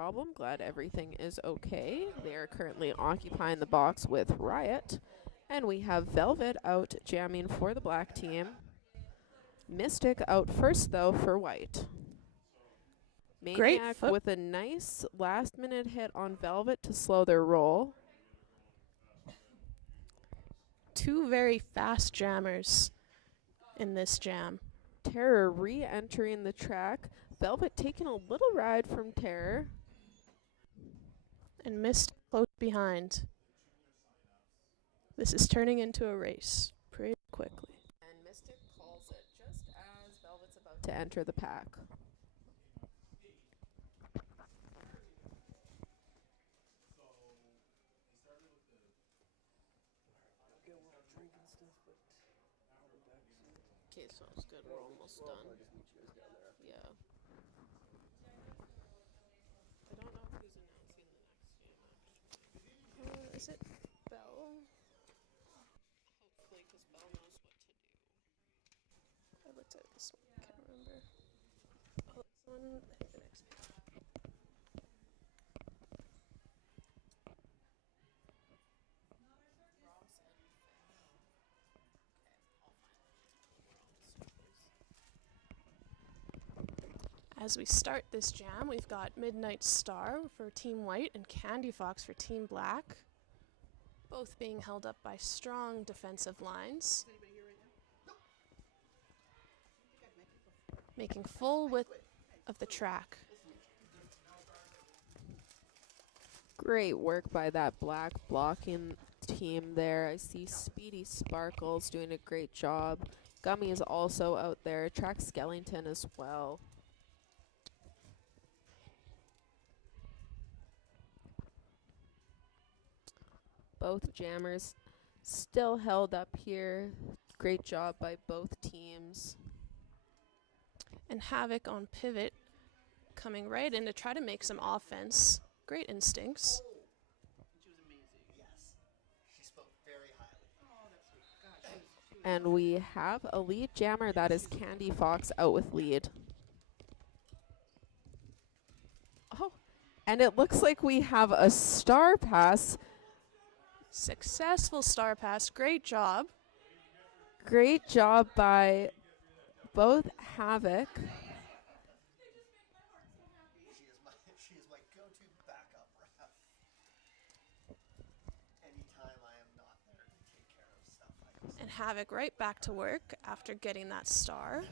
problem. Glad everything is okay. They are currently occupying the box with Riot. And we have Velvet out jamming for the black team. Mystic out first, though, for white. Great Maniac foot. with a nice last-minute hit on Velvet to slow their roll. Two very fast jammers in this jam. Terror re-entering the track. Velvet taking a little ride from Terror. And Mist close behind. This is turning into a race pretty quickly. And Mystic calls it just as Velvet's about to enter the pack. Okay, sounds good. We're almost done. Yeah. I don't know who's announcing the next game. Is it Bell? Hopefully, because Belle knows what to do. I looked at this one. Can't remember. Oh, this one. I think the next page. As we start this jam, we've got Midnight Star for Team White and Candy Fox for Team Black, both being held up by strong defensive lines, making full width of the track. Great work by that black blocking team there. I see Speedy Sparkles doing a great job. Gummy is also out there. Track Skellington as well. Both jammers still held up here. Great job by both teams. And Havoc on pivot, coming right in to try to make some offense. Great instincts. She was amazing. Yes. She spoke very highly. And we have a lead jammer. That is Candy Fox out with lead. Oh, and it looks like we have a star pass. Successful star pass. Great job. Great job by both Havoc. She is my go-to backup ref. Anytime I am not there to take care of stuff like this. And Havoc right back to work after getting that star.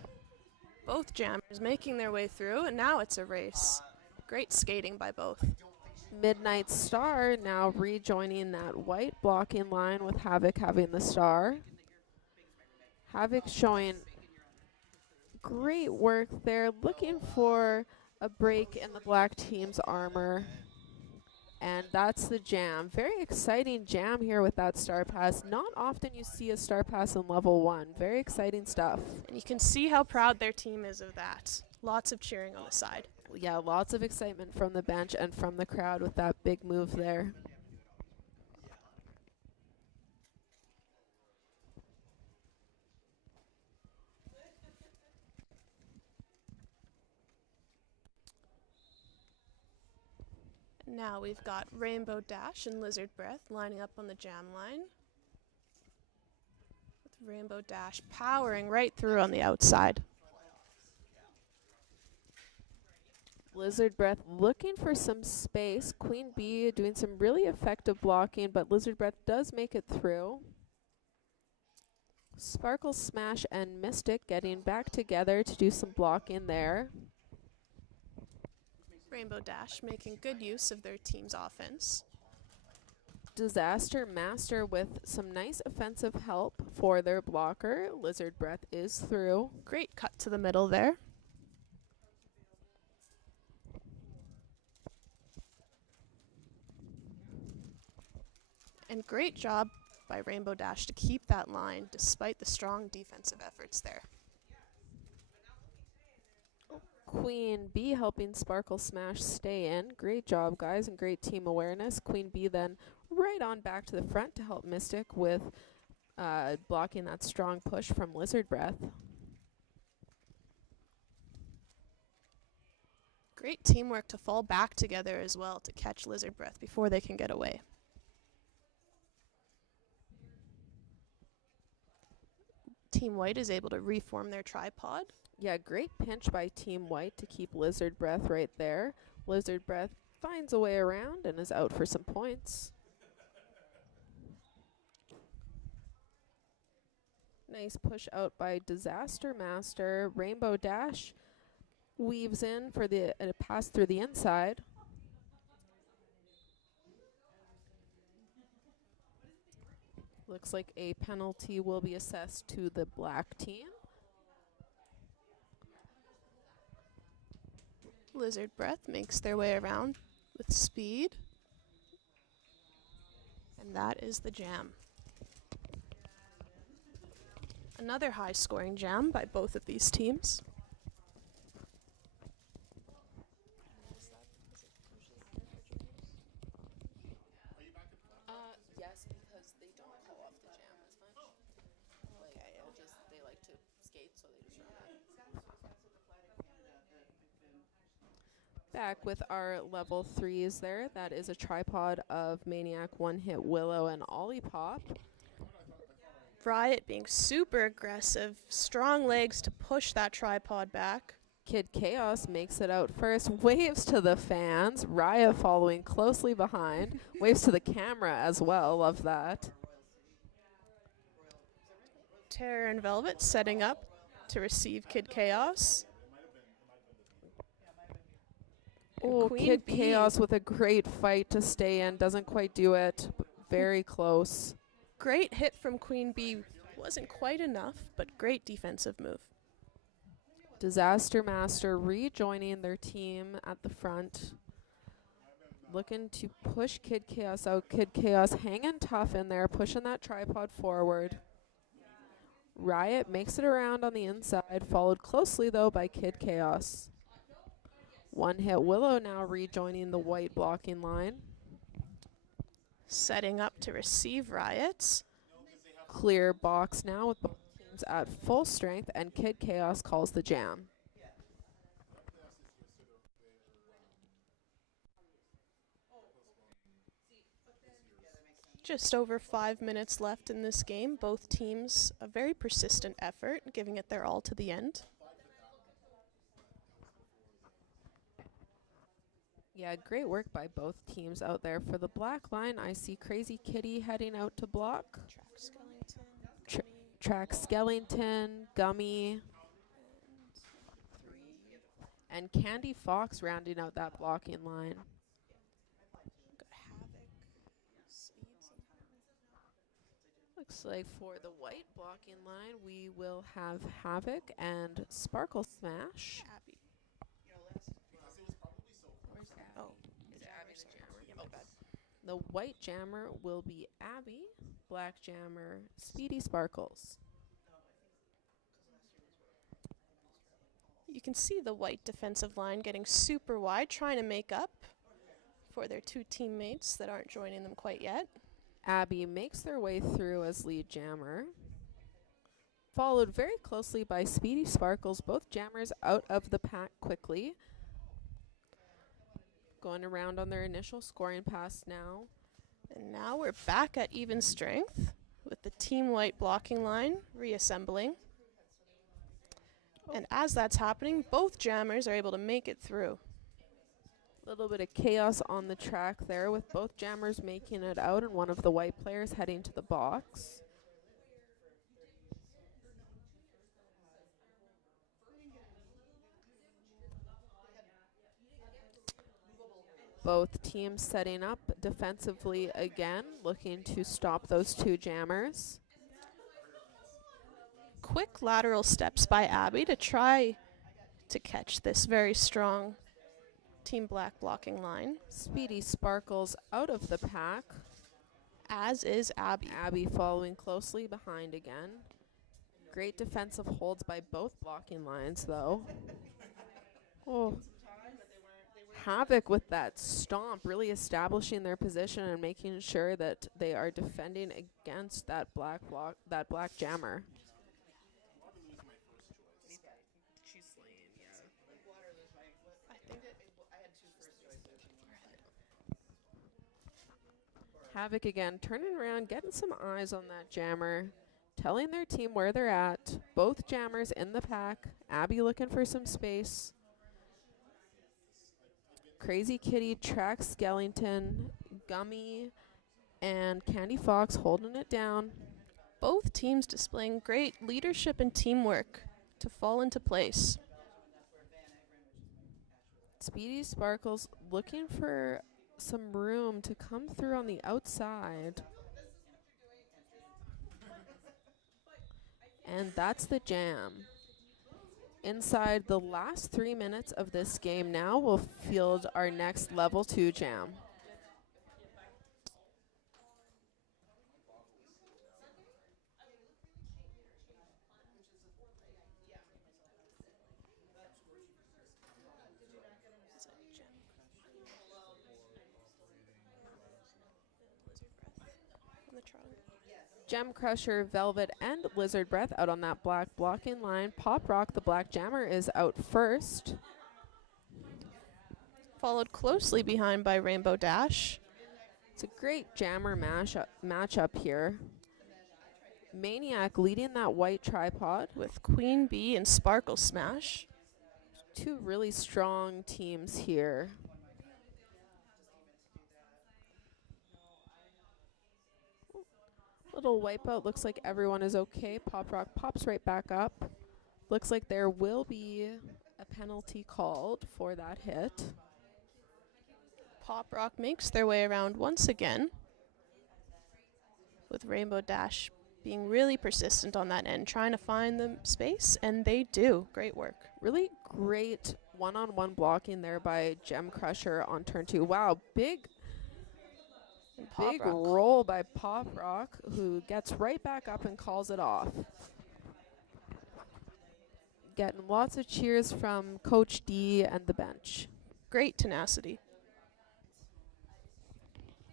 Both jammers making their way through, and now it's a race. Great skating by both. Midnight Star now rejoining that white blocking line with Havoc having the star. Havoc showing great work there, looking for a break in the black team's armor. And that's the jam. Very exciting jam here with that star pass. Not often you see a star pass in level 1. Very exciting stuff. And you can see how proud their team is of that. Lots of cheering on the side. Yeah, lots of excitement from the bench and from the crowd with that big move there. Now we've got Rainbow Dash and Lizard Breath lining up on the jam line. With Rainbow Dash powering right through on the outside. Lizard Breath looking for some space. Queen Bee doing some really effective blocking, but Lizard Breath does make it through. Sparkle Smash and Mystic getting back together to do some blocking there. Rainbow Dash making good use of their team's offense. Disaster Master with some nice offensive help for their blocker. Lizard Breath is through. Great cut to the middle there. And great job by Rainbow Dash to keep that line despite the strong defensive efforts there. Queen Bee helping Sparkle Smash stay in. Great job, guys, and great team awareness. Queen Bee then right on back to the front to help Mystic with blocking that strong push from Lizard Breath. Great teamwork to fall back together as well to catch Lizard Breath before they can get away. Team White is able to reform their tripod. Yeah, great pinch by Team White to keep Lizard Breath right there. Lizard Breath finds a way around and is out for some points. Nice push out by Disaster Master. Rainbow Dash weaves in for the pass through the inside. Looks like a penalty will be assessed to the black team. Lizard Breath makes their way around with speed. And that is the jam. Another high-scoring jam by both of these teams. Yes, because they don't call off the jam as much. They like to skate, so they just run it. Back with our level 3s there. That is a tripod of Maniac, One Hit Willow, and Olipop. Riot being super aggressive, strong legs to push that tripod back. Kid Chaos makes it out first, waves to the fans. Riot following closely behind, waves to the camera as well. Love that. Terror and Velvet setting up to receive Kid Chaos. Oh, Queen Kid Bee. Chaos with a great fight to stay in. Doesn't quite do it. Very close. Great hit from Queen Bee. Wasn't quite enough, but great defensive move. Disaster Master rejoining their team at the front. Looking to push Kid Chaos out. Kid Chaos hanging tough in there, pushing that tripod forward. Riot makes it around on the inside, followed closely though by Kid Chaos. One Hit Willow now rejoining the white blocking line. Setting up to receive Riot. Clear box now with both teams at full strength, and Kid Chaos calls the jam. Just over 5 minutes left in this game. Both teams a very persistent effort, giving it their all to the end. Yeah, great work by both teams out there. For the black line, I see Crazy Kitty heading out to block. Track Skellington, Gummy, and Candy Fox rounding out that blocking line. Looks like for the white blocking line, we will have Havoc and Sparkle Smash. Abby. Where's Abby? Oh, Is Abby the jammer? Yeah, my bad. The white jammer will be Abby, black jammer Speedy Sparkles. You can see the white defensive line getting super wide, trying to make up for their two teammates that aren't joining them quite yet. Abby makes their way through as lead jammer, followed very closely by Speedy Sparkles, both jammers out of the pack quickly. Going around on their initial scoring pass now. And now we're back at even strength with the team white blocking line reassembling. And as that's happening, both jammers are able to make it through. A little bit of chaos on the track there with both jammers making it out and one of the white players heading to the box. Both teams setting up defensively again, looking to stop those two jammers. Quick lateral steps by Abby to try to catch this very strong Team Black blocking line. Speedy Sparkles out of the pack. As is Abby. Abby following closely behind again. Great defensive holds by both blocking lines, though. Oh. Havoc with that stomp, really establishing their position and making sure that they are defending against that black jammer. Havoc again, turning around, getting some eyes on that jammer, telling their team where they're at. Both jammers in the pack. Abby looking for some space. Crazy Kitty, Track Skellington, Gummy, and Candy Fox holding it down. Both teams displaying great leadership and teamwork to fall into place. Speedy Sparkles looking for some room to come through on the outside. And that's the jam. Inside the last 3 minutes of this game now, we'll field our next level 2 jam. Gem Crusher, Velvet, and Lizard Breath out on that black blocking line. Pop Rock, the black jammer, is out first. Followed closely behind by Rainbow Dash. It's a great jammer matchup here. Maniac leading that white tripod. With Queen Bee and Sparkle Smash. Two really strong teams here. Little wipeout. Looks like everyone is okay. Pop Rock pops right back up. Looks like there will be a penalty called for that hit. Pop Rock makes their way around once again, with Rainbow Dash being really persistent on that end, trying to find the space, and they do. Great work. Really great one-on-one blocking there by Gem Crusher on turn 2. Wow, big roll by Pop Rock, who gets right back up and calls it off. Getting lots of cheers from Coach D and the bench. Great tenacity.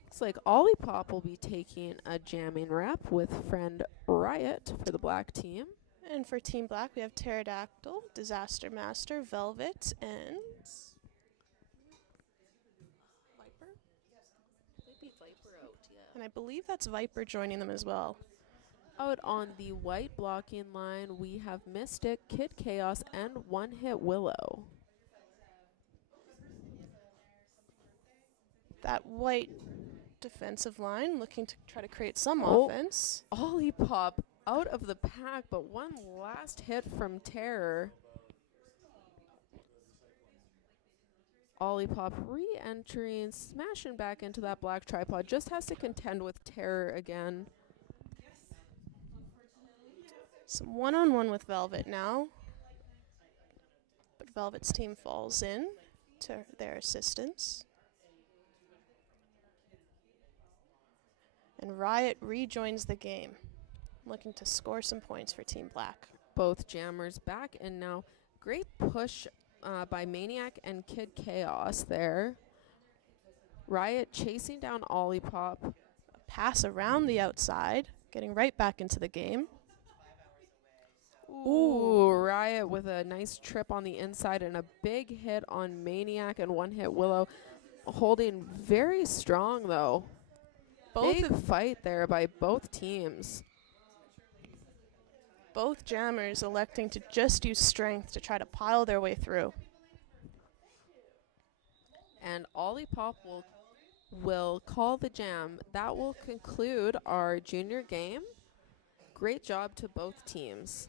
Looks like Olipop will be taking a jamming rep with friend Riot for the black team. And for Team Black, we have Pterodactyl, Disaster Master, Velvet, and Viper? Maybe Viper out, yeah. And I believe that's Viper joining them as well. Out on the white blocking line, we have Mystic, Kid Chaos, and One Hit Willow. That white defensive line looking to try to create some offense. Olipop out of the pack, but one last hit from Terror. Olipop re-entering, smashing back into that black tripod. Just has to contend with Terror again. Some one-on-one with Velvet now. But Velvet's team falls in to their assistance. And Riot rejoins the game, looking to score some points for Team Black. Both jammers back in now. Great push by Maniac and Kid Chaos there. Riot chasing down Olipop. A pass around the outside, getting right back into the game. Ooh, Riot with a nice trip on the inside and a big hit on Maniac and One Hit Willow. Holding very strong though. Big fight there by both teams. Both jammers electing to just use strength to try to pile their way through. And Olipop will call the jam. That will conclude our junior game. Great job to both teams.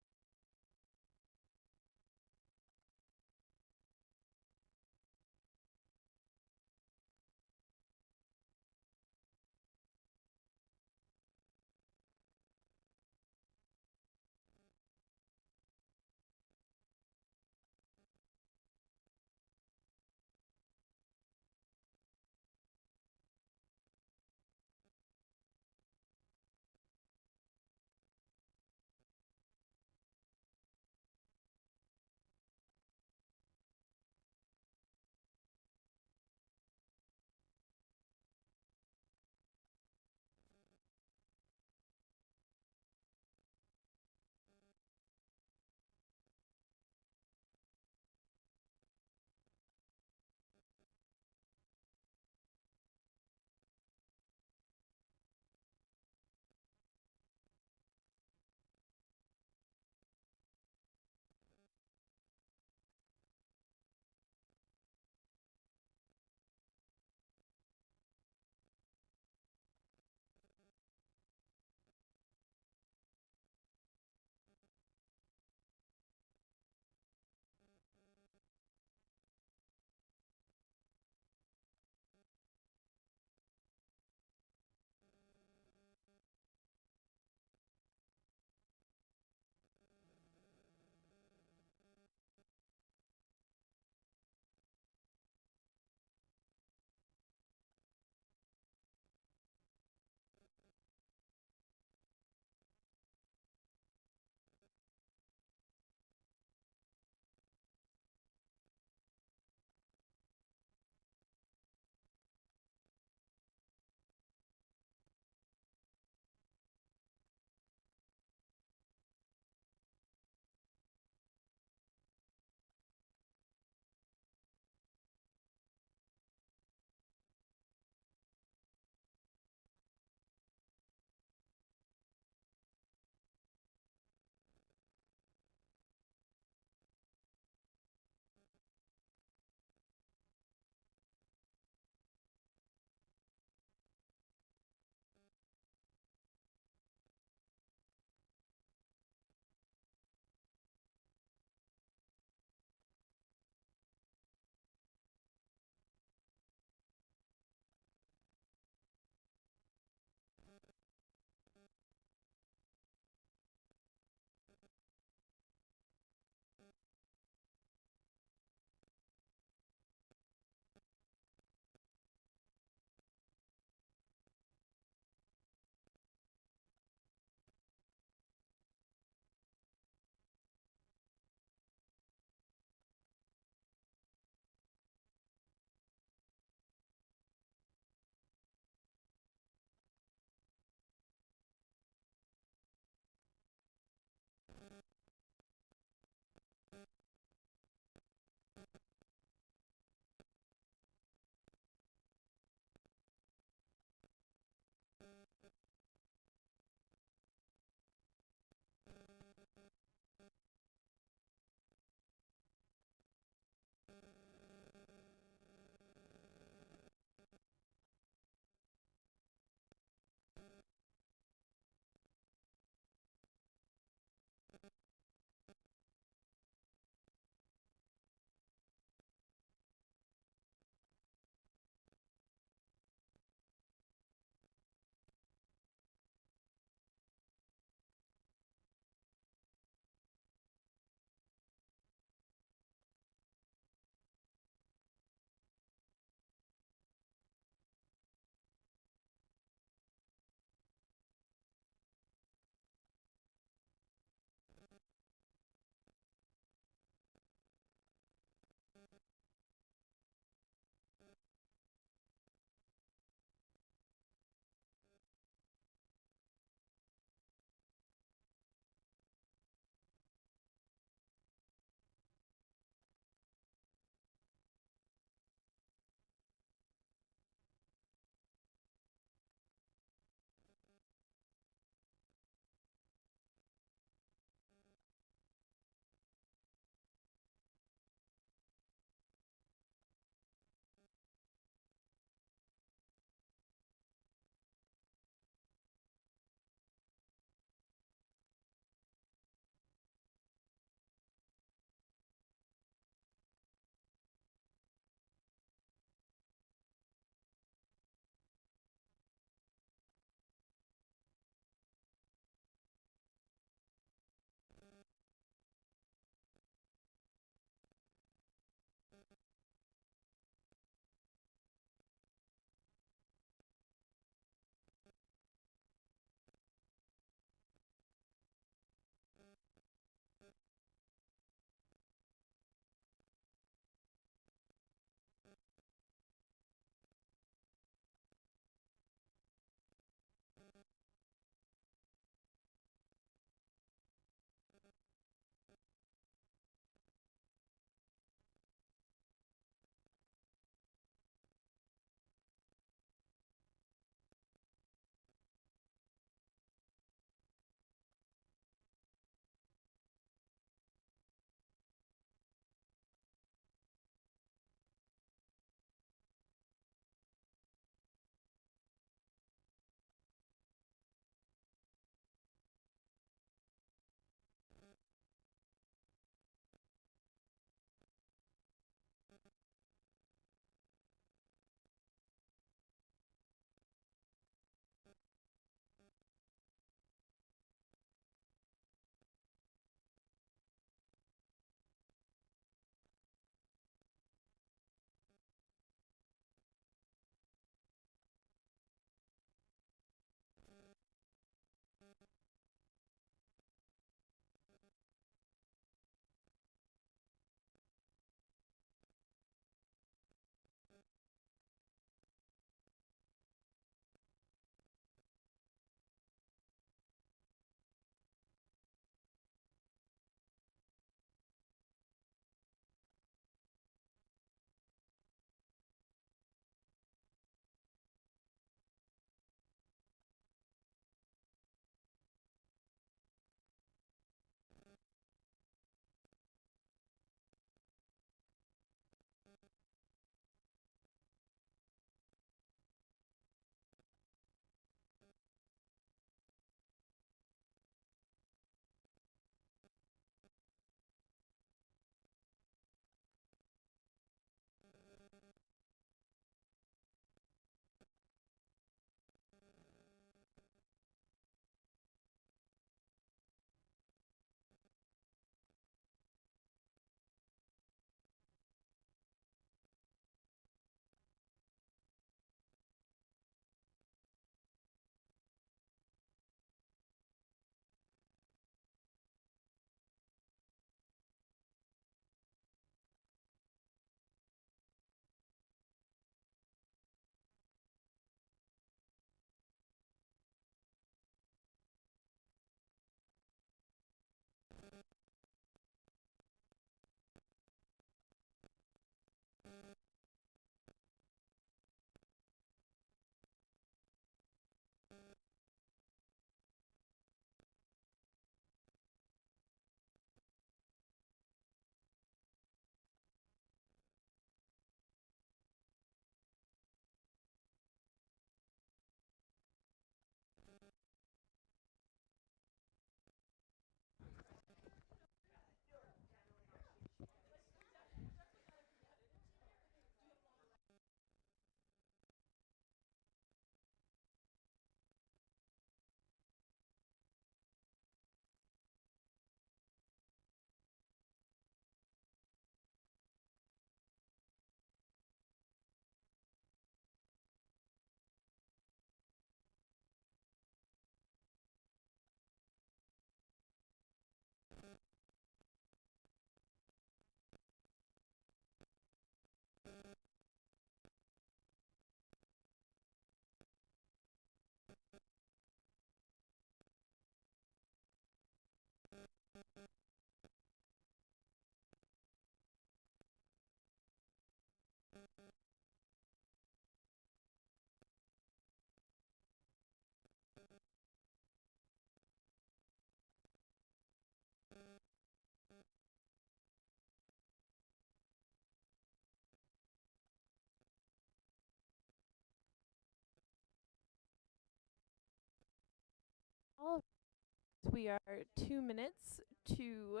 we are 2 minutes to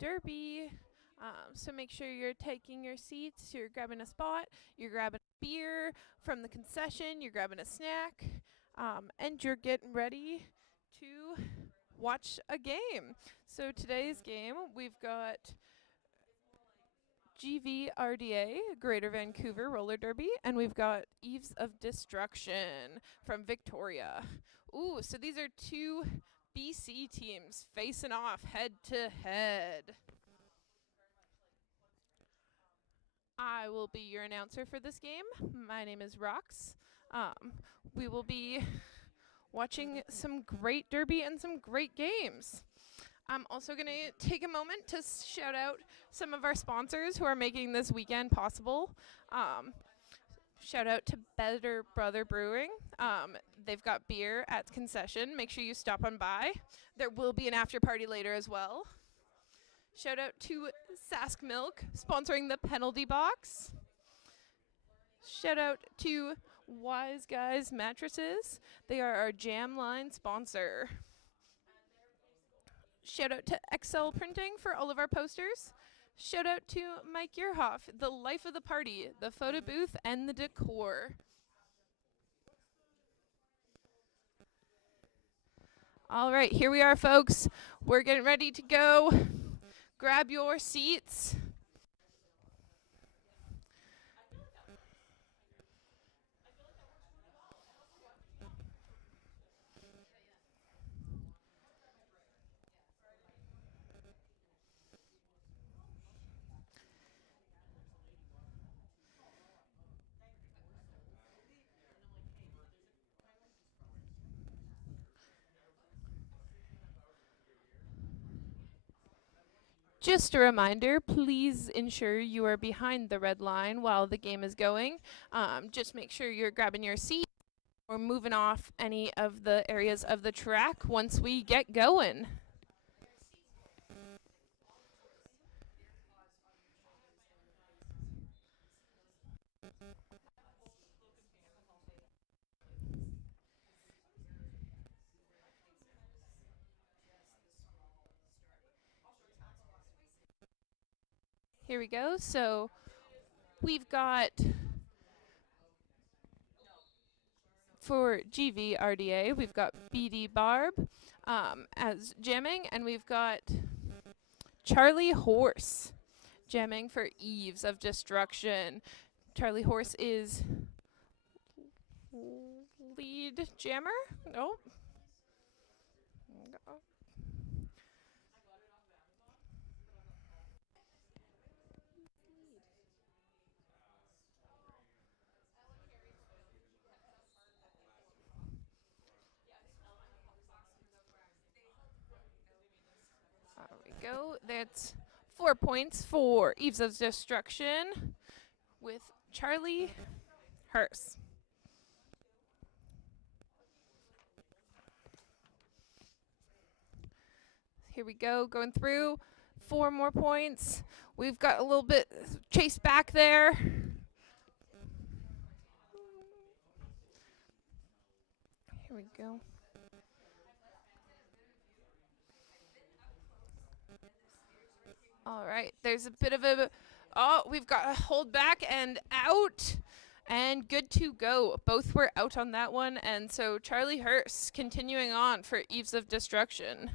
Derby. So make sure you're taking your seats, you're grabbing a spot, you're grabbing a beer from the concession, you're grabbing a snack, and you're getting ready to watch a game. So today's game, we've got GVRDA, Greater Vancouver Roller Derby, and we've got Eves of Destruction from Victoria. Ooh, so these are two BC teams facing off head to head. I will be your announcer for this game. My name is Rox. We will be watching some great derby and some great games. I'm also going to take a moment to shout out some of our sponsors who are making this weekend possible. Shout out to Better Brother Brewing. They've got beer at concession. Make sure you stop on by. There will be an after party later as well. Shout out to Sask Milk sponsoring the penalty box. Shout out to Wise Guys Mattresses. They are our Jam Line sponsor. Shout out to XL Printing for all of our posters. Shout out to Mike Yerhoff, the life of the party, the photo booth, and the decor. All right, here we are, folks. We're getting ready to go. Grab your seats. Just a reminder, please ensure you are behind the red line while the game is going. Just make sure you're grabbing your seat or moving off any of the areas of the track once we get going. Here we go. So we've got for GVRDA, we've got BD Barb as jamming, and we've got Charlie Horse jamming for Eves of Destruction. Charlie Horse is lead jammer? No. There we go. That's 4 points for Eves of Destruction with Charlie Hearse. Here we go, going through. 4 more points. We've got a little bit chase back there. Here we go. All right, there's a bit of a, we've got a hold back and out and good to go. Both were out on that one, and so Charlie Hearse continuing on for Eves of Destruction.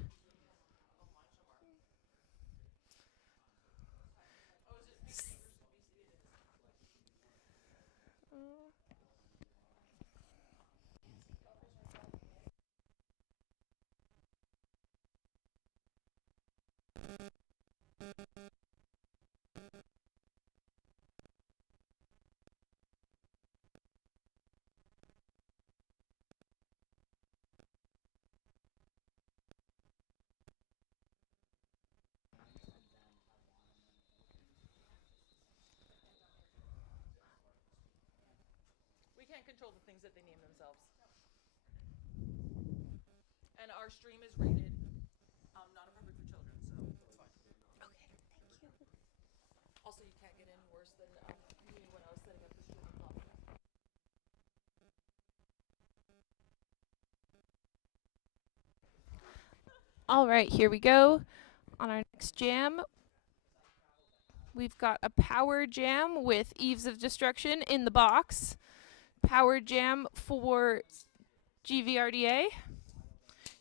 We can't control the things that they name themselves. And our stream is rated not appropriate for children, so it's fine. Okay, thank you. Also, you can't get any worse than me when I was setting up the streaming platform. All right, here we go. On our next jam, we've got a power jam with Eves of Destruction in the box. Power jam for GVRDA.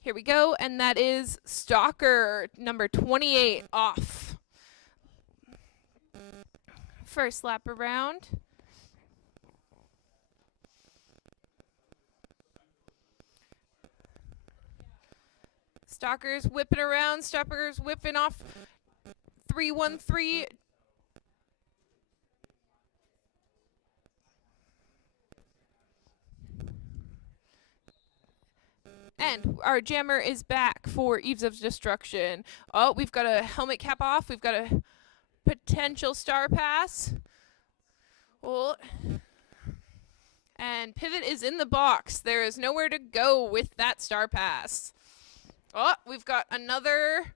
Here we go, and that is Stalker, number 28, off. First lap around. Stalker's whipping around, Stalker's whipping off 313. And our jammer is back for Eves of Destruction. Oh, we've got a helmet cap off. We've got a potential star pass. Oh. And pivot is in the box. There is nowhere to go with that star pass. Oh, we've got another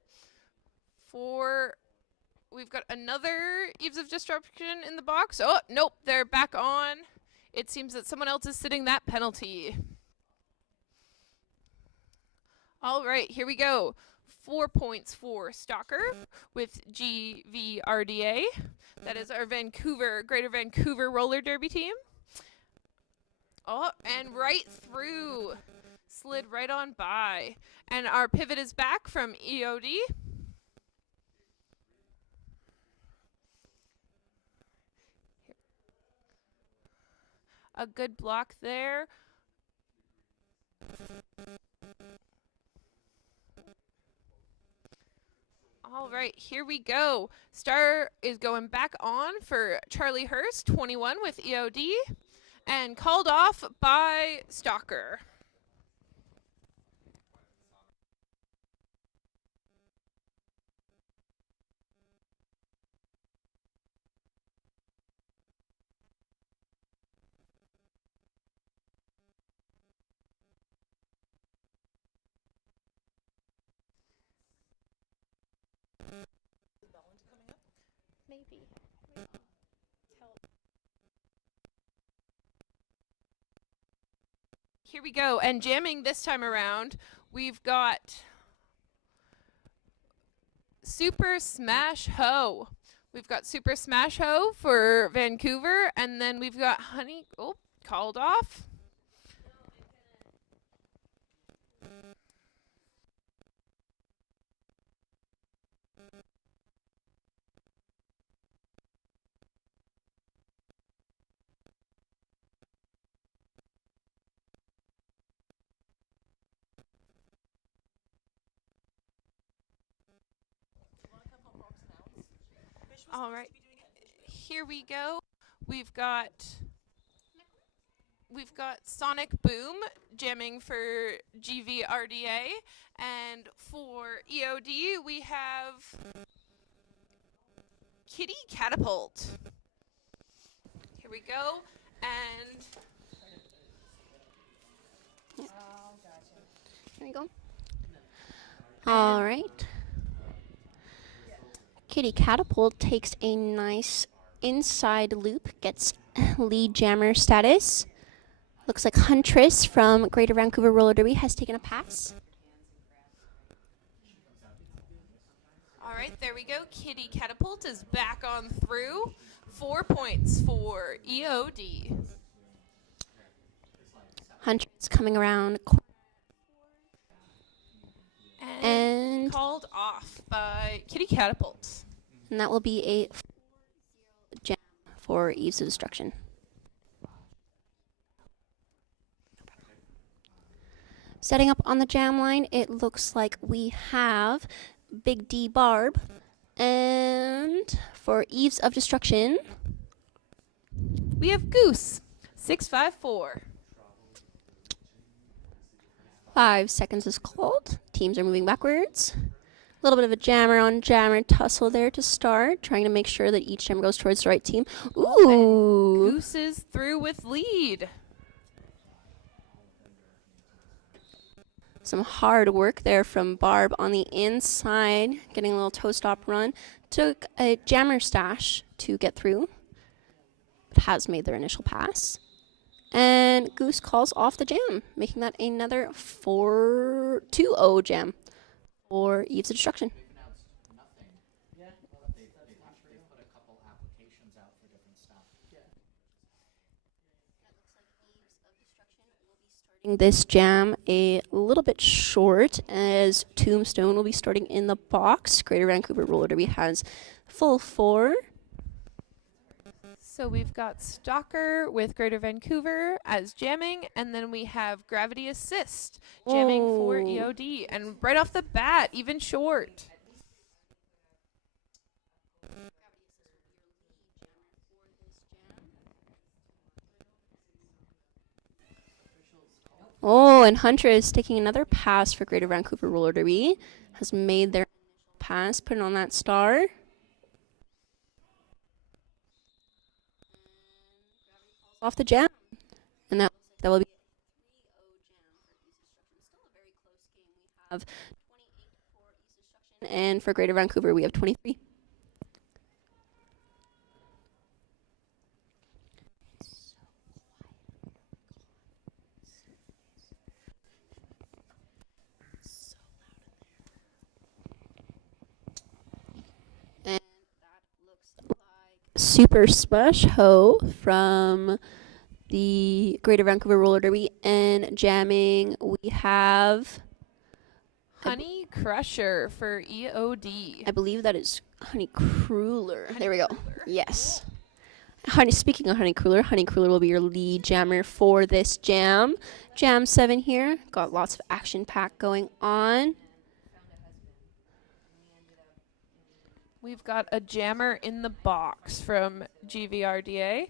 Eves of Destruction in the box. Oh, nope, they're back on. It seems that someone else is sitting that penalty. All right, here we go. 4 points for Stalker with GVRDA. That is our Greater Vancouver Roller Derby team. Oh, and right through. Slid right on by. And our pivot is back from EOD. A good block there. All right, here we go. Star is going back on for Charlie Hurst, 21 with EOD, and called off by Stalker. Maybe. Here we go, and jamming this time around, we've got Super Smash Ho. We've got Super Smash Ho for Vancouver, and then we've got Honey, oh, called off. All right, here we go. We've got Sonic Boom jamming for GVRDA, and for EOD we have Kitty Catapult. Here we go, and Here we go. All right. Kitty Catapult takes a nice inside loop, gets lead jammer status. Looks like Huntress from Greater Vancouver Roller Derby has taken a pass. all right, there we go. Kitty Catapult is back on through. 4 points for EOD. Huntress coming around. And Called off by Kitty Catapult. And that will be a jam for Eves of Destruction. Setting up on the jam line, it looks like we have Big D Barb. And for Eves of Destruction, We have Goose, 654. 5 seconds is called. Teams are moving backwards. A little bit of a jammer on jammer tussle there to start, trying to make sure that each jammer goes towards the right team. Ooh! Goose is through with lead. Some hard work there from Barb on the inside, getting a little toe stop run. Took a jammer stash to get through, but has made their initial pass. And Goose calls off the jam, making that another 4-2-0 jam. for Eves of Destruction. They've announced nothing. Yeah. They've put a couple applications out for different stuff. This jam a little bit short as Tombstone will be starting in the box. Greater Vancouver Roller Derby has full 4. So we've got Stalker with Greater Vancouver as jamming, and then we have Gravity Assist jamming for Oh. EOD. And right off the bat, even short. Oh, and Huntress taking another pass for Greater Vancouver Roller Derby. Has made their pass, put it on that star. Off the jam. And that will be a 3-0 jam for Eves Destruction. Still a very close game. We have 28-4 Eves Destruction. And for Greater Vancouver, we have 23. And that looks like Super Smash Ho from the Greater Vancouver Roller Derby. And jamming, we have, Honey Crusher for EOD. I believe that is Honey Cruller. Honey There we go. Cruller. Yes. Speaking of Honey Cruller will be your lead jammer for this jam. Jam 7 here. Got lots of action pack going on. We've got a jammer in the box from GVRDA.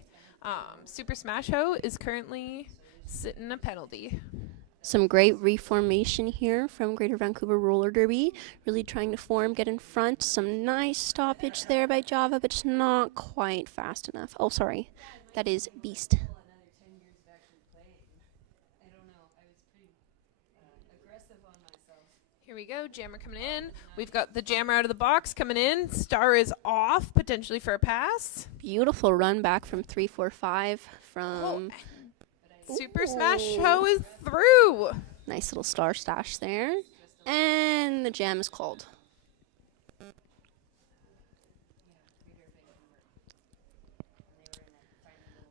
Super Smash Ho is currently sitting a penalty. Some great reformation here from Greater Vancouver Roller Derby. Really trying to form, get in front. Some nice stoppage there by Java, but just not quite fast enough. Oh, sorry. That is Beast. Here we go, jammer coming in. We've got the jammer out of the box coming in. Star is off, potentially for a pass. Beautiful run back from 3-4-5 from... Super Smash Ho is through. Nice little star stash there. And the jam is called.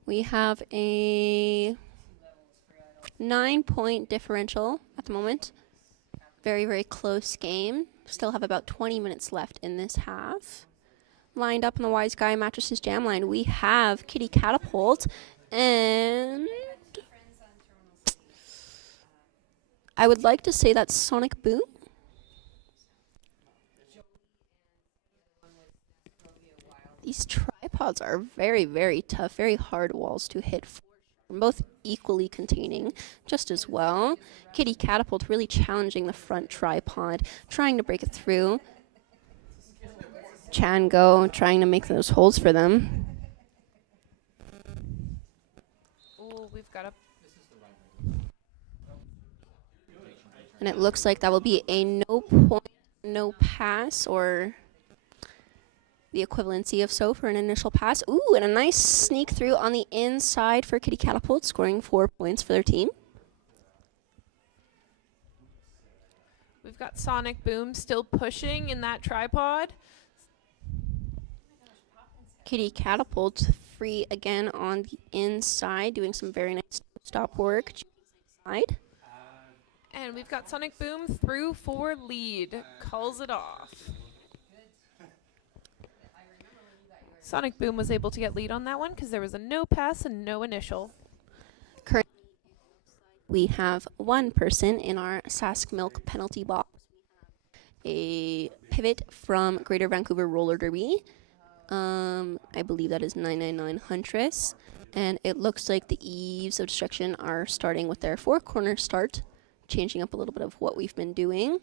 We have a 9-point differential at the moment. Very, very close game. Still have about 20 minutes left in this half. Lined up on the Wise Guy Mattresses jam line, we have Kitty Catapult and... I would like to say that's Sonic Boom. These tripods are very, very tough, very hard walls to hit. Both equally containing just as well. Kitty Catapult really challenging the front tripod, trying to break it through. Chango trying to make those holes for them. Oh, we've got a And it looks like that will be a no point, no pass, or the equivalency of so for an initial pass. Ooh, and a nice sneak through on the inside for Kitty Catapult, scoring 4 points for their team. We've got Sonic Boom still pushing in that tripod. Kitty Catapult free again on the inside, doing some very nice stop work. Side. And we've got Sonic Boom through for lead. Calls it off. Sonic Boom was able to get lead on that one because there was a no pass and no initial. Currently, we have one person in our Sask Milk penalty box. A pivot from Greater Vancouver Roller Derby. I believe that is 999 Huntress. And it looks like the Eves of Destruction are starting with their 4-corner start. Changing up a little bit of what we've been doing.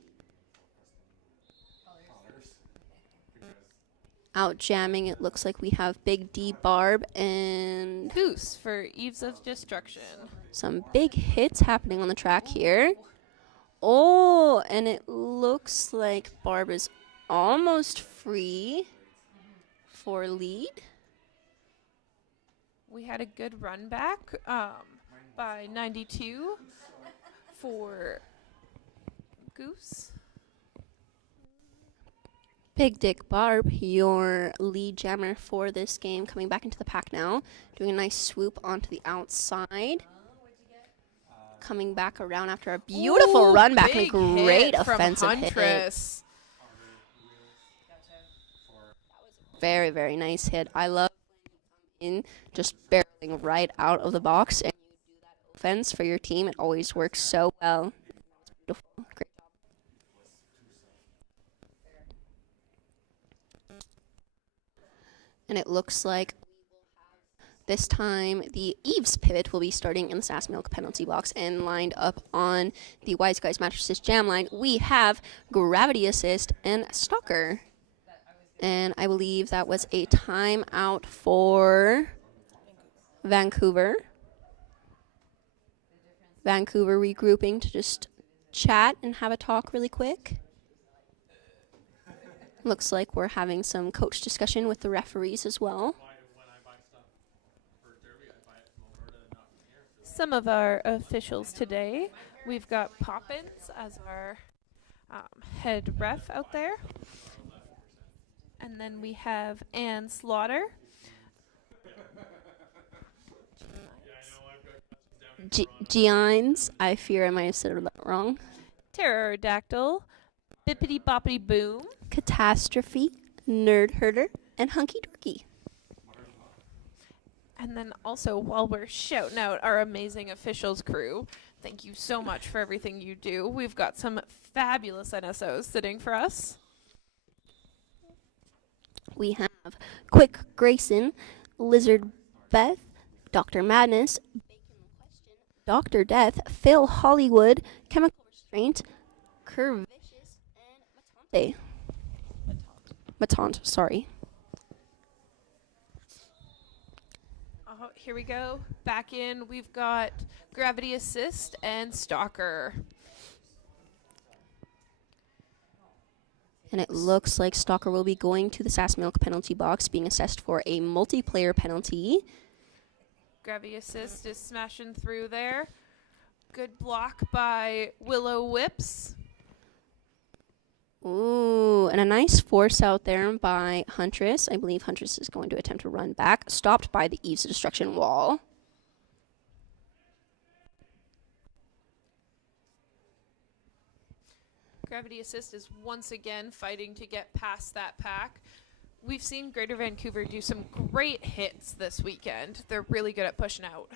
Out jamming, it looks like we have Big D Barb and Goose for Eves of Destruction. some big hits happening on the track here. Oh, and it looks like Barb is almost free for lead. We had a good run back by 92 for Goose. Big Dick Barb, your lead jammer for this game, coming back into the pack now, doing a nice swoop onto the outside. Coming back around after a beautiful Ooh, run back and a big great hit from offensive hit. Huntress. Very, very nice hit. I love in just barreling right out of the box and you do that offense for your team. It always works so well. It's beautiful. Great job. And it looks like this time the Eves pivot will be starting in the Sass Milk penalty box, and lined up on the Wise Guys Mattresses jam line, we have Gravity Assist and Stalker. And I believe that was a timeout for Vancouver. Vancouver regrouping to just chat and have a talk really quick. Looks like we're having some coach discussion with the referees as well. Some of our officials today, we've got Poppins as our head ref out there. And then we have Ann Slaughter. Giants, I fear I might have said it wrong. Pterodactyl. Bippity Boppity Boom. Catastrophe, Nerd Herder, and Hunky Dorky. And then also, while we're shouting out our amazing officials crew, thank you so much for everything you do. We've got some fabulous NSOs sitting for us. We have Quick Grayson, Lizard Beth, Dr. Madness, Dr. Death, Phil Hollywood, Chemical Restraint, Curvicious, and Matante. Matante, sorry. Here we go. Back in, we've got Gravity Assist and Stalker. And it looks like Stalker will be going to the Sass Milk penalty box, being assessed for a multiplayer penalty. Gravity Assist is smashing through there. Good block by Willow Whips. Ooh, and a nice force out there by Huntress. I believe Huntress is going to attempt to run back, stopped by the Eves of Destruction wall. Gravity Assist is once again fighting to get past that pack. We've seen Greater Vancouver do some great hits this weekend. They're really good at pushing out.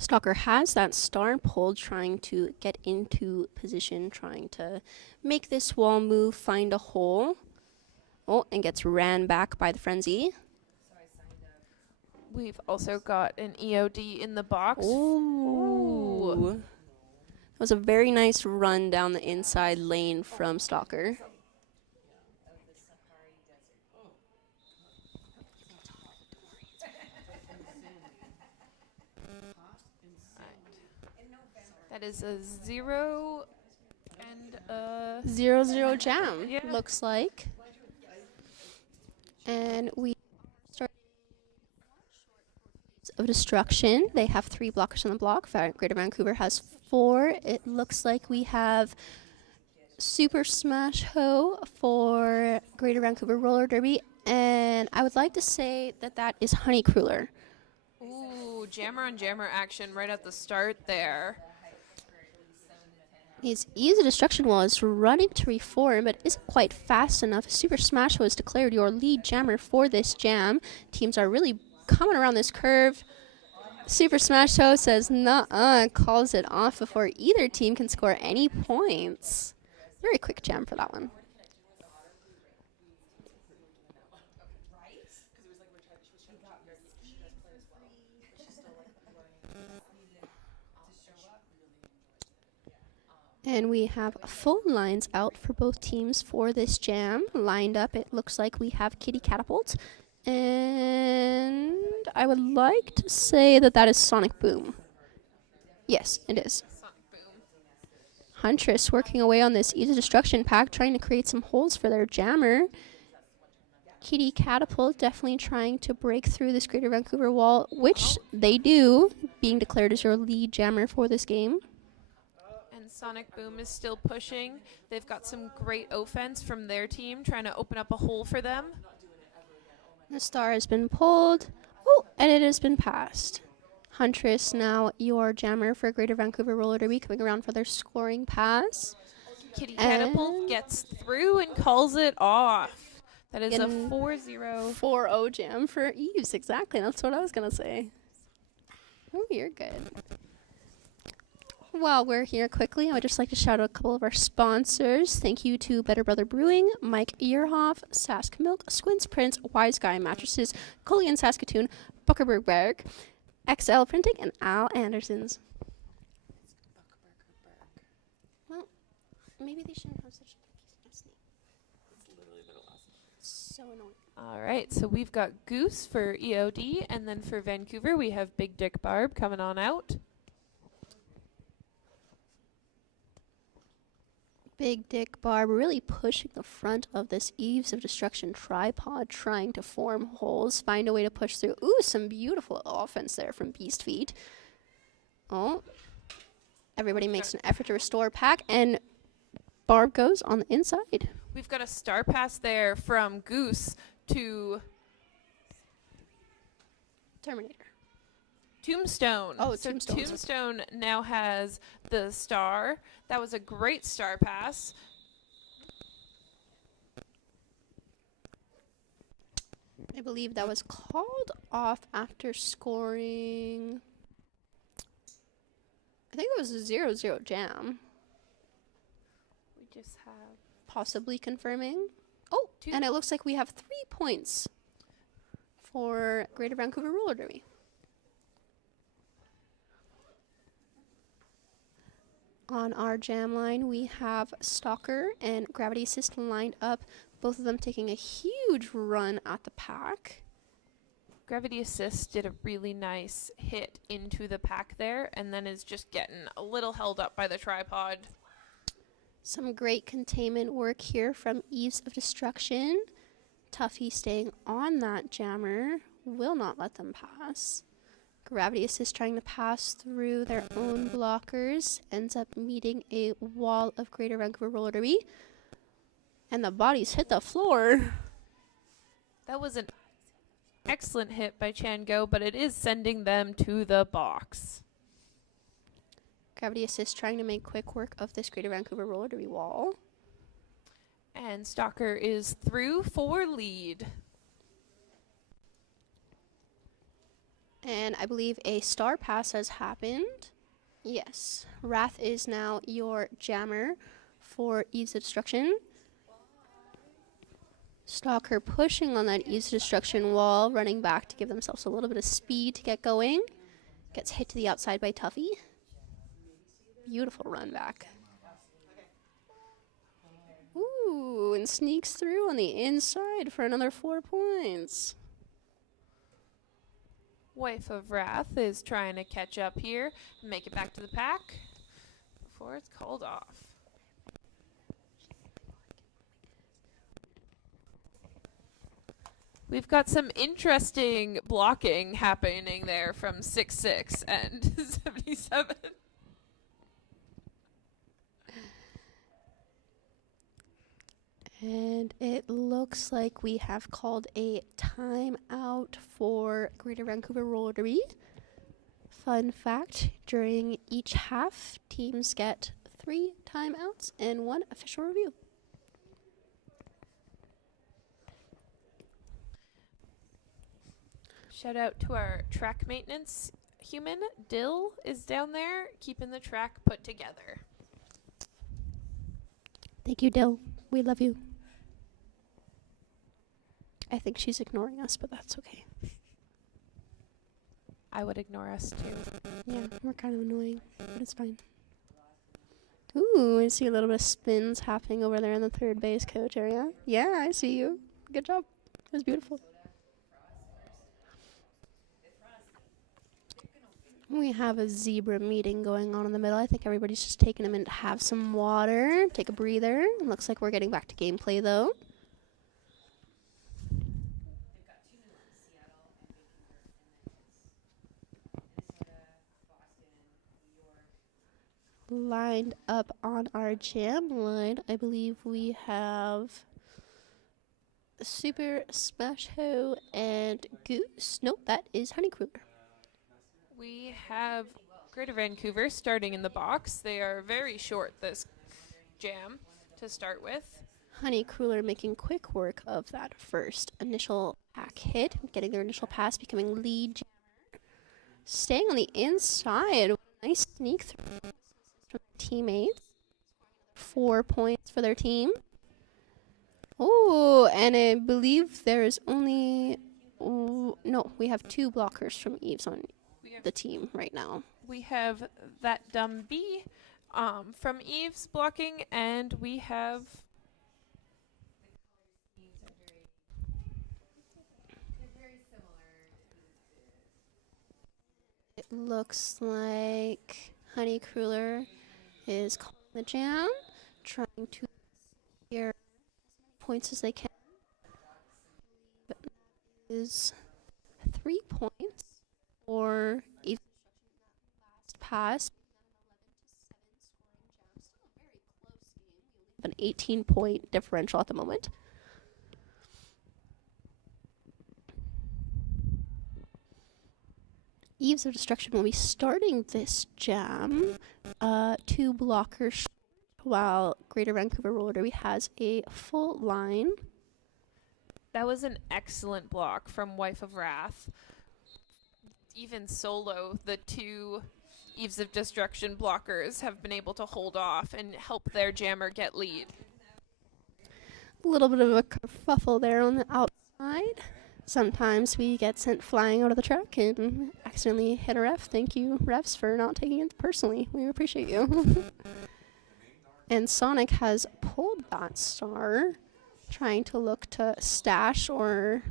Stalker has that star pulled, trying to get into position, trying to make this wall move, find a hole. Oh, and gets ran back by the Frenzy. We've also got an EOD in the box. Ooh. That was a very nice run down the inside lane from Stalker. That is a 0 and a 0-0 jam, Yeah. looks like. And we start of destruction. They have 3 blockers on the block. Greater Vancouver has 4. It looks like we have Super Smash Ho for Greater Vancouver Roller Derby. And I would like to say that that is Honey Cruller. ooh, jammer on jammer action right at the start there. His Ease of Destruction wall is running to reform, but isn't quite fast enough. Super Smash was declared your lead jammer for this jam. Teams are really coming around this curve. Super Smash Ho says nuh-uh, calls it off before either team can score any points. Very quick jam for that one. And we have full lines out for both teams for this jam. Lined up, it looks like we have Kitty Catapult. And I would like to say that that is Sonic Boom. Yes, it is. Sonic Boom. Huntress working away on this Ease of Destruction pack, trying to create some holes for their jammer. Kitty Catapult definitely trying to break through this Greater Vancouver wall, which they do, being declared as your lead jammer for this game. Sonic Boom is still pushing. They've got some great offense from their team, trying to open up a hole for them. The star has been pulled. Oh, and it has been passed. Huntress, now your jammer for Greater Vancouver Roller Derby, coming around for their scoring pass. Kitty And Catapult gets through and calls it off. That is a In 4-0. 4-0 jam for Eves. Exactly. That's what I was going to say. Oh, you're good. While we're here quickly, I would just like to shout out a couple of our sponsors. Thank you to Better Brother Brewing, Mike Earhoff, Sask Milk, Squints Prints, Wise Guy Mattresses, Coley and Saskatoon, Buckerberg Berg, XL Printing, and Al Anderson's. Well, maybe they shouldn't have such a last name. It's literally their last name. So annoying. All right, so we've got Goose for EOD, and then for Vancouver, we have Big Dick Barb coming on out. Big Dick Barb really pushing the front of this Eves of Destruction tripod, trying to form holes, find a way to push through. Ooh, some beautiful offense there from Beast Feet. Oh, everybody makes an effort to restore pack, and Barb goes on the inside. We've got a star pass there from Goose to Terminator. Tombstone. Oh, so Tombstone. Tombstone now has the star. That was a great star pass. I believe that was called off after scoring. I think it was a 0-0 jam. We just have Possibly confirming. Oh, Two. and it looks like we have 3 points for Greater Vancouver Roller Derby. On our jam line, we have Stalker and Gravity Assist lined up, both of them taking a huge run at the pack. Gravity Assist did a really nice hit into the pack there, and then is just getting a little held up by the tripod. Some great containment work here from Eves of Destruction. Tuffy staying on that jammer, will not let them pass. Gravity Assist trying to pass through their own blockers, ends up meeting a wall of Greater Vancouver Roller Derby. And the bodies hit the floor. That was an excellent hit by Chango, but it is sending them to the box. Gravity Assist trying to make quick work of this Greater Vancouver Roller Derby wall. And Stalker is through for lead. And I believe a star pass has happened. Yes. Wrath is now your jammer for Eves of Destruction. Stalker pushing on that Eves of Destruction wall, running back to give themselves a little bit of speed to get going. Gets hit to the outside by Tuffy. Beautiful run back. Ooh, and sneaks through on the inside for another 4 points. Wife of Wrath is trying to catch up here and make it back to the pack before it's called off. We've got some interesting blocking happening there from 6-6 and 77. And it looks like we have called a timeout for Greater Vancouver Roller Derby. Fun fact, during each half, teams get 3 timeouts and 1 official review. Shout out to our track maintenance human. Dill is down there keeping the track put together. Thank you, Dill. We love you. I think she's ignoring us, but that's okay. I would ignore us too. Yeah, we're kind of annoying, but it's fine. Ooh, I see a little bit of spins happening over there in the third base coach area. Yeah, I see you. Good job. It was beautiful. We have a zebra meeting going on in the middle. I think everybody's just taking a minute to have some water, take a breather. It looks like we're getting back to gameplay, though. lined up on our jam line. I believe we have Super Smash Ho and Goose. Nope, that is Honeycruller. We have Greater Vancouver starting in the box. They are very short this jam to start with. Honeycruller making quick work of that first initial pack hit, getting their initial pass, becoming lead jammer. Staying on the inside, nice sneak through from teammates. 4 points for their team. Oh, and I believe there is only no, we have 2 blockers from Eves on the team right now. We have that dumb bee from Eve's blocking, and we have It looks like Honeycruller is calling the jam, trying to get as many points as they can. Is 3 points for each last pass. An 18-point differential at the moment. Eves of Destruction will be starting this jam. 2 blockers, while Greater Vancouver Roller Derby has a full line. that was an excellent block from Wife of Wrath. Even solo, the 2 Eves of Destruction blockers have been able to hold off and help their jammer get lead. A little bit of a kerfuffle there on the outside. Sometimes we get sent flying out of the track and accidentally hit a ref. Thank you, refs, for not taking it personally. We appreciate you. And Sonic has pulled that star, trying to look to stash or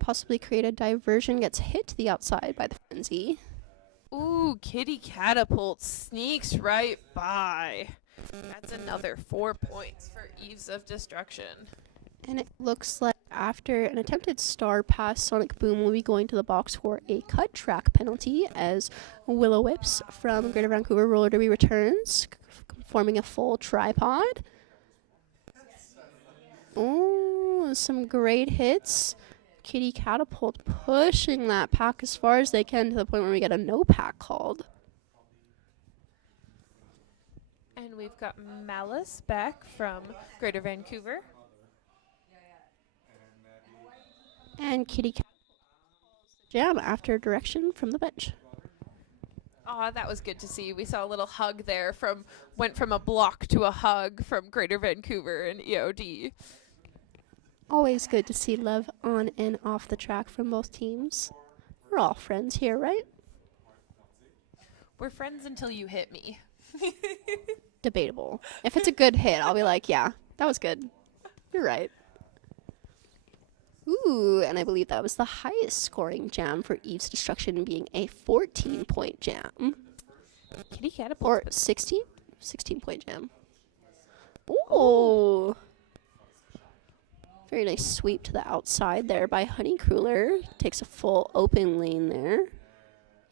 possibly create a diversion. Gets hit to the outside by the Frenzy. Ooh, Kitty Catapult sneaks right by. That's another 4 points for Eves of Destruction. And it looks like after an attempted star pass, Sonic Boom will be going to the box for a cut track penalty as Willow Whips from Greater Vancouver Roller Derby returns, forming a full tripod. Oh, some great hits. Kitty Catapult pushing that pack as far as they can to the point where we get a no pack called. And we've got Malice back from Greater Vancouver. And Kitty Catapult jam after direction from the bench. Aw, that was good to see. We saw a little hug there went from a block to a hug from Greater Vancouver and EOD. Always good to see love on and off the track from both teams. We're all friends here, right? We're friends until you hit me. Debatable. If it's a good hit, I'll be like, yeah, that was good. You're right. Ooh, and I believe that was the highest scoring jam for Eve's Destruction, being a 14-point jam. Kitty Catapult. Or 16? 16-point jam. Ooh. Very nice sweep to the outside there by Honeycruller. Takes a full open lane there.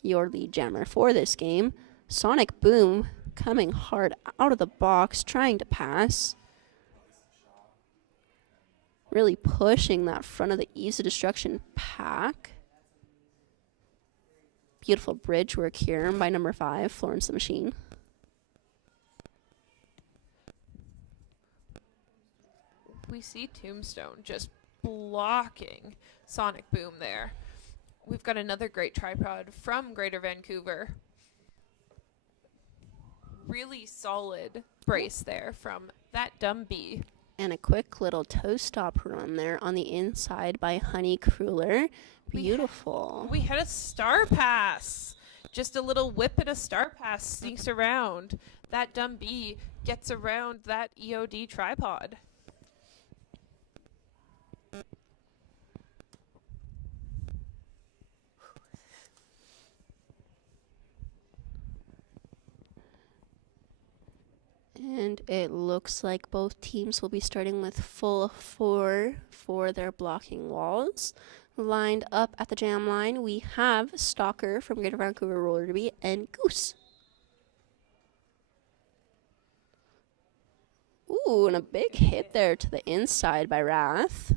Your lead jammer for this game. Sonic Boom coming hard out of the box, trying to pass. Really pushing that front of the Eves of Destruction pack. Beautiful bridge work here by number 5, Florence the Machine. We see Tombstone just blocking Sonic Boom there. We've got another great tripod from Greater Vancouver. Really solid brace there from that dumb bee. And a quick little toe stop run there on the inside by Honeycruller. Beautiful. We had a star pass. Just a little whip and a star pass sneaks around. That dumb bee gets around that EOD tripod. And it looks like both teams will be starting with full 4 for their blocking walls. Lined up at the jam line, we have Stalker from Greater Vancouver Roller Derby and Goose. Ooh, and a big hit there to the inside by Wrath.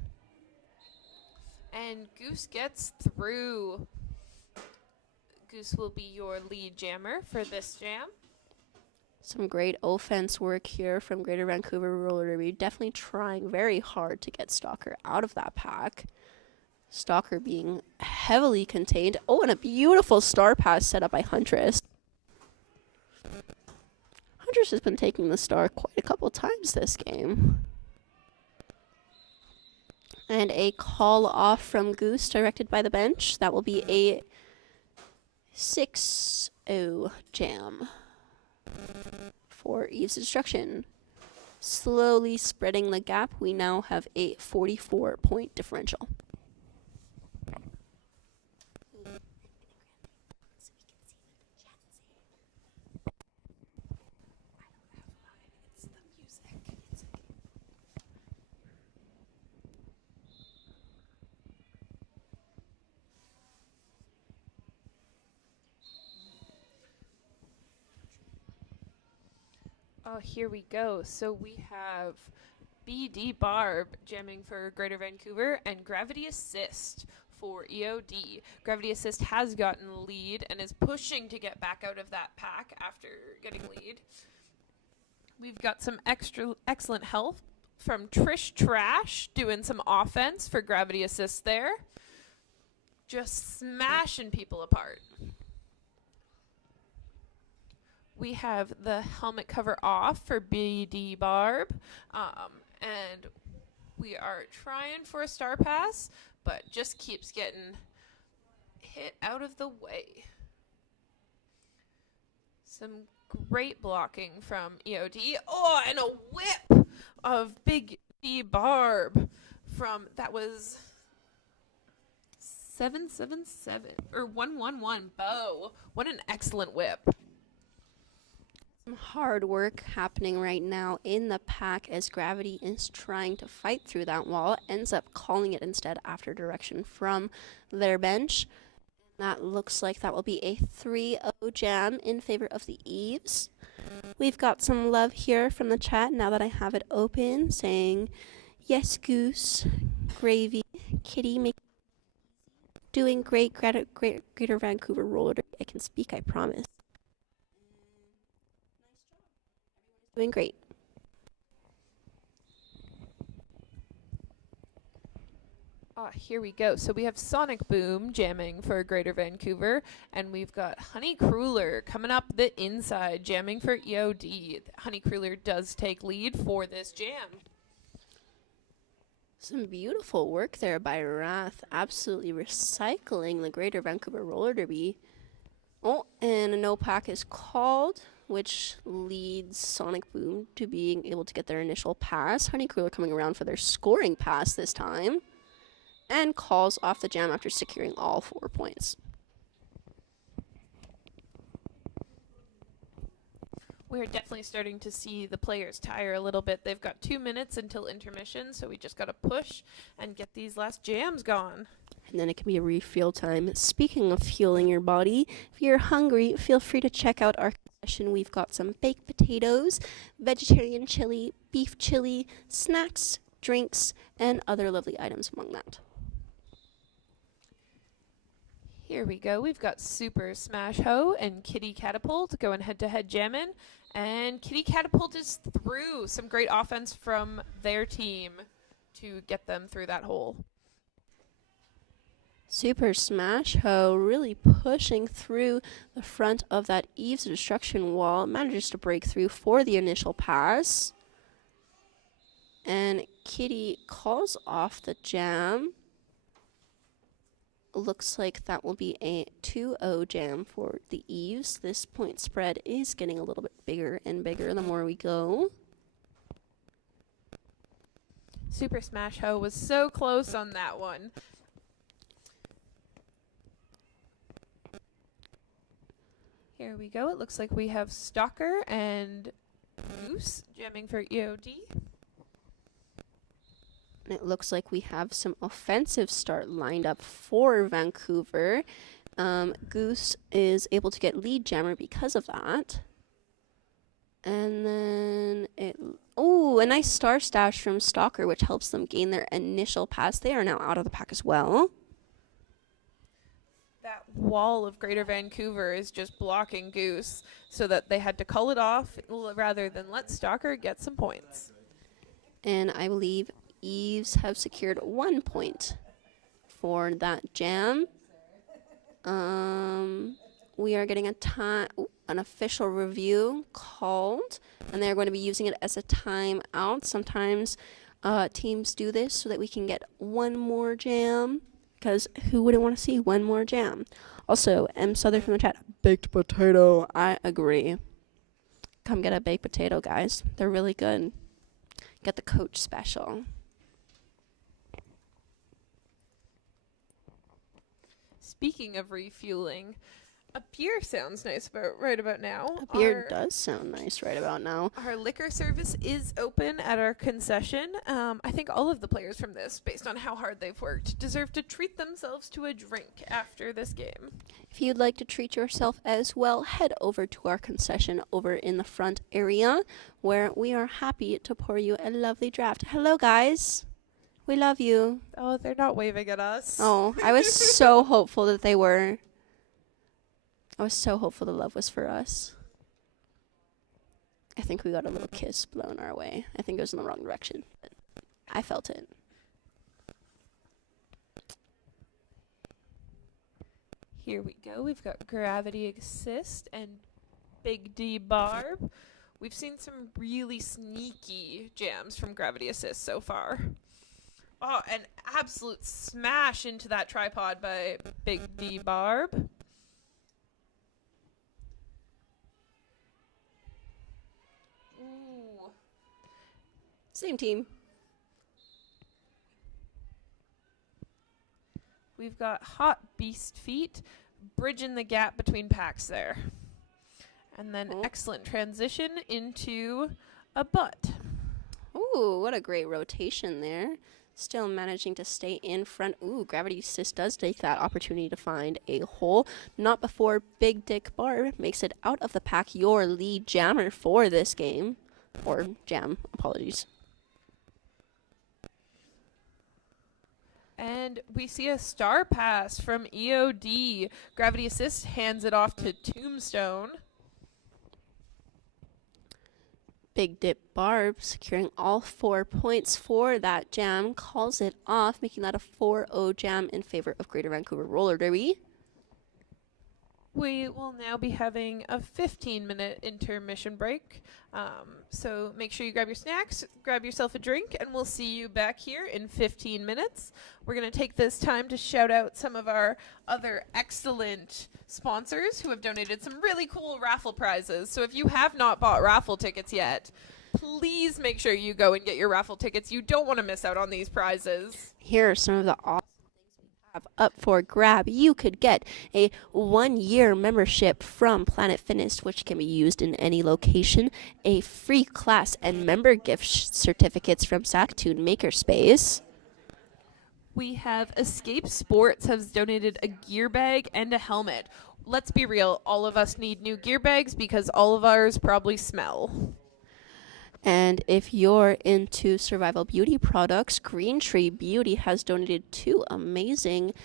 And Goose gets through. Goose will be your lead jammer for this jam. Some great offense work here from Greater Vancouver Roller Derby. Definitely trying very hard to get Stalker out of that pack. Stalker being heavily contained. Oh, and a beautiful star pass set up by Huntress. Huntress has been taking the star quite a couple times this game. And a call off from Goose directed by the bench. That will be a 6-0 jam for Eve's Destruction. Slowly spreading the gap, we now have a 44-point differential. Oh, here we go. So we have BD Barb jamming for Greater Vancouver and Gravity Assist for EOD. Gravity Assist has gotten lead and is pushing to get back out of that pack after getting lead. We've got some excellent help from Trish Trash doing some offense for Gravity Assist there. Just smashing people apart. We have the helmet cover off for BD Barb, and we are trying for a star pass, but just keeps getting hit out of the way. Some great blocking from EOD. Oh, and a whip of Big D Barb from, that was 777 or 111 bow. What an excellent whip. Some hard work happening right now in the pack as Gravity is trying to fight through that wall. Ends up calling it instead after direction from their bench. That looks like that will be a 3-0 jam in favor of the Eves. We've got some love here from the chat now that I have it open, saying, yes, Goose, Gravy, Kitty, doing great, Greater Vancouver Roller Derby. I can speak, I promise. Doing great. Here we go. So we have Sonic Boom jamming for Greater Vancouver, and we've got Honey Cruller coming up the inside jamming for EOD. Honey Cruller does take lead for this jam. Some beautiful work there by Wrath, absolutely recycling the Greater Vancouver Roller Derby. Oh, and a no pack is called, which leads Sonic Boom to being able to get their initial pass. Honey Cruller coming around for their scoring pass this time, and calls off the jam after securing all 4 points. We're definitely starting to see the players tire a little bit. They've got 2 minutes until intermission, so we just got to push and get these last jams gone. And then it can be a refuel time. Speaking of fueling your body, if you're hungry, feel free to check out our session. We've got some baked potatoes, vegetarian chili, beef chili, snacks, drinks, and other lovely items among that. Here we go. We've got Super Smash Ho and Kitty Catapult going head-to-head jamming. And Kitty Catapult is through. Some great offense from their team to get them through that hole. Super Smash Ho really pushing through the front of that Eve's Destruction wall. Manages to break through for the initial pass. And Kitty calls off the jam. Looks like that will be a 2-0 jam for the Eves. This point spread is getting a little bit bigger and bigger the more we go. Super Smash Ho was so close on that one. Here we go. It looks like we have Stalker and Goose jamming for EOD. And it looks like we have some offensive start lined up for Vancouver. Goose is able to get lead jammer because of that. And then a nice star stash from Stalker, which helps them gain their initial pass. They are now out of the pack as well. That wall of Greater Vancouver is just blocking Goose, so that they had to cull it off rather than let Stalker get some points. And I believe Eves have secured 1 point for that jam. We are getting an official review called, and they're going to be using it as a timeout. Sometimes teams do this so that we can get one more jam, because who wouldn't want to see one more jam? Also, M. Southern from the chat, baked potato. I agree. Come get a baked potato, guys. They're really good. Get the Coach special. Speaking of refueling, a beer sounds nice right about now. A beer does sound nice right about now. Our liquor service is open at our concession. I think all of the players from this, based on how hard they've worked, deserve to treat themselves to a drink after this game. If you'd like to treat yourself as well, head over to our concession over in the front area, where we are happy to pour you a lovely draft. Hello, guys. We love you. Oh, they're not waving at us. Oh, I was so hopeful that they were. I was so hopeful the love was for us. I think we got a little kiss blown our way. I think it was in the wrong direction, but I felt it. Here we go. We've got Gravity Assist and Big D Barb. We've seen some really sneaky jams from Gravity Assist so far. Oh, an absolute smash into that tripod by Big D Barb. Ooh. Same team. We've got Hot Beast Feet bridging the gap between packs there. And then excellent transition into a butt. Ooh, what a great rotation there. Still managing to stay in front. Ooh, Gravity Assist does take that opportunity to find a hole. Not before Big Dick Barb makes it out of the pack, your lead jammer for this game. Or jam, apologies. And we see a star pass from EOD. Gravity Assist hands it off to Tombstone. Big Dip Barb securing all 4 points for that jam, calls it off, making that a 4-0 jam in favor of Greater Vancouver Roller Derby. We will now be having a 15-minute intermission break. So make sure you grab your snacks, grab yourself a drink, and we'll see you back here in 15 minutes. We're going to take this time to shout out some of our other excellent sponsors who have donated some really cool raffle prizes. So if you have not bought raffle tickets yet, please make sure you go and get your raffle tickets. You don't want to miss out on these prizes. Here are some of the awesome up for grab. You could get a 1-year membership from Planet Fitness, which can be used in any location, a free class and member gift certificates from Saskatoon Makerspace. We have Escape Sports has donated a gear bag and a helmet. Let's be real, all of us need new gear bags because all of ours probably smell. And if you're into survival beauty products, Green Tree Beauty has donated 2 amazing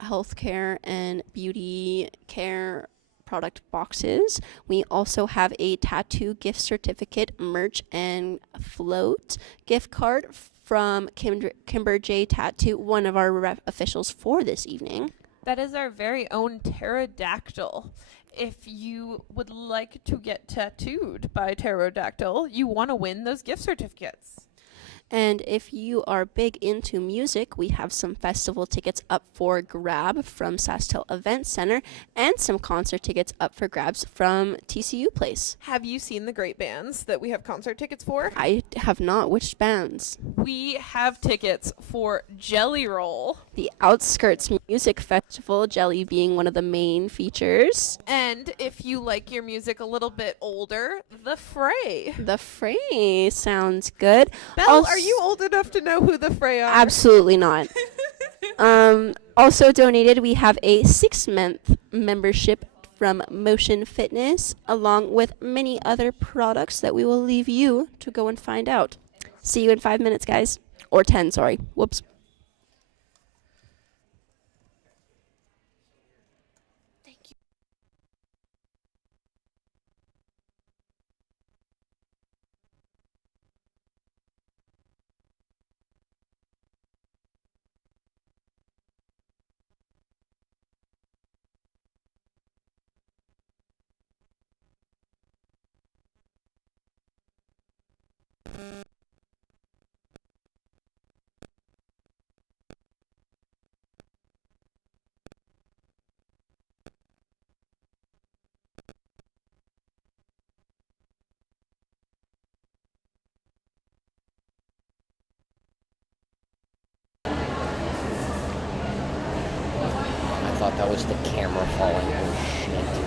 healthcare and beauty care product boxes. We also have a tattoo gift certificate, merch, and float gift card from Kimber J Tattoo, one of our officials for this evening. That is our very own pterodactyl. If you would like to get tattooed by Pterodactyl, you want to win those gift certificates. And if you are big into music, we have some festival tickets up for grab from Sastel Event Center and some concert tickets up for grabs from TCU Place. Have you seen the great bands that we have concert tickets for? I have not. Which bands? We have tickets for Jelly Roll. The Outskirts Music Festival, Jelly being one of the main features. And if you like your music a little bit older, The Fray. The Fray sounds good. Belle, are you old enough to know who The Fray are? Absolutely not. Also donated, we have a 6-month membership from Motion Fitness, along with many other products that we will leave you to go and find out. See you in 5 minutes, guys. Or 10, sorry. Whoops. I thought that was the camera falling. Oh shit.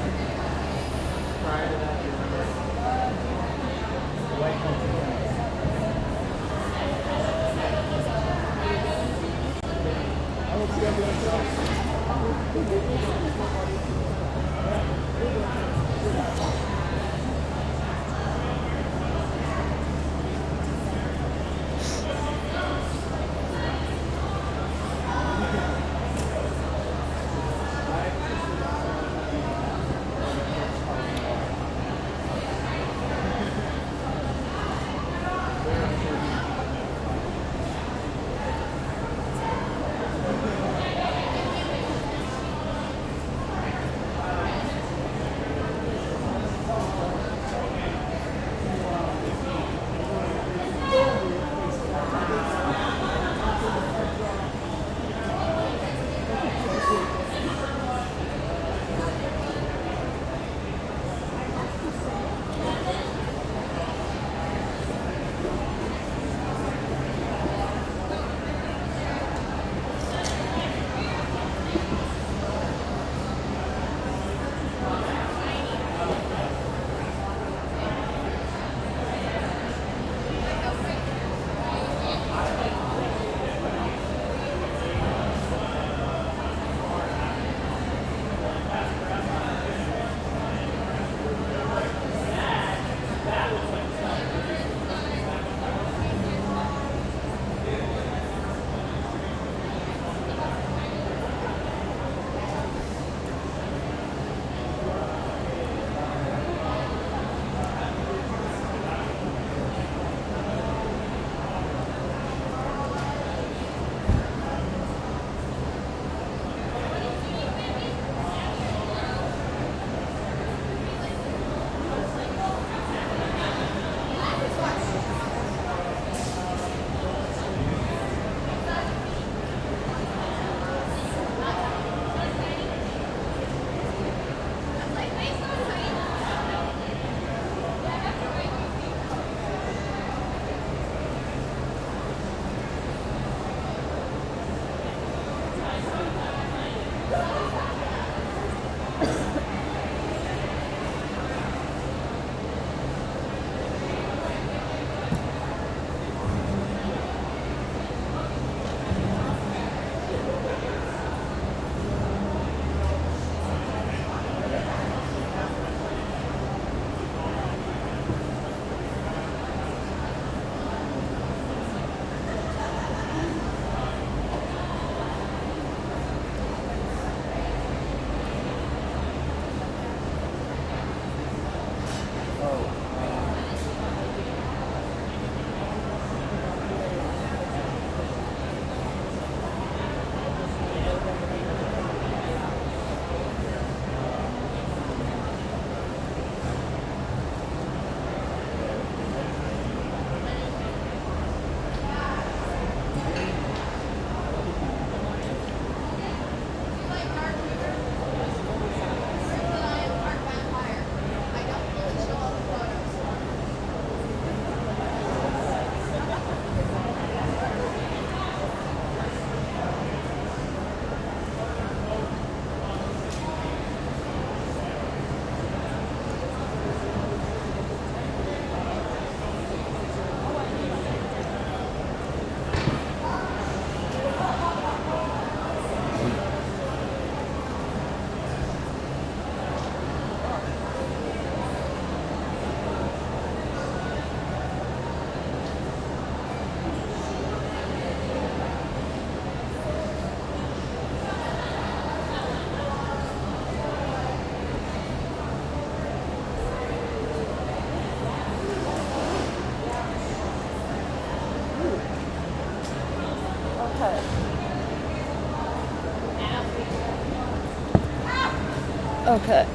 Okay.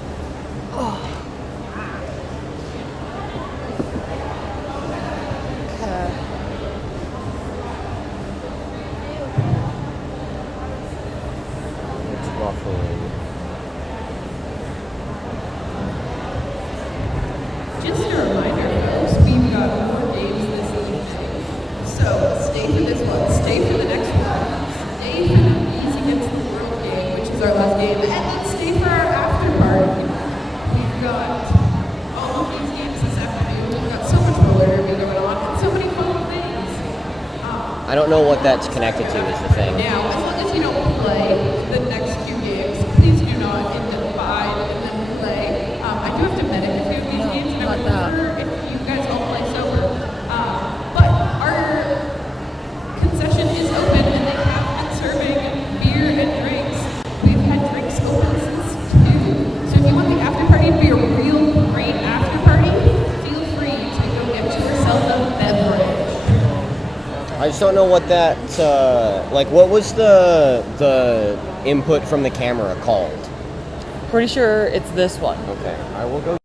Okay. It's ruffling. Just a reminder, folks, we've got more games this evening. So stay for this one, stay for the next one, stay for the Bees Against the World game, which is our last game, and then stay for our after party. We've got all of these games this afternoon. We've got so much roller derby going on, and so many fun things. I don't know what that's connected to is the thing. Now, as long as you don't play the next few games, please do not divide and then play. I do have to medic a few of these games, and I would prefer if you guys all play sober. But our concession is open, and they have been serving beer and drinks. We've had drinks open since 2. So if you want the after party to be a real great after party, feel free to go get yourself a beverage. I just don't know what that, like, what was the input from the camera called? Pretty sure it's this one. Okay, I will go.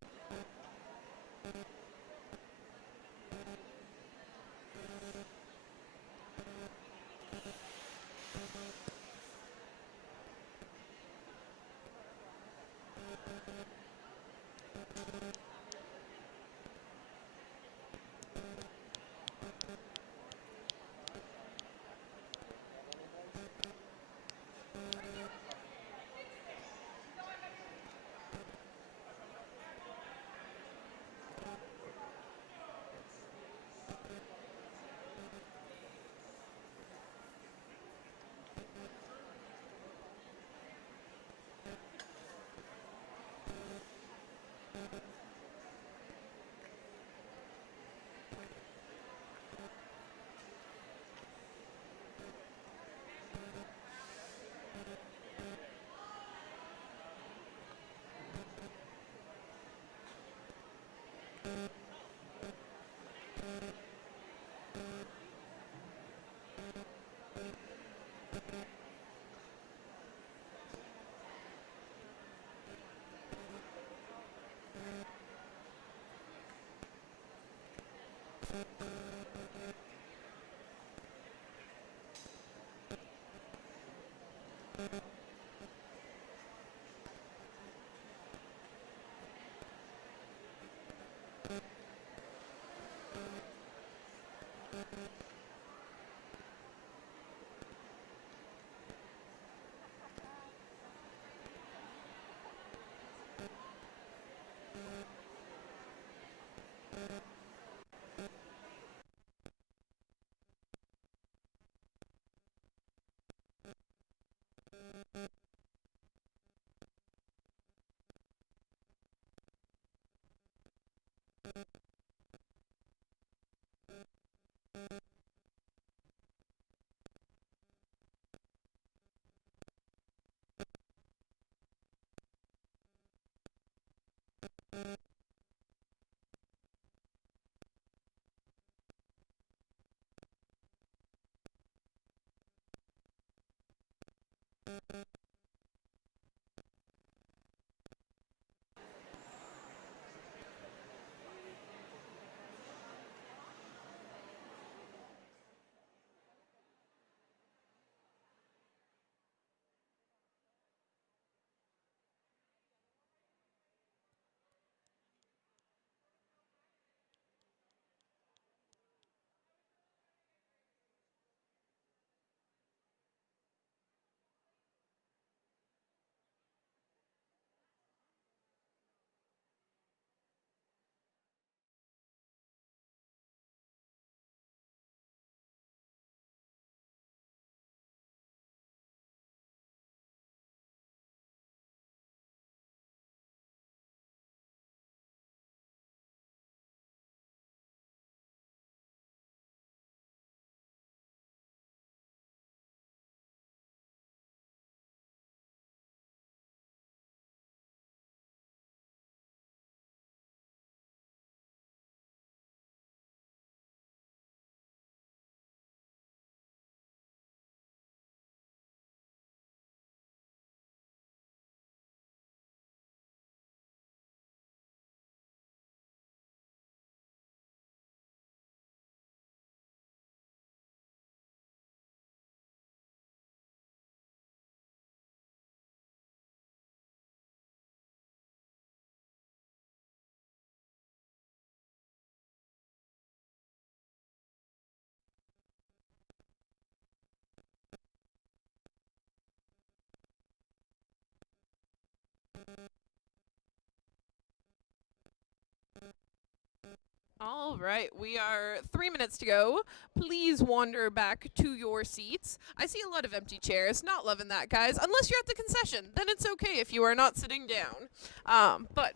All right, we are 3 minutes to go. Please wander back to your seats. I see a lot of empty chairs. Not loving that, guys. Unless you're at the concession, then it's okay if you are not sitting down. But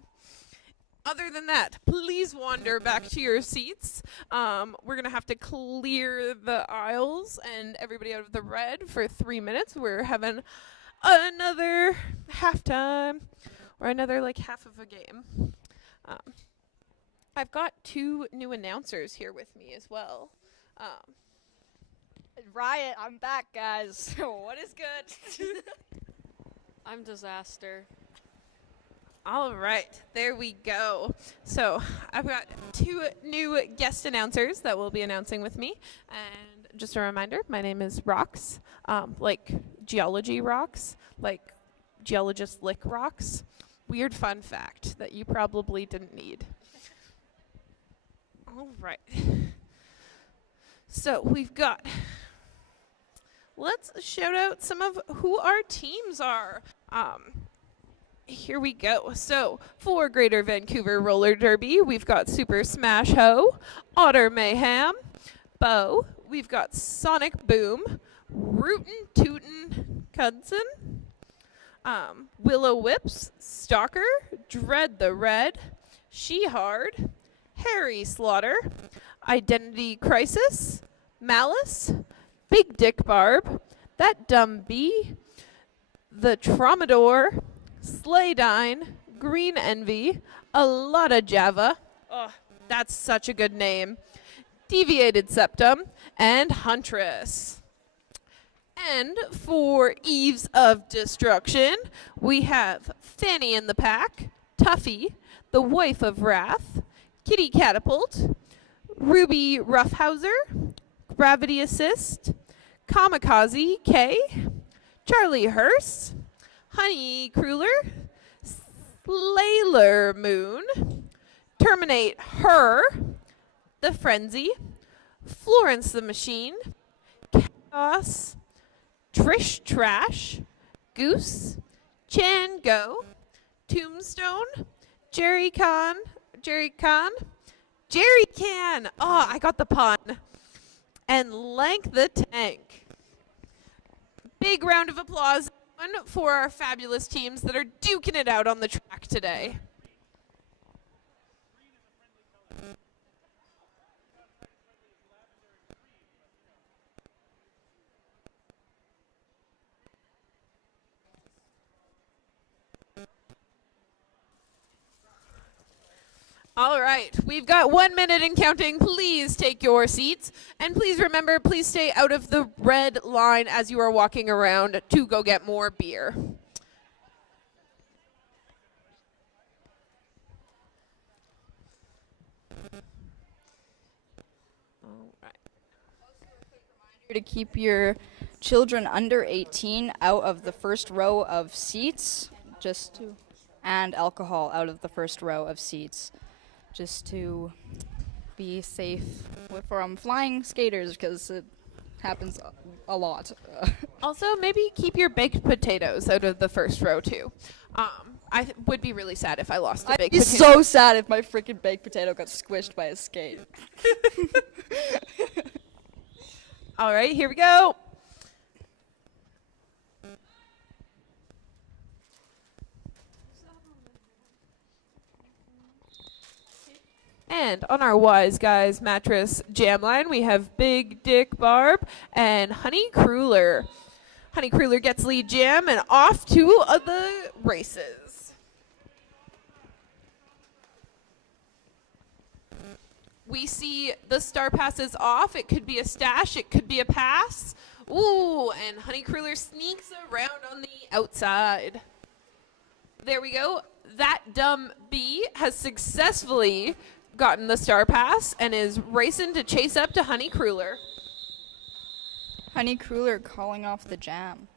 other than that, please wander back to your seats. We're going to have to clear the aisles and everybody out of the red for 3 minutes. We're having another halftime or another like half of a game. I've got 2 new announcers here with me as well. Riot, I'm back, guys. What is good? I'm disaster. All right, there we go. So I've got 2 new guest announcers that will be announcing with me. And just a reminder, my name is Rocks, like geology rocks, like geologists lick rocks. Weird fun fact that you probably didn't need. All right. So we've got, let's shout out some of who our teams are. Here we go. So for Greater Vancouver Roller Derby, we've got Super Smash Ho, Otter Mayhem, Bo. We've got Sonic Boom, Rootin' Tootin' Cudson, Willow Whips, Stalker, Dread the Red, She Hard, Harry Slaughter, Identity Crisis, Malice, Big Dick Barb, That Dumb Bee, The Traumador, Slaydine, Green Envy, A Lotta Java, oh, that's such a good name, Deviated Septum, and Huntress. And for Eves of Destruction, we have Fanny in the Pack, Tuffy, the Wife of Wrath, Kitty Catapult, Ruby Roughhouser, Gravity Assist, Kamikaze K, Charlie Hearst, Honey Crueler, Slayler Moon, Terminate Her, The Frenzy, Florence the Machine, Chaos, Trish Trash, Goose, Chan Go, Tombstone, Jerry Can. Oh, I got the pun. And Lank the Tank. Big round of applause for our fabulous teams that are duking it out on the track today. All right, we've got 1 minute and counting. Please take your seats. And please remember, please stay out of the red line as you are walking around to go get more beer. All right. To keep your children under 18 out of the first row of seats, and alcohol out of the first row of seats, just to be safe from flying skaters, because it happens a lot. Also, maybe keep your baked potatoes out of the first row too. I would be really sad if I lost a baked I'd be potato. so sad if my freaking baked potato got squished by a skate. All right, here we go. And on our Wise Guys mattress jam line, we have Big Dick Barb and Honey Crueler. Honey Crueler gets lead jam and off to the races. We see the star passes off. It could be a stash. It could be a pass. Ooh, and Honey Crueler sneaks around on the outside. There we go. That Dumb Bee has successfully gotten the star pass and is racing to chase up to Honey Crueler. Honey Crueler calling off the jam.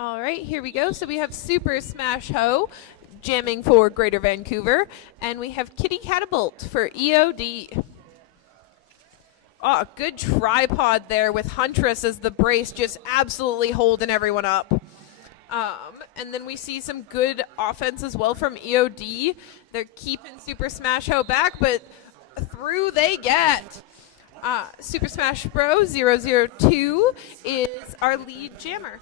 All right, here we go. So we have Super Smash Ho jamming for Greater Vancouver, and we have Kitty Catapult for EOD. Oh, good tripod there with Huntress as the brace, just absolutely holding everyone up. And then we see some good offense as well from EOD. They're keeping Super Smash Ho back, but through they get. Super Smash Bro 002 is our lead jammer.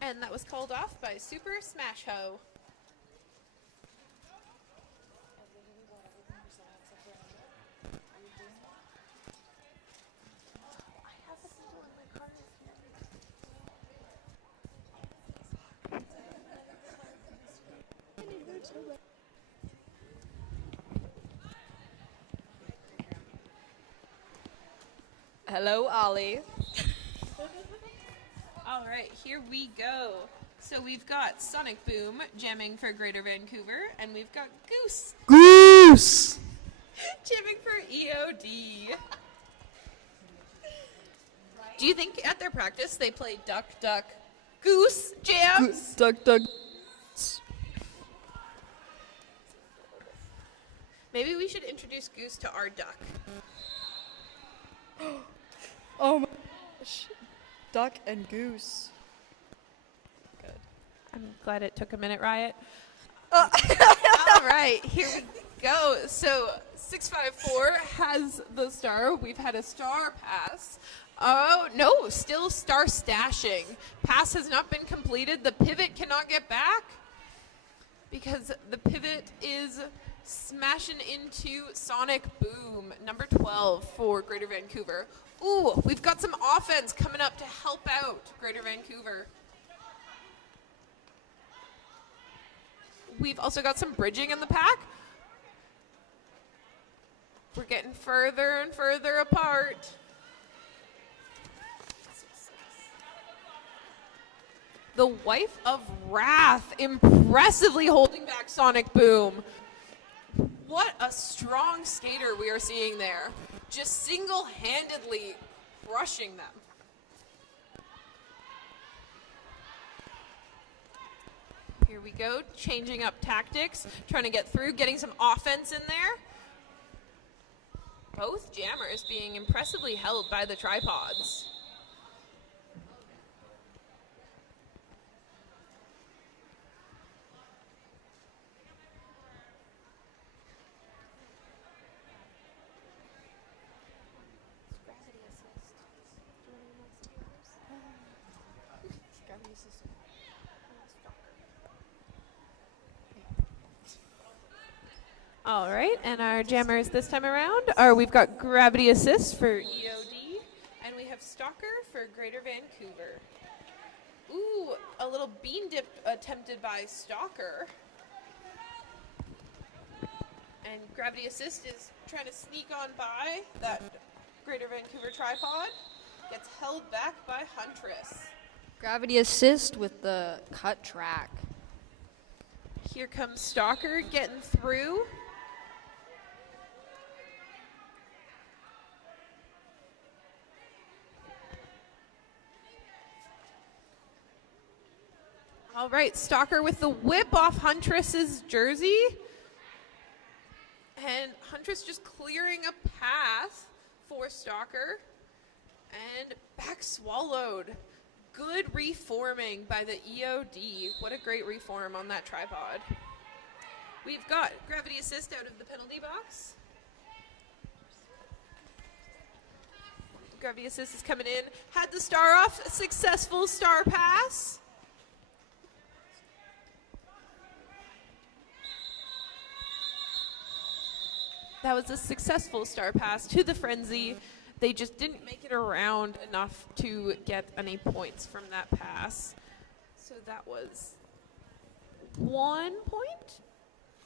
And that was called off by Super Smash Ho. Hello, Ollie. All right, here we go. So we've got Sonic Boom jamming for Greater Vancouver, and we've got Goose jamming for EOD. Do you think at their practice they play Duck, Duck, Goose jams? Duck, duck. Maybe we should introduce Goose to our duck. Oh my gosh. Duck and goose. Good. I'm glad it took a minute, Riot. All right, here we go. So 654 has the star. We've had a star pass. Oh, no, still star stashing. Pass has not been completed. The pivot cannot get back because the pivot is smashing into Sonic Boom, number 12 for Greater Vancouver. Ooh, we've got some offense coming up to help out Greater Vancouver. We've also got some bridging in the pack. We're getting further and further apart. The Wife of Wrath impressively holding back Sonic Boom. What a strong skater we are seeing there. Just single-handedly crushing them. Here we go, changing up tactics, trying to get through, getting some offense in there. Both jammers being impressively held by the tripods. All right, and our jammers this time around are, we've got Gravity Assist for EOD, and we have Stalker for Greater Vancouver. Ooh, a little bean dip attempted by Stalker. And Gravity Assist is trying to sneak on by that Greater Vancouver tripod. Gets held back by Huntress. Gravity assist with the cut track. Here comes Stalker getting through. All right, Stalker with the whip off Huntress's jersey. And Huntress just clearing a path for Stalker. And back swallowed. Good reforming by the EOD. What a great reform on that tripod. We've got Gravity Assist out of the penalty box. Gravity Assist is coming in. Had the star off. A successful star pass. That was a successful star pass to the Frenzy. They just didn't make it around enough to get any points from that pass. So that was 1 point.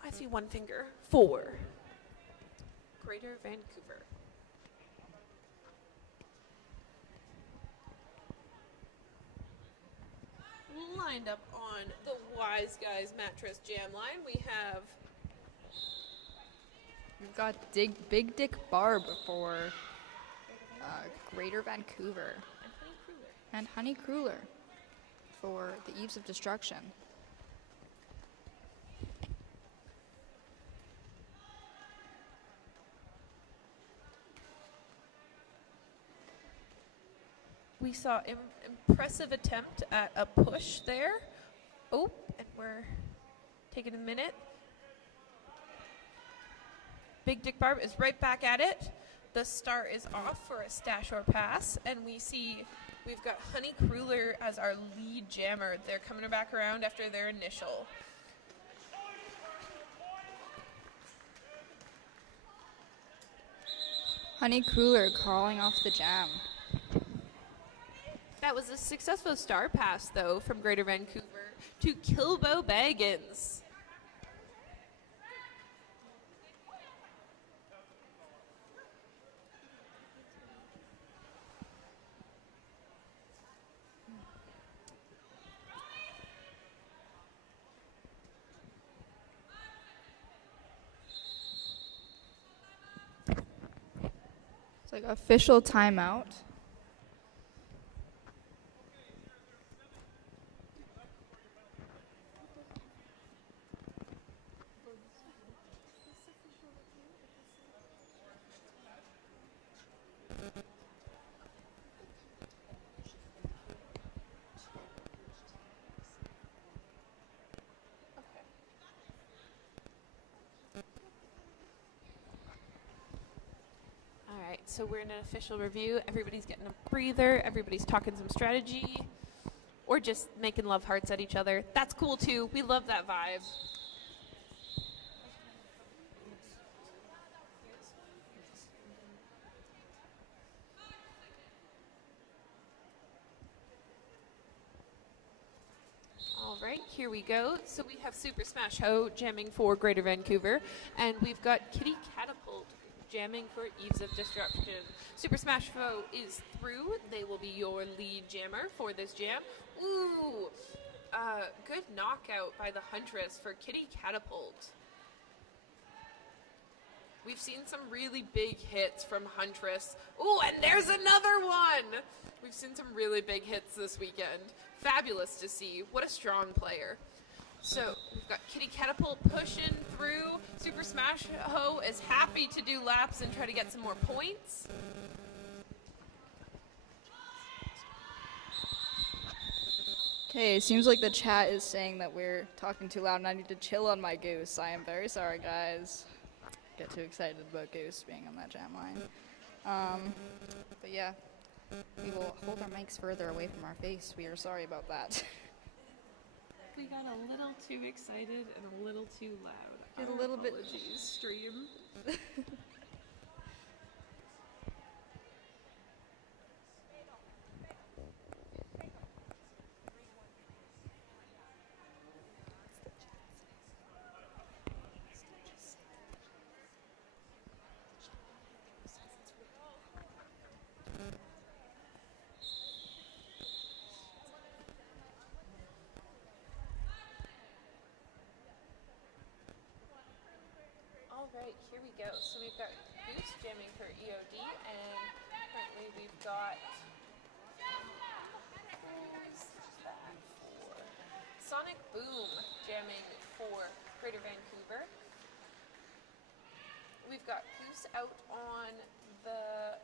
I see one finger. 4. Greater Vancouver. Lined up on the Wise Guys Mattress Jam line, we have We've got Big Dick Barb for Greater Vancouver. And Honey Cruller for the Eves of Destruction. We saw impressive attempt at a push there. Oh, and we're taking a minute. Big Dick Barb is right back at it. The star is off for a stash or pass, and we've got Honey Cruller as our lead jammer. They're coming back around after their initial. Honey Cruller calling off the jam. That was a successful star pass, though, from Greater Vancouver to Kilbo Baggins. It's like official timeout. So we're in an official review. Everybody's getting a breather. Everybody's talking some strategy. Or just making love hearts at each other. That's cool too. We love that vibe. All right, here we go. So we have Super Smash Ho jamming for Greater Vancouver. And we've got Kitty Catapult jamming for Eves of Destruction. Super Smash Foe is through. They will be your lead jammer for this jam. Ooh, good knockout by the Huntress for Kitty Catapult. We've seen some really big hits from Huntress. Ooh, and there's another one! We've seen some really big hits this weekend. Fabulous to see. What a strong player. So we've got Kitty Catapult pushing through. Super Smash Ho is happy to do laps and try to get some more points. Okay, it seems like the chat is saying that we're talking too loud and I need to chill on my goose. I am very sorry, guys. Get too excited about Goose being on that jam line. But yeah, we will hold our mics further away from our face. We are sorry about that. We got a little too excited and a little too loud. Get a little bit. Apologies, stream. Alright, here we go. So we've got Goose jamming for EOD, and currently we've got Sonic Boom jamming for Greater Vancouver. We've got Goose out on the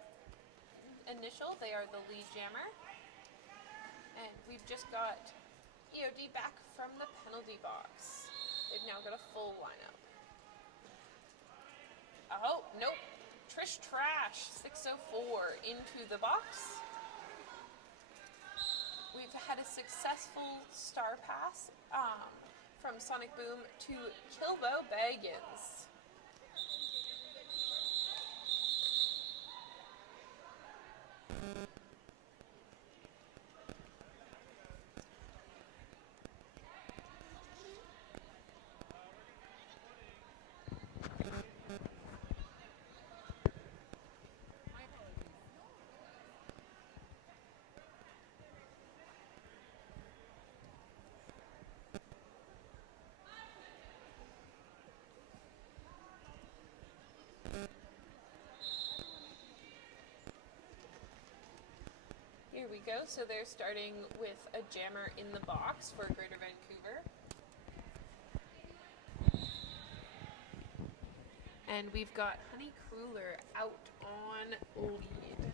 initial. They are the lead jammer. And we've just got EOD back from the penalty box. They've now got a full lineup. Oh, nope. Trish Trash, 604 into the box. We've had a successful star pass from Sonic Boom to Kilbo Baggins. Here we go. So they're starting with a jammer in the box for Greater Vancouver. And we've got Honey Cruller out on lead.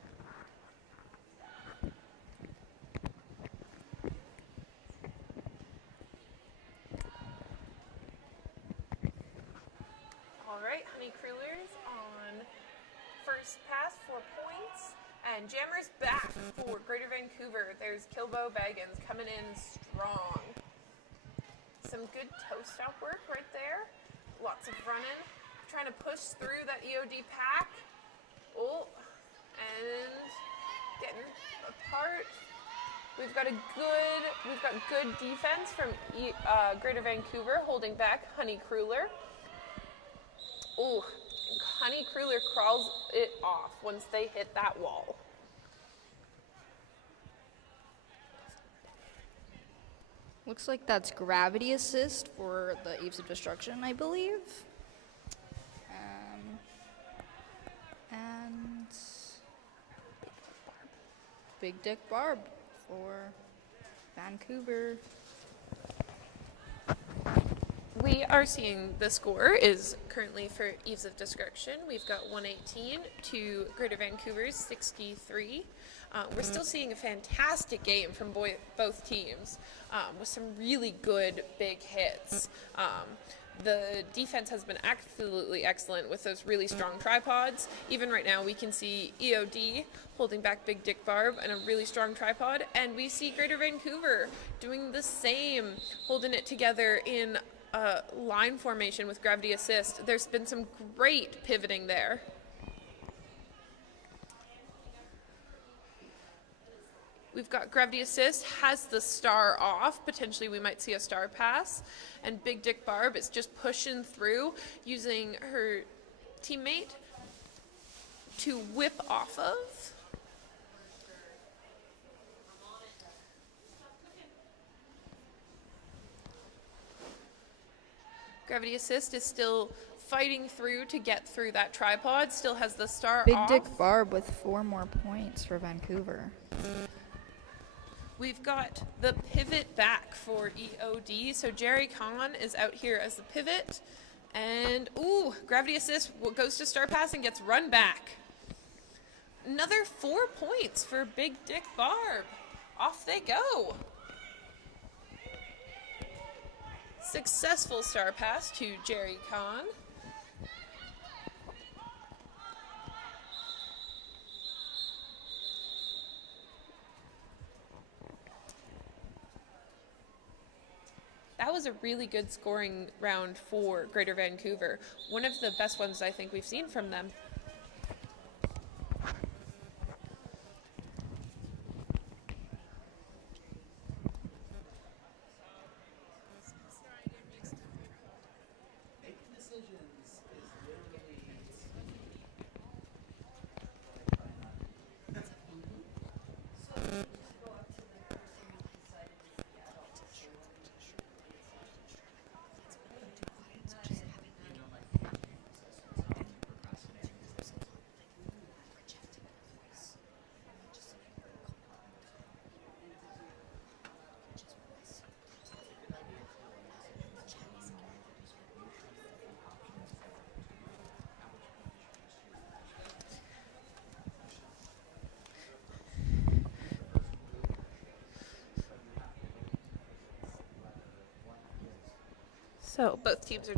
All right, Honey Cruller's on first pass, 4 points. And Jammer's back for Greater Vancouver. There's Kilbo Baggins coming in strong. Some good toe stop work right there. Lots of running. Trying to push through that EOD pack. Oh, and getting apart. We've got good defense from Greater Vancouver holding back Honey Cruller. Oh, Honey Cruller crawls it off once they hit that wall. Looks like that's gravity assist for the Eaves of Destruction, I believe. And Big Dick Barb for Vancouver. We are seeing the score is currently for Eaves of Destruction. We've got 118 to Greater Vancouver's 63. We're still seeing a fantastic game from both teams with some really good big hits. The defense has been absolutely excellent with those really strong tripods. Even right now we can see EOD holding back Big Dick Barb and a really strong tripod, and we see Greater Vancouver doing the same, holding it together in line formation with gravity assist. There's been some great pivoting there. We've got gravity assist, has the star off. Potentially we might see a star pass. And Big Dick Barb is just pushing through using her teammate to whip off of. Gravity assist is still fighting through to get through that tripod, still has the star Big off. Dick Barb with 4 more points for Vancouver. We've got the pivot back for EOD. So Jerry Kahn is out here as the pivot. And, ooh, gravity assist goes to star pass and gets run back. Another 4 points for Big Dick Barb. Off they go. Successful star pass to Jerry Kahn. That was a really good scoring round for Greater Vancouver. One of the best ones I think we've seen from them. Making decisions is literally So both teams are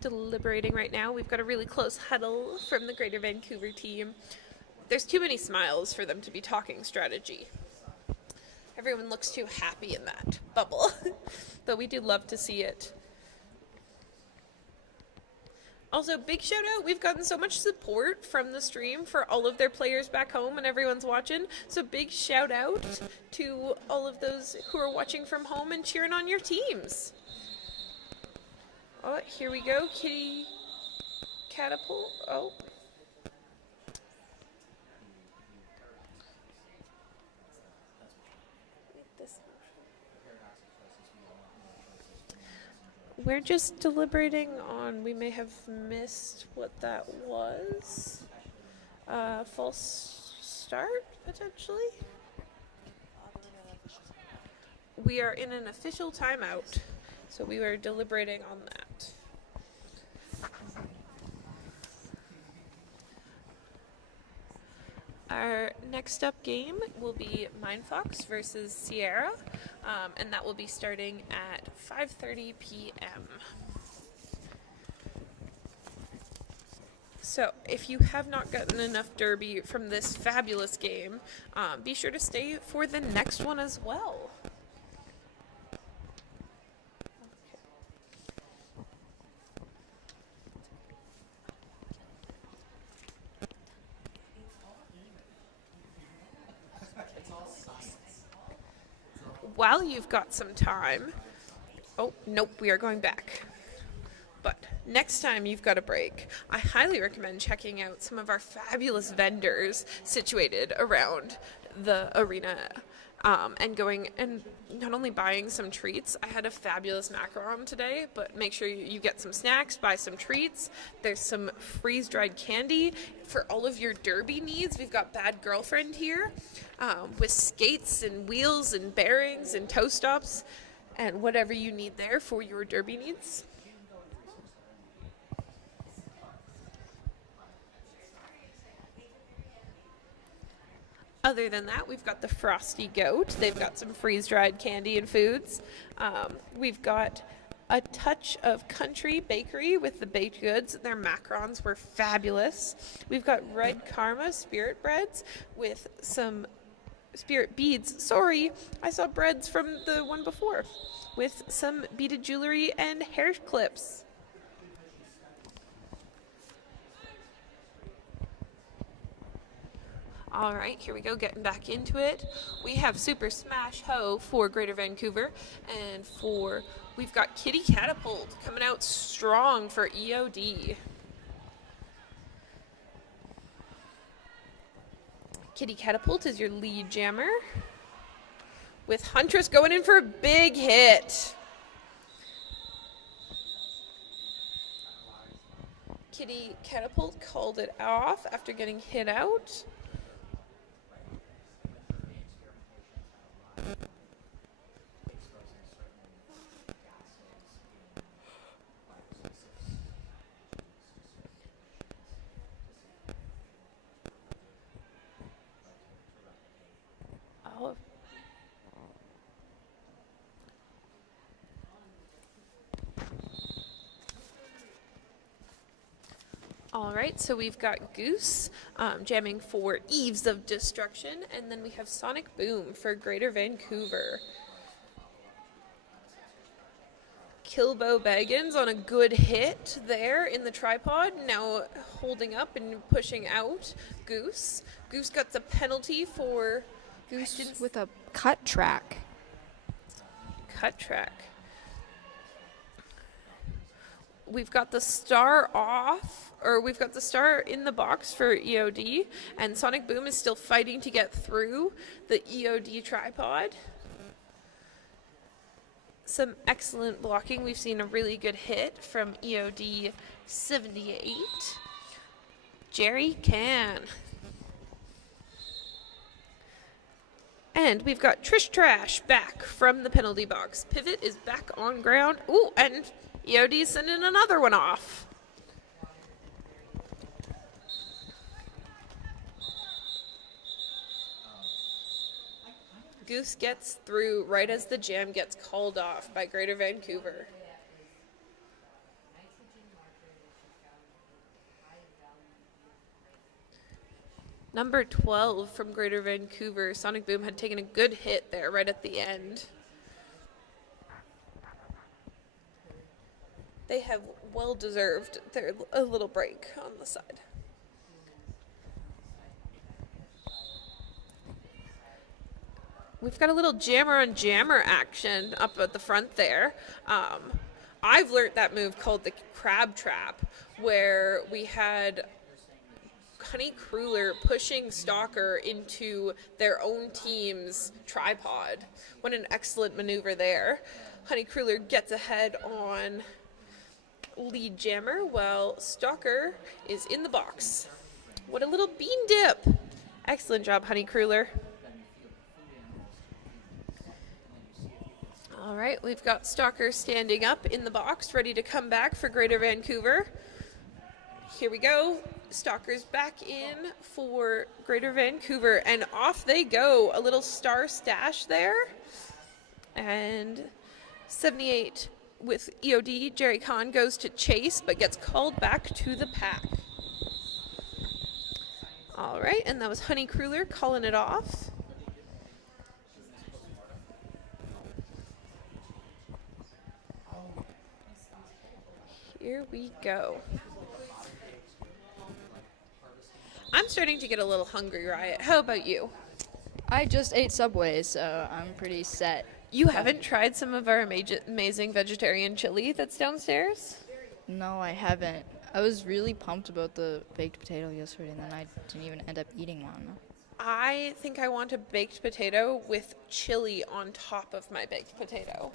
deliberating right now. We've got a really close huddle from the Greater Vancouver team. There's too many smiles for them to be talking strategy. Everyone looks too happy in that bubble, but we do love to see it. Also, big shout out, we've gotten so much support from the stream for all of their players back home and everyone's watching. So big shout out to all of those who are watching from home and cheering on your teams. Oh, here we go, Kitty Catapult. Oh. We're just deliberating on, we may have missed what that was. False start, potentially? we are in an official timeout, so we are deliberating on that. Our next up game will be Mindfox versus Sierra, and that will be starting at 5:30 p.m. So, if you have not gotten enough Derby from this fabulous game, be sure to stay for the next one as well. While you've got some time, oh, nope, we are going back. But next time you've got a break, I highly recommend checking out some of our fabulous vendors situated around the arena, and going and not only buying some treats. I had a fabulous macaron today, but make sure you get some snacks, buy some treats. There's some freeze-dried candy for all of your derby needs. We've got Bad Girlfriend here, with skates and wheels and bearings and toe stops and whatever you need there for your derby needs. Other than that, we've got the Frosty Goat. They've got some freeze-dried candy and foods. We've got a touch of Country Bakery with the baked goods. Their macarons were fabulous. We've got Red Karma Spirit Breads with some spirit beads. Sorry, I saw breads from the one before. With some beaded jewelry and hair clips. All right, here we go, getting back into it. We have Super Smash Ho for Greater Vancouver, and we've got Kitty Catapult coming out strong for EOD. Kitty Catapult is your lead jammer, with Huntress going in for a big hit. Kitty Catapult called it off after getting hit out. All right, so we've got Goose jamming for Eves of Destruction, and then we have Sonic Boom for Greater Vancouver. Kilbo Baggins on a good hit there in the tripod, now holding up and pushing out Goose. Goose got the penalty for Goose with a cut track. Cut track. We've got the star off, or we've got the star in the box for EOD, and Sonic Boom is still fighting to get through the EOD tripod. Some excellent blocking. We've seen a really good hit from EOD 78. Jerry Can. And we've got Trish Trash back from the penalty box. Pivot is back on ground. Ooh, and EOD's sending another one off. Goose gets through right as the jam gets called off by Greater Vancouver. Number 12 from Greater Vancouver, Sonic Boom, had taken a good hit there right at the end. They have well deserved a little break on the side. We've got a little jammer on jammer action up at the front there. I've learned that move called the crab trap, where we had Honey Cruller pushing Stalker into their own team's tripod. What an excellent maneuver there. Honey Cruller gets ahead on lead jammer while Stalker is in the box. What a little bean dip. Excellent job, Honey Cruller. All right, we've got Stalker standing up in the box, ready to come back for Greater Vancouver. Here we go. Stalker's back in for Greater Vancouver, and off they go. A little star stash there. And 78 with EOD, Jerry Kahn goes to chase, but gets called back to the pack. All right, and that was Honey Kruller calling it off. Here we go. I'm starting to get a little hungry, Riot. How about you? I just ate Subway, so I'm pretty set. You haven't tried some of our amazing vegetarian chili that's downstairs? No, I haven't. I was really pumped about the baked potato yesterday, and then I didn't even end up eating one. I think I want a baked potato with chili on top of my baked potato.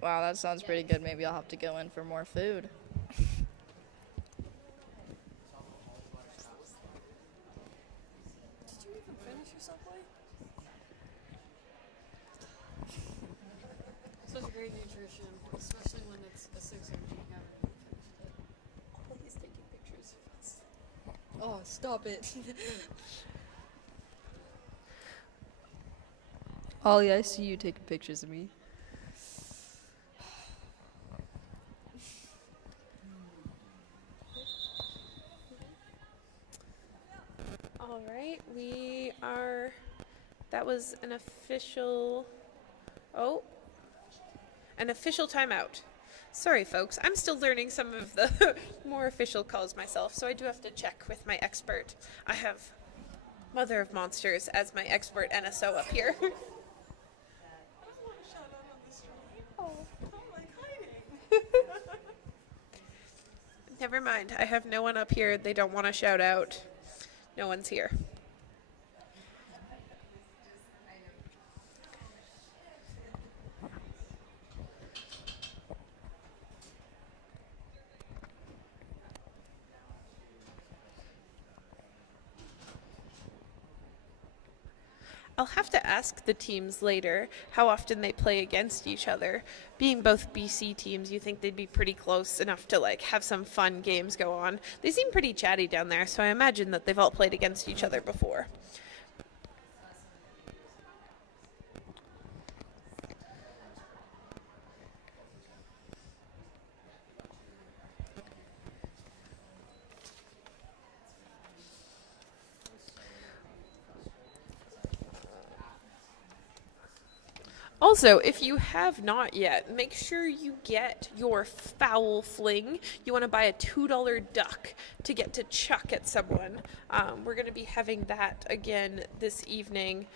Wow, that sounds pretty good. Maybe I'll have to go in for more food. Did you even finish your Subway? Such great nutrition, especially when it's a 6 energy calorie. Oh, he's taking pictures of us. Oh, stop it. Ollie, I see you taking pictures of me. All right, that was an official timeout. Sorry, folks, I'm still learning some of the more official calls myself, so I do have to check with my expert. I have Mother of Monsters as my expert NSO up here. Never mind, I have no one up here. They don't want to shout out. No one's here. I'll have to ask the teams later how often they play against each other. Being both BC teams, you think they'd be pretty close enough to have some fun games go on. They seem pretty chatty down there, so I imagine that they've all played against each other before. Also, if you have not yet, make sure you get your foul fling. You want to buy a $2 duck to get to chuck at someone. We're going to be having that again this evening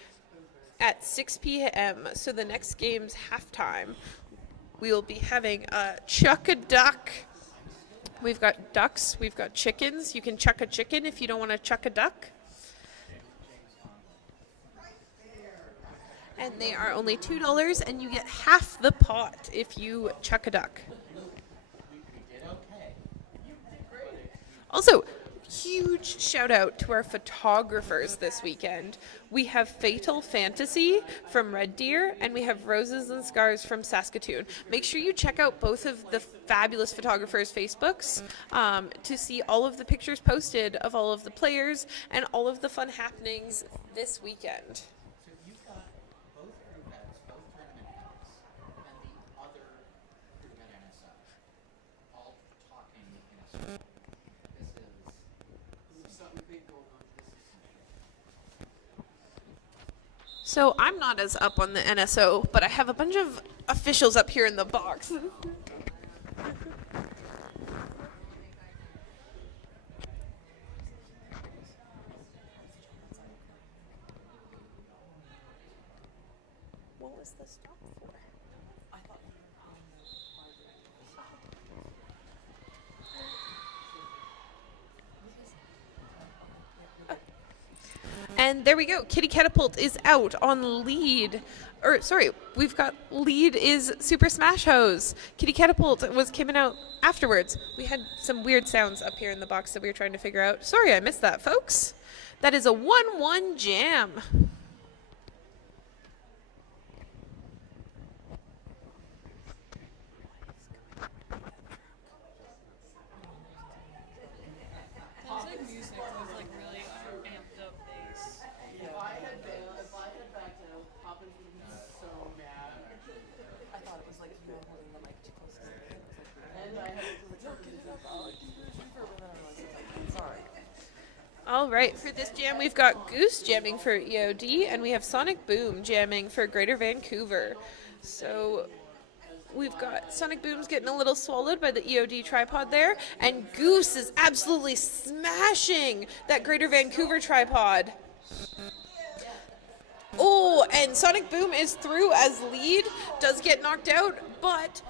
at 6 p.m. So the next game's halftime. We will be having a chuck a duck. We've got ducks. We've got chickens. You can chuck a chicken if you don't want to chuck a duck. And they are only $2, and you get half the pot if you chuck a duck. Also, huge shout out to our photographers this weekend. We have Fatal Fantasy from Red Deer, and we have Roses and Scars from Saskatoon. Make sure you check out both of the fabulous photographers' Facebooks to see all of the pictures posted of all of the players and all of the fun happenings this weekend. So I'm not as up on the NSO, but I have a bunch of officials up here in the box. What was the stop for? I thought you And there we go. Kitty Catapult is out on lead. We've got lead is Super Smash Hose. Kitty Catapult came out afterwards. We had some weird sounds up here in the box that we were trying to figure out. Sorry, I missed that, folks. That is a 1-1 jam. All right, for this jam, we've got Goose jamming for EOD, and we have Sonic Boom jamming for Greater Vancouver. So we've got Sonic Boom's getting a little swallowed by the EOD tripod there, and Goose is absolutely smashing that Greater Vancouver tripod. Oh, and Sonic Boom is through as lead, does get knocked out, but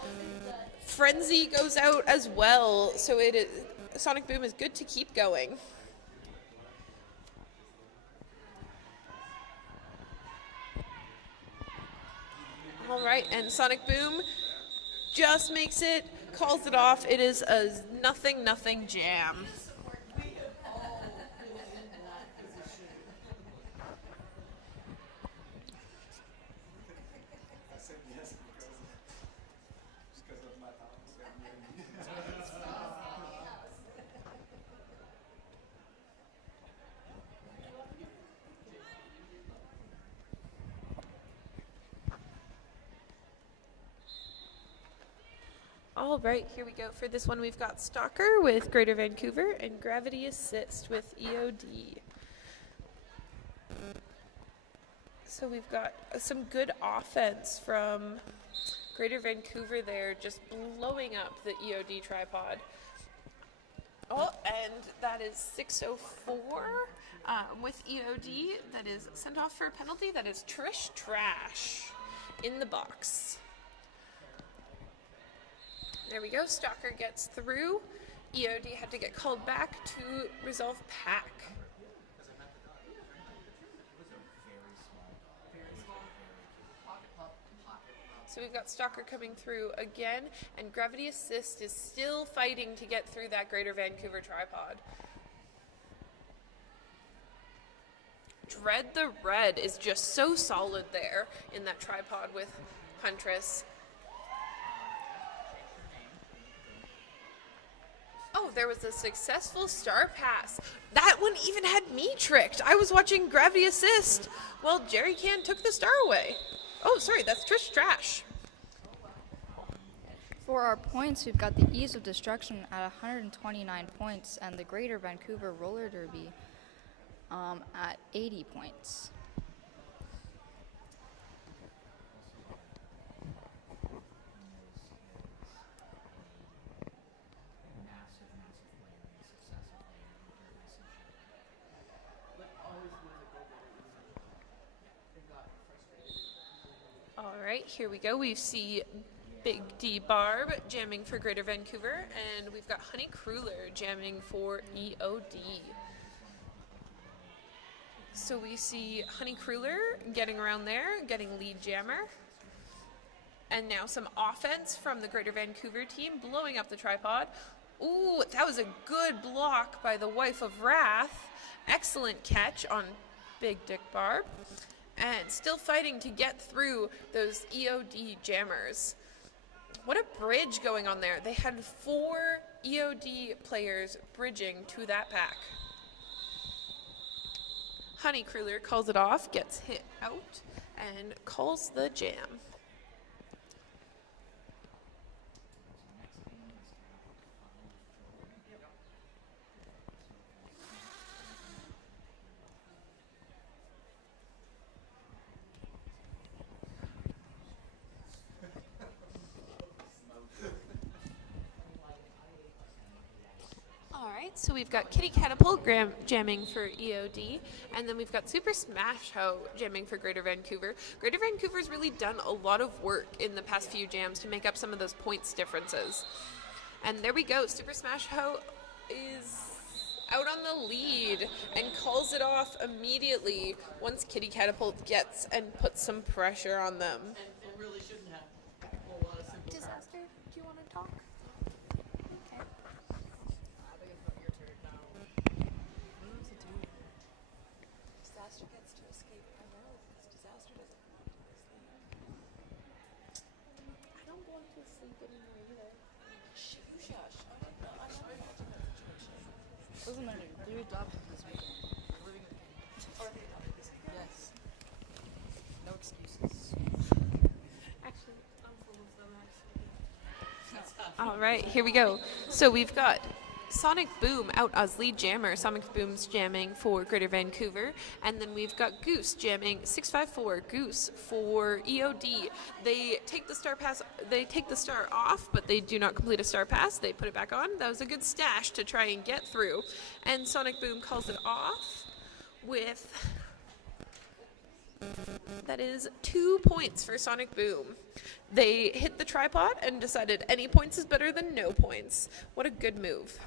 Frenzy goes out as well, so it is, Sonic Boom is good to keep going. All right, and Sonic Boom just makes it, calls it off. It is a nothing jam. All right, here we go. For this one, we've got Stalker with Greater Vancouver and Gravity Assist with EOD. So we've got some good offense from Greater Vancouver there, just blowing up the EOD tripod. Oh, and that is 604 with EOD. That is sent off for a penalty. That is Trish Trash in the box. There we go. Stalker gets through. EOD had to get called back to resolve pack. So we've got Stalker coming through again, and Gravity Assist is still fighting to get through that Greater Vancouver tripod. Dread the Red is just so solid there in that tripod with Huntress. Oh, there was a successful star pass. That one even had me tricked. I was watching Gravity Assist while Jerry Can took the star away. Oh, sorry, that's Trish Trash. For our points, we've got the Ease of Destruction at 129 points and the Greater Vancouver Roller Derby at 80 points. All right, here we go. We see Big D Barb jamming for Greater Vancouver, and we've got Honey Kruller jamming for EOD. So we see Honey Kruller getting around there, getting lead jammer. And now some offense from the Greater Vancouver team, blowing up the tripod. Ooh, that was a good block by the Wife of Wrath. Excellent catch on Big Dick Barb. And still fighting to get through those EOD jammers. What a bridge going on there. They had 4 EOD players bridging to that pack. Honey Kruller calls it off, gets hit out, and calls the jam. So we've got Kitty Catapult jamming for EOD, and then we've got Super Smash Ho jamming for Greater Vancouver. Greater Vancouver's really done a lot of work in the past few jams to make up some of those points differences. And there we go, Super Smash Ho is out on the lead and calls it off immediately once Kitty Catapult gets and puts some pressure on them. It really shouldn't have a whole lot of simple. Disaster, do you want to talk? Disaster gets to escape primarily because Disaster doesn't want to sleep. I don't want to sleep anymore either. Shush. I'm not watching that situation. Doesn't matter. They're adopted this weekend. We're living in Are they adopted this weekend? Yes. No excuses. Actually, I'm full of them actually. All right, here we go. So we've got Sonic Boom out as lead jammer. Sonic Boom's jamming for Greater Vancouver. And then we've got Goose jamming 654. Goose for EOD. They take the star pass, they take the star off, but they do not complete a star pass. They put it back on. That was a good stash to try and get through. And Sonic Boom calls it off with... That is 2 points for Sonic Boom. They hit the tripod and decided any points is better than no points. What a good move.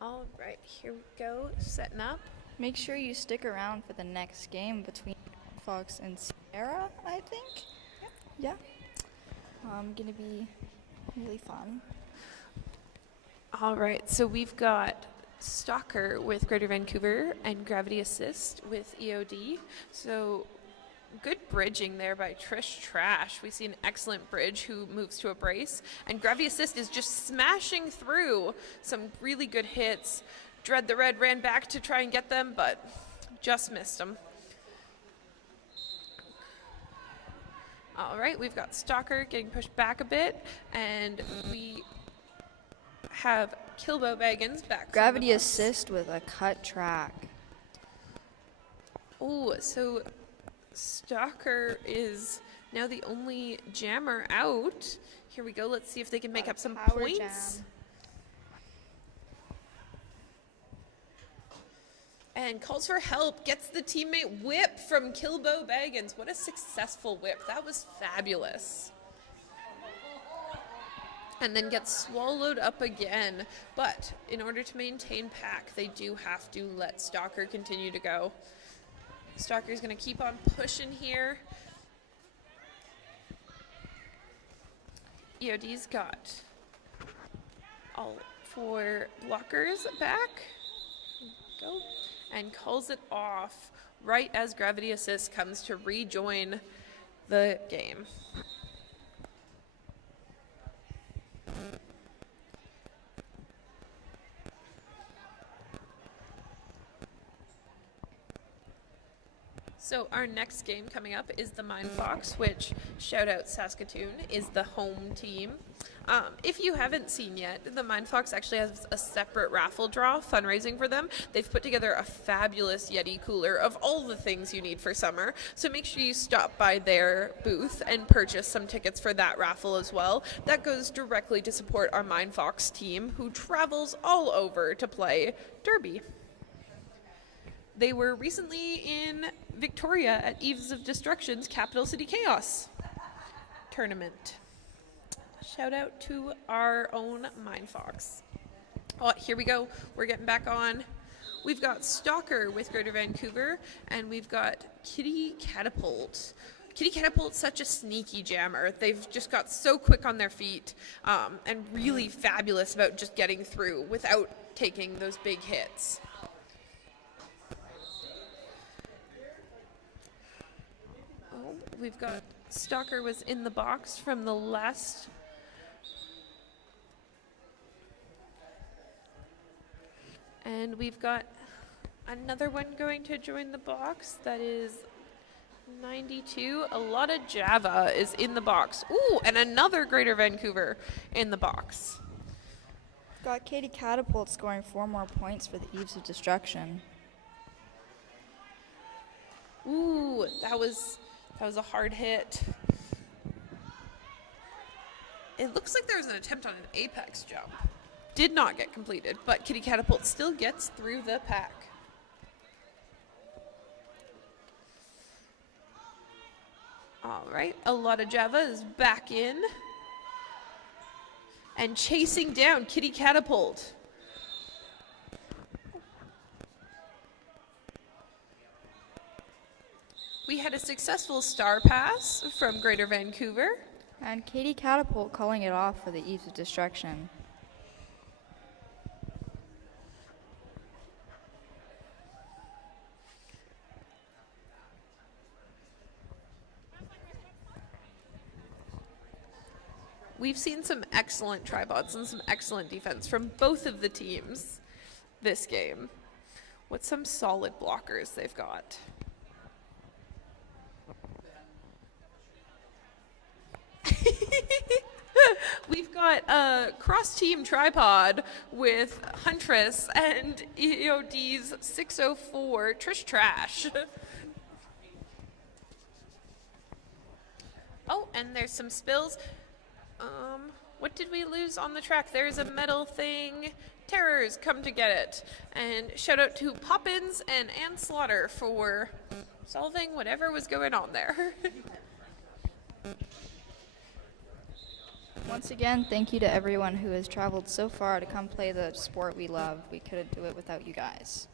All right, here we go, setting up. Make sure you stick around for the next game between Fox and Sierra, I think. Yeah. Gonna be really fun. All right, so we've got Stalker with Greater Vancouver and Gravity Assist with EOD. So good bridging there by Trish Trash. We see an excellent bridge who moves to a brace. And Gravity Assist is just smashing through some really good hits. Dread the Red ran back to try and get them, but just missed them. All right, we've got Stalker getting pushed back a bit, and we have Kilbo Baggins back. Gravity Assist with a cut track. Oh, so Stalker is now the only jammer out. Here we go. Let's see if they can make up some points. Jam. And calls for help, gets the teammate whip from Kilbo Baggins. What a successful whip. That was fabulous. And then gets swallowed up again. But in order to maintain pack, they do have to let Stalker continue to go. Stalker's going to keep on pushing here. EOD's got all 4 blockers back. Go. And calls it off right as Gravity Assist comes to rejoin the game. So our next game coming up is the Mind Fox, which, shout out Saskatoon, is the home team. If you haven't seen yet, the Mind Fox actually has a separate raffle draw fundraising for them. They've put together a fabulous Yeti cooler of all the things you need for summer. So make sure you stop by their booth and purchase some tickets for that raffle as well. That goes directly to support our Mind Fox team, who travels all over to play Derby. They were recently in Victoria at Eves of Destruction's Capital City Chaos tournament. Shout out to our own Mind Fox. Oh, here we go. We're getting back on. We've got Stalker with Greater Vancouver, and we've got Kitty Catapult. Kitty Catapult's such a sneaky jammer. They've just got so quick on their feet and really fabulous about just getting through without taking those big hits. We've got Stalker was in the box from the last. And we've got another one going to join the box. That is 92. A lot of Java is in the box. Ooh, and another Greater Vancouver in the box. Got Katie Catapult scoring 4 more points for the Eves of Destruction. Ooh, that was a hard hit. It looks like there was an attempt on an apex jump. Did not get completed, but Kitty Catapult still gets through the pack. All right, a lot of Java is back in. And chasing down Kitty Catapult. We had a successful star pass from Greater Vancouver. And Katie Catapult calling it off for the Eves of Destruction. We've seen some excellent tripods and some excellent defense from both of the teams this game, with some solid blockers they've got. We've got a cross-team tripod with Huntress and EOD's 604 Trish Trash. Oh, and there's some spills. What did we lose on the track? There's a metal thing. Terrors, come to get it. And shout out to Poppins and Ann Slaughter for solving whatever was going on there. Once again, thank you to everyone who has traveled so far to come play the sport we love. We couldn't do it without you guys.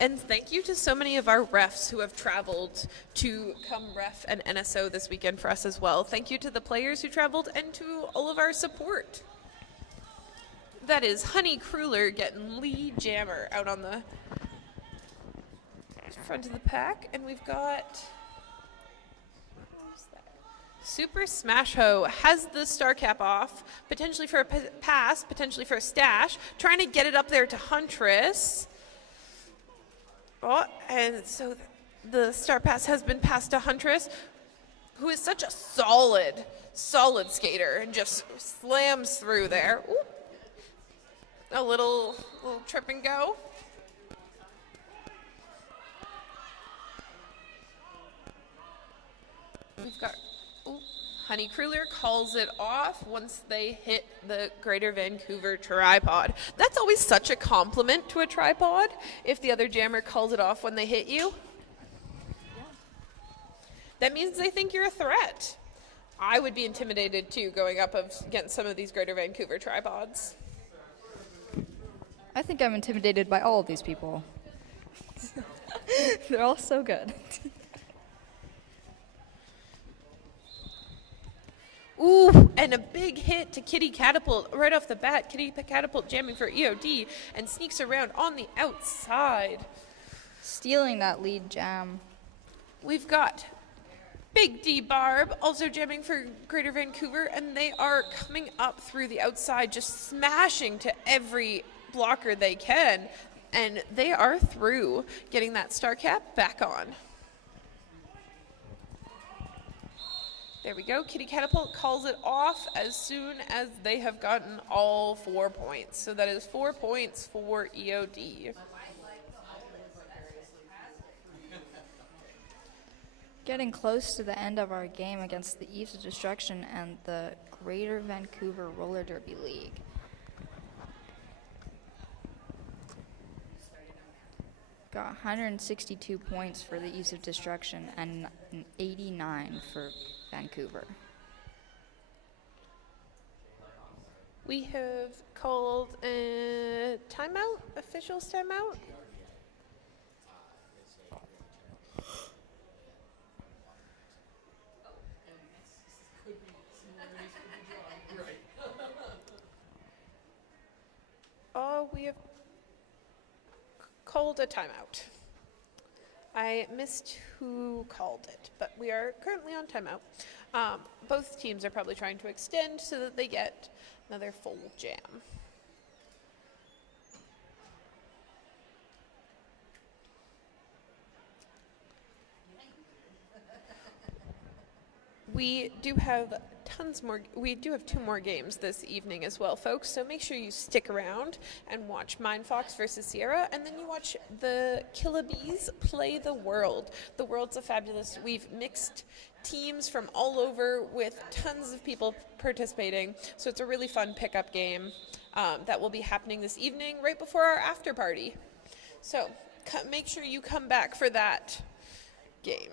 And thank you to so many of our refs who have traveled to come ref an NSO this weekend for us as well. Thank you to the players who traveled and to all of our support. That is Honey Kruller getting lead jammer out on the front of the pack. And we've got Super Smash Ho has the star cap off, potentially for a pass, potentially for a stash, trying to get it up there to Huntress. Oh, and so the star pass has been passed to Huntress, who is such a solid skater and just slams through there. Ooh. A little trip and go. We've got Honey Kruller calls it off once they hit the Greater Vancouver tripod. That's always such a compliment to a tripod if the other jammer calls it off when they hit you. That means they think you're a threat. I would be intimidated too going up against some of these Greater Vancouver tripods. I think I'm intimidated by all of these people. They're all so good. Ooh, and a big hit to Kitty Catapult right off the bat. Kitty Catapult jamming for EOD and sneaks around on the outside. Stealing that lead jam. We've got Big D Barb also jamming for Greater Vancouver, and they are coming up through the outside, just smashing to every blocker they can, and they are through, getting that star cap back on. There we go. Kitty Catapult calls it off as soon as they have gotten all 4 points. So that is 4 points for EOD. Getting close to the end of our game against the Eves of Destruction and the Greater Vancouver Roller Derby League. Got 162 points for the Eves of Destruction and an 89 for Vancouver. We have called a timeout, officials timeout. Oh, we have called a timeout. I missed who called it, but we are currently on timeout. Both teams are probably trying to extend so that they get another full jam. We do have we do have 2 more games this evening as well, folks, so make sure you stick around and watch Mindfox versus Sierra, and then you watch the Killabees play the World. The World's a fabulous, we've mixed teams from all over with tons of people participating, so it's a really fun pickup game that will be happening this evening right before our after party. So make sure you come back for that game.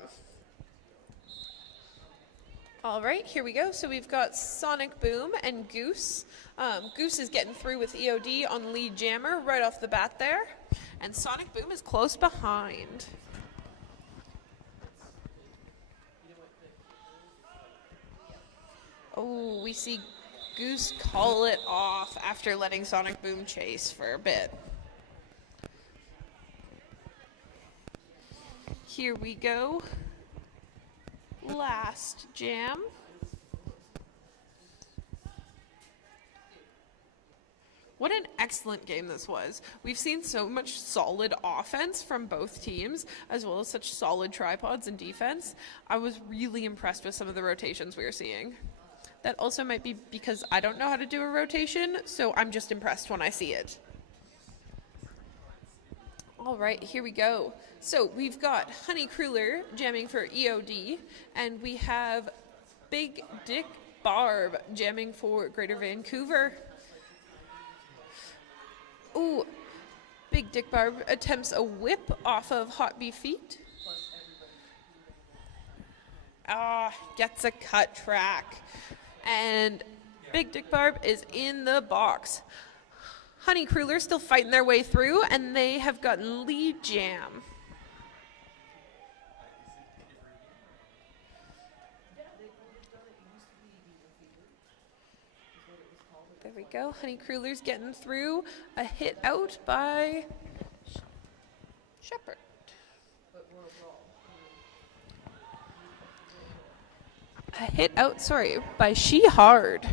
All right, here we go. So we've got Sonic Boom and Goose. Goose is getting through with EOD on lead jammer right off the bat there. And Sonic Boom is close behind. Oh, we see Goose call it off after letting Sonic Boom chase for a bit. Here we go. Last jam. What an excellent game this was. We've seen so much solid offense from both teams, as well as such solid tripods and defense. I was really impressed with some of the rotations we were seeing. That also might be because I don't know how to do a rotation, so I'm just impressed when I see it. All right, here we go. So we've got Honey Kruller jamming for EOD, and we have Big Dick Barb jamming for Greater Vancouver. Ooh, Big Dick Barb attempts a whip off of Hot Beef Feet. Gets a cut track. And Big Dick Barb is in the box. Honey Kruller still fighting their way through, and they have gotten lead jam. There we go. Honey Kruller's getting through. A hit out by Shepherd. A hit out, by She Hard.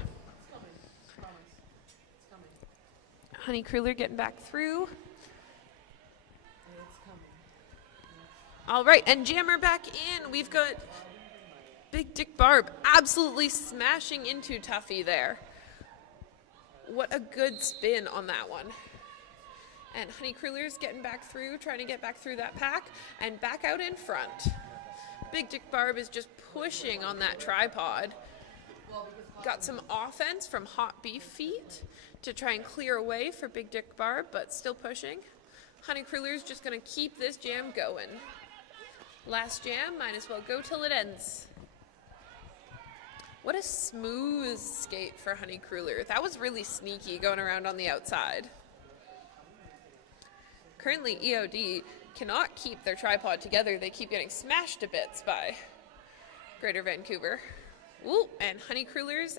Honey Kruller getting back through. All right, and Jammer back in. We've got Big Dick Barb absolutely smashing into Tuffy there. What a good spin on that one. And Honey Kruller's getting back through, trying to get back through that pack, and back out in front. Big Dick Barb is just pushing on that tripod. Got some offense from Hot Beef Feet to try and clear away for Big Dick Barb, but still pushing. Honey Kruller's just going to keep this jam going. Last jam, might as well go till it ends. What a smooth skate for Honey Kruller. That was really sneaky going around on the outside. Currently, EOD cannot keep their tripod together. They keep getting smashed to bits by Greater Vancouver. Ooh, and Honey Kruller's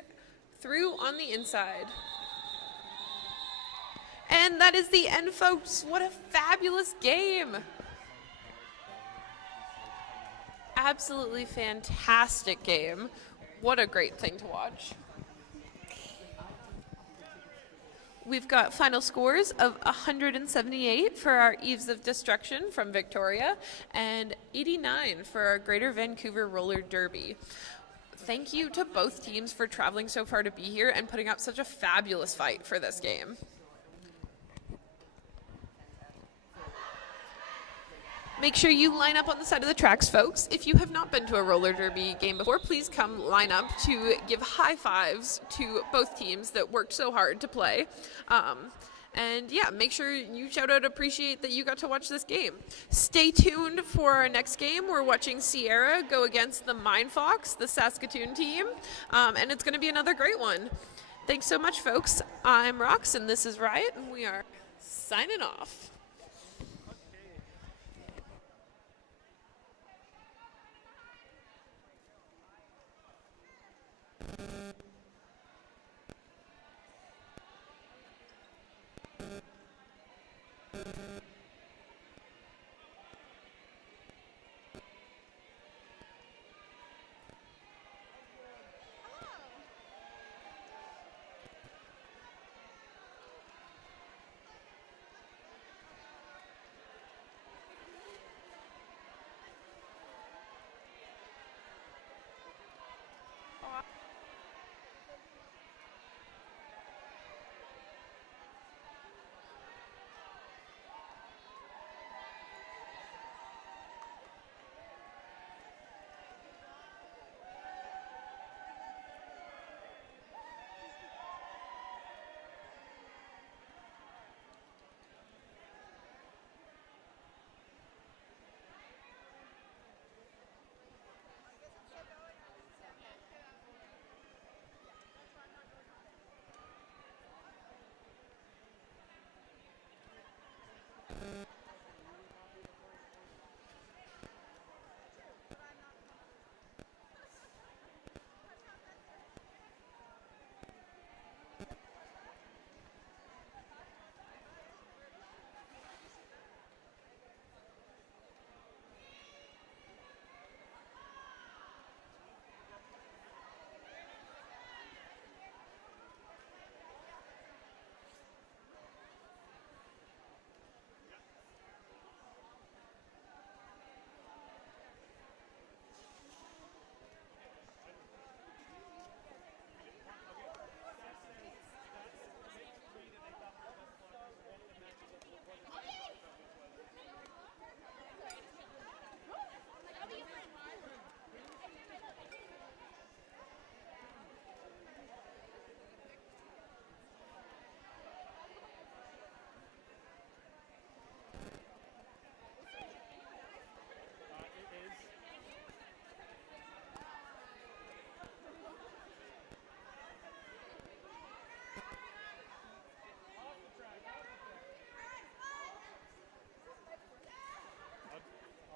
through on the inside. And that is the end, folks. What a fabulous game. Absolutely fantastic game. What a great thing to watch. We've got final scores of 178 for our Eves of Destruction from Victoria and 89 for our Greater Vancouver Roller Derby. Thank you to both teams for traveling so far to be here and putting up such a fabulous fight for this game. Make sure you line up on the side of the tracks, folks. If you have not been to a roller derby game before, please come line up to give high fives to both teams that worked so hard to play. And yeah, make sure you shout out appreciate that you got to watch this game. Stay tuned for our next game. We're watching Sierra go against the Mine Fox, the Saskatoon team, and it's going to be another great one. Thanks so much, folks. I'm Rox, and this is Riot, and we are signing off.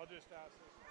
I'll just ask this.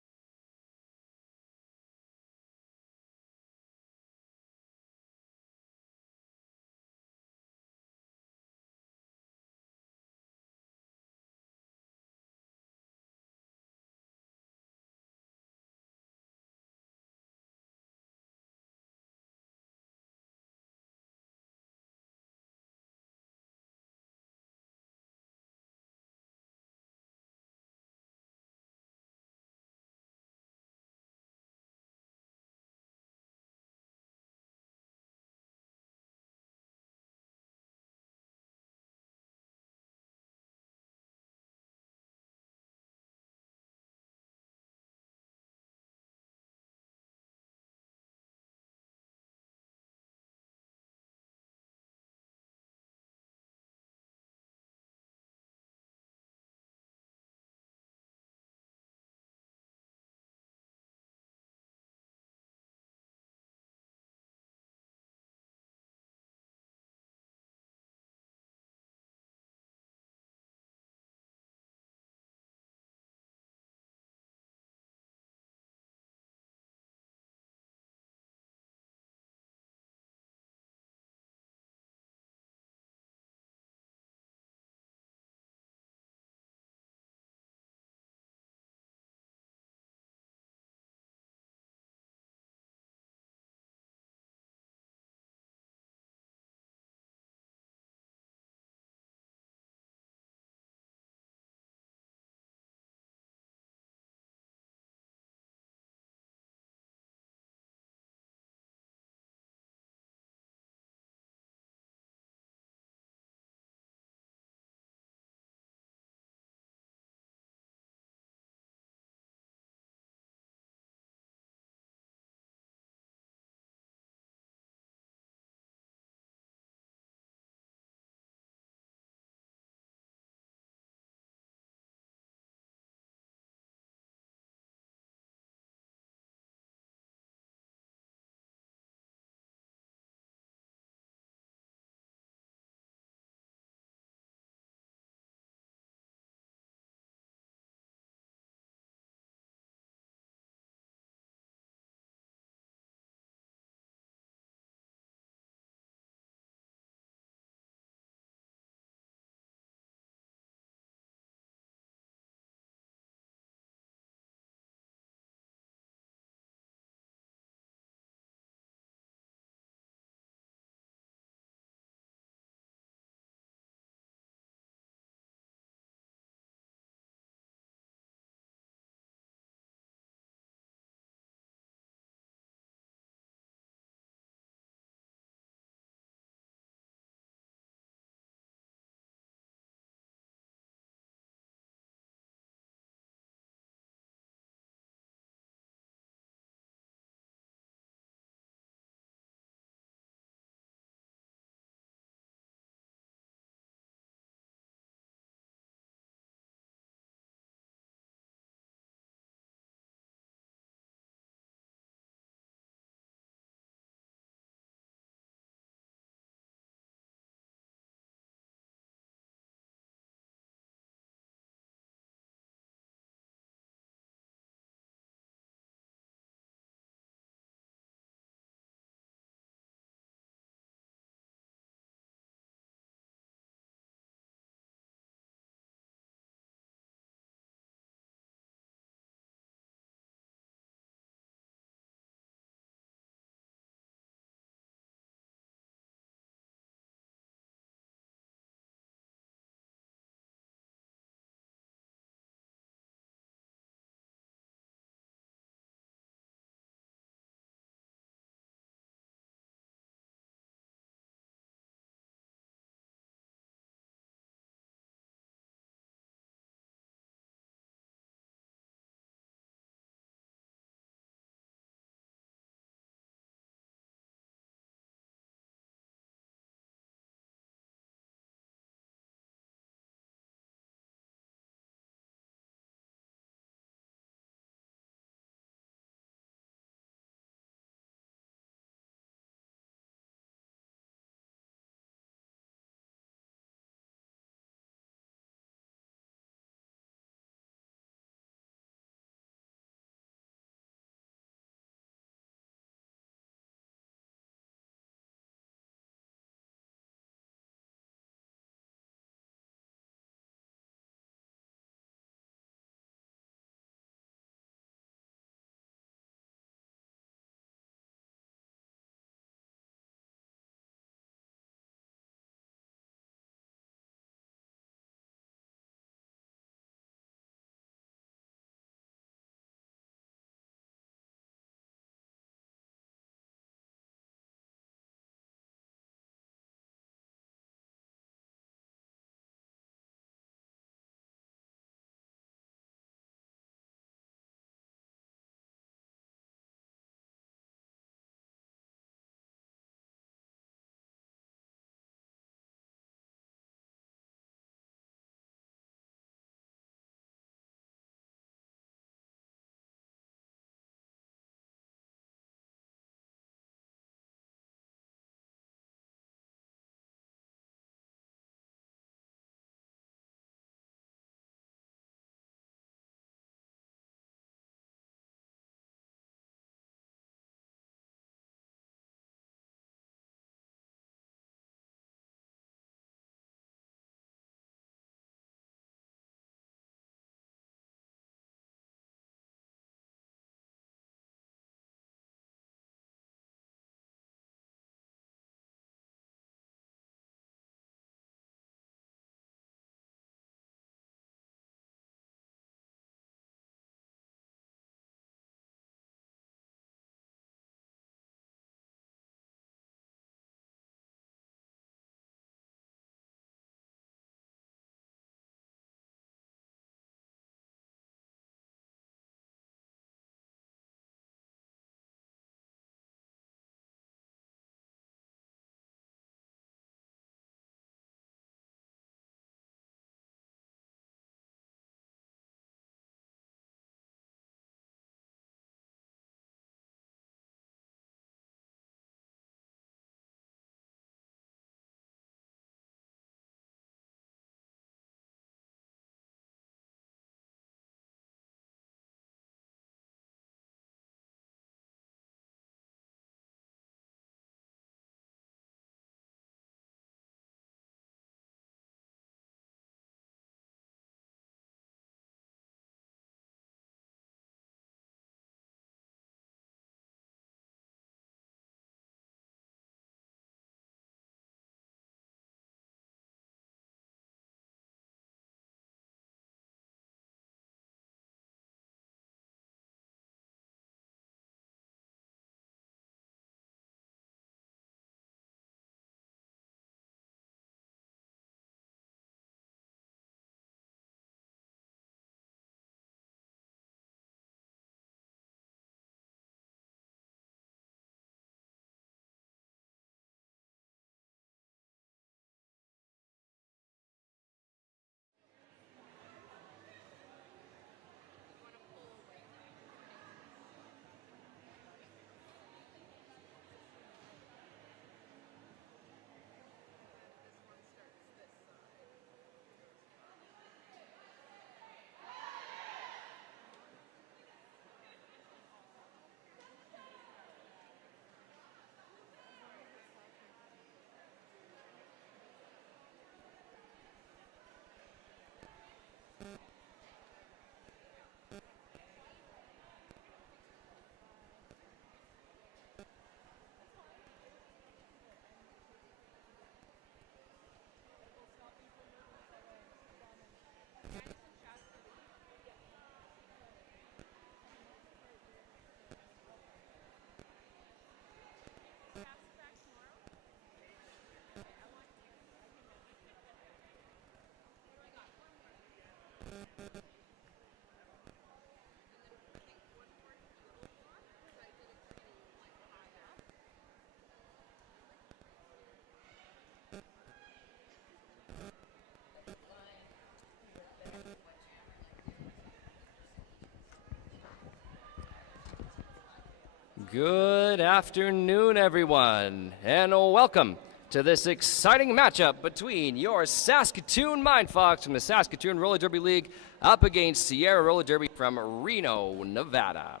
Good afternoon, everyone, and welcome to this exciting matchup between your Saskatoon Mindfox from the Saskatoon Roller Derby League up against Sierra Roller Derby from Reno, Nevada.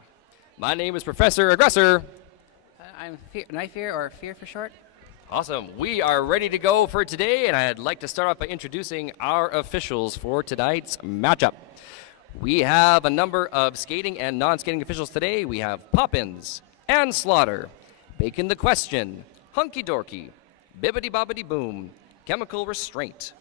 My name is Professor Aggressor. I'm Knife Fear, or Fear for short. Awesome. We are ready to go for today, and I'd like to start off by introducing our officials for tonight's matchup. We have a number of skating and non-skating officials today. We have Poppins, Ann Slaughter, Bacon the Question, Hunky Dorky, Bibbidi Bobbidi Boom, Chemical Restraint,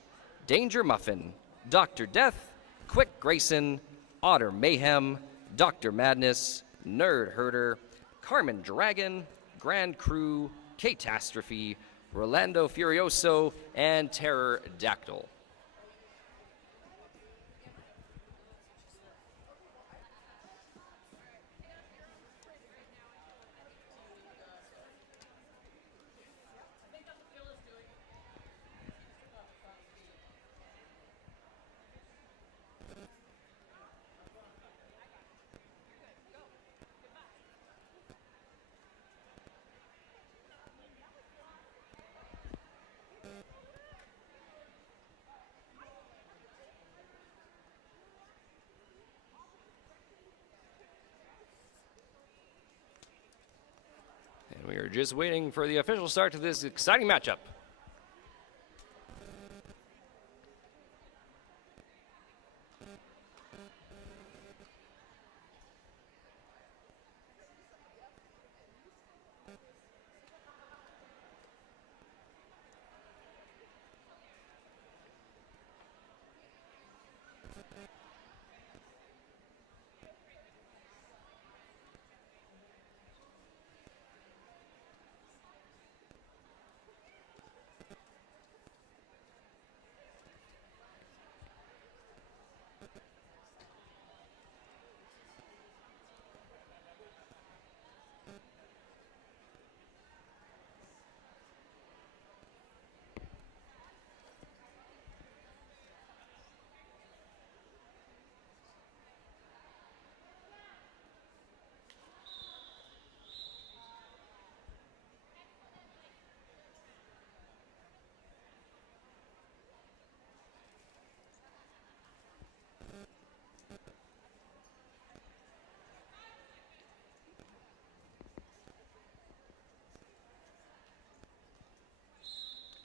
Danger Muffin, Dr. Death, Quick Grayson, Otter Mayhem, Dr. Madness, Nerd Herder, Carmen Dragon, Grand Crew, Catastrophe, Rolando Furioso, and Terror Dactyl. We are just waiting for the official start to this exciting matchup.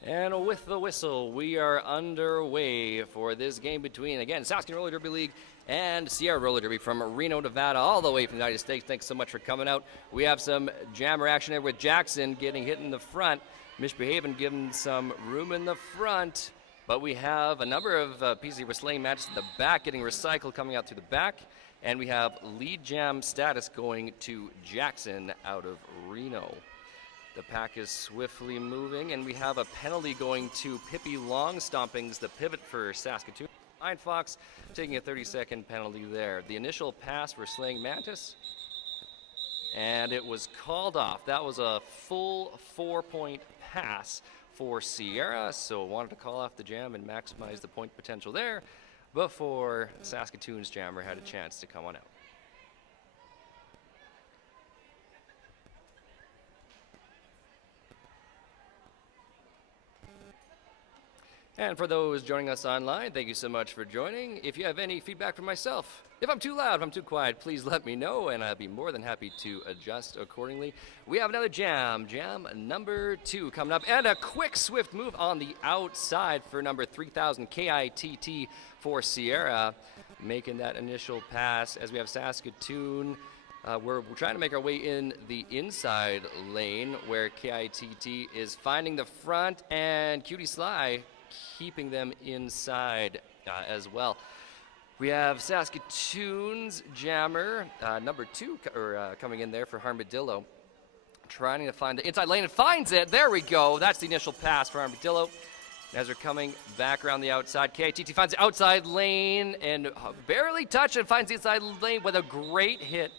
And with the whistle, we are underway for this game between, again, Saskatoon Roller Derby League and Sierra Roller Derby from Reno, Nevada, all the way from the United States. Thanks so much for coming out. We have some jammer action there with Jackson getting hit in the front, Misbehaving giving some room in the front, but we have a number of pieces of slaying matches in the back getting recycled coming out through the back, and we have lead jam status going to Jackson out of Reno. The pack is swiftly moving, and we have a penalty going to Pippi Long Stompings, the pivot for Saskatoon. Mindfox taking a 30-second penalty there. The initial pass for Slaying Mantis, and it was called off. That was a full 4-point pass for Sierra, so wanted to call off the jam and maximize the point potential there before Saskatoon's jammer had a chance to come on out. And for those joining us online, thank you so much for joining. If you have any feedback from myself, if I'm too loud, if I'm too quiet, please let me know, and I'll be more than happy to adjust accordingly. We have another jam number 2 coming up, and a quick, swift move on the outside for number 3000 KITT for Sierra, making that initial pass as we have Saskatoon. We're trying to make our way in the inside lane where KITT is finding the front, and Cutie Sly keeping them inside as well. We have Saskatoon's jammer, number 2, coming in there for Armadillo, trying to find the inside lane and finds it. There we go. That's the initial pass for Armadillo. As they're coming back around the outside, KITT finds the outside lane and barely touched and finds the inside lane with a great hit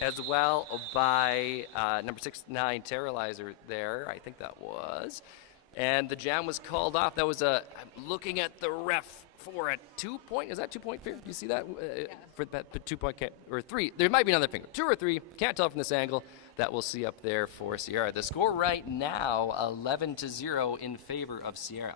as well by number 69 Terrorizer there. I think that was. And the jam was called off. That was I'm looking at the ref for a 2-point. Is that 2-point fair? Do you see that? For that 2-point or 3. There might be another finger. 2 or 3. Can't tell from this angle. That we'll see up there for Sierra. The score right now, 11-0 in favor of Sierra.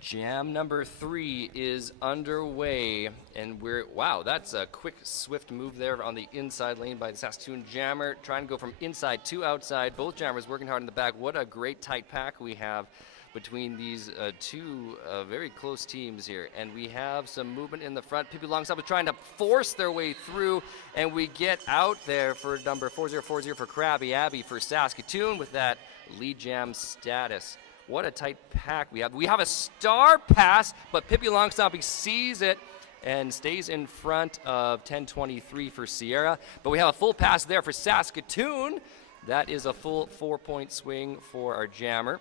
Jam number 3 is underway, and wow, that's a quick, swift move there on the inside lane by the Saskatoon jammer, trying to go from inside to outside. Both jammers working hard in the back. What a great tight pack we have between these two very close teams here. And we have some movement in the front. Pippi Longstop is trying to force their way through, and we get out there for number 4040 for Krabby Abby for Saskatoon with that lead jam status. What a tight pack we have. We have a star pass, but Pippi Longstomping sees it and stays in front of 10-23 for Sierra. But we have a full pass there for Saskatoon. That is a full 4-point swing for our jammer.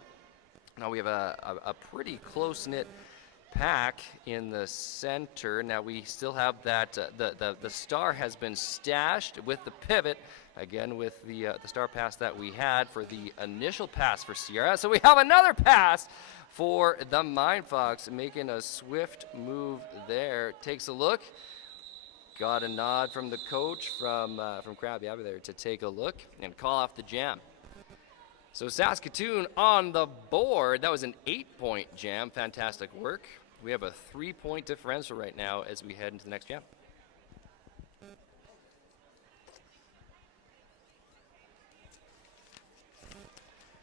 Now we have a pretty close-knit pack in the center. Now we still have that, the star has been stashed with the pivot, again with the star pass that we had for the initial pass for Sierra. So we have another pass for the Mindfox, making a swift move there. Takes a look. Got a nod from the coach from Krabby Abby there to take a look and call off the jam. So Saskatoon on the board. That was an 8-point jam. Fantastic work. We have a 3-point differential right now as we head into the next jam.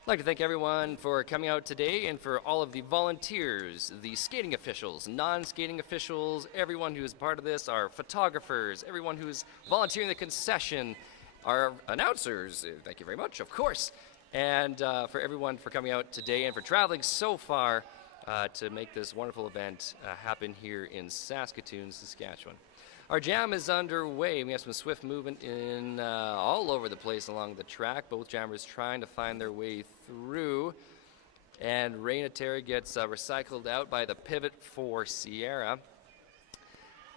I'd like to thank everyone for coming out today and for all of the volunteers, the skating officials, non-skating officials, everyone who is part of this, our photographers, everyone who is volunteering the concession, our announcers, thank you very much, of course, and for everyone for coming out today and for traveling so far to make this wonderful event happen here in Saskatoon, Saskatchewan. Our jam is underway. We have some swift movement in all over the place along the track. Both jammers trying to find their way through. And Raina Terry gets recycled out by the pivot for Sierra.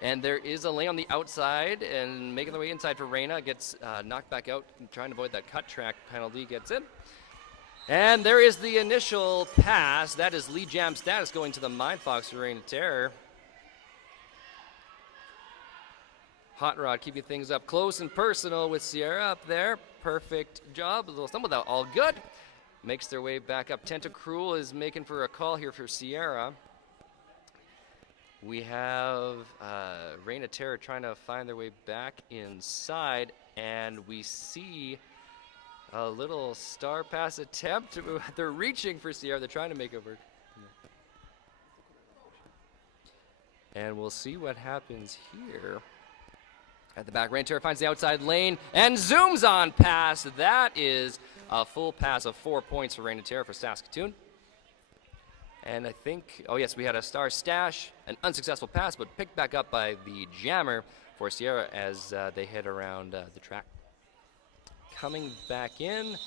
And there is a lane on the outside, and making their way inside for Raina. Gets knocked back out, trying to avoid that cut track penalty. Gets in. And there is the initial pass. That is lead jam status going to the Mindfox for Raina Terry. Hot Rod keeping things up close and personal with Sierra up there. Perfect job. A little stumble out. All good. Makes their way back up. Tentacruel is making for a call here for Sierra. We have Raina Terra trying to find their way back inside. And we see a little star pass attempt. They're reaching for Sierra. They're trying to make it work. And we'll see what happens here. At the back, Raina Terra finds the outside lane and zooms on past. That is a full pass of 4 points for Raina Terra for Saskatoon. And I think, oh yes, we had a star stash, an unsuccessful pass, but picked back up by the jammer for Sierra as they head around the track. Coming back in,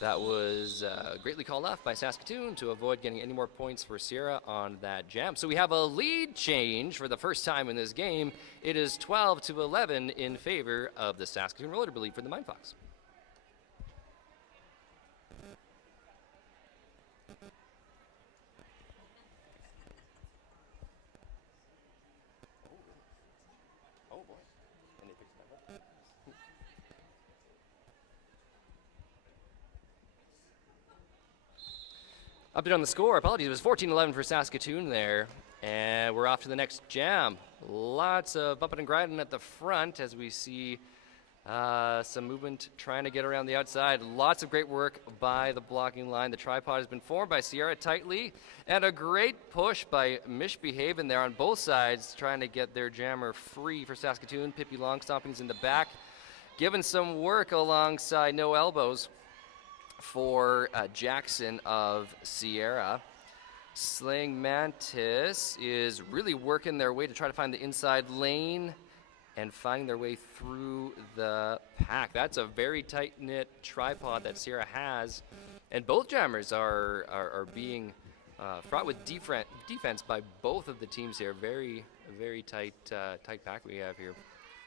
that was greatly called off by Saskatoon to avoid getting any more points for Sierra on that jam. So we have a lead change for the first time in this game. It is 12-11 in favor of the Saskatoon Roller Derby for the Mindfox. Oh boy. And they picked it back up. Update on the score. Apologies. It was 14-11 for Saskatoon there. And we're off to the next jam. Lots of bumping and grinding at the front as we see some movement trying to get around the outside. Lots of great work by the blocking line. The tripod has been formed by Sierra tightly. And a great push by Mishbehaven there on both sides, trying to get their jammer free for Saskatoon. Pippi Longstomping's in the back, giving some work alongside No Elbows for Jackson of Sierra. Slaying Mantis is really working their way to try to find the inside lane and finding their way through the pack. That's a very tight-knit tripod that Sierra has. And both jammers are being fraught with defense by both of the teams here. Very tight pack we have here.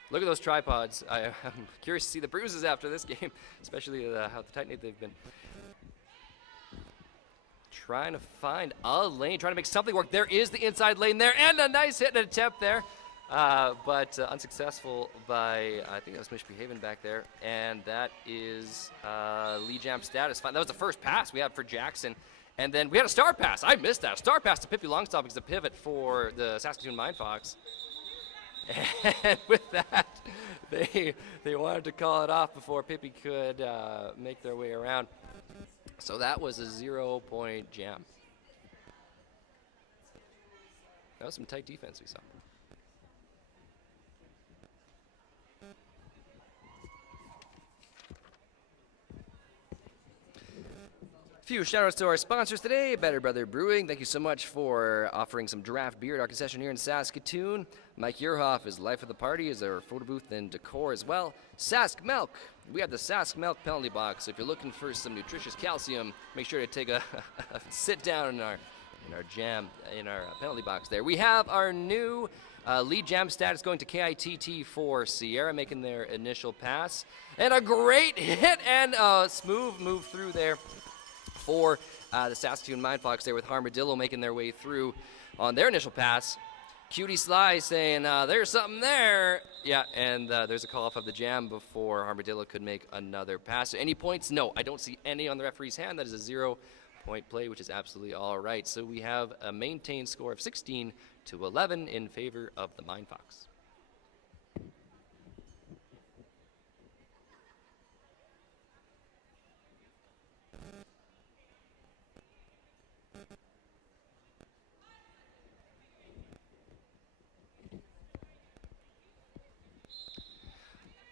Look at those tripods. I'm curious to see the bruises after this game, especially how tight they've been. Trying to find a lane, trying to make something work. There is the inside lane there, and a nice hit and attempt there. But unsuccessful by, I think that was Mishbehaven back there. And that is lead jam status. That was the first pass we had for Jackson. And then we had a star pass. I missed that. A star pass to Pippi Longstop is a pivot for the Saskatoon Mindfox. And with that, they wanted to call it off before Pippi could make their way around. So that was a 0-point jam. That was some tight defense we saw. Few shout-outs to our sponsors today, Better Brother Brewing. Thank you so much for offering some draft beer at our concession here in Saskatoon. Mike Yerhoff is life of the party, is our photo booth and decor as well. Sask Milk. We have the Sask Milk penalty box. So if you're looking for some nutritious calcium, make sure to take a sit down in our penalty box there. We have our new lead jam status going to KITT for Sierra, making their initial pass. And a great hit and a smooth move through there for the Saskatoon Mindfox there with Armadillo making their way through on their initial pass. Cutie Sly saying, there's something there. Yeah, and there's a call off of the jam before Armadillo could make another pass. So any points? No, I don't see any on the referee's hand. That is a 0-point play, which is absolutely all right. So we have a maintained score of 16-11 in favor of the Mindfox.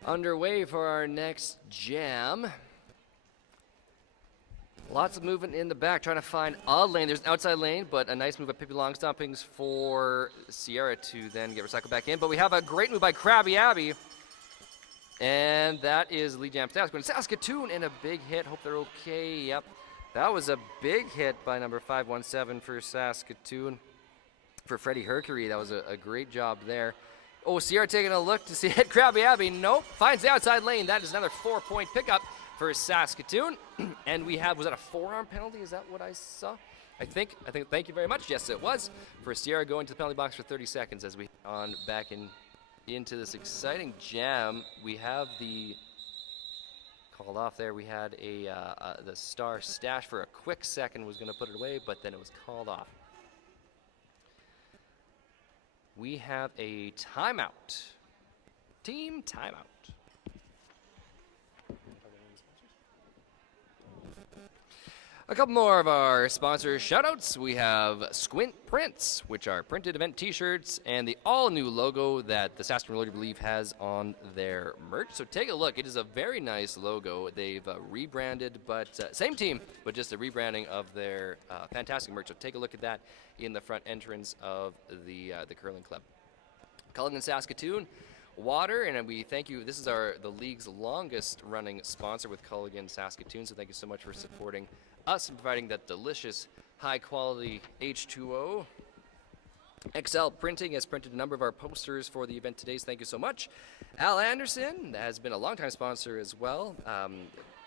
Underway for our next jam. Lots of movement in the back, trying to find a lane. There's an outside lane, but a nice move by Pippi Longstompings for Sierra to then get recycled back in. But we have a great move by Krabby Abby. And that is lead jam status going to Saskatoon, and a big hit. Hope they're okay. Yep. That was a big hit by number 517 for Saskatoon. For Freddie Hercury, that was a great job there. Oh, Sierra taking a look to see hit Krabby Abby. Nope. Finds the outside lane. That is another 4-point pickup for Saskatoon. And we have, was that a forearm penalty? Is that what I saw? I think, thank you very much. Yes, it was. For Sierra going to the penalty box for 30 seconds as we on back into this exciting jam. We have the called off there. We had the star stash for a quick second, was going to put it away, but then it was called off. We have a timeout. Team timeout. A couple more of our sponsor shoutouts. We have Squint Prints, which are printed event t-shirts and the all-new logo that the Saskatoon Reloaded Believe has on their merch. So take a look. It is a very nice logo. They've rebranded, but same team, but just a rebranding of their fantastic merch. So take a look at that in the front entrance of the curling club. Culligan Saskatoon Water, and we thank you. This is the league's longest running sponsor with Culligan Saskatoon, so thank you so much for supporting us and providing that delicious, high-quality H2O. XL Printing has printed a number of our posters for the event today, so thank you so much. Al Anderson has been a longtime sponsor as well,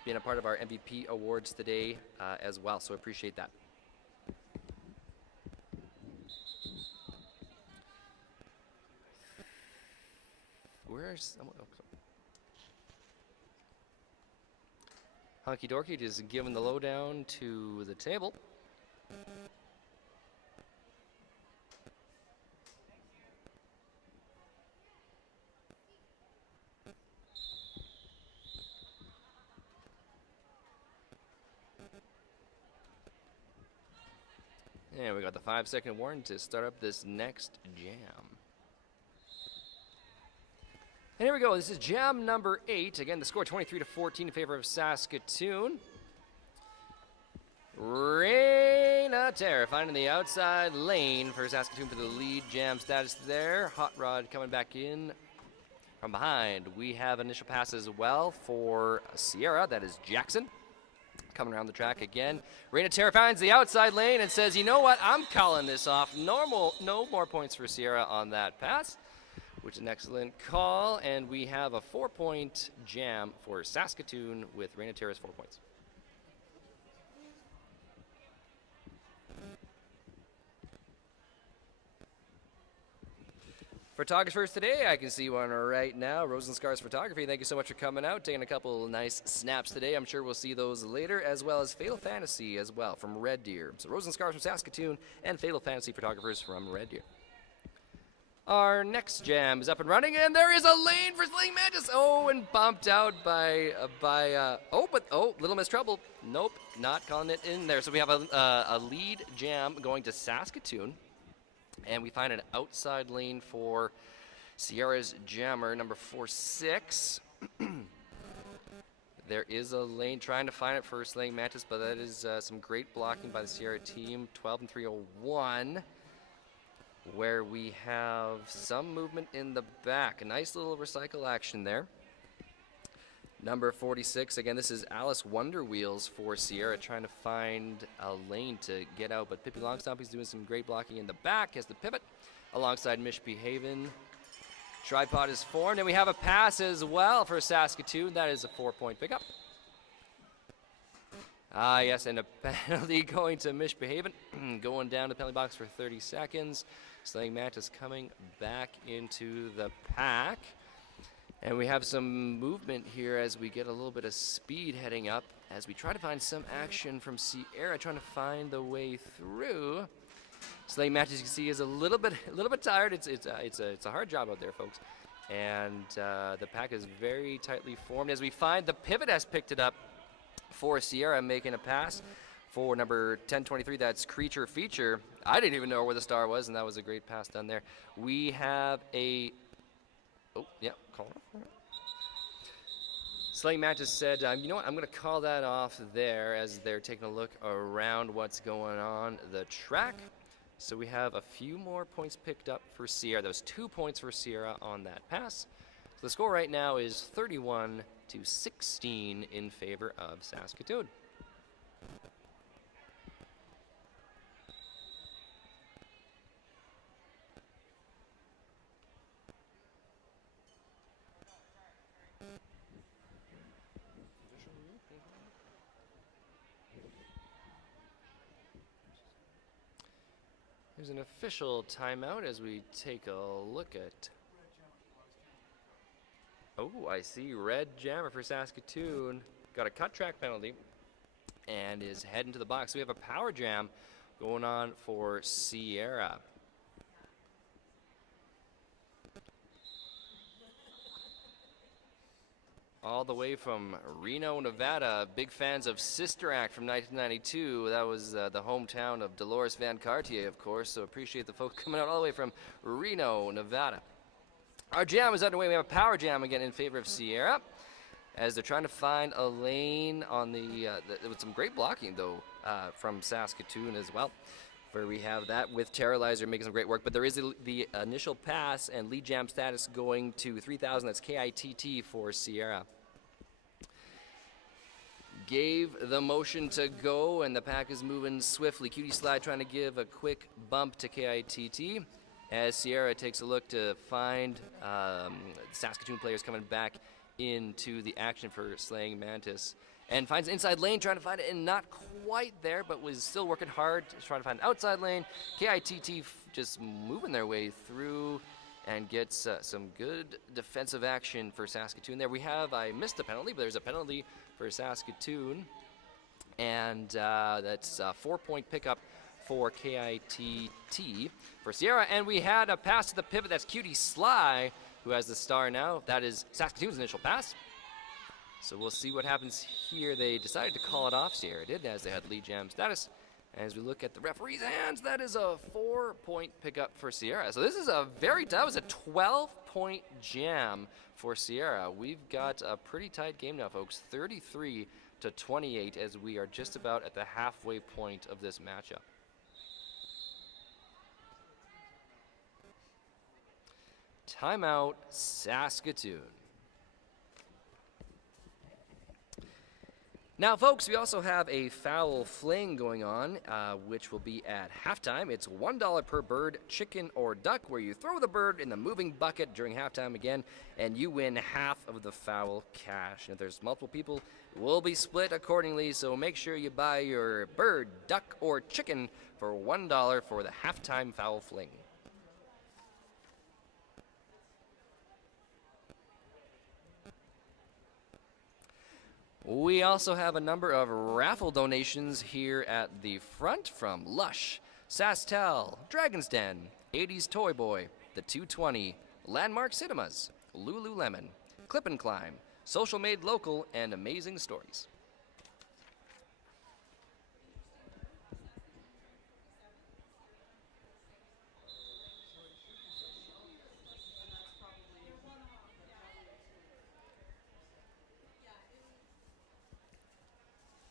being a part of our MVP awards today as well, so appreciate that. Where's Honky Dorky just giving the lowdown to the table. And we got the 5-second warning to start up this next jam. And here we go. This is jam number 8. Again, the score 23-14 in favor of Saskatoon. Raina Terra finding the outside lane for Saskatoon for the lead jam status there. Hot Rod coming back in from behind. We have initial pass as well for Sierra. That is Jackson coming around the track again. Raina Terra finds the outside lane and says, you know what? I'm calling this off. No more points for Sierra on that pass. which is an excellent call. And we have a 4-point jam for Saskatoon with Reina Terrace 4 points. Photographers today, I can see one right now. Rosenscars Photography, thank you so much for coming out, taking a couple nice snaps today. I'm sure we'll see those later, as well as Fatal Fantasy as well from Red Deer. So Rosenscars from Saskatoon and Fatal Fantasy Photographers from Red Deer. Our next jam is up and running, and there is a lane for Slaying Mantis. Oh, and bumped out by Little Miss Trouble. Nope, not calling it in there. So we have a lead jam going to Saskatoon. And we find an outside lane for Sierra's jammer, number 4-6. There is a lane trying to find it for Slaying Mantis, but that is some great blocking by the Sierra team. 12 and 301, where we have some movement in the back. A nice little recycle action there. Number 46, again, this is Alice Wonder Wheels for Sierra, trying to find a lane to get out, but Pippi Longstompy's doing some great blocking in the back as the pivot alongside Mishbehaven. Tripod is formed, and we have a pass as well for Saskatoon. That is a 4-point pickup. Yes, and a penalty going to Mishbehaven, going down to the penalty box for 30 seconds. Slaying Mantis coming back into the pack. And we have some movement here as we get a little bit of speed heading up as we try to find some action from Sierra, trying to find the way through. Slaying Mantis, you can see, is a little bit tired. It's a hard job out there, folks. And the pack is very tightly formed as we find the pivot has picked it up for Sierra, making a pass for number 1023. That's Creature Feature. I didn't even know where the star was, and that was a great pass done there. We have a call. Slaying Mantis said, you know what, I'm going to call that off there as they're taking a look around what's going on the track. So we have a few more points picked up for Sierra. That was 2 points for Sierra on that pass. So the score right now is 31-16 in favor of Saskatoon. There's an official timeout as we take a look at. Oh, I see. Red jammer for Saskatoon got a cut track penalty and is heading to the box. We have a power jam going on for Sierra. All the way from Reno, Nevada. Big fans of Sister Act from 1992. That was the hometown of Dolores Van Cartier, of course, so appreciate the folks coming out all the way from Reno, Nevada. Our jam is underway. We have a power jam again in favor of Sierra as they're trying to find a lane on with some great blocking, though, from Saskatoon as well, where we have that with Terrorizer making some great work. But there is the initial pass and lead jam status going to 3,000. That's KITT for Sierra. Gave the motion to go, and the pack is moving swiftly. Cutie Slide trying to give a quick bump to KITT as Sierra takes a look to find Saskatoon players coming back into the action for Slaying Mantis. And finds an inside lane, trying to find it, and not quite there, but was still working hard, trying to find an outside lane. KITT just moving their way through and gets some good defensive action for Saskatoon there. I missed a penalty, but there's a penalty for Saskatoon, and that's a 4-point pickup for KITT for Sierra. And we had a pass to the pivot. That's Cutie Sly, who has the star now. That is Saskatoon's initial pass. So we'll see what happens here. They decided to call it off, Sierra did, as they had lead jam status. As we look at the referee's hands, that is a 4-point pickup for Sierra. So this is that was a 12-point jam for Sierra. We've got a pretty tight game now, folks. 33-28 as we are just about at the halfway point of this matchup. Timeout, Saskatoon. Now, folks, we also have a foul fling going on, which will be at halftime. It's $1 per bird, chicken or duck, where you throw the bird in the moving bucket during halftime again, and you win half of the foul cash. And if there's multiple people, it will be split accordingly, so make sure you buy your bird, duck, or chicken for $1 for the halftime foul fling. We also have a number of raffle donations here at the front from Lush, Sastel, Dragon's Den, 80s Toy Boy, The 220, Landmark Cinemas, Lululemon, Clip and Climb, Social Made Local, and Amazing Stories.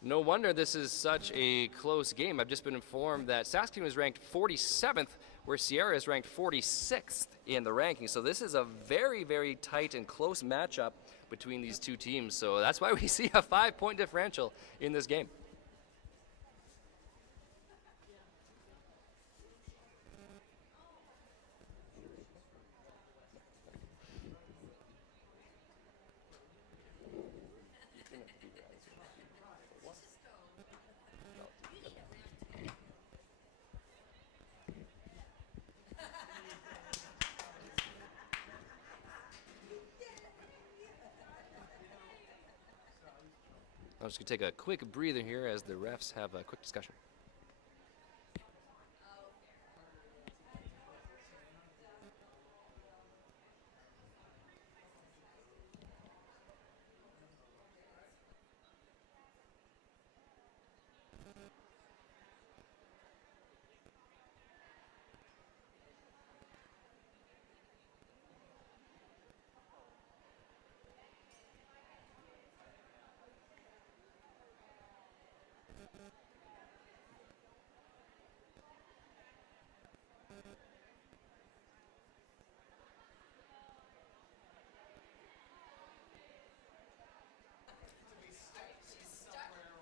No wonder this is such a close game. I've just been informed that Saskatoon is ranked 47th, where Sierra is ranked 46th in the rankings. So this is a very, very tight and close matchup between these two teams. So that's why we see a 5-point differential in this game. I'm just going to take a quick breather here as the refs have a quick discussion.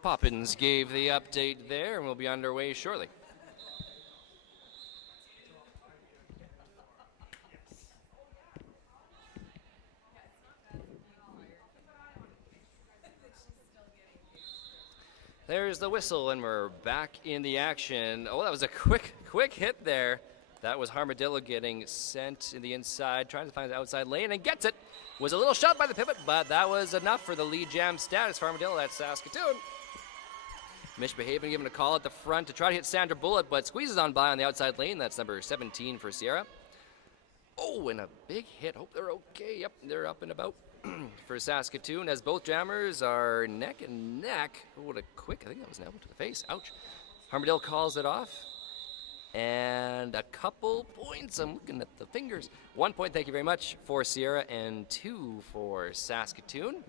Poppins gave the update there, and we'll be underway shortly. There's the whistle, and we're back in the action. Oh, that was a quick hit there. That was Armadillo getting sent in the inside, trying to find the outside lane, and gets it. Was a little shot by the pivot, but that was enough for the lead jam status for Armadillo. That's Saskatoon. Mishbehaven given a call at the front to try to hit Sandra Bullitt, but squeezes on by on the outside lane. That's number 17 for Sierra. Oh, and a big hit. Hope they're okay. Yep, they're up and about for Saskatoon as both jammers are neck and neck. Oh, what a quick, I think that was an elbow to the face. Ouch. Armadillo calls it off. And a couple points. I'm looking at the fingers. 1 point, thank you very much, for Sierra, and 2 for Saskatoon.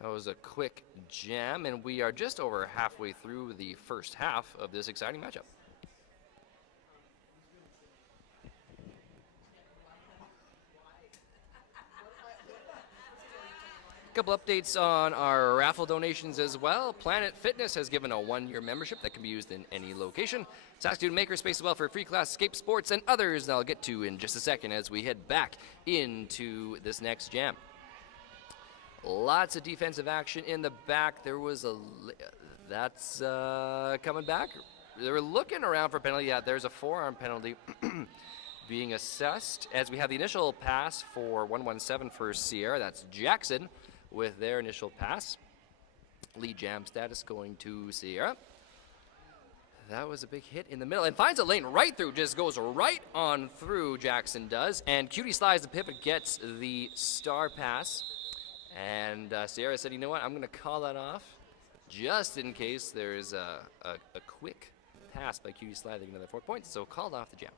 That was a quick jam, and we are just over halfway through the first half of this exciting matchup. A couple updates on our raffle donations as well. Planet Fitness has given a 1-year membership that can be used in any location. Saskatoon Makerspace as well for free class escape sports and others that I'll get to in just a second as we head back into this next jam. Lots of defensive action in the back. There was that's coming back. They were looking around for a penalty. Yeah, there's a forearm penalty being assessed as we have the initial pass for 117 for Sierra. That's Jackson with their initial pass. Lead jam status going to Sierra. That was a big hit in the middle and finds a lane right through, just goes right on through, Jackson does. And Cutie slides the pivot, gets the star pass. And Sierra said, you know what, I'm going to call that off just in case there's a quick pass by Cutie sliding another 4 points. So called off the jam.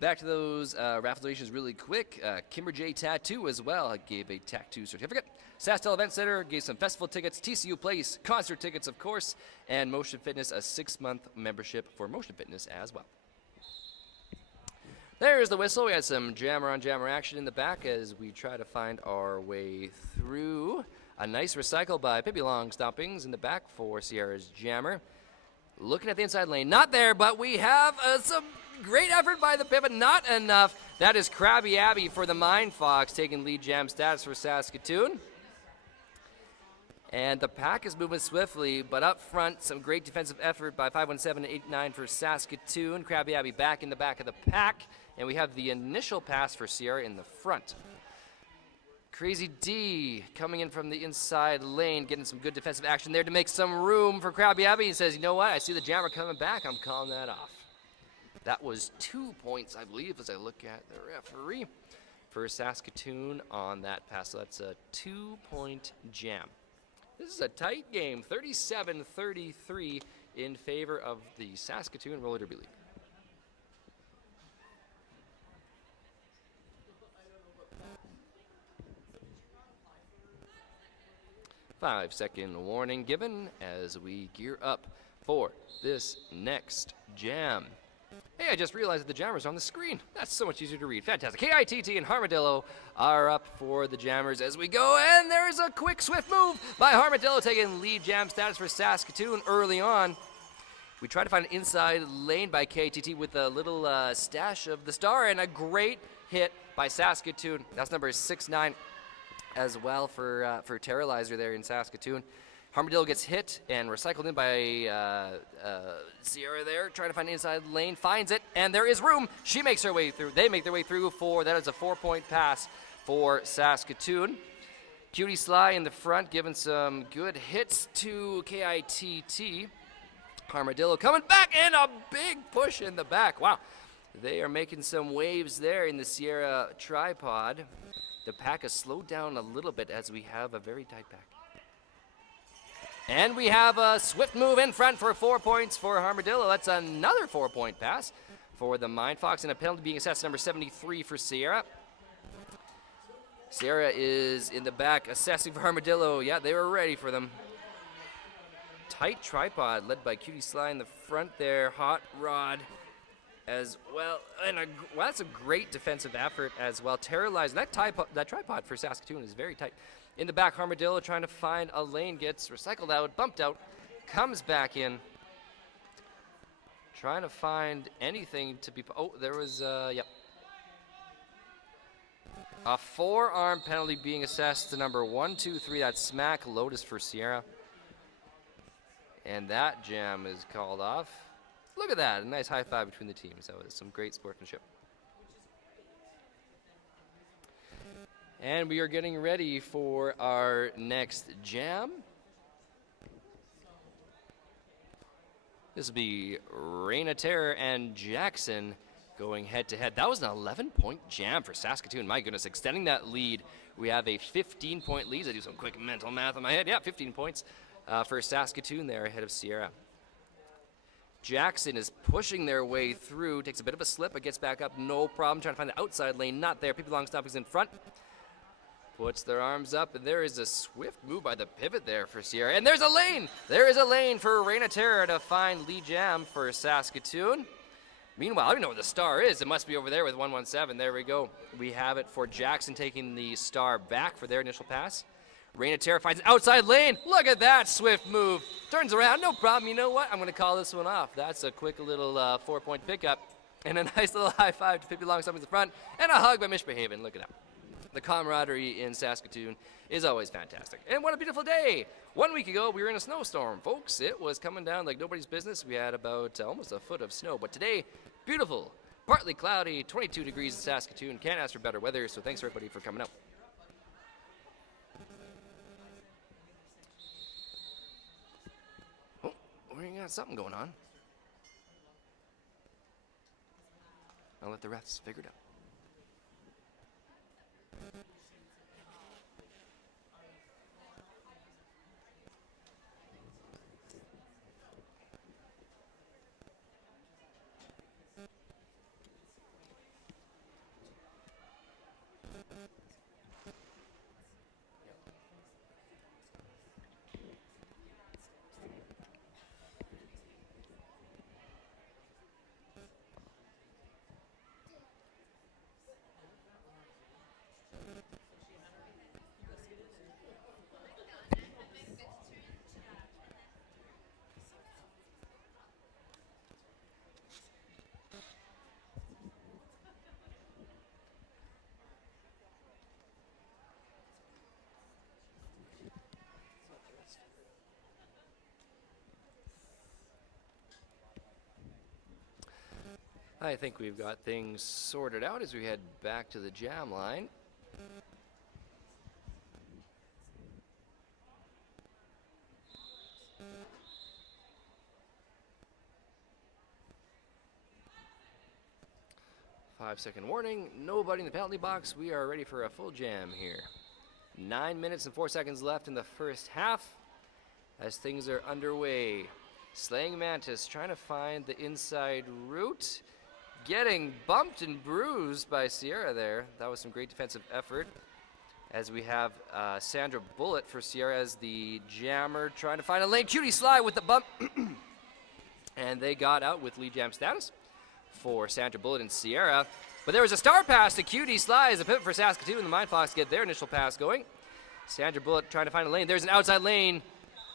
Back to those raffle donations really quick. Kimber J Tattoo as well gave a tattoo certificate. Sastel Event Center gave some festival tickets, TCU Place, concert tickets, of course, and Motion Fitness, a 6-month membership for Motion Fitness as well. There's the whistle. We had some jammer on jammer action in the back as we try to find our way through. A nice recycle by Pippi Longstoppings in the back for Sierra's jammer. Looking at the inside lane. Not there, but we have some great effort by the pivot. Not enough. That is Krabby Abby for the Mind Fox taking lead jam status for Saskatoon. And the pack is moving swiftly, but up front, some great defensive effort by 517 and 89 for Saskatoon. Krabby Abby back in the back of the pack. And we have the initial pass for Sierra in the front. Crazy D coming in from the inside lane, getting some good defensive action there to make some room for Krabby Abby. He says, you know what, I see the jammer coming back. I'm calling that off. That was 2 points, I believe, as I look at the referee for Saskatoon on that pass. So that's a 2-point jam. This is a tight game, 37-33 in favor of the Saskatoon Roller Derby League. Five-second warning given as we gear up for this next jam. Hey, I just realized that the jammer's on the screen. That's so much easier to read. Fantastic. KITT and Armadillo are up for the jammers as we go, and there's a quick, swift move by Armadillo taking lead jam status for Saskatoon early on. We try to find an inside lane by KITT with a little stash of the star, and a great hit by Saskatoon. That's number 6-9 as well for Terralizer there in Saskatoon. Armadillo gets hit and recycled in by Sierra there, trying to find an inside lane, finds it, and there is room. She makes her way through. They make their way through that is a 4-point pass for Saskatoon. Cutie Sly in the front, giving some good hits to KITT. Armadillo coming back, and a big push in the back. Wow, they are making some waves there in the Sierra tripod. The pack has slowed down a little bit as we have a very tight pack. And we have a swift move in front for 4 points for Armadillo. That's another 4-point pass for the Mind Fox, and a penalty being assessed, number 73 for Sierra. Sierra is in the back assessing for Armadillo. Yeah, they were ready for them. Tight tripod led by Cutie Sly in the front there. Hot Rod as well. And well, that's a great defensive effort as well. Terralizer. That tripod for Saskatoon is very tight. In the back, Armadillo trying to find a lane, gets recycled out, bumped out, comes back in. Trying to find anything to be... Oh, there was, yep. A forearm penalty being assessed to number 1, 2, 3. That's Smack Lotus for Sierra. And that jam is called off. Look at that, a nice high five between the teams. That was some great sportsmanship. And we are getting ready for our next jam. This will be Reina Terror and Jackson going head-to-head. That was an 11-point jam for Saskatoon. My goodness, extending that lead. We have a 15-point lead. I do some quick mental math in my head. Yeah, 15 points for Saskatoon there ahead of Sierra. Jackson is pushing their way through. Takes a bit of a slip, but gets back up. No problem. Trying to find the outside lane. Not there. Pippi Longstoppings in front. Puts their arms up, and there is a swift move by the pivot there for Sierra. And there's a lane! There is a lane for Reina Terra to find lead jam for Saskatoon. Meanwhile, I don't know where the star is. It must be over there with 117. There we go. We have it for Jackson taking the star back for their initial pass. Reina Terra finds an outside lane. Look at that swift move. Turns around, no problem. You know what? I'm going to call this one off. That's a quick little 4-point pickup. And a nice little high five to Pippi Longstoppings in the front. And a hug by Mishbehaven. Look at that. The camaraderie in Saskatoon is always fantastic. And what a beautiful day. 1 week ago, we were in a snowstorm, folks. It was coming down like nobody's business. We had about almost a foot of snow. But today, beautiful, partly cloudy, 22 degrees in Saskatoon. Can't ask for better weather, so thanks everybody for coming out. Oh, we got something going on. I'll let the refs figure it out. I think we've got things sorted out as we head back to the jam line. Five-second warning, nobody in the penalty box. We are ready for a full jam here. 9 minutes and 4 seconds left in the first half as things are underway. Slaying Mantis trying to find the inside route. Getting bumped and bruised by Sierra there. That was some great defensive effort. As we have Sandra Bullet for Sierra as the jammer trying to find a lane. Cutie Sly with the bump. And they got out with lead jam status for Sandra Bullet and Sierra. But there was a star pass to Cutie Sly as a pivot for Saskatoon, and the Mindfox get their initial pass going. Sandra Bullet trying to find a lane. There's an outside lane.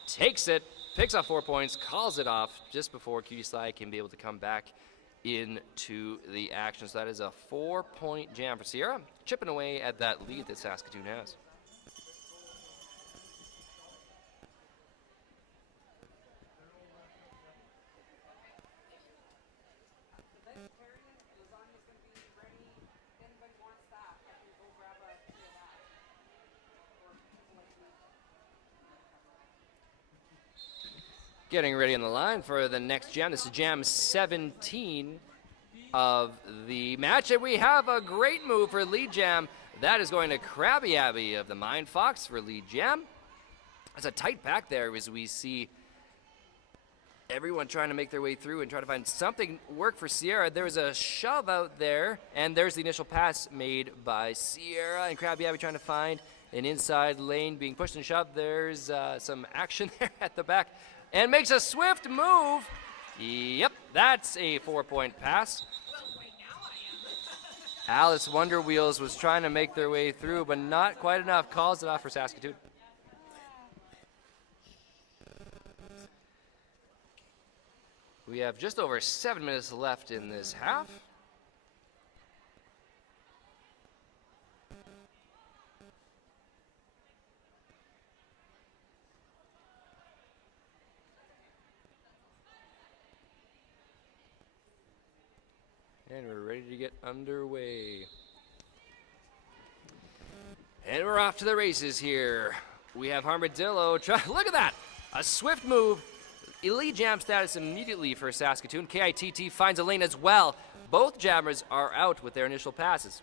Takes it. Picks up 4 points. Calls it off just before Cutie Sly can be able to come back into the action. So that is a 4-point jam for Sierra, chipping away at that lead that Saskatoon has. Getting ready on the line for the next jam. This is jam 17 of the match, and we have a great move for lead jam. That is going to Krabby Abby of the Mindfox for lead jam. It's a tight pack there as we see everyone trying to make their way through and try to find something work for Sierra. There was a shove out there, and there's the initial pass made by Sierra, and Krabby Abby trying to find an inside lane being pushed and shoved. There's some action there at the back. And makes a swift move. Yep, that's a 4-point pass. Alice Wonder Wheels was trying to make their way through, but not quite enough. Calls it off for Saskatoon. We have just over 7 minutes left in this half. And we're ready to get underway. And we're off to the races here. We have Armadillo. Look at that! A swift move. Elite jam status immediately for Saskatoon. KITT finds a lane as well. Both jammers are out with their initial passes.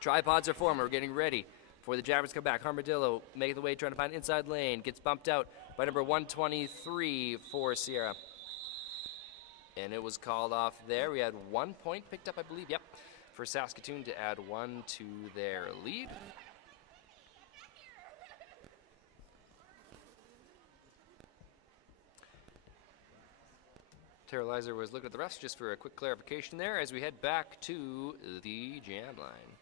Tripods are formed. We're getting ready for the jammers to come back. Armadillo making the way, trying to find an inside lane. Gets bumped out by number 123 for Sierra. And it was called off there. We had 1 point picked up, I believe. Yep, for Saskatoon to add 1 to their lead. Terralizer was looking at the refs just for a quick clarification there as we head back to the jam line.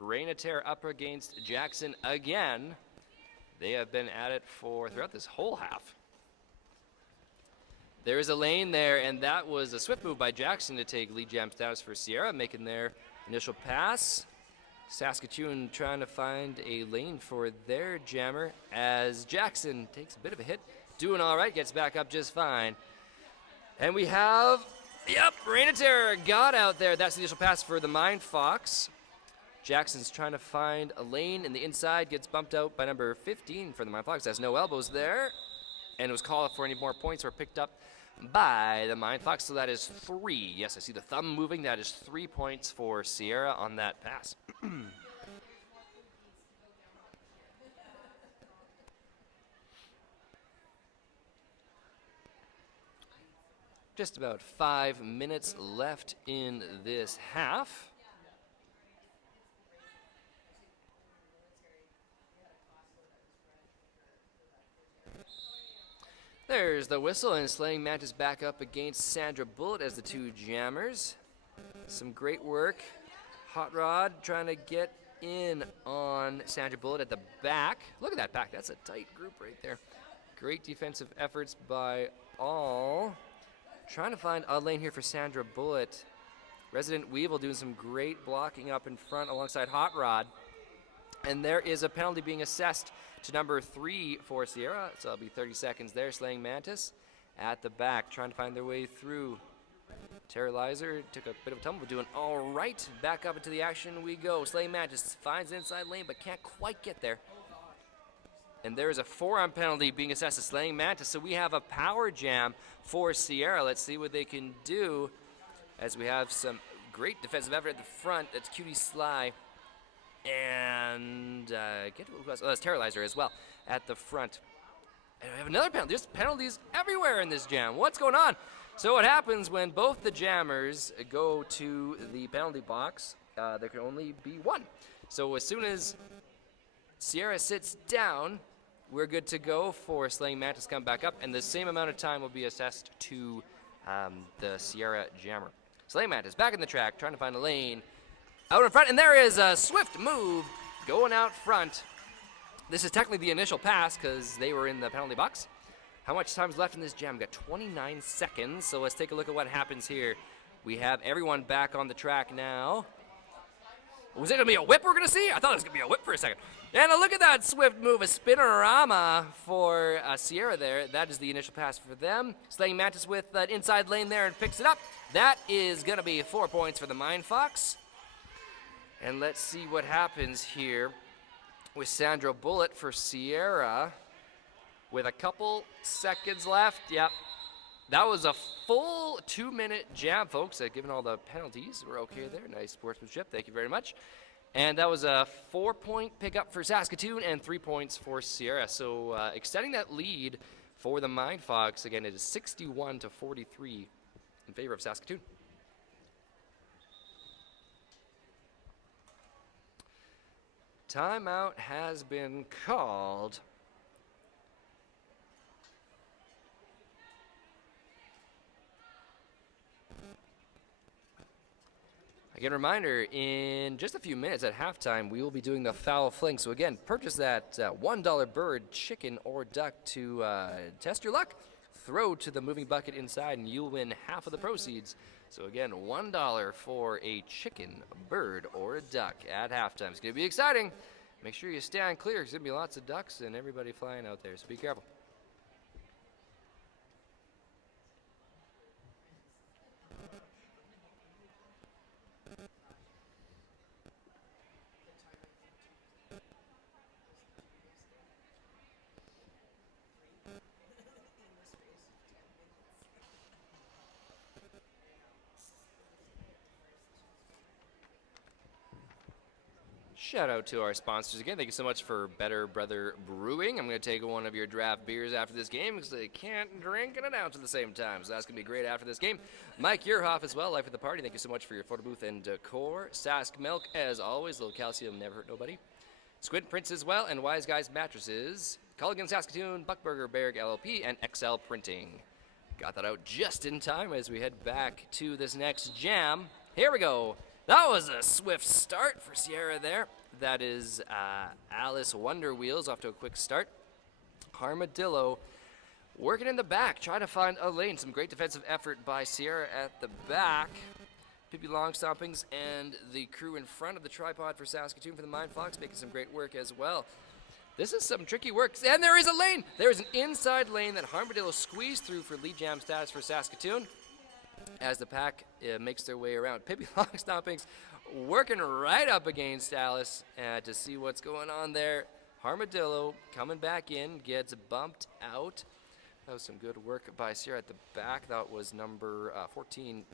Rainater up against Jackson again. They have been at it throughout this whole half. There is a lane there, and that was a swift move by Jackson to take lead jam status for Sierra, making their initial pass. Saskatoon trying to find a lane for their jammer as Jackson takes a bit of a hit. Doing all right, gets back up just fine. And we have, yep, Rainater got out there. That's the initial pass for the Mindfox. Jackson's trying to find a lane in the inside, gets bumped out by number 15 for the Mindfox. Has no elbows there, and it was called for any more points were picked up by the Mindfox, so that is 3. Yes, I see the thumb moving. That is 3 points for Sierra on that pass. Just about 5 minutes left in this half. There's the whistle, and Slaying Mantis back up against Sandra Bullet as the two jammers. Some great work. Hot Rod trying to get in on Sandra Bullet at the back. Look at that back. That's a tight group right there. Great defensive efforts by all. Trying to find a lane here for Sandra Bullet. Resident Weevil doing some great blocking up in front alongside Hot Rod. And there is a penalty being assessed to number 3 for Sierra. So it'll be 30 seconds there. Slaying Mantis at the back, trying to find their way through. Terralizer took a bit of a tumble, doing all right. Back up into the action we go. Slaying Mantis finds the inside lane, but can't quite get there. And there is a forearm penalty being assessed to Slaying Mantis. So we have a power jam for Sierra. Let's see what they can do as we have some great defensive effort at the front. That's Cutie Sly. And that's Terralizer as well at the front. And we have another penalty. There's penalties everywhere in this jam. What's going on? So what happens when both the jammers go to the penalty box, there can only be one. So as soon as Sierra sits down, we're good to go for Slaying Mantis to come back up, and the same amount of time will be assessed to the Sierra jammer. Slaying Mantis back in the track, trying to find a lane out in front, and there is a swift move going out front. This is technically the initial pass because they were in the penalty box. How much time's left in this jam? We've got 29 seconds, so let's take a look at what happens here. We have everyone back on the track now. Was it going to be a whip we're going to see? I thought it was going to be a whip for a second. And look at that swift move, a spinorama for Sierra there. That is the initial pass for them. Slaying Mantis with an inside lane there and picks it up. That is going to be 4 points for the Mind Fox. And let's see what happens here with Sandra Bullet for Sierra. With a couple seconds left. Yep. That was a full 2-minute jam, folks. Given all the penalties, we're okay there. Nice sportsmanship. Thank you very much. And that was a 4-point pickup for Saskatoon and 3 points for Sierra. So extending that lead for the Mind Fox. Again, it is 61-43 in favor of Saskatoon. Timeout has been called. Again, reminder, in just a few minutes at halftime, we will be doing the foul fling. So again, purchase that $1 bird, chicken, or duck to test your luck. Throw to the moving bucket inside, and you'll win half of the proceeds. So again, $1 for a chicken, bird, or a duck at halftime. It's going to be exciting. Make sure you stand clear. There's going to be lots of ducks and everybody flying out there, so be careful. Shout out to our sponsors again. Thank you so much for Better Brother Brewing. I'm going to take one of your draft beers after this game because they can't drink and announce at the same time. So that's going to be great after this game. Mike Yerhoff as well, Life at the Party. Thank you so much for your photo booth and decor. Sask Milk, as always. Little calcium, never hurt nobody. Squint Prints as well, and Wise Guys Mattresses. Culligan Saskatoon, Buckburger Berg LLP, and XL Printing. Got that out just in time as we head back to this next jam. Here we go. That was a swift start for Sierra there. That is Alice Wonder Wheels off to a quick start. Armadillo working in the back, trying to find a lane. Some great defensive effort by Sierra at the back. Pippi Long Stompings and the crew in front of the tripod for Saskatoon for the Mind Fox making some great work as well. This is some tricky work. And there is a lane. There is an inside lane that Armadillo squeezed through for lead jam status for Saskatoon as the pack makes their way around. Pippi Long Stompings working right up against Alice to see what's going on there. Armadillo coming back in, gets bumped out. That was some good work by Sierra at the back. That was number 14,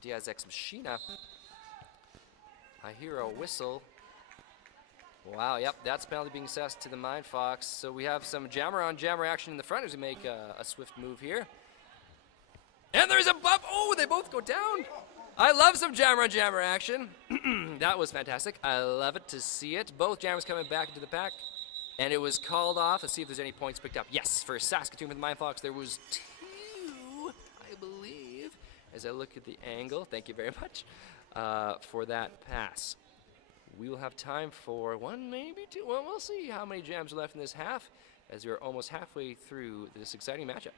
Diaz X Machina. I hear a whistle. Wow, yep, that's penalty being assessed to the Mind Fox. So we have some jammer on jammer action in the front as we make a swift move here. And there's a bump. Oh, they both go down. I love some jammer on jammer action. That was fantastic. I love it to see it. Both jammers coming back into the pack. And it was called off. Let's see if there's any points picked up. Yes, for Saskatoon with the Mind Fox, there was 2, I believe. As I look at the angle, thank you very much for that pass. We will have time for 1, maybe 2. Well, we'll see how many jams are left in this half as we're almost halfway through this exciting matchup.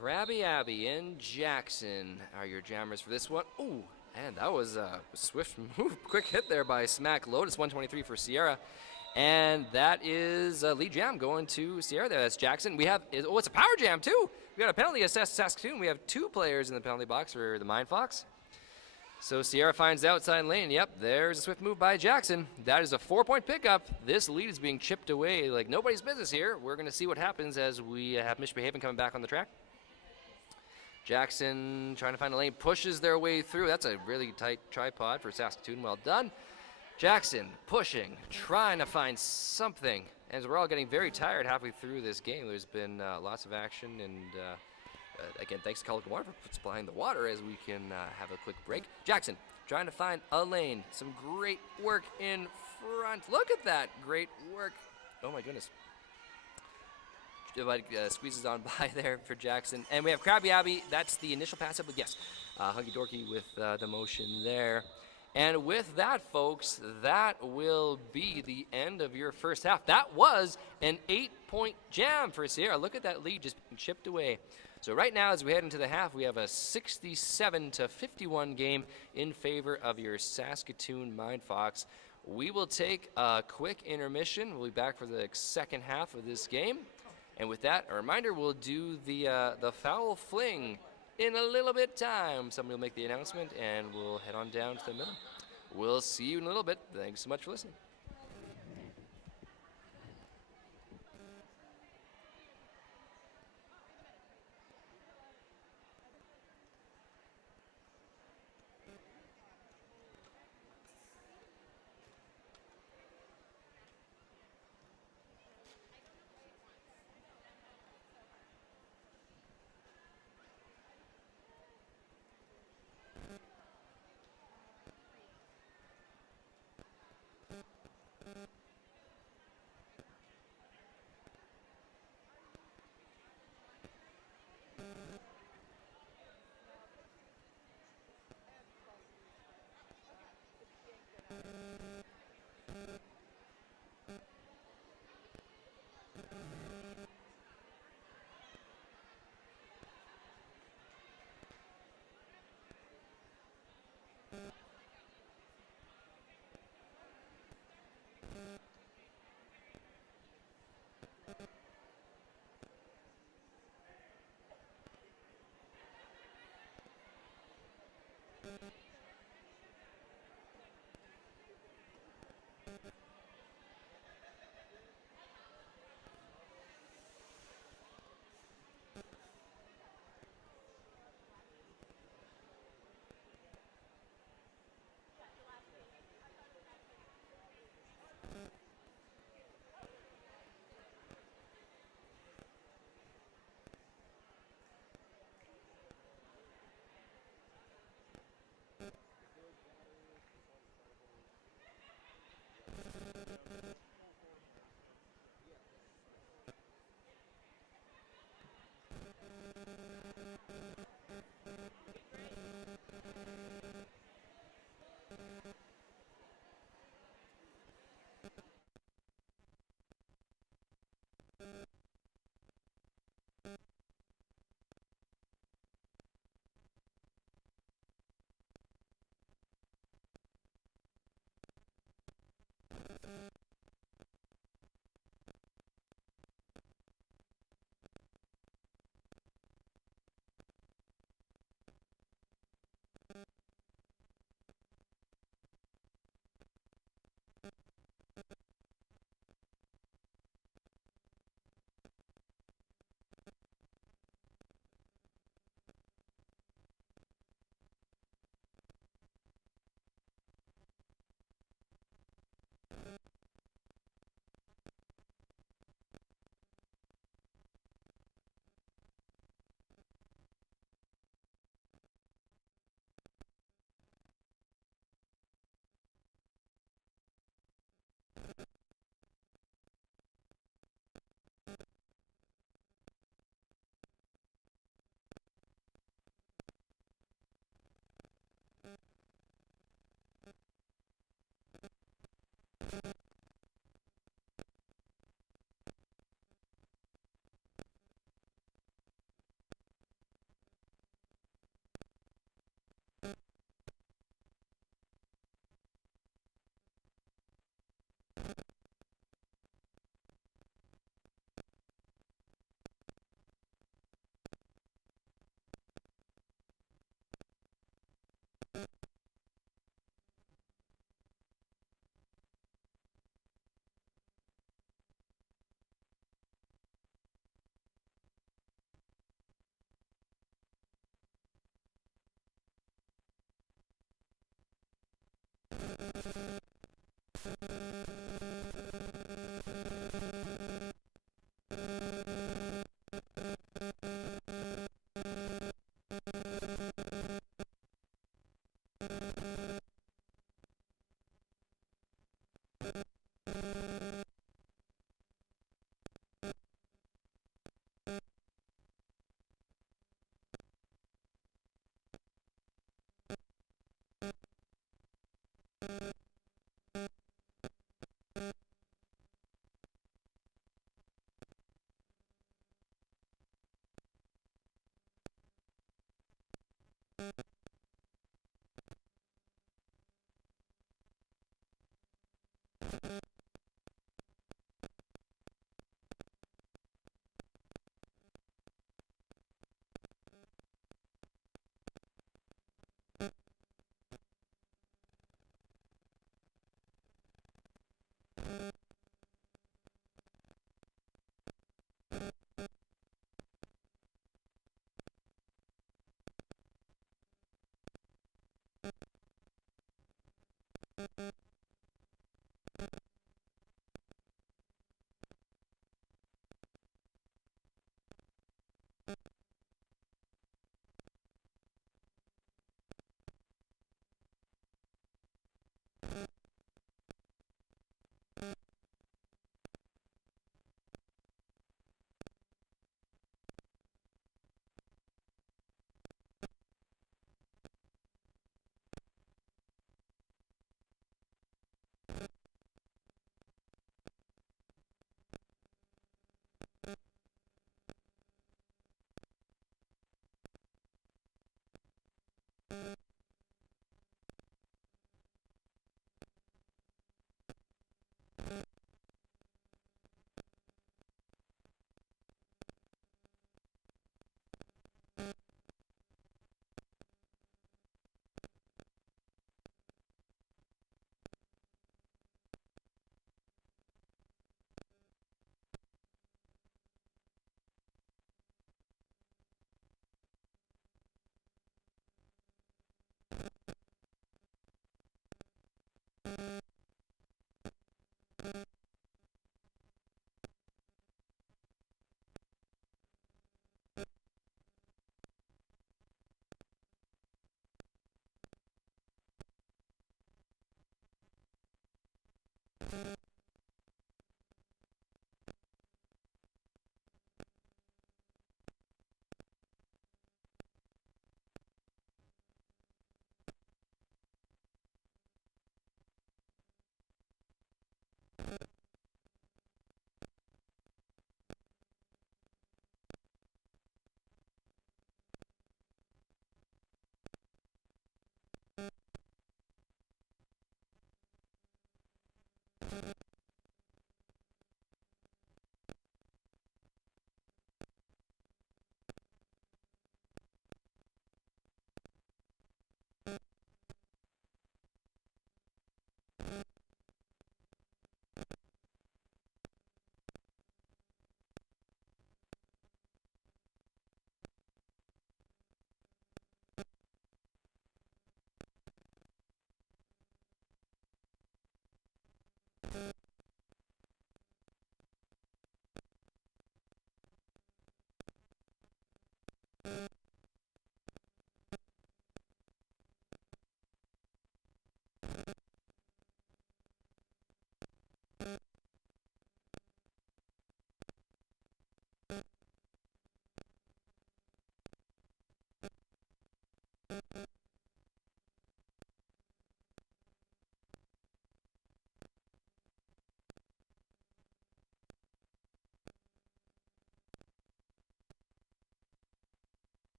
Krabby Abby and Jackson are your jammers for this one. Ooh, and that was a swift move. Quick hit there by Smack Lotus, 123 for Sierra. And that is a lead jam going to Sierra there. That's Jackson. We have, it's a power jam too. We got a penalty assessed Saskatoon. We have 2 players in the penalty box for the Mind Fox. So Sierra finds the outside lane. Yep, there's a swift move by Jackson. That is a 4-point pickup. This lead is being chipped away like nobody's business here. We're going to see what happens as we have Misbehaving coming back on the track. Jackson trying to find a lane, pushes their way through. That's a really tight tripod for Saskatoon. Well done. Jackson pushing, trying to find something. As we're all getting very tired halfway through this game, there's been lots of action. And again, thanks to Calico Water for supplying the water as we can have a quick break. Jackson trying to find a lane. Some great work in front. Look at that. Great work. Oh my goodness. Squeezes on by there for Jackson. And we have Krabby Abby. That's the initial pass up, but yes, Hunky Dorky with the motion there. And with that, folks, that will be the end of your first half. That was an 8-point jam for Sierra. Look at that lead just being chipped away. So right now, as we head into the half, we have a 67-51 game in favor of your Saskatoon Mind Fox. We will take a quick intermission. We'll be back for the second half of this game. And with that, a reminder, we'll do the foul fling in a little bit time. Somebody will make the announcement, and we'll head on down to the middle. We'll see you in a little bit. Thanks so much for listening.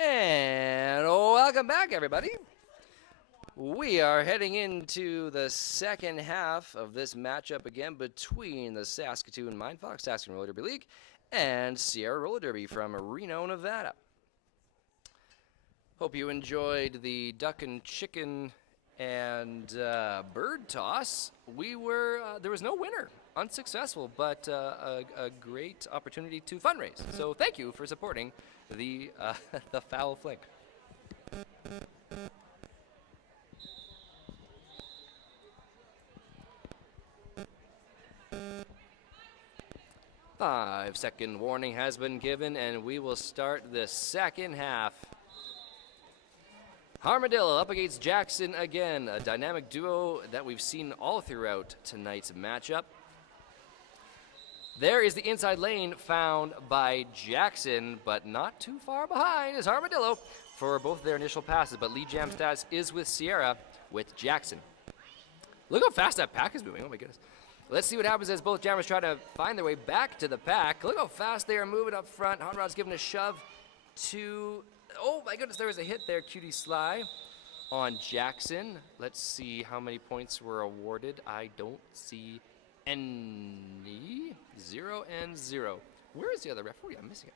And welcome back, everybody. We are heading into the second half of this matchup again between the Saskatoon Mindfox Saskatoon Roller Derby League and Sierra Roller Derby from Reno, Nevada. Hope you enjoyed the duck and chicken and bird toss. There was no winner, unsuccessful, but a great opportunity to fundraise. So thank you for supporting the the foul flick. 5-second warning has been given, and we will start the second half. Armadillo up against Jackson again, a dynamic duo that we've seen all throughout tonight's matchup. There is the inside lane found by Jackson, but not too far behind is Armadillo for both their initial passes, but lead jam status is with Sierra with Jackson. Look how fast that pack is moving, oh my goodness. Let's see what happens as both jammers try to find their way back to the pack. Look how fast they are moving up front. Hot Rod's giving a shove to, oh my goodness, there was a hit there, Cutie Sly on Jackson. Let's see how many points were awarded. I don't see any. 0 and 0. Where is the other referee? I'm missing it.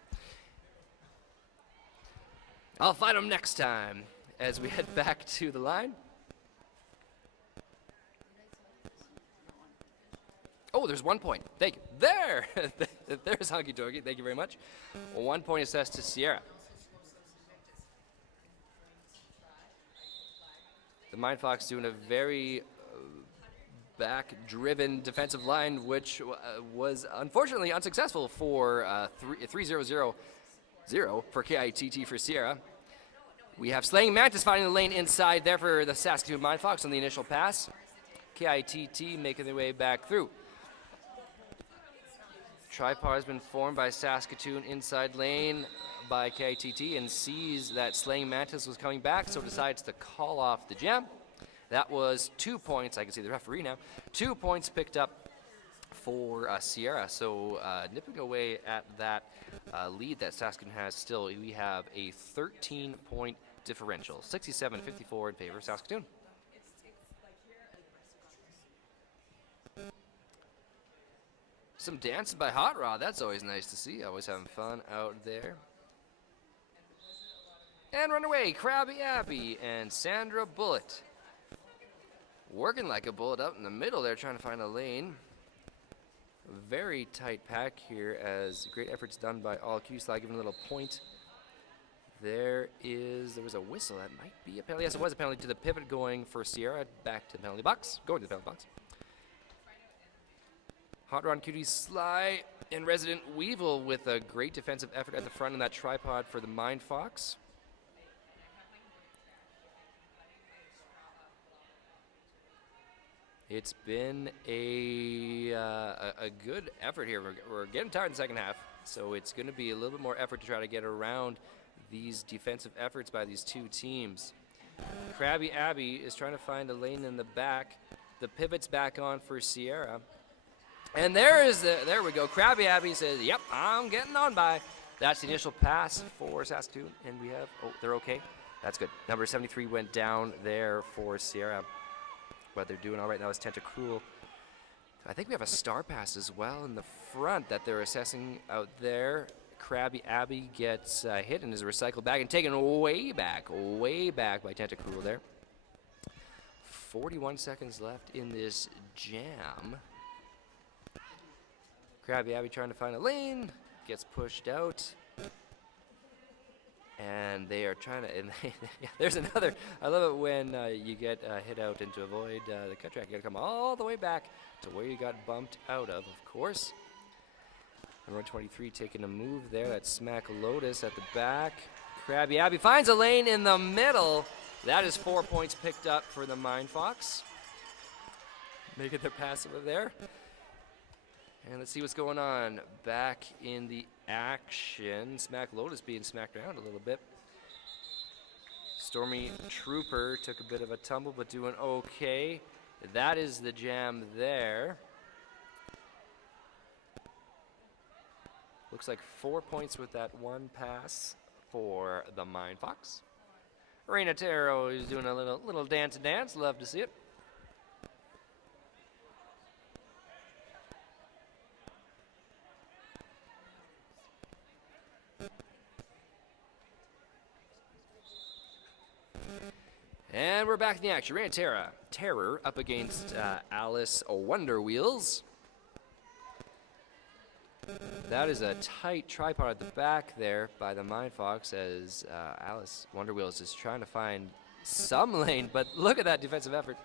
I'll find him next time as we head back to the line. Oh, there's 1 point. Thank you. There! There's Hunky Dory. Thank you very much. 1 point assessed to Sierra. The Mindfox doing a very back-driven defensive line, which was unfortunately unsuccessful for 3-0-0 for KITT for Sierra. We have Slaying Mantis finding the lane inside there for the Saskatoon Mindfox on the initial pass. KITT making their way back through. Tripod has been formed by Saskatoon inside lane by KITT and sees that Slaying Mantis was coming back, so decides to call off the jam. That was 2 points. I can see the referee now. 2 points picked up for Sierra. So nipping away at that lead that Saskatoon has still, we have a 13-point differential. 67-54 in favor of Saskatoon. Some dancing by Hot Rod. That's always nice to see. Always having fun out there. And run away, Krabby Abby and Sandra Bullet. Working like a bullet up in the middle there, trying to find a lane. Very tight pack here as great efforts done by all Q-Slide, giving a little point. There was a whistle. That might be a penalty. Yes, it was a penalty to the pivot going for Sierra. Back to the penalty box. Going to the penalty box. Hot Rod Cutie Sly and Resident Weevil with a great defensive effort at the front in that tripod for the Mindfox. It's been a good effort here. We're getting tired in the second half, so it's going to be a little bit more effort to try to get around these defensive efforts by these two teams. Krabby Abby is trying to find a lane in the back. The pivot's back on for Sierra. And there we go. Krabby Abby says, yep, I'm getting on by. That's the initial pass for Saskatoon, and we have, oh, they're okay. That's good. Number 73 went down there for Sierra. But they're doing all right now is Tentacruel. I think we have a star pass as well in the front that they're assessing out there. Krabby Abby gets hit and is recycled back and taken way back by Tentacruel there. 41 seconds left in this jam. Krabby Abby trying to find a lane, gets pushed out. And they are trying to, and there's another, I love it when you get hit out and to avoid the cut track, you gotta come all the way back to where you got bumped out of course. Number 23 taking a move there, that's Smack Lotus at the back. Krabby Abby finds a lane in the middle. That is 4 points picked up for the Mindfox. Making their pass over there. And let's see what's going on back in the action. Smack Lotus being smacked around a little bit. Stormy Trooper took a bit of a tumble, but doing okay. That is the jam there. Looks like 4 points with that one pass for the Mind Fox. Reina Taro is doing a little dance. Love to see it. And we're back in the action. Reina Terror up against Alice Wonder Wheels. That is a tight tripod at the back there by the Mind Fox as Alice Wonder Wheels is trying to find some lane, but look at that defensive effort.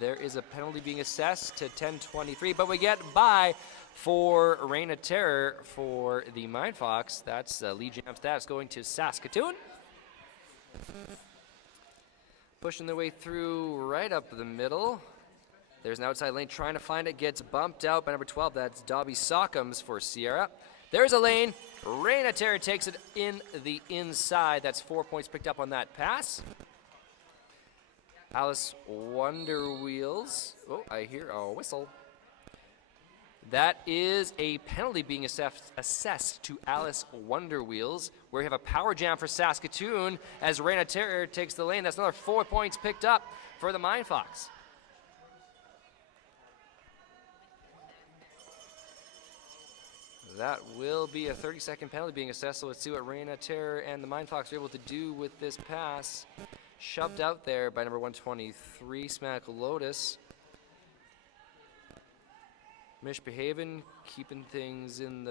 There is a penalty being assessed to 10:23, but we get by for Reign of Terror for the Mind Fox. That's lead jam stats going to Saskatoon. Pushing their way through right up the middle. There's an outside lane trying to find it, gets bumped out by number 12. That's Dobby Sockums for Sierra. There's a lane. Reign of Terror takes it in the inside. That's 4 points picked up on that pass. Alice Wonder Wheels. Oh, I hear a whistle. That is a penalty being assessed to Alice Wonder Wheels, where we have a power jam for Saskatoon as Reign of Terror takes the lane. That's another 4 points picked up for the Mind Fox. That will be a 30-second penalty being assessed, so let's see what Reign of Terror and the Mind Fox are able to do with this pass. Shoved out there by number 123, Smack Lotus. Misbehaving, keeping things in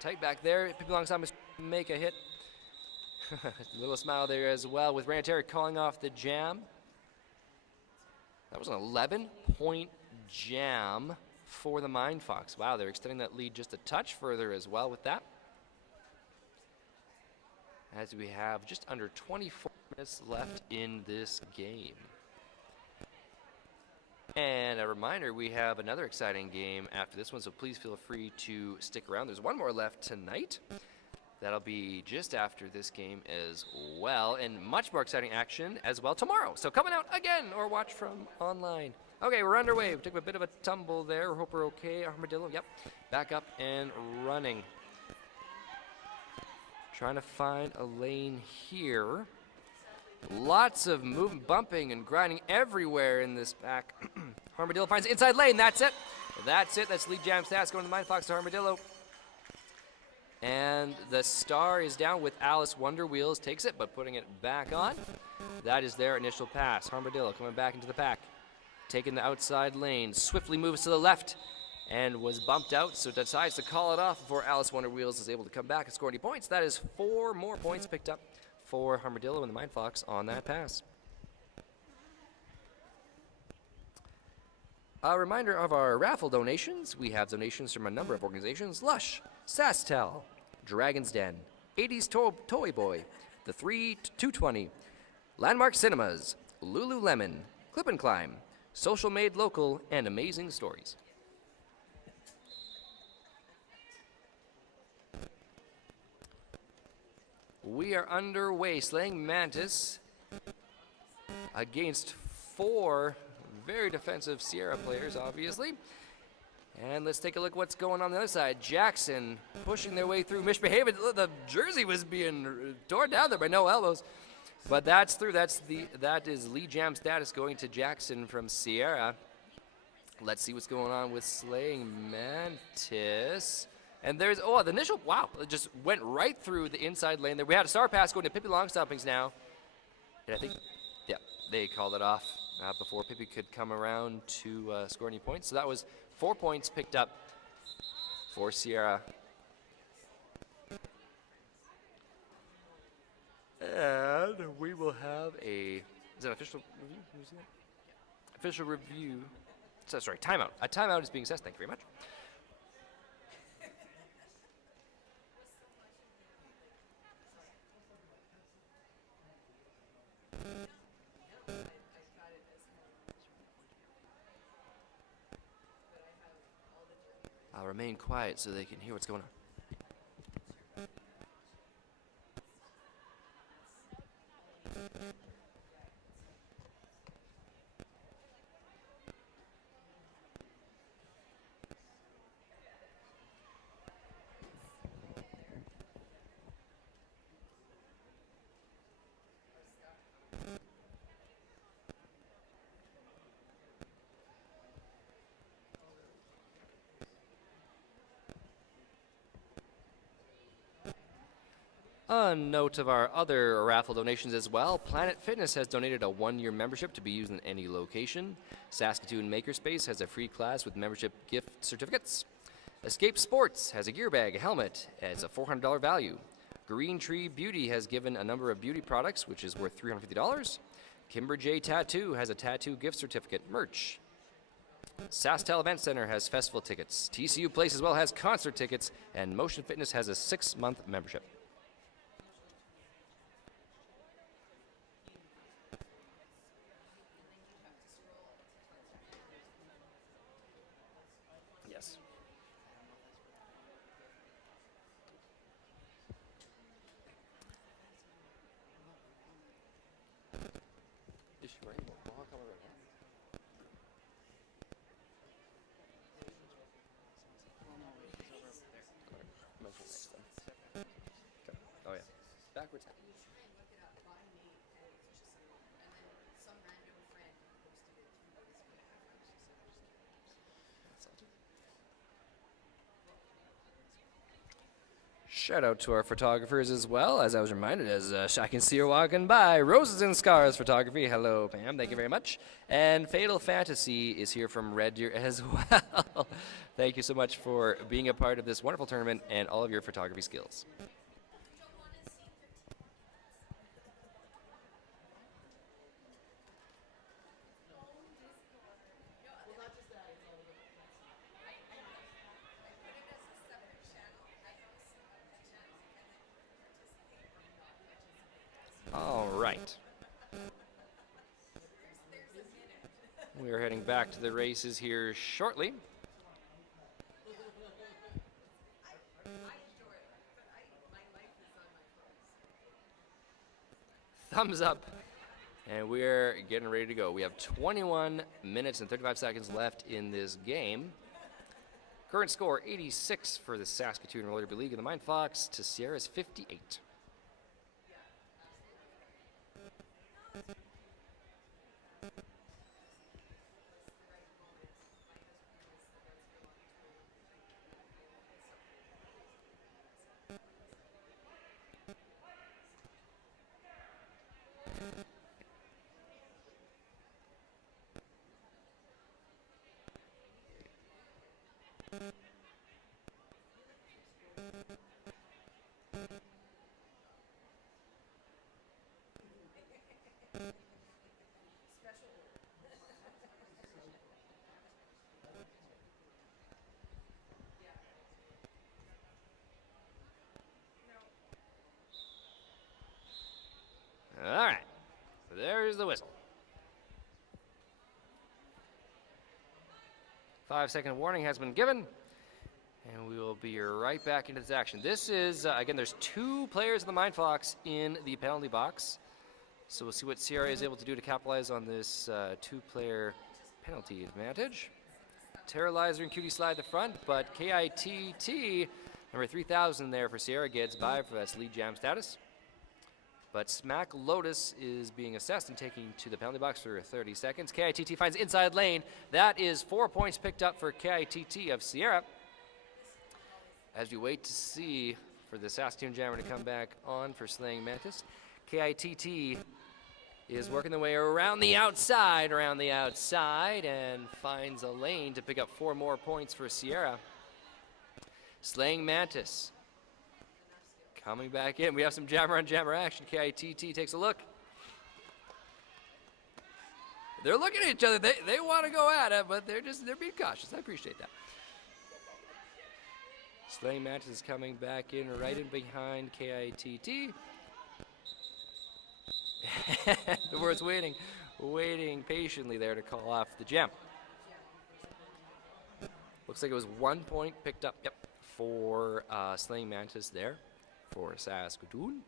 tight back there. People alongside must make a hit. Little smile there as well with Reign of Terror calling off the jam. That was an 11-point jam for the Mind Fox. Wow, they're extending that lead just a touch further as well with that. As we have just under 24 minutes left in this game. And a reminder, we have another exciting game after this one, so please feel free to stick around. There's one more left tonight. That'll be just after this game as well, and much more exciting action as well tomorrow. So coming out again or watch from online. Okay, we're underway. We took a bit of a tumble there. Hope we're okay. Armadillo, yep. Back up and running. Trying to find a lane here. Lots of moving, bumping, and grinding everywhere in this pack. Armadillo finds the inside lane. That's it. That's it. That's lead jam stats going to the Mind Fox to Armadillo. And the star is down with Alice Wonder Wheels. Takes it, but putting it back on. That is their initial pass. Armadillo coming back into the pack. Taking the outside lane. Swiftly moves to the left and was bumped out, so decides to call it off before Alice Wonder Wheels is able to come back and score any points. That is 4 more points picked up for Armadillo and the Mind Fox on that pass. A reminder of our raffle donations. We have donations from a number of organizations: Lush, Sastel, Dragon's Den, 80s Toy Boy, The 220, Landmark Cinemas, Lululemon, Clip and Climb, Social Made Local, and Amazing Stories. We are underway, slaying Mantis against 4 very defensive Sierra players, obviously. And let's take a look what's going on the other side. Jackson pushing their way through. Misbehaving. The jersey was being torn down there by no elbows. But that's through. That is lead jam status going to Jackson from Sierra. Let's see what's going on with slaying Mantis. And there's, the initial, wow, it just went right through the inside lane there. We had a star pass going to Pippi Longstoppings now. And I think, yeah, they called it off before Pippi could come around to score any points. So that was 4 points picked up for Sierra. And we will have is that an official review? Can you see that? Official review. So, sorry, timeout. A timeout is being assessed. Thank you very much. I'll remain quiet so they can hear what's going on. A note of our other raffle donations as well. Planet Fitness has donated a 1-year membership to be used in any location. Saskatoon Makerspace has a free class with membership gift certificates. Escape Sports has a gear bag, a helmet. It's a $400 value. Green Tree Beauty has given a number of beauty products, which is worth $350. Kimber J Tattoo has a tattoo gift certificate, merch. SaskTel Event Center has festival tickets. TCU Place as well has concert tickets. And Motion Fitness has a 6-month membership. Yes. Is she wearing a mohawk color right now? Mention next time. Okay. Oh yeah. Backwards. Shout out to our photographers as well, as I was reminded, as I can see her walking by. Roses and Scars Photography. Hello, Pam. Thank you very much. And Fatal Fantasy is here from Red Deer as well. Thank you so much for being a part of this wonderful tournament and all of your photography skills. All right. We are heading back to the races here shortly. Thumbs up. And we're getting ready to go. We have 21 minutes and 35 seconds left in this game. Current score 86 for the Saskatoon Roller Derby League, and the Mind Fox to Sierra's 58. All right, there's the whistle. 5-second warning has been given, and we will be right back into this action. This is, again, there's 2 players in the Mind Fox in the penalty box, so we'll see what Sierra is able to do to capitalize on this 2-player penalty advantage. Terrorizer and Cutie Slide the front, but KITT, number 3000 there for Sierra, gets by for that's lead jam status. But Smack Lotus is being assessed and taking to the penalty box for 30 seconds. KITT finds inside lane. That is 4 points picked up for KITT of Sierra. As we wait to see for the Saskatoon Jammer to come back on for Slaying Mantis. KITT is working their way around the outside, and finds a lane to pick up 4 more points for Sierra. Slaying Mantis coming back in. We have some jammer on jammer action. KITT takes a look. They're looking at each other. They want to go at it, but they're being cautious. I appreciate that. Slaying Mantis is coming back in right in behind KITT. The word's waiting patiently there to call off the jam. Looks like it was 1 point picked up, for Slaying Mantis there for Saskatoon.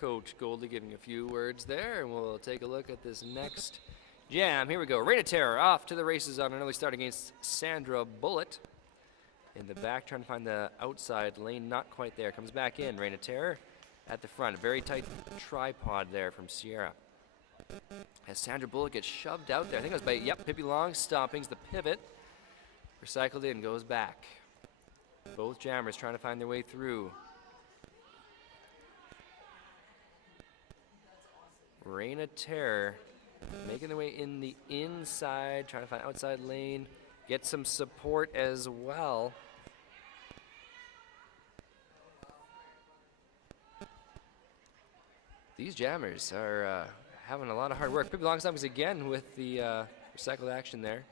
Coach Goldie giving a few words there, and we'll take a look at this next jam. Here we go. Reign of Terror off to the races on an early start against Sandra Bullitt. In the back, trying to find the outside lane, not quite there. Comes back in. Reign of Terror at the front. A very tight tripod there from Sierra. As Sandra Bullock gets shoved out there. I think it was by, yep, Pippi Longstoppings, the pivot. Recycled in, goes back. Both jammers trying to find their way through. Reign of Terror making their way in the inside, trying to find outside lane. Get some support as well. These jammers are having a lot of hard work. Pippi Longstoppings again with the recycled action there.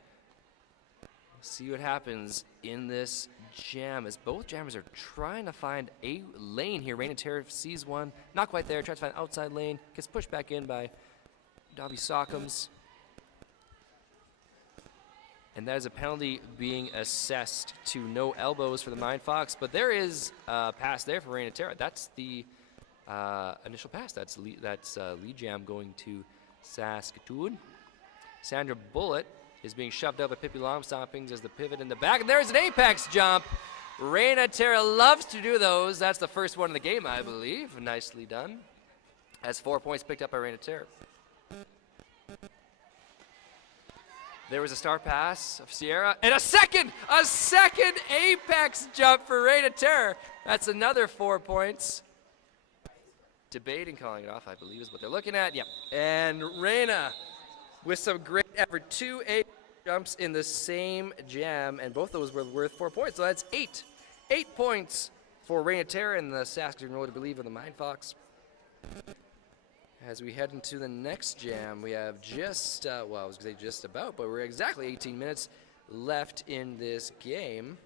See what happens in this jam as both jammers are trying to find a lane here. Reign of Terror sees one, not quite there, tries to find outside lane, gets pushed back in by Dobby Sockums. And that is a penalty being assessed to no elbows for the Mind Fox, but there is a pass there for Reign of Terror. That's the initial pass. That's lead jam going to Saskatoon. Sandra Bullock is being shoved out by Pippi Longstoppings as the pivot in the back, and there's an apex jump. Reign of Terror loves to do those. That's the first one in the game, I believe. Nicely done. Has 4 points picked up by Reign of Terror. There was a star pass of Sierra, and a second apex jump for Reign of Terror. That's another 4 points. Debating calling it off, I believe, is what they're looking at. Yep. And Reina with some great effort. 2 apex jumps in the same jam, and both those were worth 4 points. So that's 8. 8 points for Reign of Terror and the Saskatoon Road, I believe, of the Mind Fox. As we head into the next jam, we have just, well, I was going to say just about, but we're exactly 18 minutes left in this game.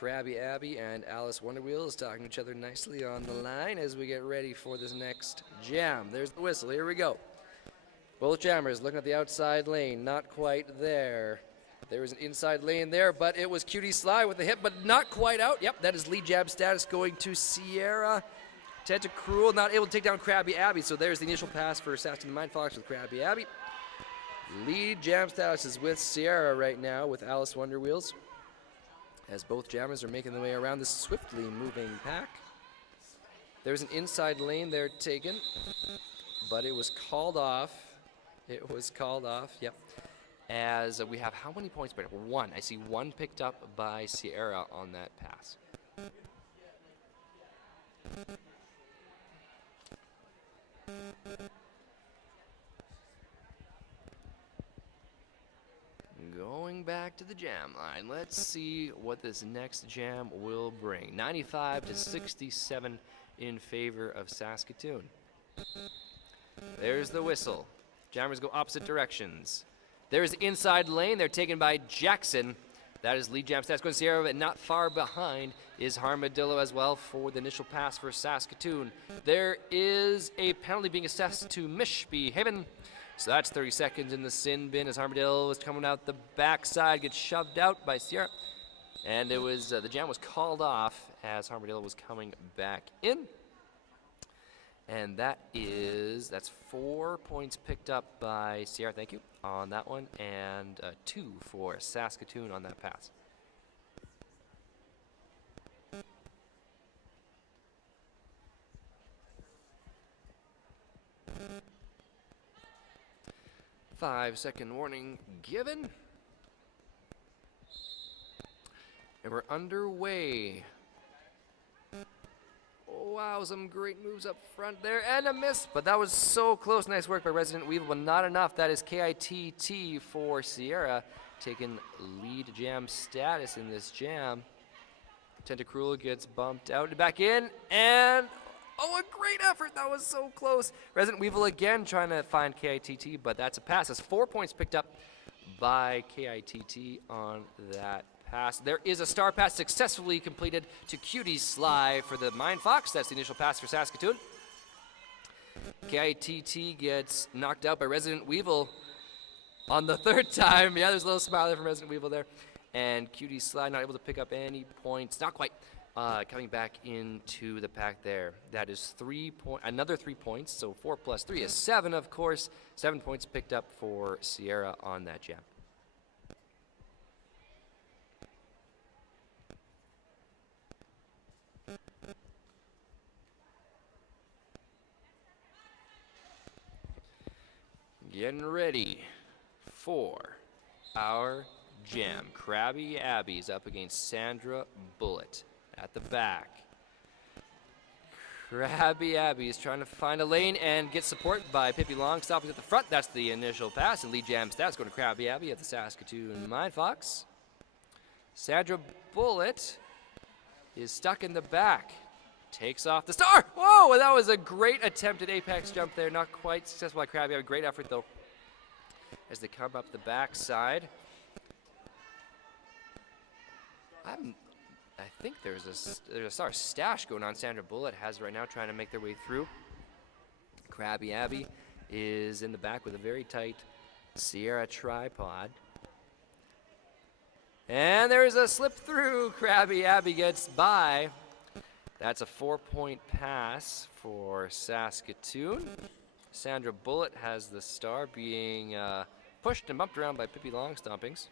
Krabby Abby and Alice Wonderwheels talking to each other nicely on the line as we get ready for this next jam. There's the whistle. Here we go. Both jammers looking at the outside lane. Not quite there. There was an inside lane there, but it was Cutie Sly with the hit, but not quite out. Yep, that is lead jab status going to Sierra. Tentacruel not able to take down Krabby Abby, so there's the initial pass for Saskatoon Mind Fox with Krabby Abby. Lead jam status is with Sierra right now with Alice Wonderwheels, as both jammers are making their way around this swiftly moving pack. There's an inside lane there taken, but it was called off. It was called off, yep. As we have how many points? But 1. I see 1 picked up by Sierra on that pass. Going back to the jam line, let's see what this next jam will bring. 95 to 67 in favor of Saskatoon. There's the whistle. Jammers go opposite directions. There's the inside lane. They're taken by Jackson. That is lead jam stats going to Sierra, but not far behind is Armadillo as well for the initial pass for Saskatoon. There is a penalty being assessed to Mishbehaven. So that's 30 seconds in the sin bin as Armadillo is coming out the backside, gets shoved out by Sierra. And it was the jam was called off as Armadillo was coming back in. And that's 4 points picked up by Sierra, thank you, on that one, and 2 for Saskatoon on that pass. Five-second warning given. And we're underway. Oh, wow, some great moves up front there, and a miss, but that was so close. Nice work by Resident Weevil, but not enough. That is KITT for Sierra, taking lead jam status in this jam. Tentacruel gets bumped out and back in, and oh, a great effort. That was so close. Resident Weevil again trying to find KITT, but that's a pass. That's 4 points picked up by KITT on that pass. There is a star pass successfully completed to Cutie Sly for the Mind Fox. That's the initial pass for Saskatoon. KITT gets knocked out by Resident Weevil on the 3rd time. Yeah, there's a little smile there from Resident Weevil there. And Cutie Sly not able to pick up any points. Not quite. Coming back into the pack there. That is another 3 points. So 4 plus 3 is 7, of course. 7 points picked up for Sierra on that jam. Getting ready for our jam. Krabby Abby's up against Sandra Bullet at the back. Krabby Abby is trying to find a lane and get support by Pippi Longstopping at the front. That's the initial pass, and Lee Jam stats going to Krabby Abby at the Saskatoon Mindfox. Sandra Bullet is stuck in the back. Takes off the star. Whoa, that was a great attempted apex jump there. Not quite successful by Krabby Abby. Great effort, though, as they come up the backside. I think there's a star stash going on. Sandra Bullet has right now trying to make their way through. Krabby Abby is in the back with a very tight Sierra tripod. And there's a slip through. Krabby Abby gets by. That's a 4-point pass for Saskatoon. Sandra Bullet has the star being pushed and bumped around by Pippi Longstompings,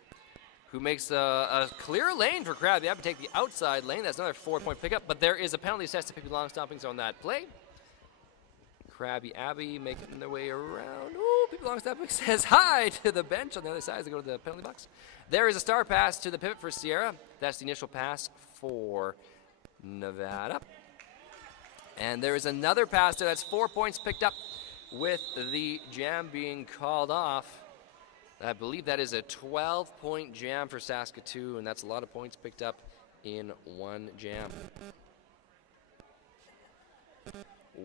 who makes a clear lane for Krabby Abby to take the outside lane. That's another 4-point pickup, but there is a penalty assessed to Pippi Longstompings on that play. Krabby Abby making their way around. Ooh, Pippi Longstompings says hi to the bench on the other side as they go to the penalty box. There is a star pass to the pivot for Sierra. That's the initial pass for Nevada. And there is another pass there. That's 4 points picked up with the jam being called off. I believe that is a 12-point jam for Saskatoon, and that's a lot of points picked up in one jam.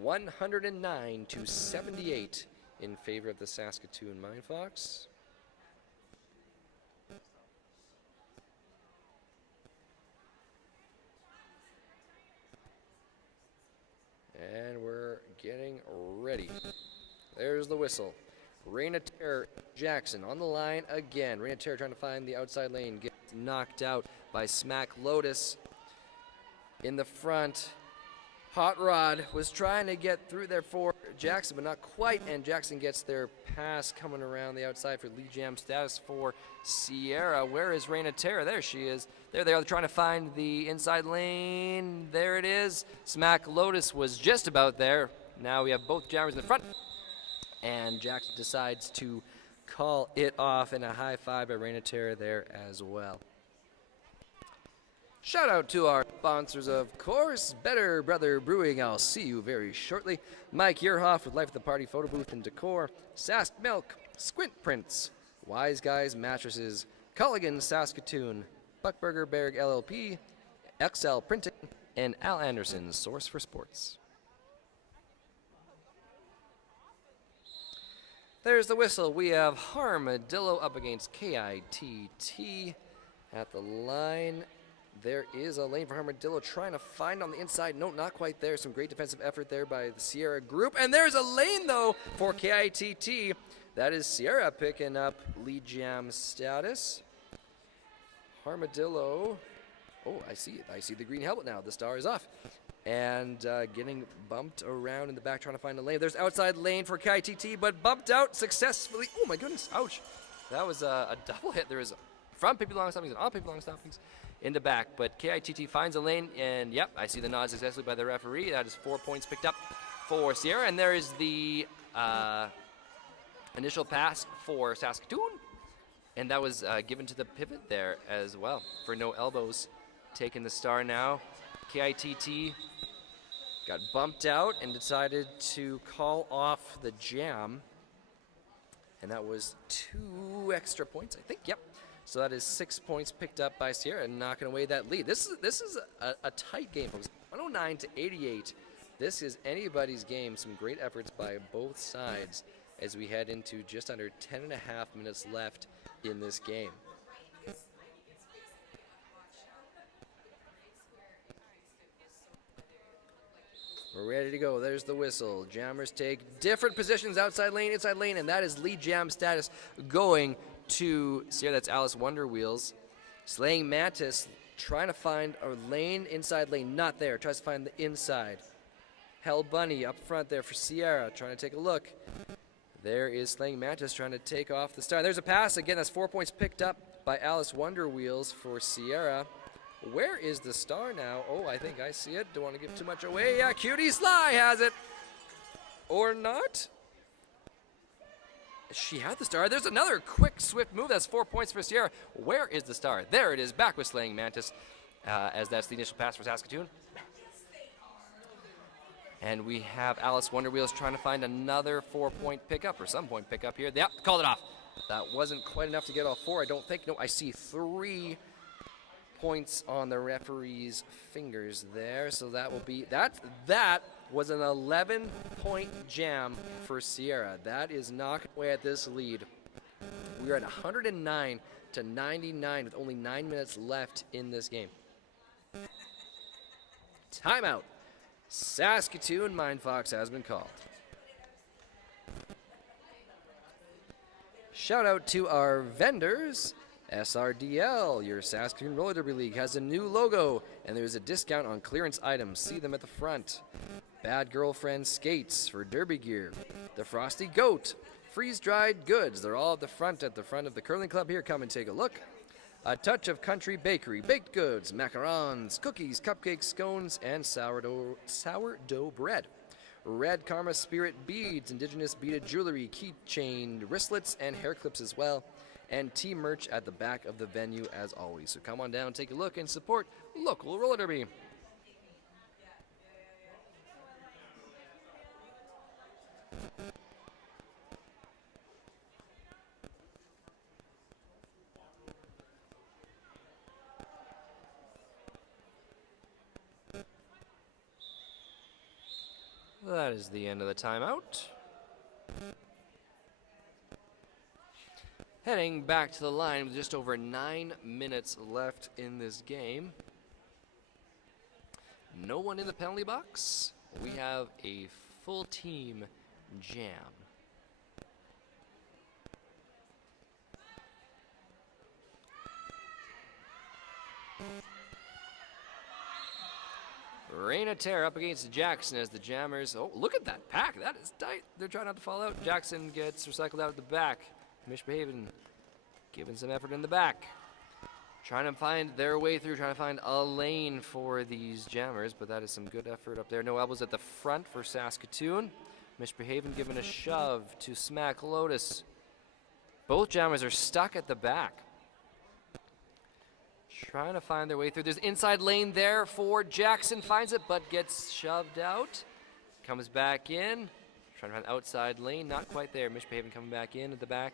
109-78 in favor of the Saskatoon Mindfox. And we're getting ready. There's the whistle. Raina Terror Jackson on the line again. Raina Terror trying to find the outside lane. Gets knocked out by Smack Lotus in the front. Hot Rod was trying to get through there for Jackson, but not quite. And Jackson gets their pass coming around the outside for Lee Jam status for Sierra. Where is Raina Terror? There she is. There they are. They're trying to find the inside lane. There it is. Smack Lotus was just about there. Now we have both jammers in the front. And Jackson decides to call it off, and a high five by Raina Terror there as well. Shout out to our sponsors, of course, Better Brother Brewing. I'll see you very shortly. Mike Yerhoff with Life at the Party Photo Booth and Decor. Sask Milk, Squint Prints, Wise Guys Mattresses, Culligan Saskatoon, Buckburger Berg LLP, XL Printing, and Al Anderson, Source for Sports. There's the whistle. We have Armadillo up against KITT at the line. There is a lane for Armadillo trying to find on the inside. No, not quite there. Some great defensive effort there by the Sierra group. And there's a lane, though, for KITT. That is Sierra picking up lead jam status. Armadillo. Oh, I see it. I see the green helmet now. The star is off. And getting bumped around in the back, trying to find a lane. There's outside lane for KITT, but bumped out successfully. Oh, my goodness. Ouch. That was a double hit. There is from Pippi Longstoppings and on Pippi Longstoppings in the back. But KITT finds a lane, and, yep, I see the nod successfully by the referee. That is 4 points picked up for Sierra. And there is the initial pass for Saskatoon. And that was given to the pivot there as well for no elbows. Taking the star now. KITT got bumped out and decided to call off the jam. And that was 2 extra points, I think. Yep. So that is 6 points picked up by Sierra and knocking away that lead. This is a tight game, folks. 109-88. This is anybody's game. Some great efforts by both sides as we head into just under 10.5 minutes left in this game. We're ready to go. There's the whistle. Jammers take different positions, outside lane, inside lane, and that is lead jam status going to Sierra. That's Alice Wonder Wheels. Slaying Mantis trying to find a lane, inside lane, not there. Tries to find the inside. Hell Bunny up front there for Sierra, trying to take a look. There is Slaying Mantis trying to take off the star. There's a pass. Again, that's 4 points picked up by Alice Wonder Wheels for Sierra. Where is the star now? Oh, I think I see it. Don't want to give too much away. Yeah, Cutie Sly has it. Or not. She had the star. There's another quick, swift move. That's 4 points for Sierra. Where is the star? There it is, back with Slaying Mantis, as that's the initial pass for Saskatoon. And we have Alice Wonderwheels trying to find another 4-point pickup, or some point pickup here. Yep, called it off. That wasn't quite enough to get all 4, I don't think. No, I see 3 points on the referee's fingers there. So that will be, that was an 11-point jam for Sierra. That is knocking away at this lead. We are at 109 to 99 with only 9 minutes left in this game. Timeout. Saskatoon Mindfox has been called. Shout out to our vendors. SRDL, your Saskatoon Roller Derby League, has a new logo, and there's a discount on clearance items. See them at the front. Bad Girlfriend Skates for derby gear. The Frosty Goat, freeze-dried goods. They're all at the front of the curling club here. Come and take a look. A Touch of Country Bakery, baked goods, macarons, cookies, cupcakes, scones, and sourdough bread. Red Karma Spirit beads, indigenous beaded jewelry, keychain, wristlets, and hair clips as well. And team merch at the back of the venue as always. So come on down, take a look, and support local roller derby. That is the end of the timeout. Heading back to the line with just over 9 minutes left in this game. No one in the penalty box. We have a full team jam. Raina Terra up against Jackson as the Jammers. Oh, look at that pack. That is tight. They're trying not to fall out. Jackson gets recycled out at the back. Mishbehaven giving some effort in the back. Trying to find their way through, trying to find a lane for these Jammers, but that is some good effort up there. No elbows at the front for Saskatoon. Mishbehaven giving a shove to smack Lotus. Both Jammers are stuck at the back. Trying to find their way through. There's inside lane there for Jackson. Finds it, but gets shoved out. Comes back in. Trying to find outside lane. Not quite there. Mishbehaven coming back in at the back.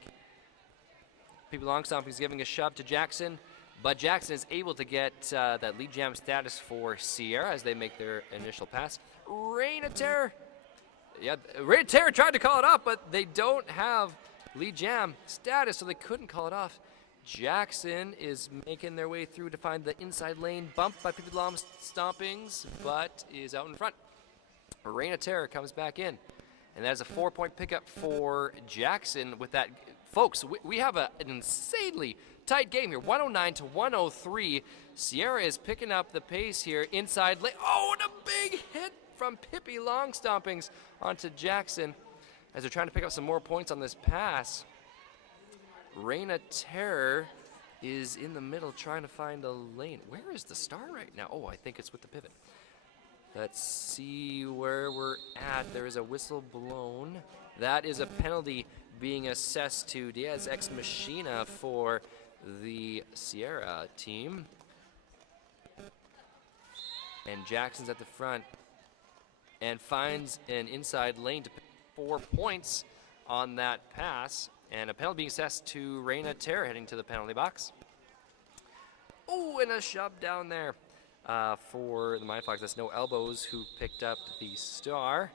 People long stomping is giving a shove to Jackson. But Jackson is able to get that lead jam status for Sierra as they make their initial pass. Rain of Terror. Yeah, Rain of Terror tried to call it off, but they don't have lead jam status, so they couldn't call it off. Jackson is making their way through to find the inside lane, bumped by Pippi Long stompings, but is out in front. Rain of Terror comes back in, and that is a 4-point pickup for Jackson with that. Folks, we have an insanely tight game here, 109 to 103. Sierra is picking up the pace here inside lane. Oh, and a big hit from Pippi Long stompings onto Jackson as they're trying to pick up some more points on this pass. Raina Terror is in the middle trying to find a lane. Where is the star right now? Oh, I think it's with the pivot. Let's see where we're at. There is a whistle blown. That is a penalty being assessed to Diaz Ex Machina for the Sierra team. And Jackson's at the front and finds an inside lane to pick 4 points on that pass. And a penalty being assessed to Raina Terror heading to the penalty box. Oh, and a shove down there for the Mindfox. That's no elbows who picked up the star.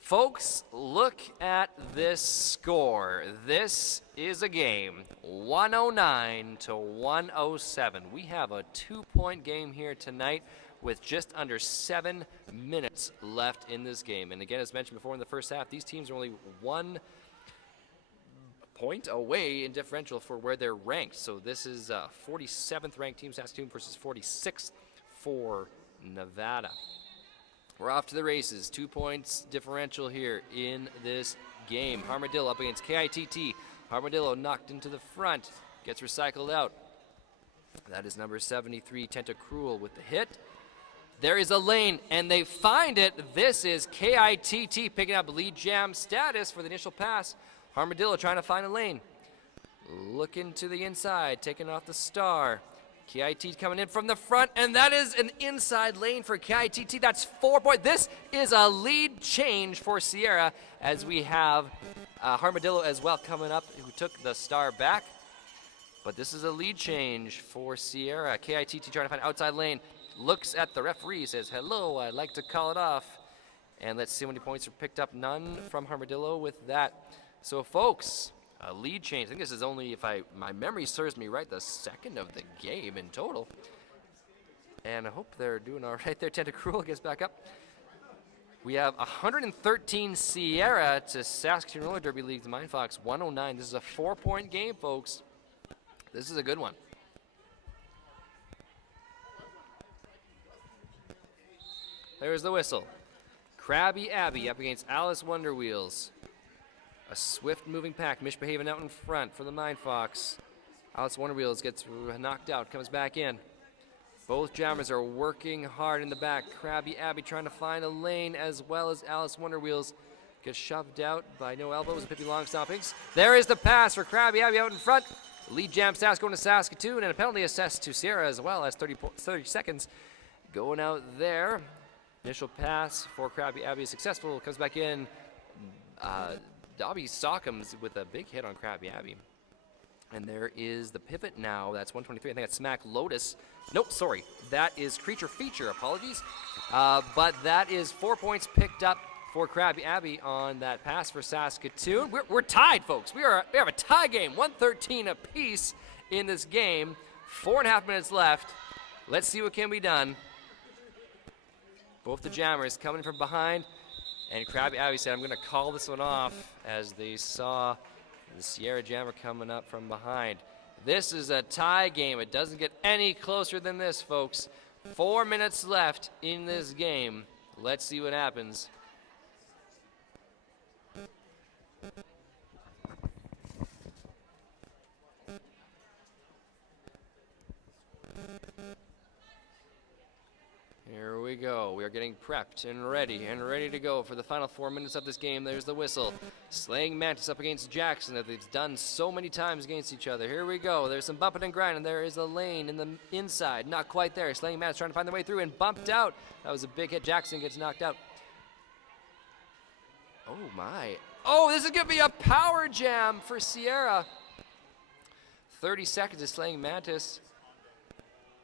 Folks, look at this score. This is a game, 109 to 107. We have a 2-point game here tonight with just under 7 minutes left in this game. And again, as mentioned before in the first half, these teams are only 1 point away in differential for where they're ranked. So this is 47th ranked team Saskatoon versus 46th for Nevada. We're off to the races. 2 points differential here in this game. Armadillo up against KITT. Armadillo knocked into the front, gets recycled out. That is number 73, Tentacruel with the hit. There is a lane, and they find it. This is KITT picking up lead jam status for the initial pass Armadillo trying to find a lane. Looking to the inside, taking off the star. KIT coming in from the front, and that is an inside lane for KITT. That's 4 points. This is a lead change for Sierra, as we have Armadillo as well coming up, who took the star back. But this is a lead change for Sierra. KITT trying to find outside lane. Looks at the referee, says, hello, I'd like to call it off. And let's see how many points are picked up. None from Armadillo with that. So, folks, a lead change. I think this is only, if my memory serves me right, the second of the game in total. And I hope they're doing all right there. Tentacruel gets back up. We have 113 Sierra to Saskatoon Roller Derby League's Mindfox 109. This is a 4-point game, folks. This is a good one. There's the whistle. Krabby Abby up against Alice Wonder Wheels. A swift moving pack. Misbehaving out in front for the Mindfox. Alice Wonder Wheels gets knocked out, comes back in. Both jammers are working hard in the back. Krabby Abby trying to find a lane, as well as Alice Wonder Wheels gets shoved out by No Elbows and Pippi Longstoppings. There is the pass for Krabby Abby out in front. Lead jam stats going to Saskatoon, and a penalty assessed to Sierra as well, as 30 seconds going out there. Initial pass for Krabby Abby is successful. Comes back in. Dobby Sockums with a big hit on Krabby Abby. And there is the pivot now. That's 123. I think that's Smack Lotus. Nope, sorry. That is Creature Feature. Apologies. But that is 4 points picked up for Krabby Abby on that pass for Saskatoon. We're tied, folks. We have a tie game. 113 apiece in this game. 4.5 minutes left. Let's see what can be done. Both the jammers coming from behind. And Krabby Abby said, I'm going to call this one off, as they saw the Sierra Jammer coming up from behind. This is a tie game. It doesn't get any closer than this, folks. 4 minutes left in this game. Let's see what happens. Here we go. We are getting prepped and ready to go for the final 4 minutes of this game. There's the whistle. Slaying Mantis up against Jackson, that they've done so many times against each other. Here we go. There's some bumping and grinding. There is a lane in the inside. Not quite there. Slaying Mantis trying to find their way through and bumped out. That was a big hit. Jackson gets knocked out. Oh, my. Oh, this is going to be a power jam for Sierra. 30 seconds of Slaying Mantis.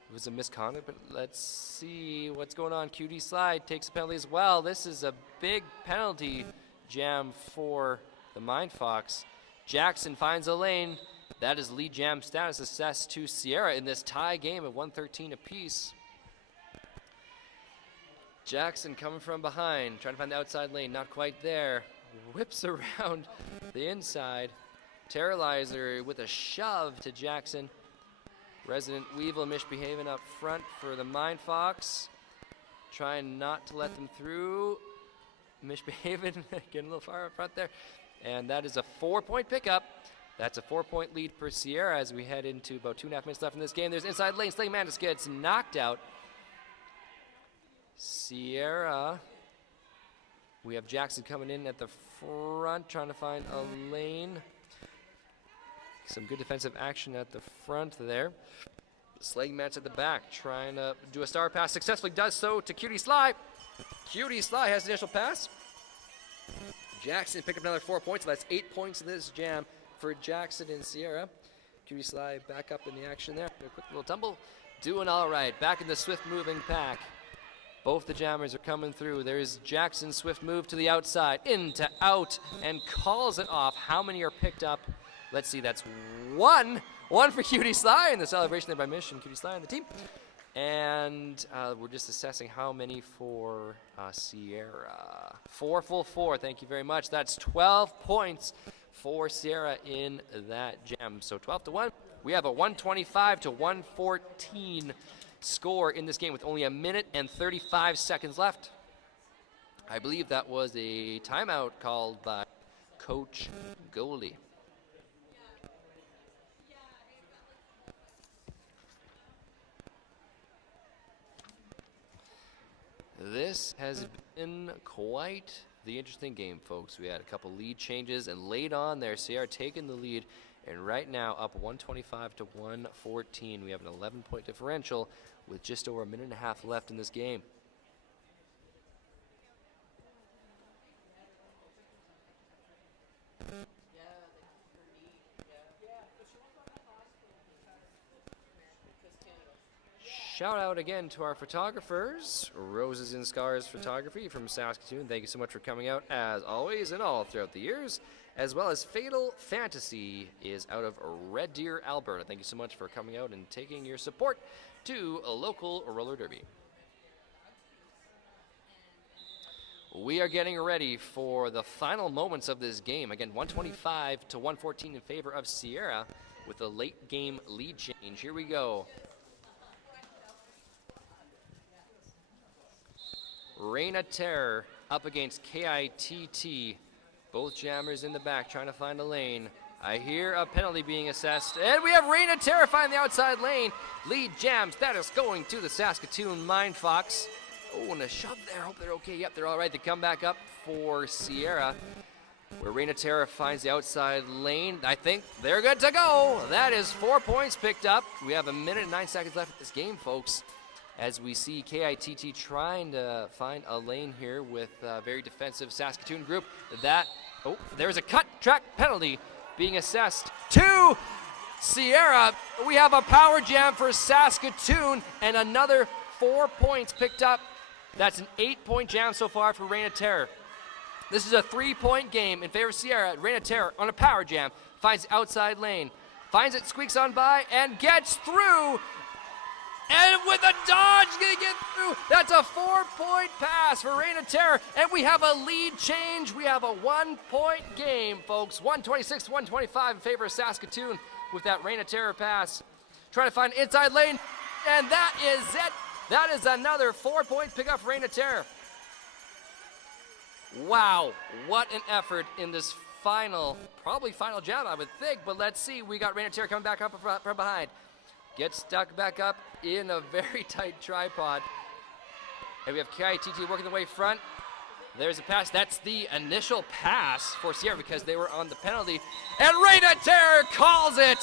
It was a misconduct, but let's see what's going on. QD Slide takes a penalty as well. This is a big penalty jam for the Mindfox. Jackson finds a lane. That is lead jam status assessed to Sierra in this tie game of 113 apiece. Jackson coming from behind, trying to find the outside lane, not quite there. Whips around the inside. Terrorizer with a shove to Jackson. Resident Weevil misbehaving up front for the Mindfox. Trying not to let them through. Misbehaving, getting a little far up front there. And that is a 4-point pickup. That's a 4-point lead for Sierra as we head into about 2.5 minutes left in this game. There's inside lane. Slaying Mantis gets knocked out. Sierra. We have Jackson coming in at the front, trying to find a lane. Some good defensive action at the front there. Slaying Mantis at the back, trying to do a star pass. Successfully does so to Cutie Sly. Cutie Sly has the initial pass. Jackson picked up another 4 points, so that's 8 points in this jam for Jackson and Sierra. Cutie Sly back up in the action there. A quick little tumble. Doing all right. Back in the swift moving pack. Both the jammers are coming through. There's Jackson's swift move to the outside, into out, and calls it off. How many are picked up? Let's see, that's one. One for Cutie Sly in the celebration there by Mission. Cutie Sly on the team. And we're just assessing how many for Sierra. 4 full 4, thank you very much. That's 12 points for Sierra in that jam. So 12-1. We have a 125 to 114 score in this game with only 1 minute and 35 seconds left. I believe that was a timeout called by Coach Goalie. This has been quite the interesting game, folks. We had a couple lead changes, and late on there, Sierra taking the lead, and right now up 125 to 114. We have an 11-point differential with just over a minute and a half left in this game. Shout out again to our photographers, Roses and Scars Photography from Saskatoon. Thank you so much for coming out, as always, and all throughout the years. As well as Fatal Fantasy is out of Red Deer, Alberta. Thank you so much for coming out and taking your support to a local roller derby. We are getting ready for the final moments of this game. Again, 125 to 114 in favor of Sierra with a late game lead change. Here we go. Reina Terror up against KITT. Both jammers in the back trying to find a lane. I hear a penalty being assessed. And we have Reina Terror finding the outside lane. Lead jams. That is going to the Saskatoon Mind Fox. Oh, and a shove there. Hope they're okay. Yep, they're all right. They come back up for Sierra, where Reina Terror finds the outside lane. I think they're good to go. That is 4 points picked up. We have a minute and 9 seconds left in this game, folks, as we see KITT trying to find a lane here with a very defensive Saskatoon group. There's a cut track penalty being assessed to Sierra. We have a power jam for Saskatoon and another 4 points picked up. That's an 8-point jam so far for Reina Terror. This is a 3-point game in favor of Sierra. Reina Terror on a power jam finds the outside lane, finds it, squeaks on by, and gets through. And with a dodge, gonna get through. That's a 4-point pass for Reina Terror. And we have a lead change. We have a 1-point game, folks. 126 to 125 in favor of Saskatoon with that Reina Terror pass. Trying to find inside lane. And that is it. That is another 4-point pickup for Reina Terror. Wow, what an effort in this probably final jam, I would think. But let's see. We got Reina Terror coming back up from behind. Gets stuck back up in a very tight tripod. And we have KITT working the way front. There's a pass. That's the initial pass for Sierra because they were on the penalty. And Reina Terror calls it.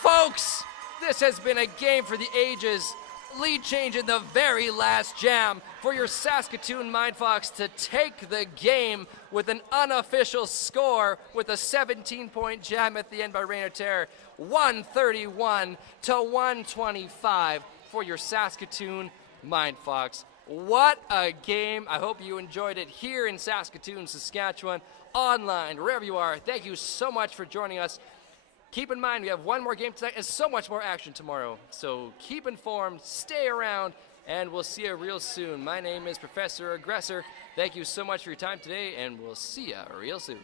Folks, this has been a game for the ages. Lead change in the very last jam for your Saskatoon Mindfox to take the game with an unofficial score with a 17-point jam at the end by Reina Terror. 131 to 125 for your Saskatoon Mindfox. What a game. I hope you enjoyed it here in Saskatoon, Saskatchewan, online, wherever you are. Thank you so much for joining us. Keep in mind, we have one more game tonight and so much more action tomorrow. So keep informed, stay around, and we'll see you real soon. My name is Professor Aggressor. Thank you so much for your time today, and we'll see you real soon.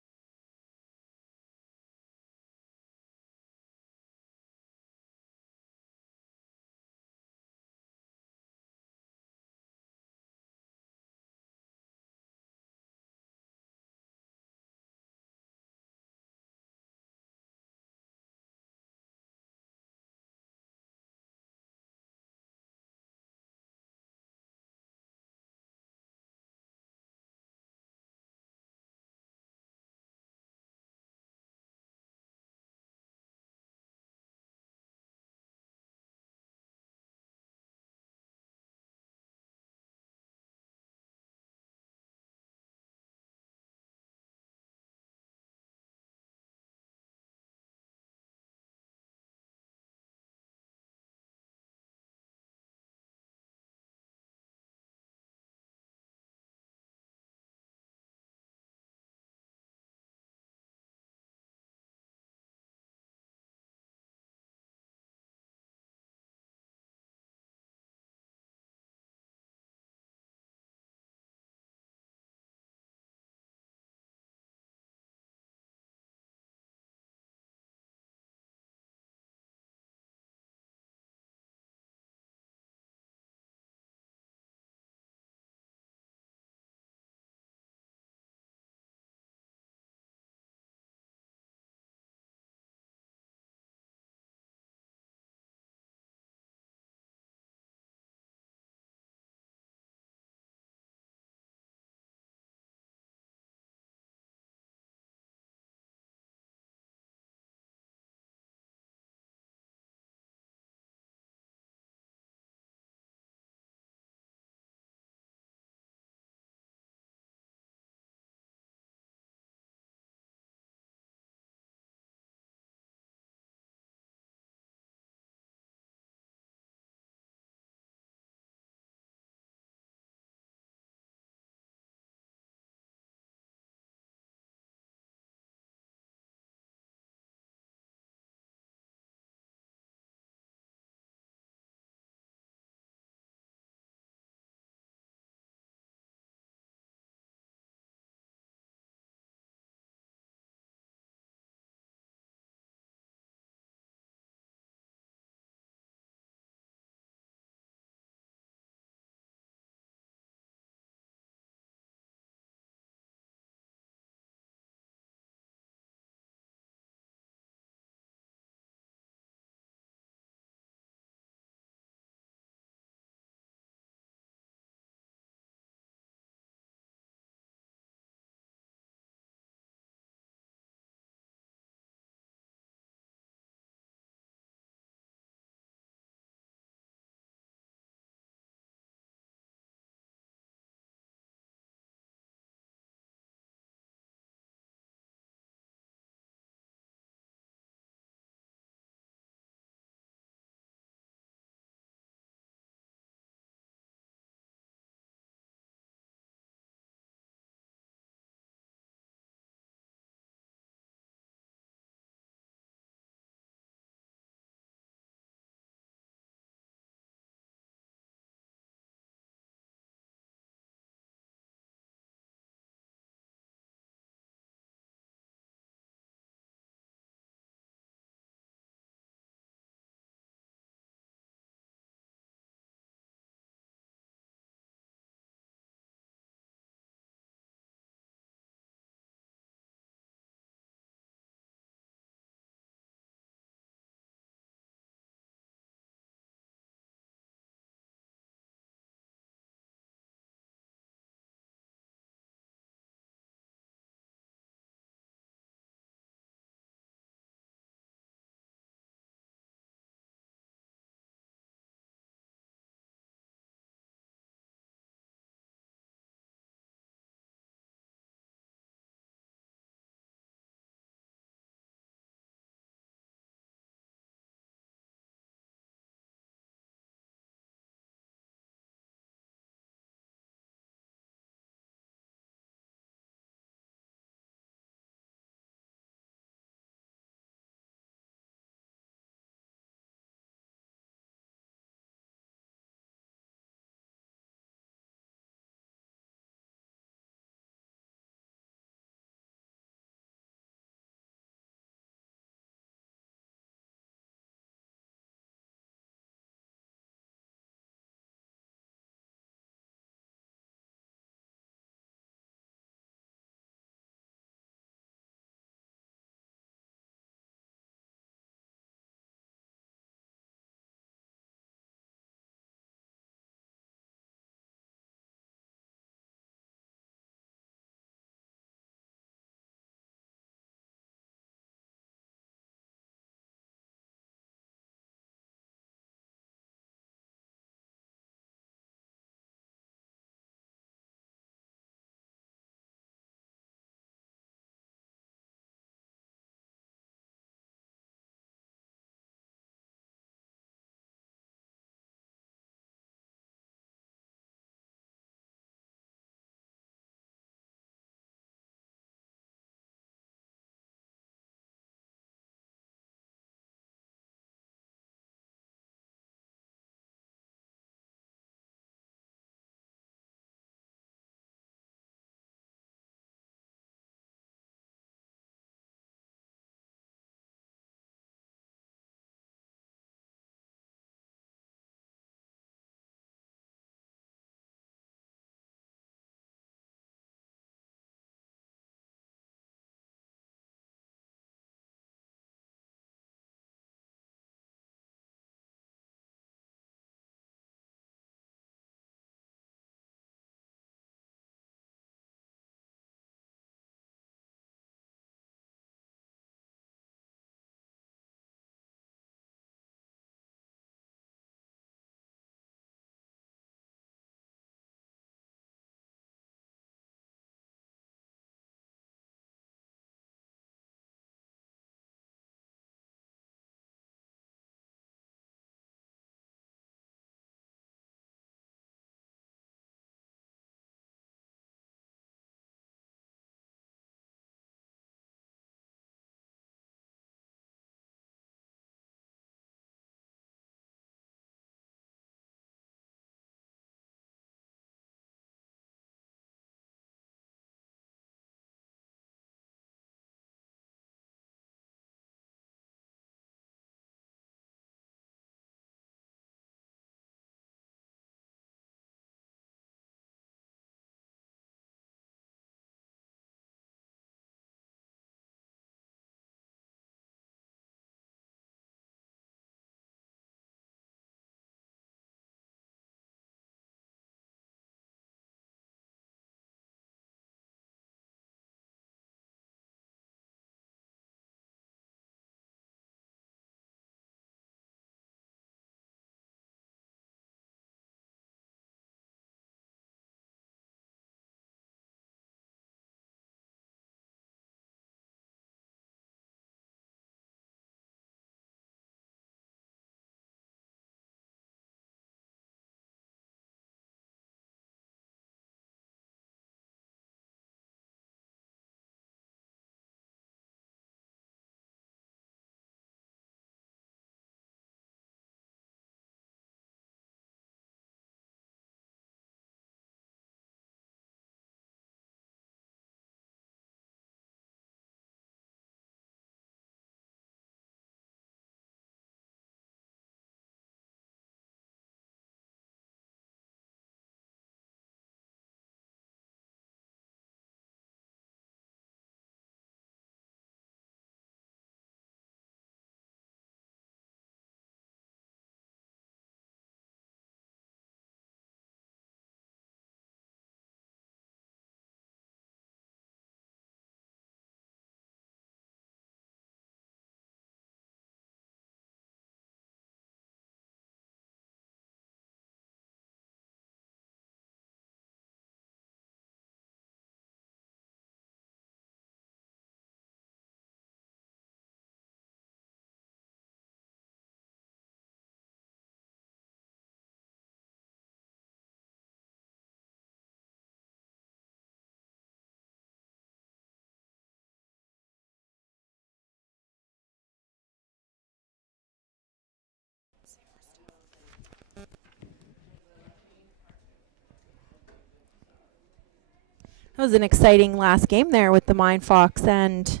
That was an exciting last game there with the Mind Fox and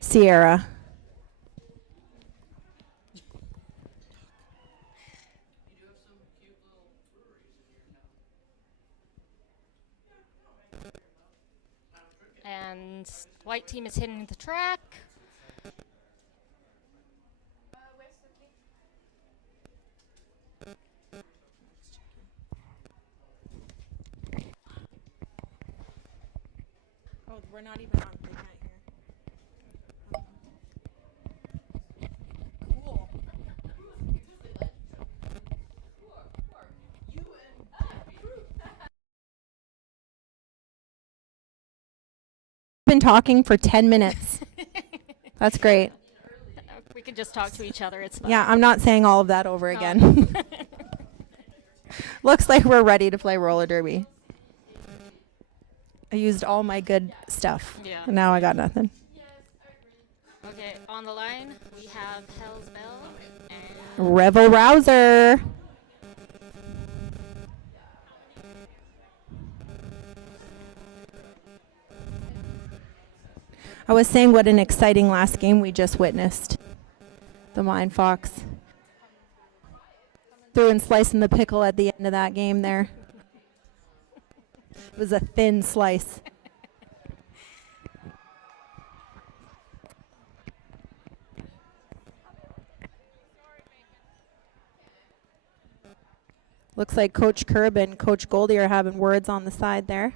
Sierra. And white team is hitting the track. Oh, we're not even on. They can't hear. Cool. Been talking for 10 minutes. That's great. We can just talk to each other. It's fine. Yeah, I'm not saying all of that over again. Looks like we're ready to play roller derby. I used all my good stuff. Yeah. And now I got nothing. Okay, on the line we have Hell's Bell and Revel Rouser. I was saying what an exciting last game we just witnessed. The Mind Fox. Threw and slicing the pickle at the end of that game there. It was a thin slice. Looks like Coach Kerb and Coach Goldie are having words on the side there.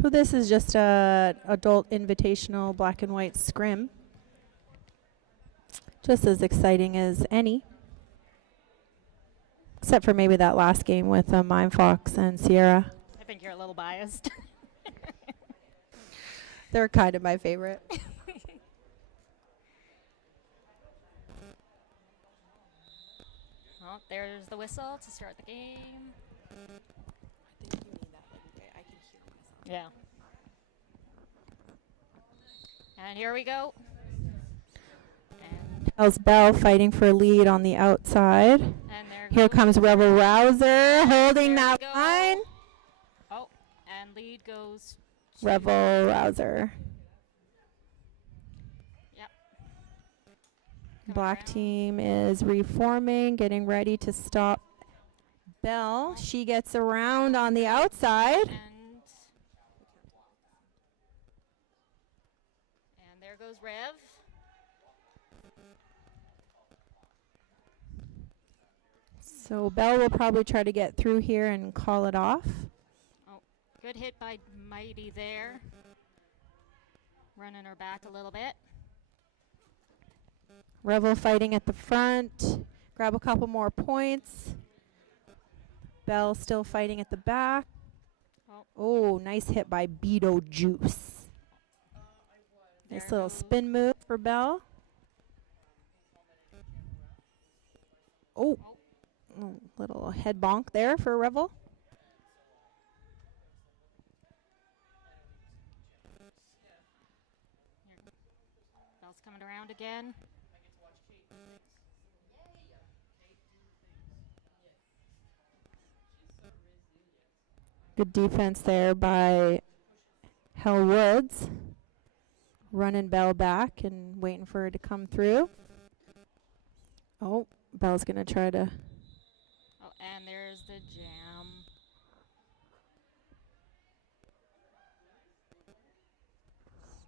So this is just a adult invitational black and white scrim. Just as exciting as any. Except for maybe that last game with Mind Fox and Sierra. I think you're a little biased. They're kind of my favorite. Well, there's the whistle to start the game. I think you need that heavyweight. I can hear myself. Yeah. And here we go. Hell's Bell fighting for lead on the outside. And Here comes Rebel Rouser holding that line. Oh, and lead goes to Rebel Rouser. Yep. Black team is reforming, getting ready to stop Bell. She gets around on the outside. And there goes Rev. So Bell will probably try to get through here and call it off. Oh, good hit by Mighty there. Running her back a little bit. Revel fighting at the front. Grab a couple more points. Bell still fighting at the back. Oh, nice hit by Beetlejuice. Nice little spin move for Bell. Oh. Little head bonk there for Revel. Bell's coming around again. Good defense there by Hell Woods. Running Bell back and waiting for her to come through. Oh, Bell's going to try to... Oh, and there's the jam.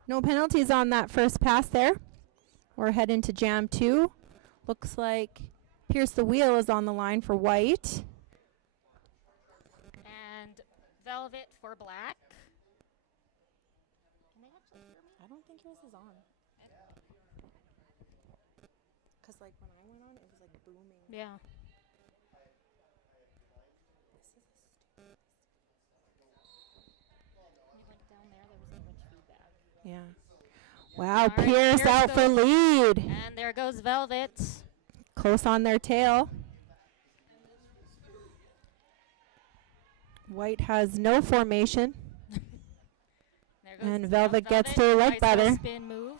No penalties on that first pass there. We're heading to jam 2. Looks like Pierce the Wheel is on the line for white. And Velvet for black. Can they actually hear me? I don't think yours is on. Because like when I went on, it was like booming. Yeah. Yeah. Wow, All right, Pierce out for goes- lead. And there goes Velvet. Close on their tail. White has no formation. There goes And Velvet gets through like Nice little butter. spin move.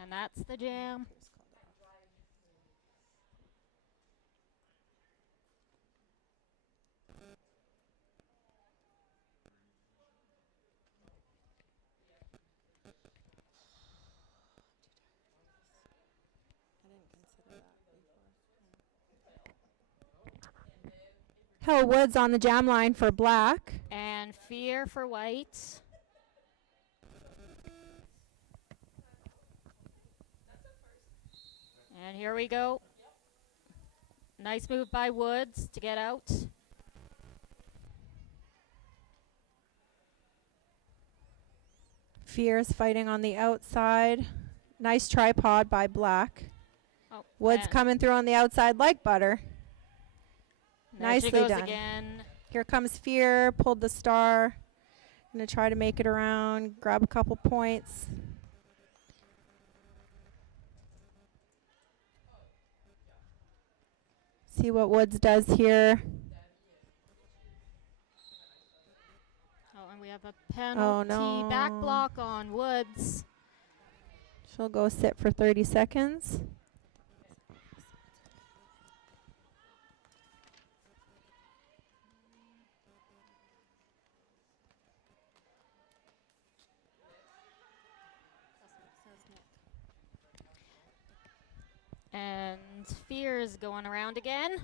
And that's the jam. Hill Woods on the jam line for black. And fear for white. And here we go. Nice move by Woods to get out. Fear's fighting on the outside. Nice tripod by black. Oh, Woods and coming through on the outside like butter. there Nicely she goes done. again. Here comes Fear, pulled the star. Gonna try to make it around, grab a couple points. See what Woods does here. Oh, and we have a penalty back no. block on Woods. She'll go sit for 30 seconds. And Fear is going around again.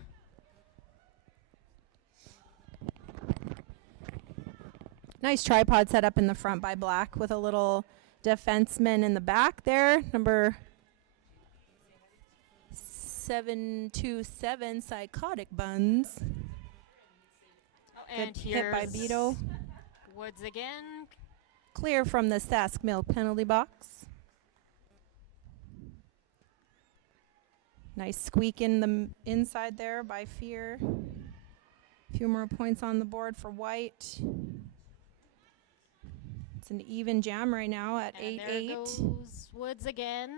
Nice tripod set up in the front by black with a little defenseman in the back there. Number 727 Psychotic Buns. Oh, and Good hit by here's Beto. Woods again. Clear from the Sask Mill penalty box. Nice squeak in the inside there by Fear. A few more points on the board for white. It's an even jam right now at And 8-8. there goes Woods again.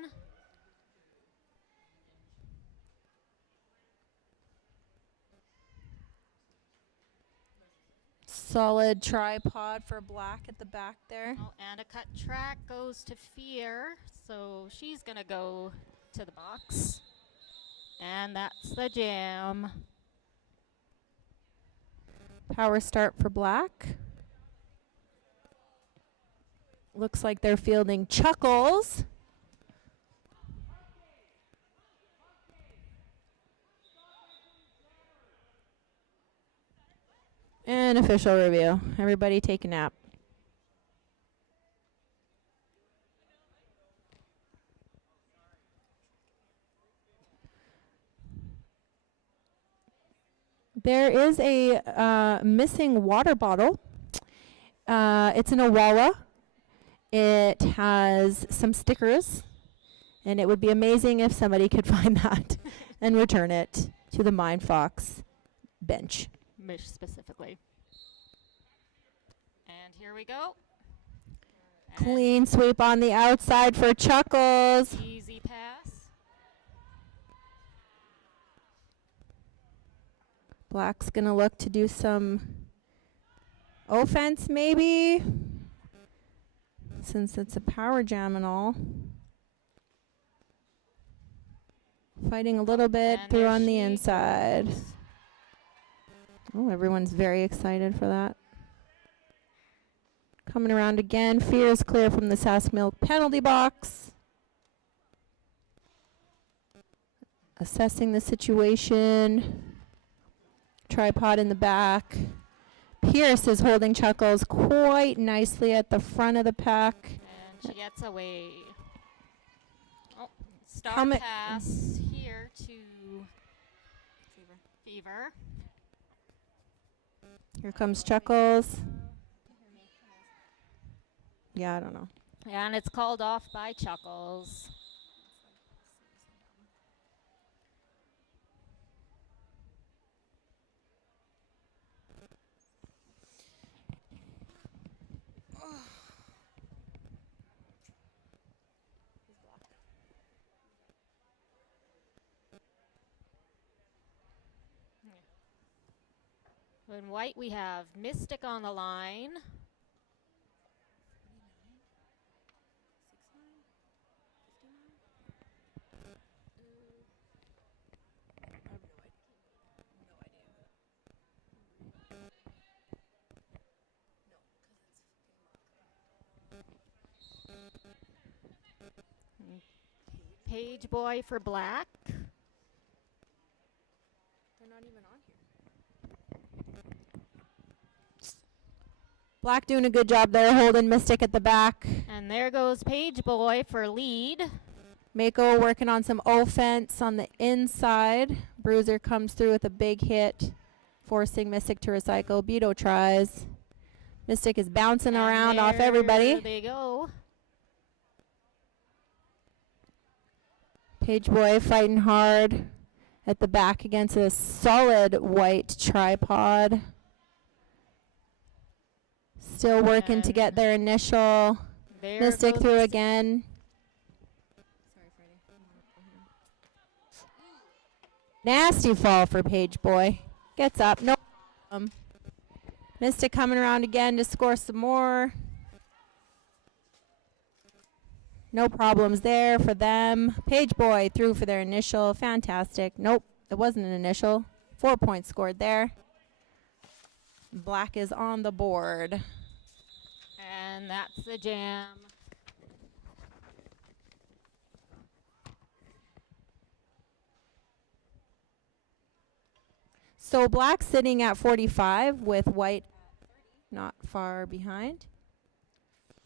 Solid tripod for black at the back there. Oh, and a cut track goes to Fear. So she's going to go to the box. And that's the jam. Power start for black. Looks like they're fielding Chuckles. And official review. Everybody take a nap. There is a missing water bottle. It's an Awala. It has some stickers, and it would be amazing if somebody could find that and return it to the Mind Fox bench. Mish specifically. And here we go. Clean sweep on the outside for Chuckles. Easy pass. Black's going to look to do some offense maybe, since it's a power jam and all. Fighting a little bit And through there on the she inside. goes. Oh, everyone's very excited for that. Coming around again. Fear is clear from the Sask Milk penalty box. Assessing the situation. Tripod in the back. Pierce is holding Chuckles quite nicely at the front of the pack. And she gets away. Oh, star Helmet- pass here to Fever. Here comes Chuckles. Yeah, I don't know. And it's called off by Chuckles. In white, we have Mystic on the line. Page boy for black. They're not even on here. Black doing a good job there, holding Mystic at the back. And there goes Page boy for lead. Mako working on some offense on the inside. Bruiser comes through with a big hit, forcing Mystic to recycle. Beto tries. Mystic is bouncing And around off there everybody. they go. Page boy fighting hard at the back against a solid white tripod. Still working to get their initial. There Mystic goes through Mystic. again. Nasty fall for Page boy. Gets up. No problem. Mystic coming around again to score some more. No problems there for them. Page boy through for their initial. Fantastic. Nope, it wasn't an initial. 4 points scored there. Black is on the board. And that's the jam. So black sitting at 45 with white not far behind.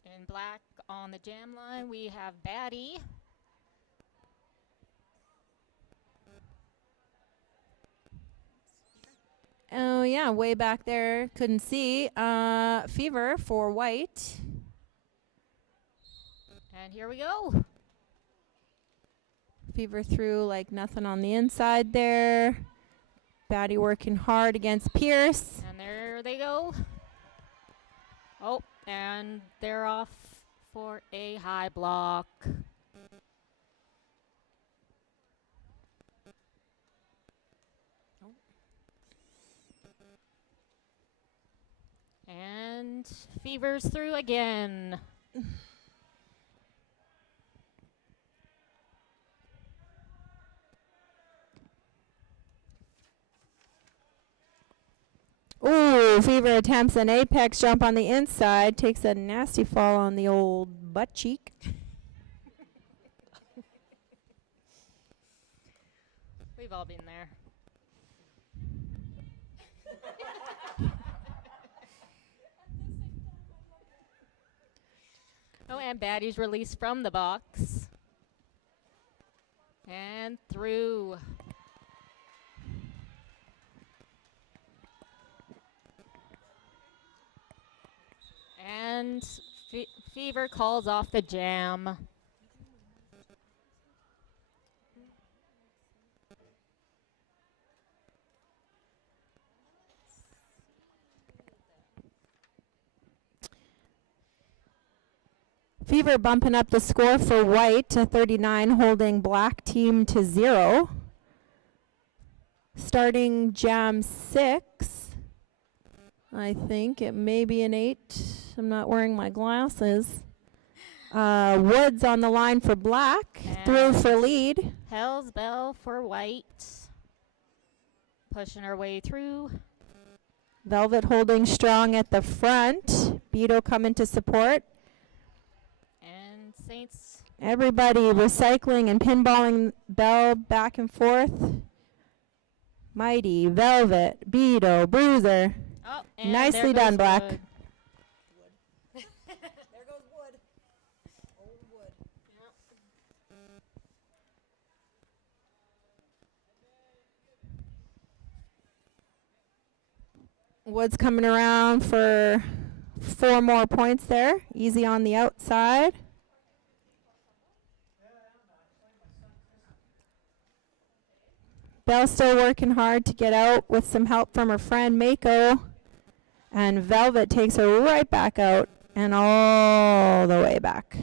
In black on the jam line, we have Batty. Oh yeah, way back there, couldn't see. Fever for white. And here we go. Fever through like nothing on the inside there. Batty working hard against Pierce. And there they go. Oh, and they're off for a high block. And Fever's through again. Ooh, Fever attempts an apex jump on the inside. Takes a nasty fall on the old butt cheek. We've all been there. Oh, and Batty's released from the box. And through. And Fever calls off the jam. Fever bumping up the score for white to 39, holding black team to 0. Starting jam 6. I think it may be an 8. I'm not wearing my glasses. Woods on the line for black. Through for lead. Hell's Bell for white. Pushing our way through. Velvet holding strong at the front. Beto coming to support. And Saints. Everybody recycling and pinballing Bell back and forth. Mighty, Velvet, Beto, Bruiser. Oh, and nicely there done, goes Black. Wood. There goes Wood. Old Wood. Woods coming around for 4 more points there. Easy on the outside. Bell still working hard to get out with some help from her friend Mako. And Velvet takes her right back out and all the way back.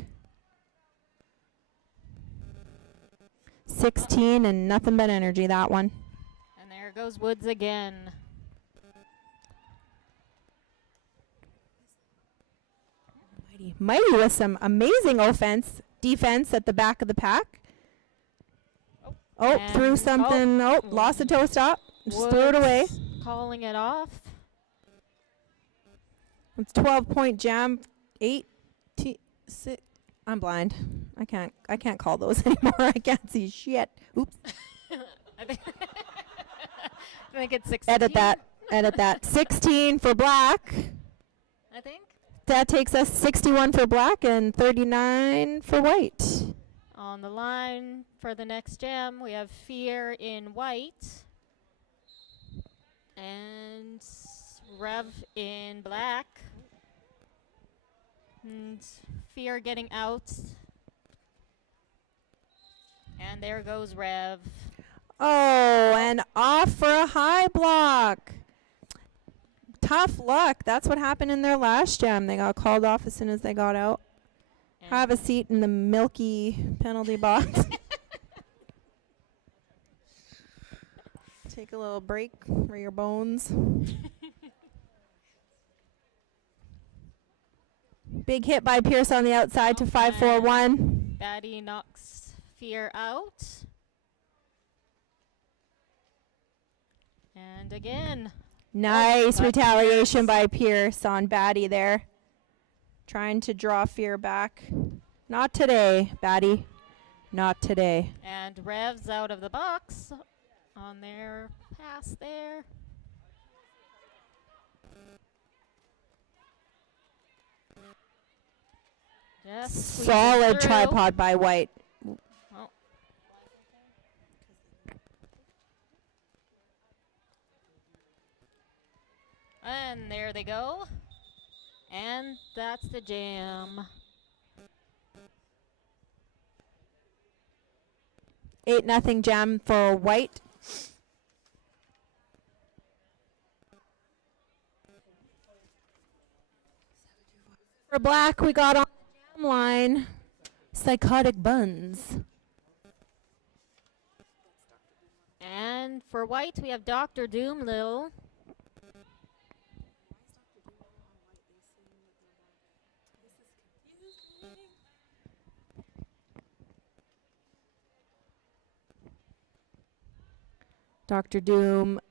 16 and nothing but energy, that one. And there goes Woods again. Mighty with some amazing defense at the back of the pack. Oh, threw And- something. Oh, lost the toe stop. Just threw it away. Woods calling it off. It's 12-point jam. 8, 6. I'm blind. I can't call those anymore. I can't see shit. Oops. I think, I think it's 16. Edit that. Edit that. 16 for black. I think. That takes us 61 for black and 39 for white. On the line for the next gem, we have Fear in white. And Rev in black. And Fear getting out. And there goes Rev. Oh, and off for a high block. Tough luck. That's what happened in their last gem. They got called off as soon as they got out. Have a seat in the milky penalty box. Take a little break for your bones. Big hit by Pierce on the outside to 5-4-1. Batty knocks Fear out. And again. Nice retaliation by Pierce on Batty there. Trying to draw Fear back. Not today, Batty. Not today. And Rev's out of the box on their pass there. Just squeeze it Solid through. tripod by White. Oh. And there they go. And that's the jam. 8-0 jam for White. For black, we got on the jam line Psychotic Buns. And for white, we have Dr. Doomlittle. Dr. Doom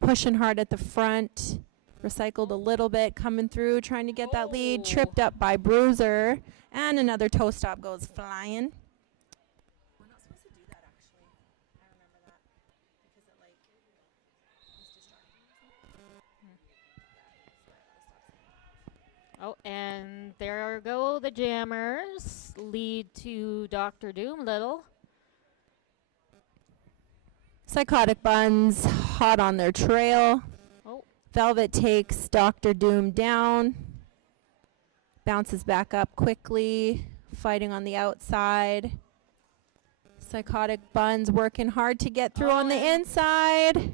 pushing hard at the front. Recycled a little bit, coming through, trying to get that lead. Tripped up by Bruiser. And another toe stop goes flying. We're not supposed to do that, actually. I remember that. Because it, like, is distracting. Oh, and there go the jammers. Lead to Dr. Doomlittle. Psychotic Buns hot on their trail. Oh. Velvet takes Dr. Doom down. Bounces back up quickly. Fighting on the outside. Psychotic Buns working hard to get through on the inside.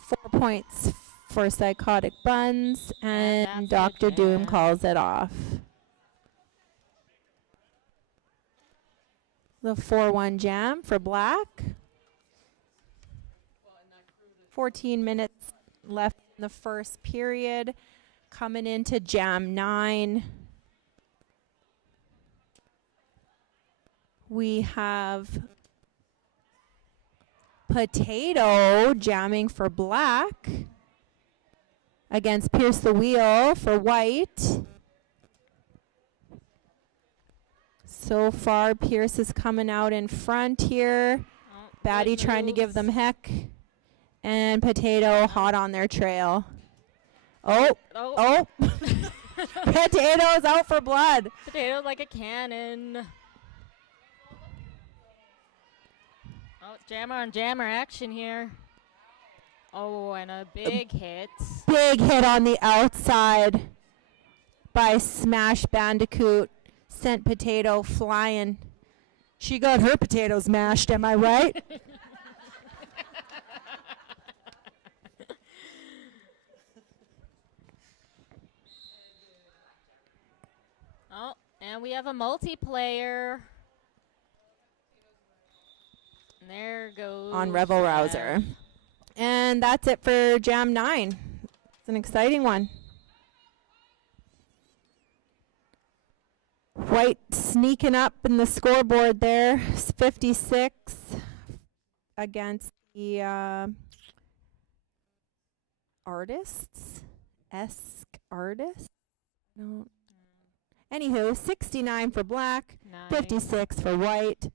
4 points for Psychotic Buns. And Dr. Doom calls it off. The 4-1 jam for black. 14 minutes left in the first period. Coming into jam 9. We have Potato jamming for black against Pierce the Wheel for white. So far, Pierce is coming out in front here. Batty trying to give them heck. And Potato hot on their trail. Oh. Potato's out for blood. Potato like a cannon. Oh, jammer on jammer action here. Oh, and a big hit. Big hit on the outside by Smash Bandicoot. Sent Potato flying. She got her potatoes mashed, am I right? Oh, and we have a multiplayer. And there goes On Rebel Rouser. And that's it for Jam 9. It's an exciting one. White sneaking up in the scoreboard there. 56 against the artists. Artists? No. Anywho, 69 for black, Nice. 56 for white.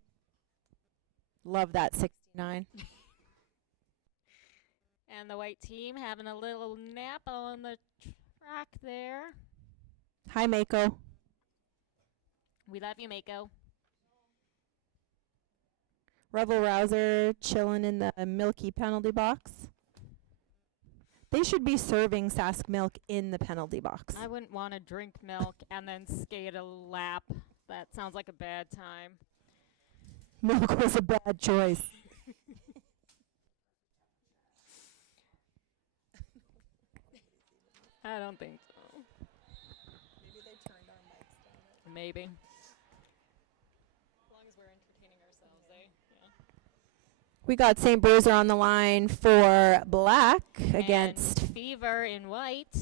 Love that 69. And the white team having a little nap on the track there. Hi, Mako. We love you, Mako. Revel Rouser chilling in the milky penalty box. They should be serving Sask milk in the penalty box. I wouldn't want to drink milk and then skate a lap. That sounds like a bad time. Milk was a bad choice. I don't think so. Maybe they turned our mics down. Maybe. As long as we're entertaining ourselves, eh? Yeah. We got St. Bruiser on the line for black against And Fever in white.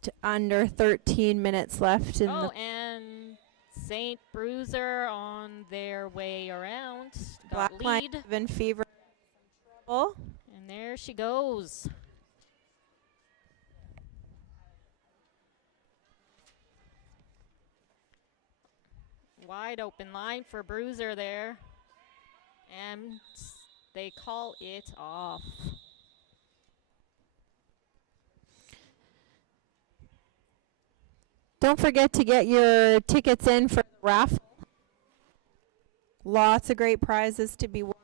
just under 13 minutes left in Oh, the and St. Bruiser on their way around. black Got line. lead. Even Fever trouble. And there she goes. Wide open line for Bruiser there. And they call it off. Don't forget to get your tickets in for the raffle. Lots of great prizes to be won.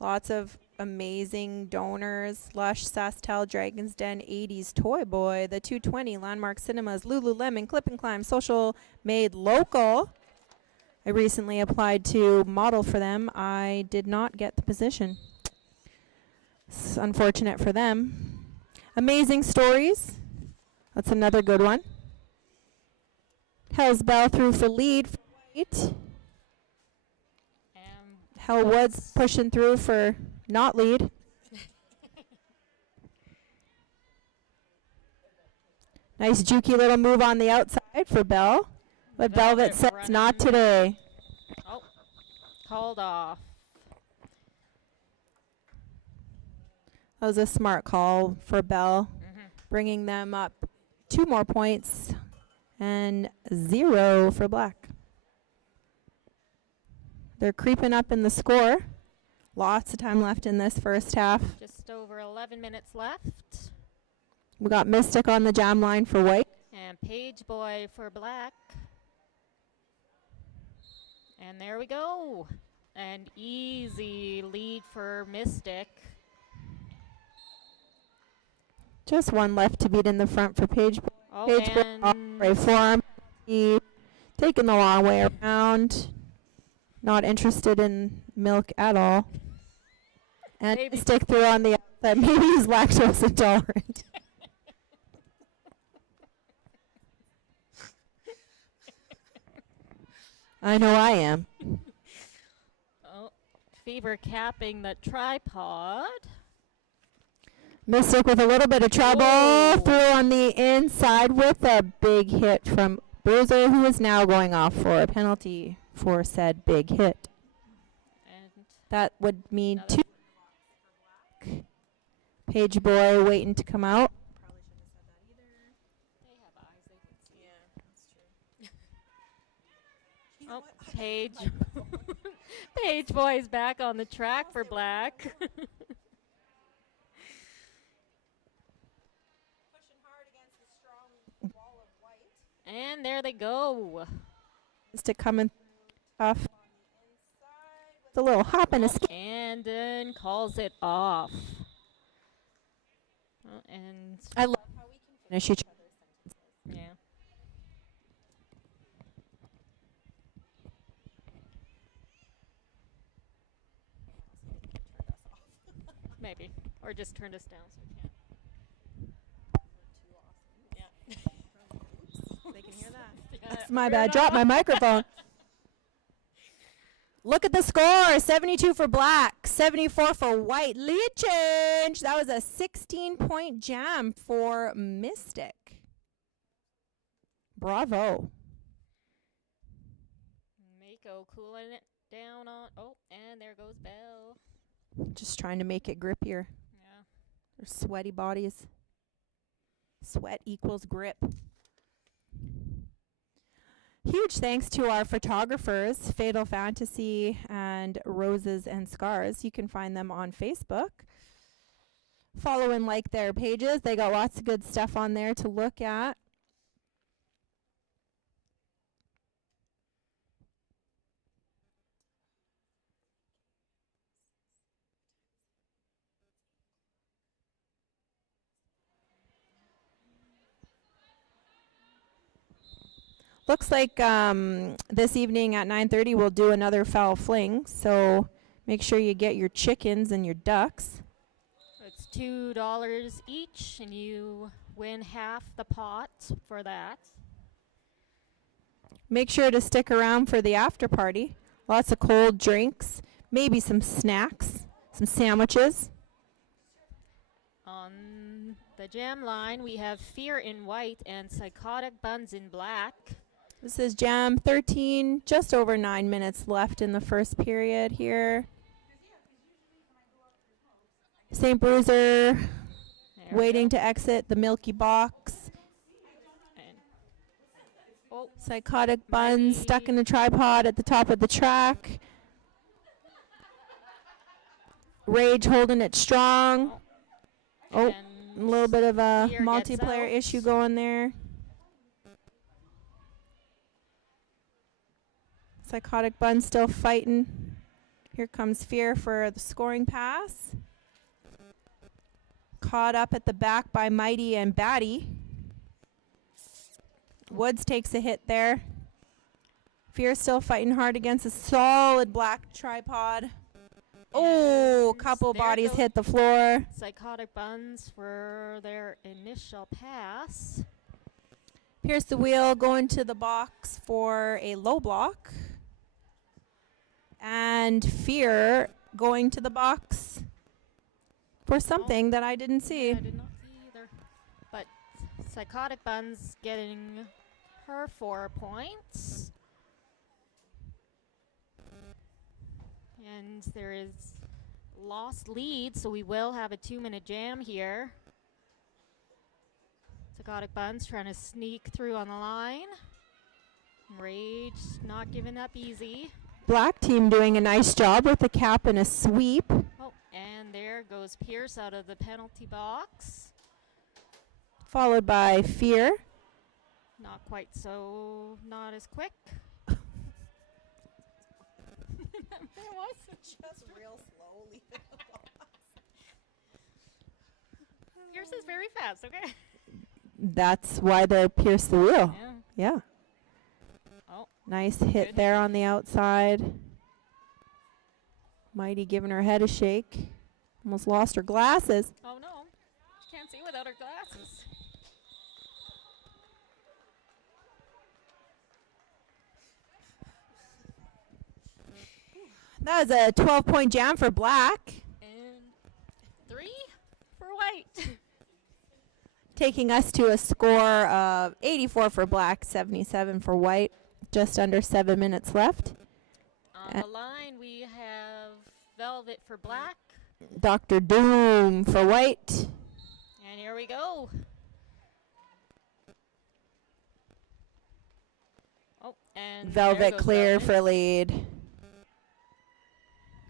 Lots of amazing donors. Lush, Sastel, Dragon's Den, 80s Toy Boy, the 220, Landmark Cinemas, Lululemon, Clip and Climb, Social Made Local. I recently applied to model for them. I did not get the position. It's unfortunate for them. Amazing Stories. That's another good one. Hell's Bell through for lead for white. Hell Woods pushing through for not lead. Nice jukey little move on the outside for Bell. But Velvet says running. not today. Oh, called off. That was a smart call for Bell, bringing them up 2 more points and 0 for black. They're creeping up in the score. Lots of time left in this first half. Just over 11 minutes left. We got Mystic on the jam line for white. And Page Boy for black. And there we go. An easy lead for Mystic. Just one left to beat in the front for Page Boy. Oh, Page Boy off right for him. He taking the long way around. Not interested in milk at all. And Maybe. Stick through on the outside. Maybe he's lactose intolerant. I know I am. Oh, Fever capping the tripod. Mystic with a little bit of trouble. Oh. Through on the inside with a big hit from Bruiser, who is now going off for a penalty for said big hit. And That would mean 2. Page Boy waiting to come out. they have eyes, they can see. Yeah, that's true. Oh, Page. Page Boy's back on the track for black. And there they go. Mystic coming off. With a little hop and a skip. And then calls it off. And I love how we can finish each other's sentences. yeah. Maybe. Or just turned us down so we can't. Yeah. They can hear that. That's my bad. Drop my microphone. Look at the score. 72 for black, 74 for white. Lead change. That was a 16-point jam for Mystic. Bravo. Mako cooling it down on. Oh, and there goes Bell. Just trying to make it grippier. Yeah. Their sweaty bodies. Sweat equals grip. Huge thanks to our photographers, Fatal Fantasy and Roses and Scars. You can find them on Facebook. Follow and like their pages. They got lots of good stuff on there to look at. Looks like this evening at 9:30 we'll do another foul fling. So make sure you get your chickens and your ducks. It's $2 each, and you win half the pot for that. Make sure to stick around for the after party. Lots of cold drinks, maybe some snacks, some sandwiches. On the jam line, we have Fear in white and Psychotic Buns in black. This is Jam 13, just over 9 minutes left in the first period here. St. Bruiser waiting to exit the Milky Box. Oh, Psychotic Buns stuck in a tripod at the top of the track. Rage holding it strong. Oh, a little bit of a Fear multiplayer gets issue going there. Psychotic Bun still fighting. Here comes Fear for the scoring pass. Caught up at the back by Mighty and Batty. Woods takes a hit there. Fear still fighting hard against a solid black tripod. Oh, a couple bodies hit the floor. Psychotic Buns for their initial pass. Pierce the wheel going to the box for a low block. And Fear going to the box for something that I didn't see. I did not see either. But Psychotic Buns getting her 4 points. And there is lost lead, so we will have a 2-minute jam here. Psychotic Buns trying to sneak through on the line. Rage not giving up easy. Black team doing a nice job with a cap and a sweep. Oh, and there goes Pierce out of the penalty box. Followed by Fear. Not quite so, not as quick. There was just real slow leaving the box. Yours is very fast, okay? That's why they're Pierce the wheel. Yeah. Yeah. Oh. Nice hit there on the outside. Mighty giving her head a shake. Almost lost her glasses. Oh no. She can't see without her glasses. That was a 12-point jam for Black. And 3 for White. Taking us to a score of 84 for Black, 77 for White. Just under 7 minutes left. On the line, we have Velvet for Black. Dr. Doom for White. And here we go. Oh, and there Velvet goes clear Velvet. for lead.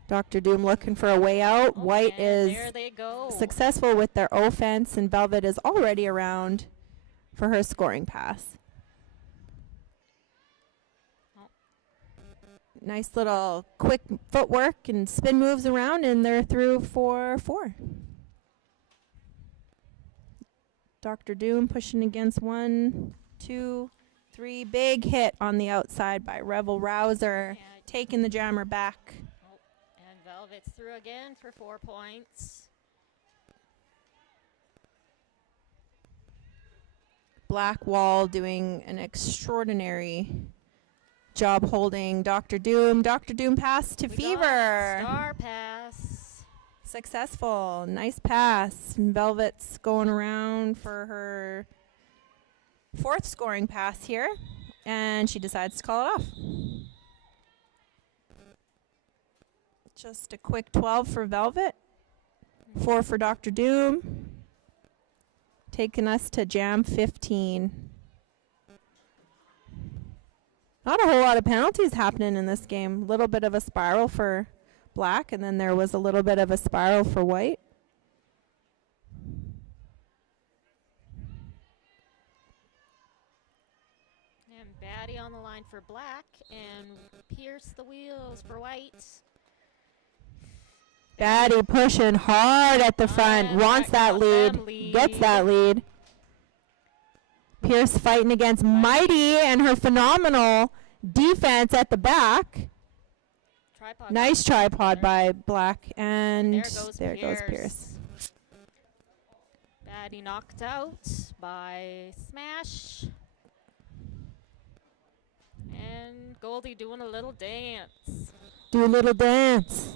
Dr. Doom looking for a way out. White and is there they go. successful with their offense, and Velvet is already around for her scoring pass. Nice little quick footwork and spin moves around, and they're through for 4. Dr. Doom pushing against 1, 2, 3. Big hit on the outside by Rebel Rouser, taking the jammer back. And Velvet's through again for 4 points. Black Wall doing an extraordinary job holding Dr. Doom. Dr. Doom pass to We Fever. got star pass. Successful. Nice pass. And Velvet's going around for her 4th scoring pass here. And she decides to call it off. Just a quick 12 for Velvet. 4 for Dr. Doom. Taking us to jam 15. Not a whole lot of penalties happening in this game. A little bit of a spiral for black, and then there was a little bit of a spiral for white. And Batty on the line for black, and Pierce the wheels for white. Batty pushing hard at the front, wants that lead, gets that lead. Pierce fighting against Mighty and her phenomenal defense at the back. Nice tripod by black, and there goes Pierce. Batty knocked out by Smash. And Goldie doing a little dance. Do a little dance.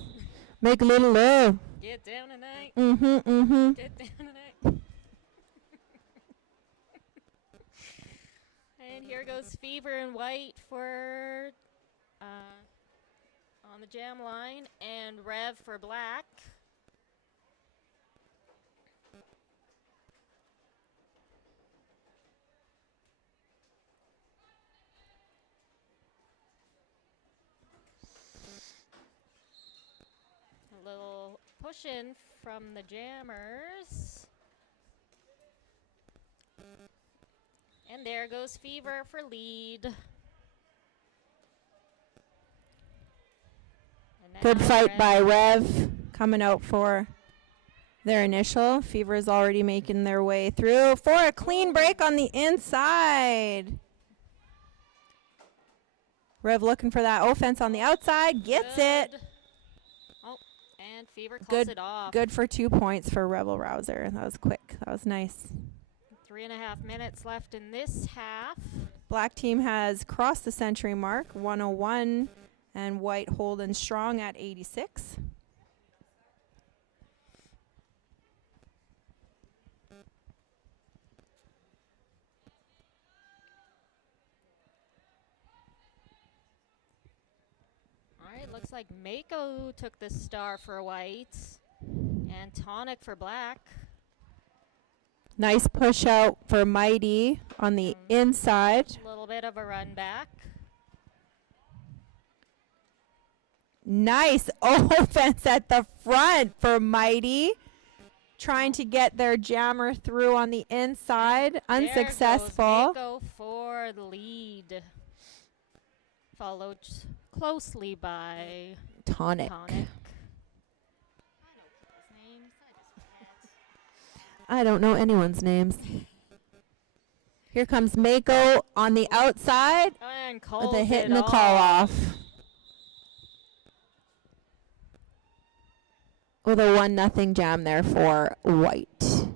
Make a little love. Get down tonight. Get down tonight. And here goes Fever in white for on the jam line, and Rev for black. A little push-in from the jammers. And there goes Fever for lead. Good fight by Rev, coming out for their initial. Fever is already making their way through for a clean break on the inside. Rev looking for that offense on the outside, gets it. Oh, and Fever calls it off. Good for 2 points for Rebel Rouser. That was quick. That was nice. 3.5 minutes left in this half. Black team has crossed the century mark, 101, and white holding strong at 86. All right, looks like Mako took the star for white, and Tonic for black. Nice push out for Mighty on the inside. A little bit of a run back. Nice offense at the front for Mighty. Trying to get their jammer through on the inside. Unsuccessful. There goes Mako for the lead. Followed closely by Tonic. I don't know anyone's names. Here comes Mako on the outside and with a hit and a call off. With a 1-0 jam there for white.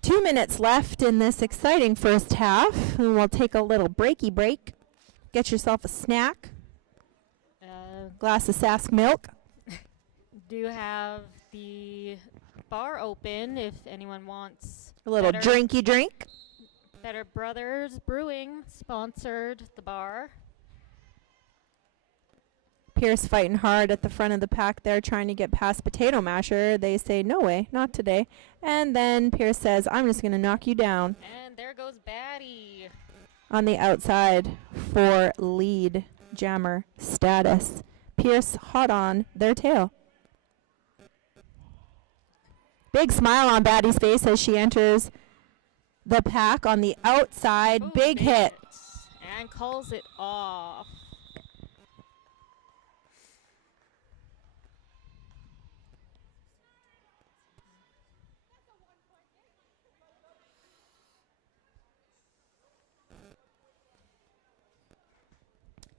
Two minutes left in this exciting first half, and we'll take a little breaky break. Get yourself a snack. Glass of Sask milk. Do have the bar open if anyone wants A little drinky drink. Better Brothers Brewing sponsored the bar. Pierce fighting hard at the front of the pack there, trying to get past Potato Masher. They say, no way, not today. And then Pierce says, I'm just going to knock you down. And there goes Batty. On the outside for lead jammer status. Pierce hot on their tail. Big smile on Batty's face as she enters the pack on the outside. Ooh, big hit. And calls it off.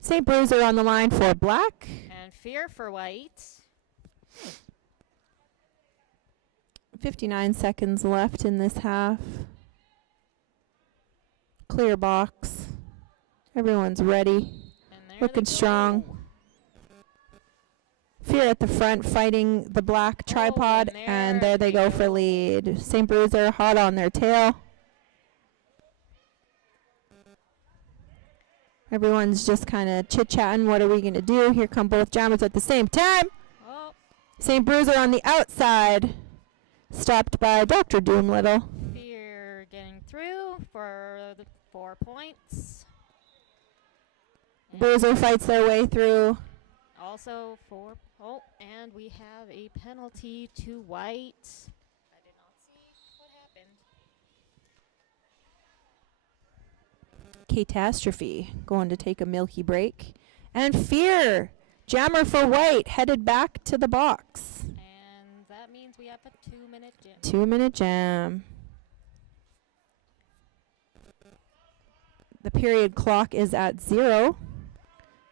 St. Bruiser on the line for black. And Fear for white. 59 seconds left in this half. Clear box. Everyone's ready. Looking strong. Fear at the front fighting the black tripod. And there they go for lead. St. Bruiser hot on their tail. Everyone's just kind of chit-chatting. What are we going to do? Here come both jammers at the same time. Oh, St. Bruiser on the outside. Stopped by Dr. Doomlittle. Fear getting through for the 4 points. Bruiser fights their way through. Also 4. Oh, and we have a penalty to White. I did not see what happened. Catastrophe going to take a milky break. And Fear, jammer for White, headed back to the box. And that means we have a 2-minute jam. 2-minute jam. The period clock is at 0.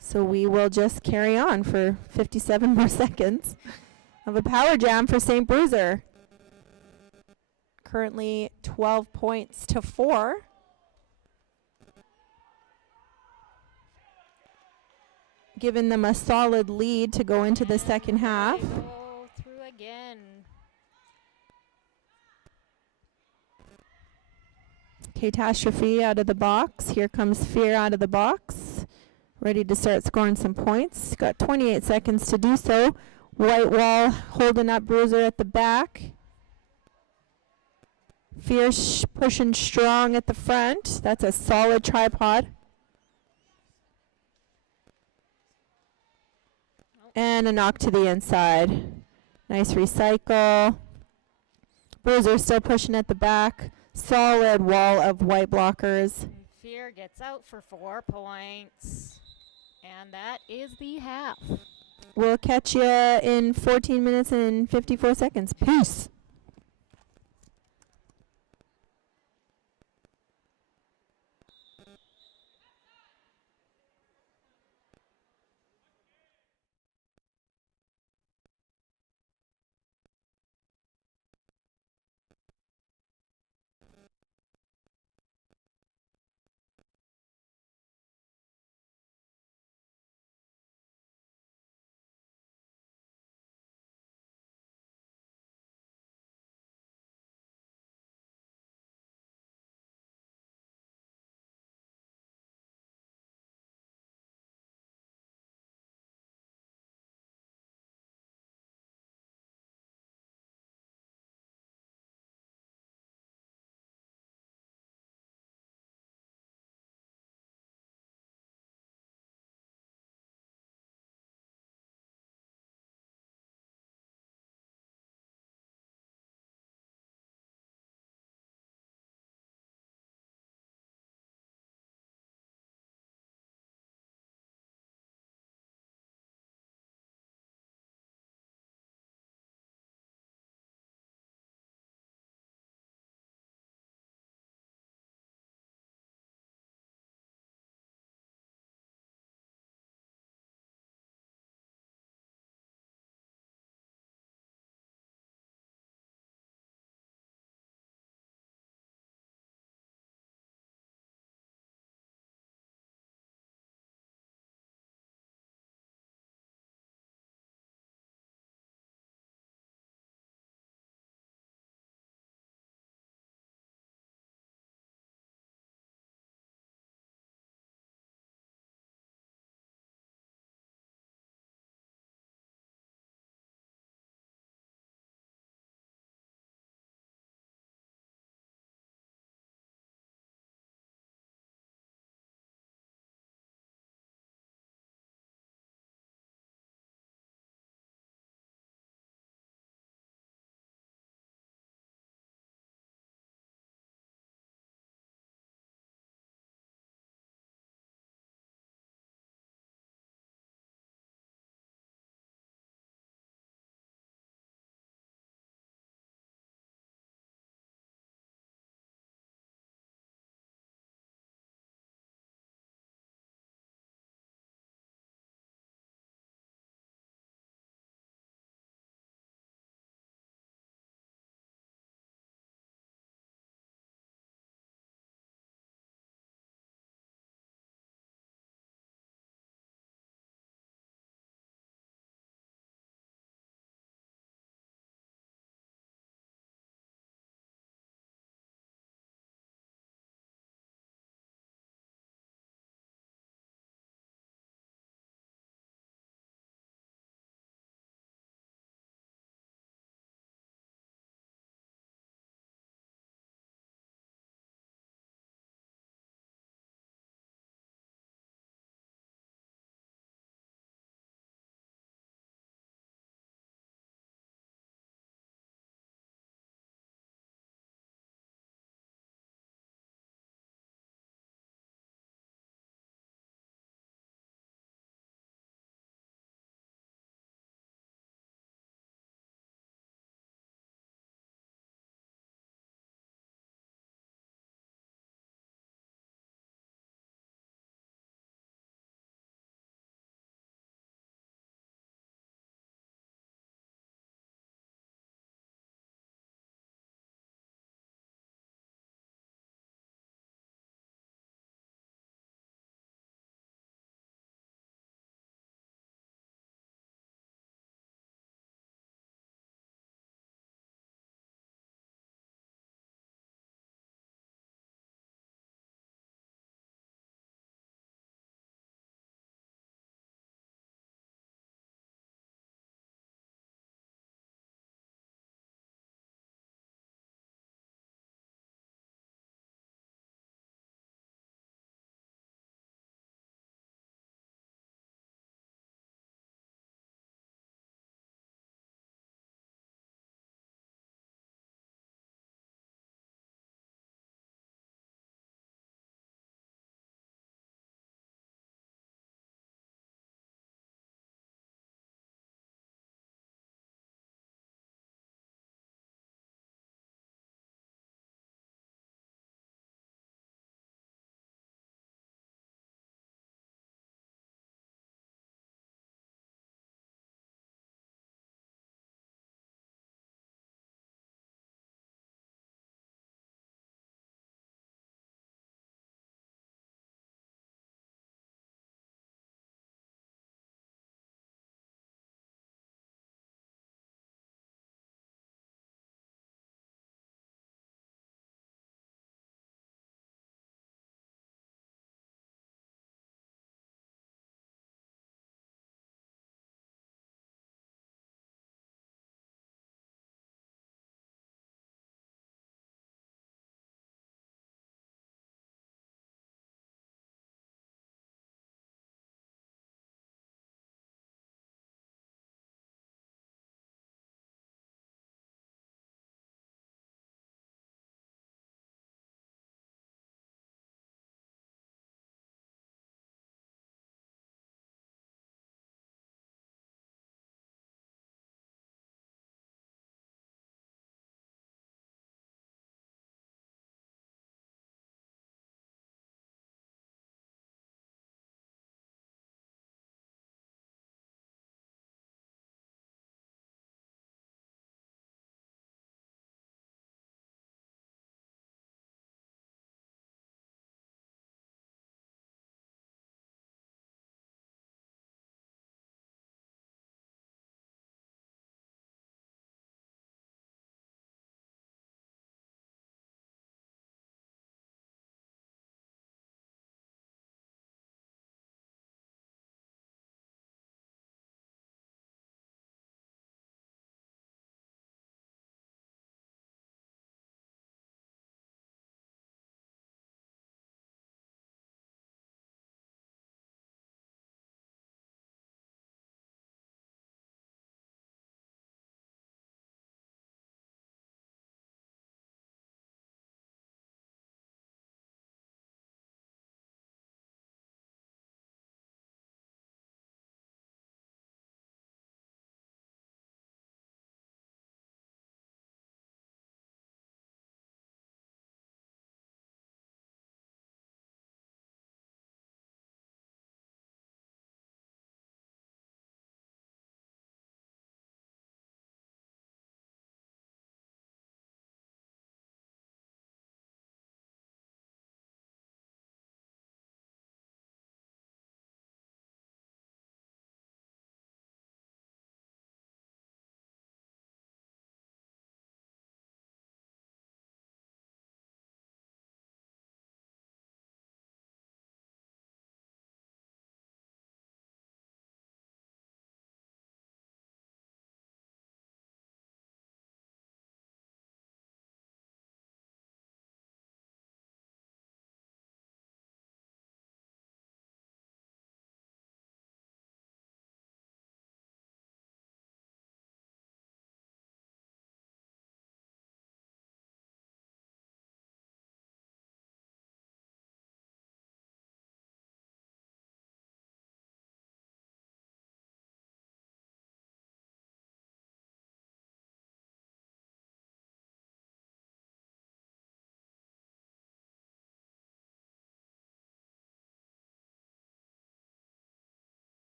So we will just carry on for 57 more seconds of a power jam for St. Bruiser. Currently 12 points to 4. Giving them a solid lead to go into the second half. Go through again. Catastrophe out of the box. Here comes Fear out of the box. Ready to start scoring some points. Got 28 seconds to do so. White wall holding up Bruiser at the back. Fear pushing strong at the front. That's a solid tripod. And a knock to the inside. Nice recycle. Bruiser still pushing at the back. Solid wall of White blockers. Fear gets out for 4 points. And that is the half. We'll catch you in 14 minutes and 54 seconds. Peace.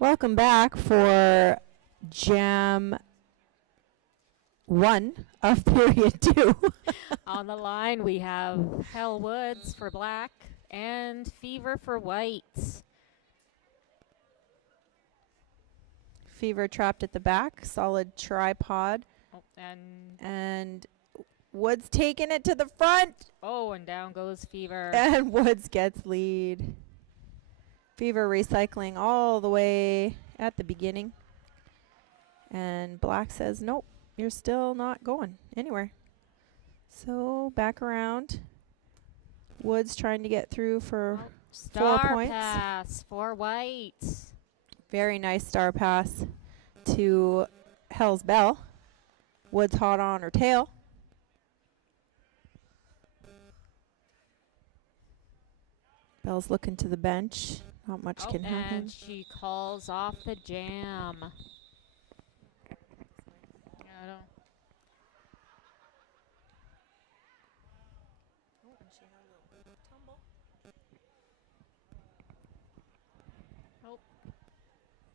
Welcome back for Jam 1 of period 2. On the line, we have Hell Woods for black and Fever for white. Fever trapped at the back, solid tripod. Oh, and Woods taking it to the front. Oh, and down goes Fever. And Woods gets lead. Fever recycling all the way at the beginning. And black says, nope, you're still not going anywhere. So back around. Woods trying to get through for 4 points. Star pass for white. Very nice star pass to Hell's Bell. Woods hot on her tail. Bell's looking to the bench. Not much can happen. And she calls off the jam. I don't.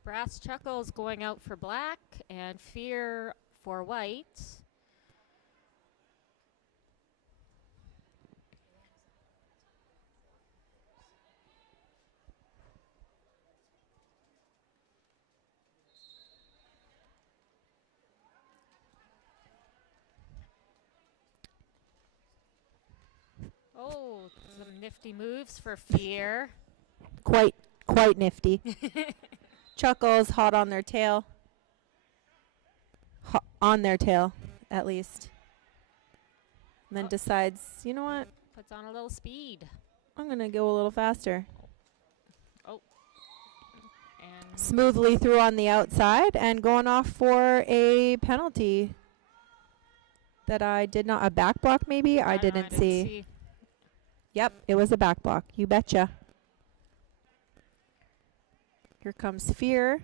Brass Chuckles going out for black and Fear for white. Oh, some nifty moves for Fear. Quite nifty. Chuckles hot on their tail. On their tail, at least. And then decides, you know what? Puts on a little speed. I'm going to go a little faster. Oh. And Smoothly through on the outside and going off for a penalty that I did not. A back block, maybe? I didn't see. Yep, it was a back block. You betcha. Here comes Fear.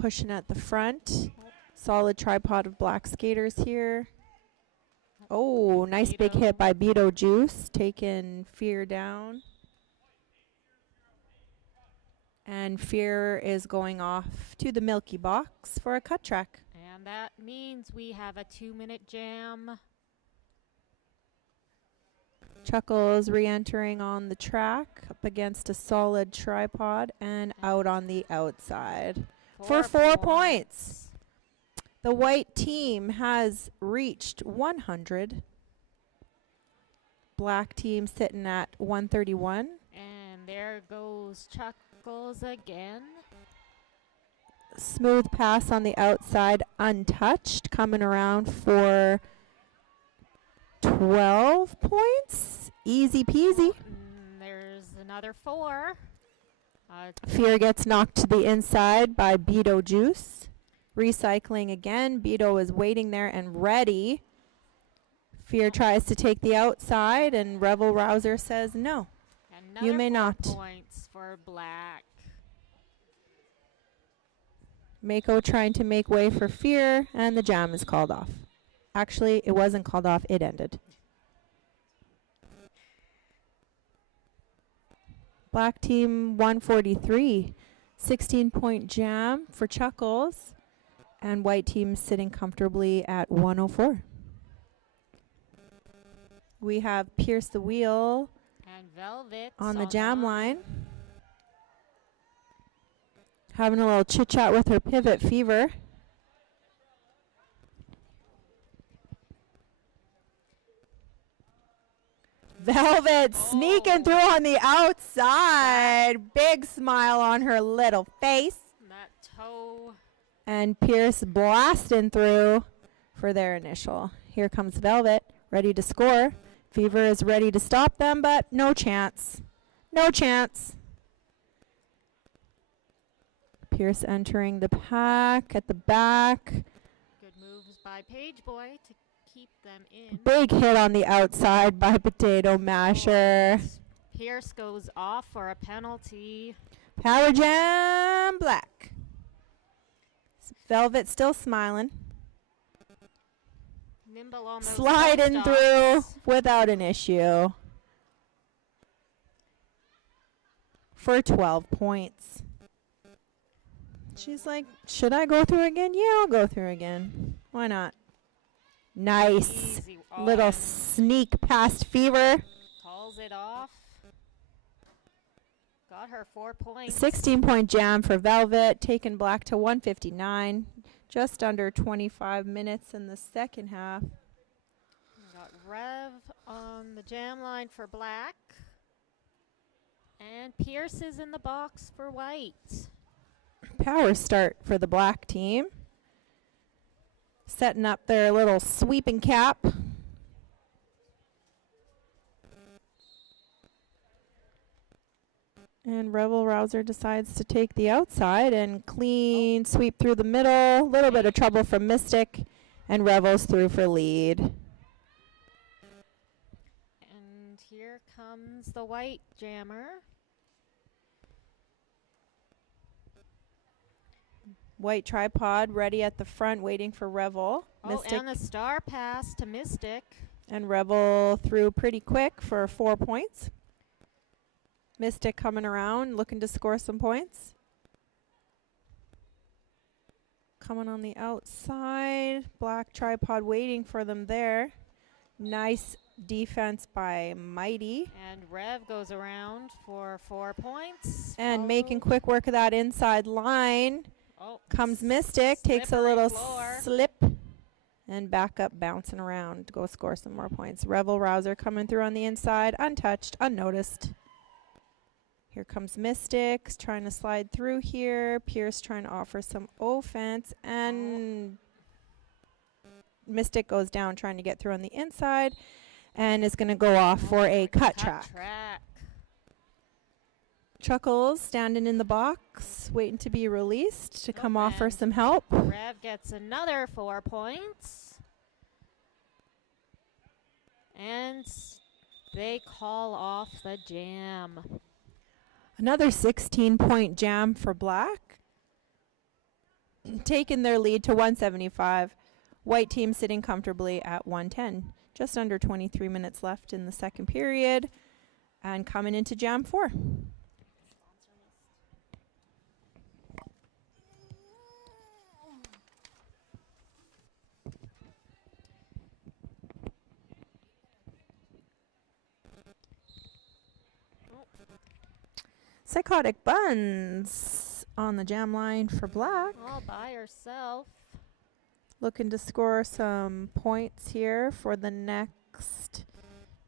Pushing at the front. Solid tripod of black skaters here. Oh, nice big hit by Beto Juice. Taking Fear down. And Fear is going off to the Milky Box for a cut track. And that means we have a 2-minute jam. Chuckles re-entering on the track up against a solid tripod and out on the outside for 4 points. The white team has reached 100. Black team sitting at 131. And there goes Chuckles again. Smooth pass on the outside, untouched, coming around for 12 points. Easy peasy. There's another 4. Fear gets knocked to the inside by Beto Juice. Recycling again. Beto is waiting there and ready. Fear tries to take the outside, and Revel Rouser says no. You may not. Points for black. Mako trying to make way for Fear, and the jam is called off. Actually, it wasn't called off. It ended. Black team 143. 16-point jam for Chuckles. And white team sitting comfortably at 104. We have Pierce the Wheel and Velvet on the jam line. Having a little chit-chat with her pivot, Fever. Velvet sneaking through on the outside. Big smile on her little face. That toe. And Pierce blasting through for their initial. Here comes Velvet, ready to score. Fever is ready to stop them, but no chance. No chance. Pierce entering the pack at the back. Good moves by Page Boy to keep them in. Big hit on the outside by Potato Masher. Pierce goes off for a penalty. Power Jam Black. Velvet still smiling. Nimble on those sliding through without an issue. For 12 points. She's like, should I go through again? Yeah, I'll go through again. Why not? Nice. Easy. Little and sneak past Fever. calls it off. Got her 4 points. 16-point jam for Velvet, taking Black to 159. Just under 25 minutes in the second half. We got Rev on the jam line for Black. And Pierce is in the box for White. Power start for the Black team. Setting up their little sweeping cap. And Rebel Rouser decides to take the outside and clean sweep through the middle. Little bit of trouble from Mystic. And Rebel's through for lead. And here comes the White jammer. White tripod ready at the front waiting for Revel. Oh, and the star pass to Mystic. And Revel through pretty quick for 4 points. Mystic coming around, looking to score some points. Coming on the outside. Black tripod waiting for them there. Nice defense by Mighty. And Rev goes around for 4 points. And making quick work of that inside line. Oh, Comes Mystic, takes a little floor. slip. And back up, bouncing around to go score some more points. Rebel Rouser coming through on the inside, untouched, unnoticed. Here comes Mystic, trying to slide through here. Pierce trying to offer some offense. And Mystic goes down, trying to get through on the inside. And is going to go off for a cut track. Chuckles standing in the box, waiting to be released to come offer some help. Rev gets another 4 points. And they call off the jam. Another 16-point jam for Black. Taking their lead to 175. White team sitting comfortably at 110. Just under 23 minutes left in the second period. And coming into jam 4. Psychotic Buns on the jam line for Black. All by herself. Looking to score some points here for the next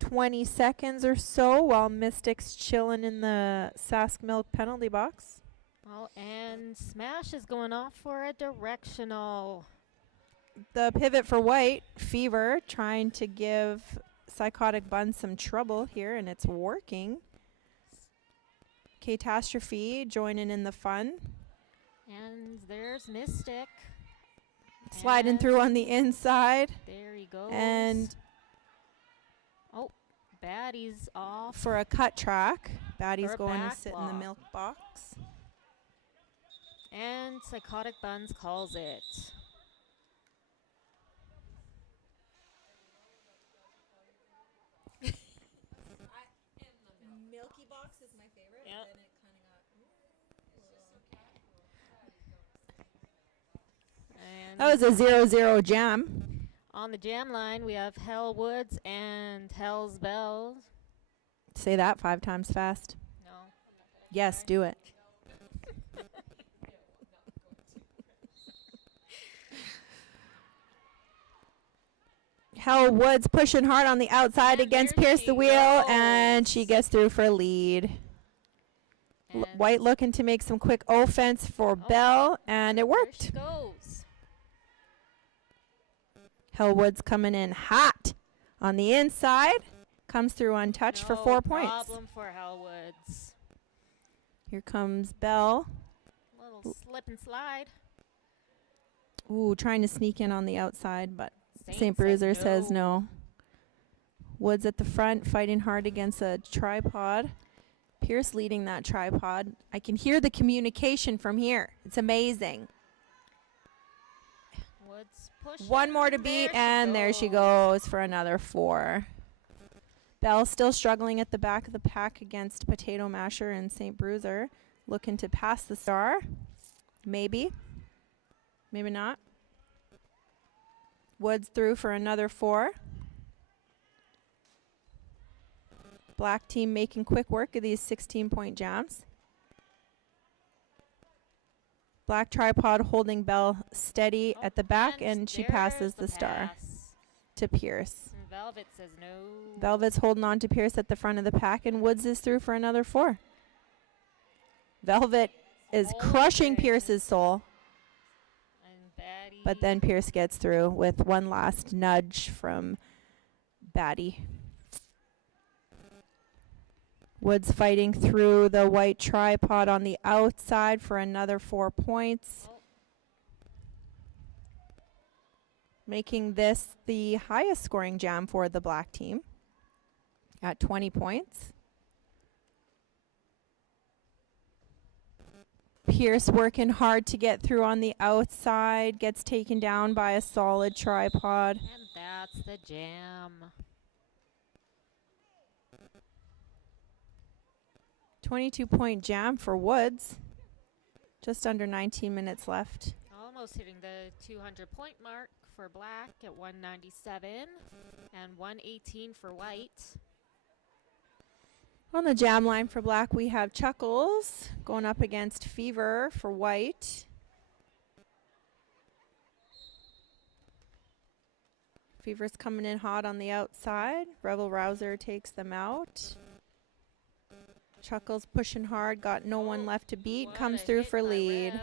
20 seconds or so while Mystic's chilling in the Sask Milk penalty box. Oh, and Smash is going off for a directional. The pivot for White, Fever, trying to give Psychotic Buns some trouble here, and it's working. Catastrophe joining in the fun. And there's Mystic. Sliding and through on the inside. There he goes. And oh, Baddie's off. for a cut track. Baddie's For a going to back sit in the block. milk box. And Psychotic Buns calls it. Milky box is my favorite. Yep. Then it kind of got. And That was a 0-0 jam. on the jam line, we have Hell Woods and Hell's Bells. Say that 5 times fast. No. Yes, do it. Hell Woods pushing hard on the outside And against there Pierce she the Wheel, and goes. she gets through for lead. And White looking to make some quick offense for Bell, and it there worked. she goes. Hell Woods coming in hot on the inside. Comes through untouched for 4 points. No problem for Hell Woods. Here comes Bell. Little slip and slide. Ooh, trying to sneak in on the outside, but Saint St. Bruiser says no. Woods at the front, fighting hard against a tripod. Pierce leading that tripod. I can hear the communication from here. It's amazing. Woods push. One more to beat, and there she goes for another 4. Bell still struggling at the back of the pack against Potato Masher and St. Bruiser. Looking to pass the star. Maybe. Maybe not. Woods through for another 4. Black team making quick work of these 16-point jams. Black tripod holding Bell steady at the back, and she passes the star to Pierce. And Velvet says no. Velvet's holding on to Pierce at the front of the pack, and Woods is through for another 4. Velvet is crushing Pierce's soul. But then Pierce gets through with one last nudge from Batty. Woods fighting through the white tripod on the outside for another 4 points. Making this the highest scoring jam for the black team at 20 points. Pierce working hard to get through on the outside, gets taken down by a solid tripod. And that's the jam. 22-point jam for Woods. Just under 19 minutes left. Almost hitting the 200-point mark for black at 197 and 118 for white. On the jam line for black, we have Chuckles going up against Fever for white. Fever's coming in hot on the outside. Rebel Rouser takes them out. Chuckles pushing hard, got no one left to beat, comes through for lead.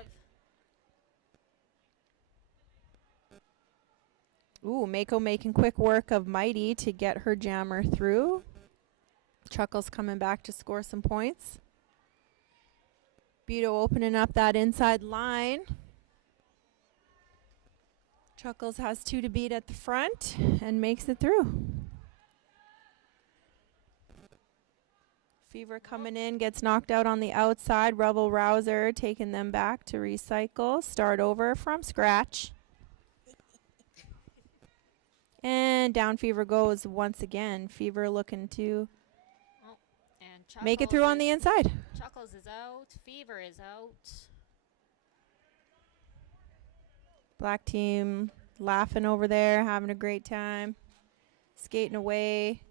Ooh, Mako making quick work of Mighty to get her jammer through. Chuckles coming back to score some points. Beto opening up that inside line. Chuckles has 2 to beat at the front and makes it through. Fever coming in, gets knocked out on the outside. Rebel Rouser taking them back to recycle. Start over from scratch. And down Fever goes once again. Fever looking to make it through on the inside. Chuckles is out. Fever is out. Black team laughing over there, having a great time. Skating away.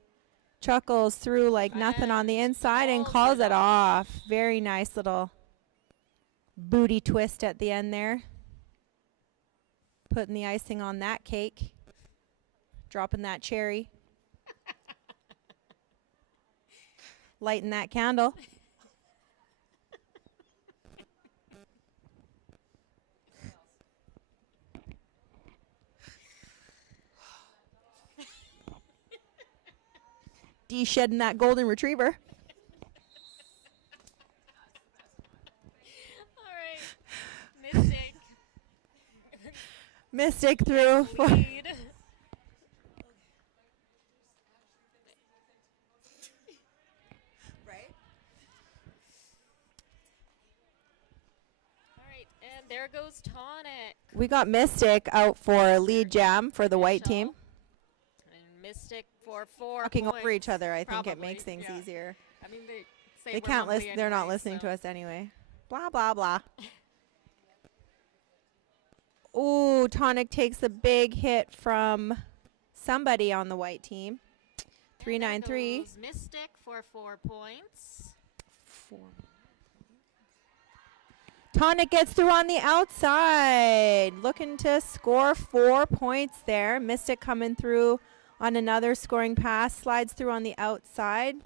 Chuckles through like nothing on the inside and calls it off. Very nice little booty twist at the end there. Putting the icing on that cake. Dropping that cherry. Lighting that candle. D shedding that golden retriever. All right. Mystic. Mystic through for Lead. And there goes Tonic. We got Mystic out for lead jam for the white team. And Mystic for 4 Talking points. over each other, I think it Probably, makes things yeah. easier. I mean, they say They we're can't monthly listen. They're not anyway, listening so. to us anyway. Blah, blah, blah. Ooh, Tonic takes a big hit from somebody on the white team. 393. Mystic for 4 points. Tonic gets through on the outside. Looking to score 4 points there. Mystic coming through on another scoring pass. Slides through on the outside.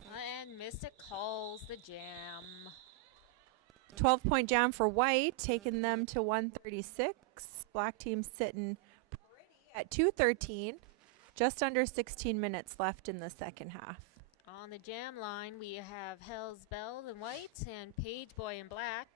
And Mystic calls the jam. 12-point jam for white, taking them to 136. Black team sitting pretty at 213. Just under 16 minutes left in the second half. On the jam line, we have Hell's Bell in white and Page Boy in black.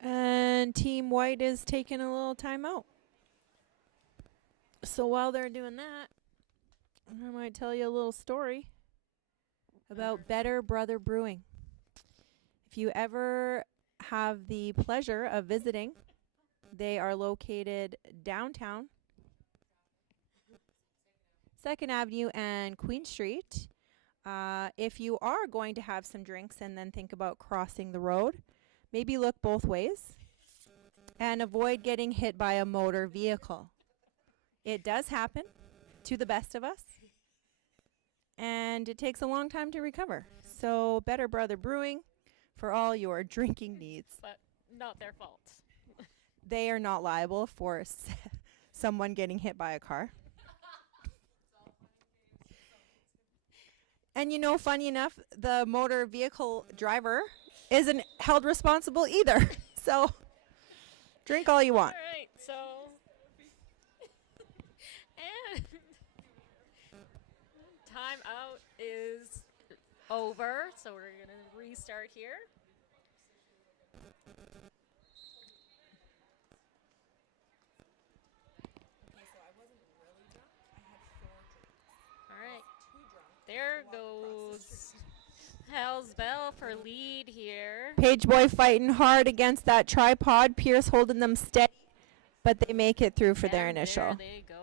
And Team White is taking a little time out. So while they're doing that, I might tell you a little story about Better Brother Brewing. If you ever have the pleasure of visiting They are located downtown, 2nd Avenue and Queen Street. If you are going to have some drinks and then think about crossing the road, maybe look both ways and avoid getting hit by a motor vehicle. It does happen to the best of us, and it takes a long time to recover. So Better Brother Brewing for all your drinking needs. But not their fault. They are not liable for someone getting hit by a car. And you know, funny enough, the motor vehicle driver isn't held responsible either. So drink all you want. All right, so and time out is over, so we're gonna restart here. All right, there goes Hell's Bell for lead here. Page Boy fighting hard against that tripod. Pierce holding them steady, but they make it through for their initial. There they go.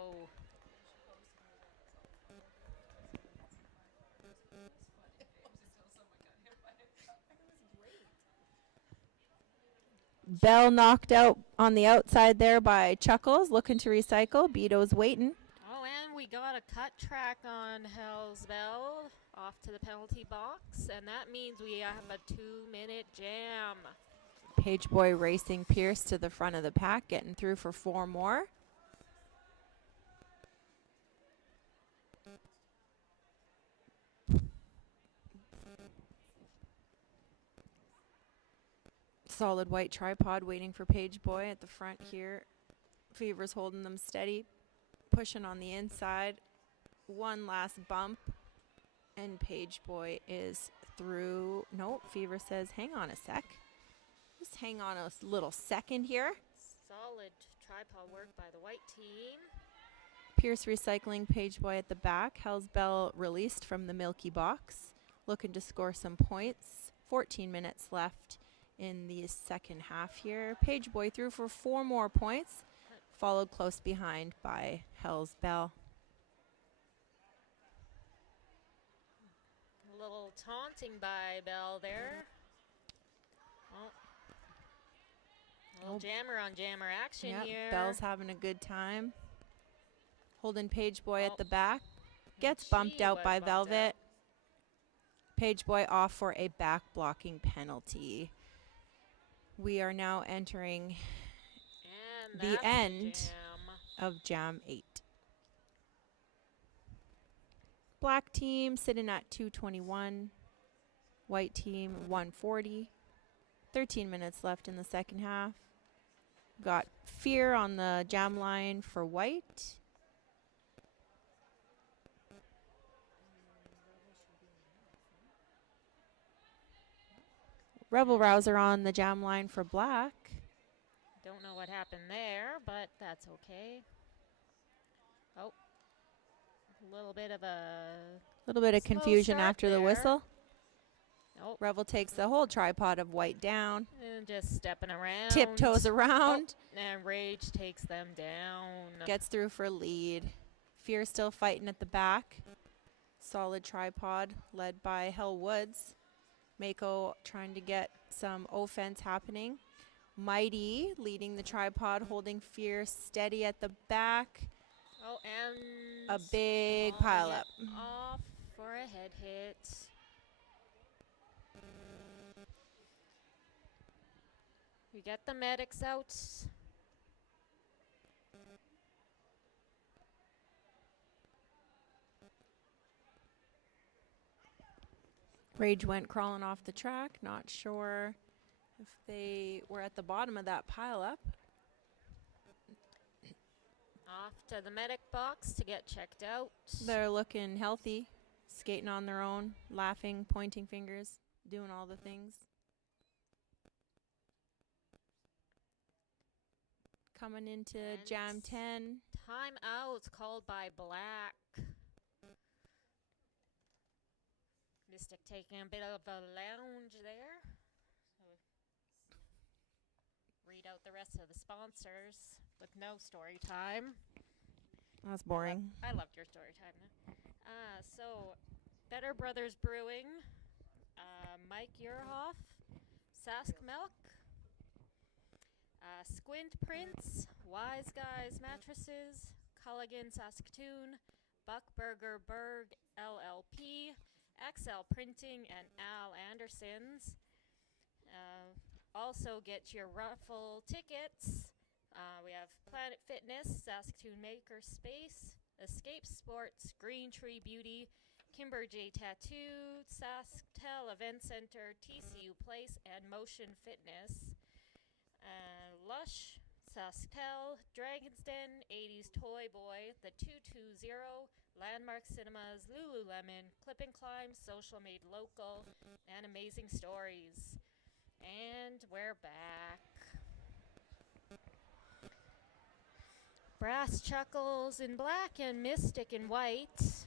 Bell knocked out on the outside there by Chuckles, looking to recycle. Beto's waiting. Oh, and we got a cut track on Hell's Bell off to the penalty box, and that means we have a 2-minute jam. Page Boy racing Pierce to the front of the pack, getting through for 4 more. Solid white tripod waiting for Page Boy at the front here. Fever's holding them steady, pushing on the inside. One last bump, and Page Boy is through. Nope, Fever says, hang on a sec. Just hang on a little second here. Solid tripod work by the white team. Pierce recycling, Page Boy at the back. Hell's Bell released from the Milky Box, looking to score some points. 14 minutes left in the second half here. Page Boy through for 4 more points, followed close behind by Hell's Bell. A little taunting by Bell there. Oh. A little jammer on jammer action Yep, here. Bell's having a good time. Holding Page Boy at the back. Gets bumped out by Velvet. Page Boy off for a back blocking penalty. We are now entering And the that's the end jam. of Jam 8. Black team sitting at 221. White team 140. 13 minutes left in the second half. Got Fear on the jam line for white. Rebel Rouser on the jam line for black. Don't know what happened there, but that's okay. Oh, a little bit of Little confusion start after the there. whistle. Nope. Revel takes the whole tripod of white down. And just stepping around. Tiptoes around. Oh, and Rage takes them down. Gets through for lead. Fear still fighting at the back. Solid tripod led by Hell Woods. Mako trying to get some offense happening. Mighty leading the tripod, holding Fear steady at the back. Oh, and A big falling pile it up. Off for a head hit. We get the medics out. Rage went crawling off the track. Not sure if they were at the bottom of that pile up. Off to the medic box to get checked out. They're looking healthy, skating on their own, laughing, pointing fingers, doing all the things. Coming into And Jam 10. Time out called by Black. Mystic taking a bit of a lounge there. So read out the rest of the sponsors with no story time. That's boring. I loved your story time. So, Better Brothers Brewing, Mike Urhoff, Sask Milk, Squint Prince, Wise Guys Mattresses, Culligan Saskatoon, Buck Burger Berg LLP, XL Printing, and Al Anderson's. Also get your raffle tickets. We have Planet Fitness, Saskatoon Maker Space, Escape Sports, Green Tree Beauty, Kimber J Tattoo, SaskTel Event Center, TCU Place, and Motion Fitness. Lush, SaskTel, Dragon's Den, 80s Toy Boy, The 220, Landmark Cinemas, Lululemon, Clip and Climb, Social Made Local, and Amazing Stories. And we're back. Brass Chuckles in black and Mystic in white.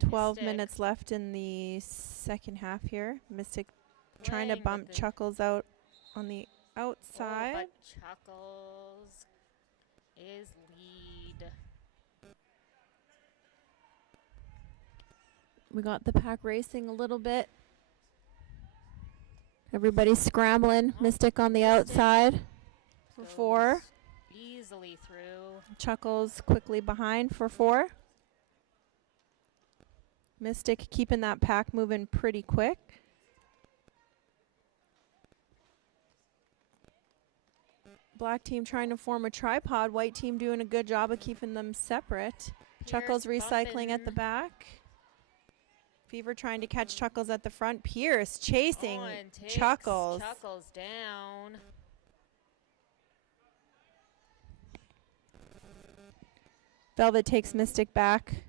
Twelve minutes left in the second half here. Mystic trying to bump Chuckles out on the outside. Oh, but Chuckles is lead. We got the pack racing a little bit. Everybody's scrambling. Mystic on the outside for 4. Easily through. Chuckles quickly behind for 4. Mystic keeping that pack moving pretty quick. Black team trying to form a tripod. White team doing a good job of keeping them separate. Chuckles recycling at the back. Fever trying to catch Chuckles at the front. Pierce chasing Chuckles. Chuckles down. Velvet takes Mystic back.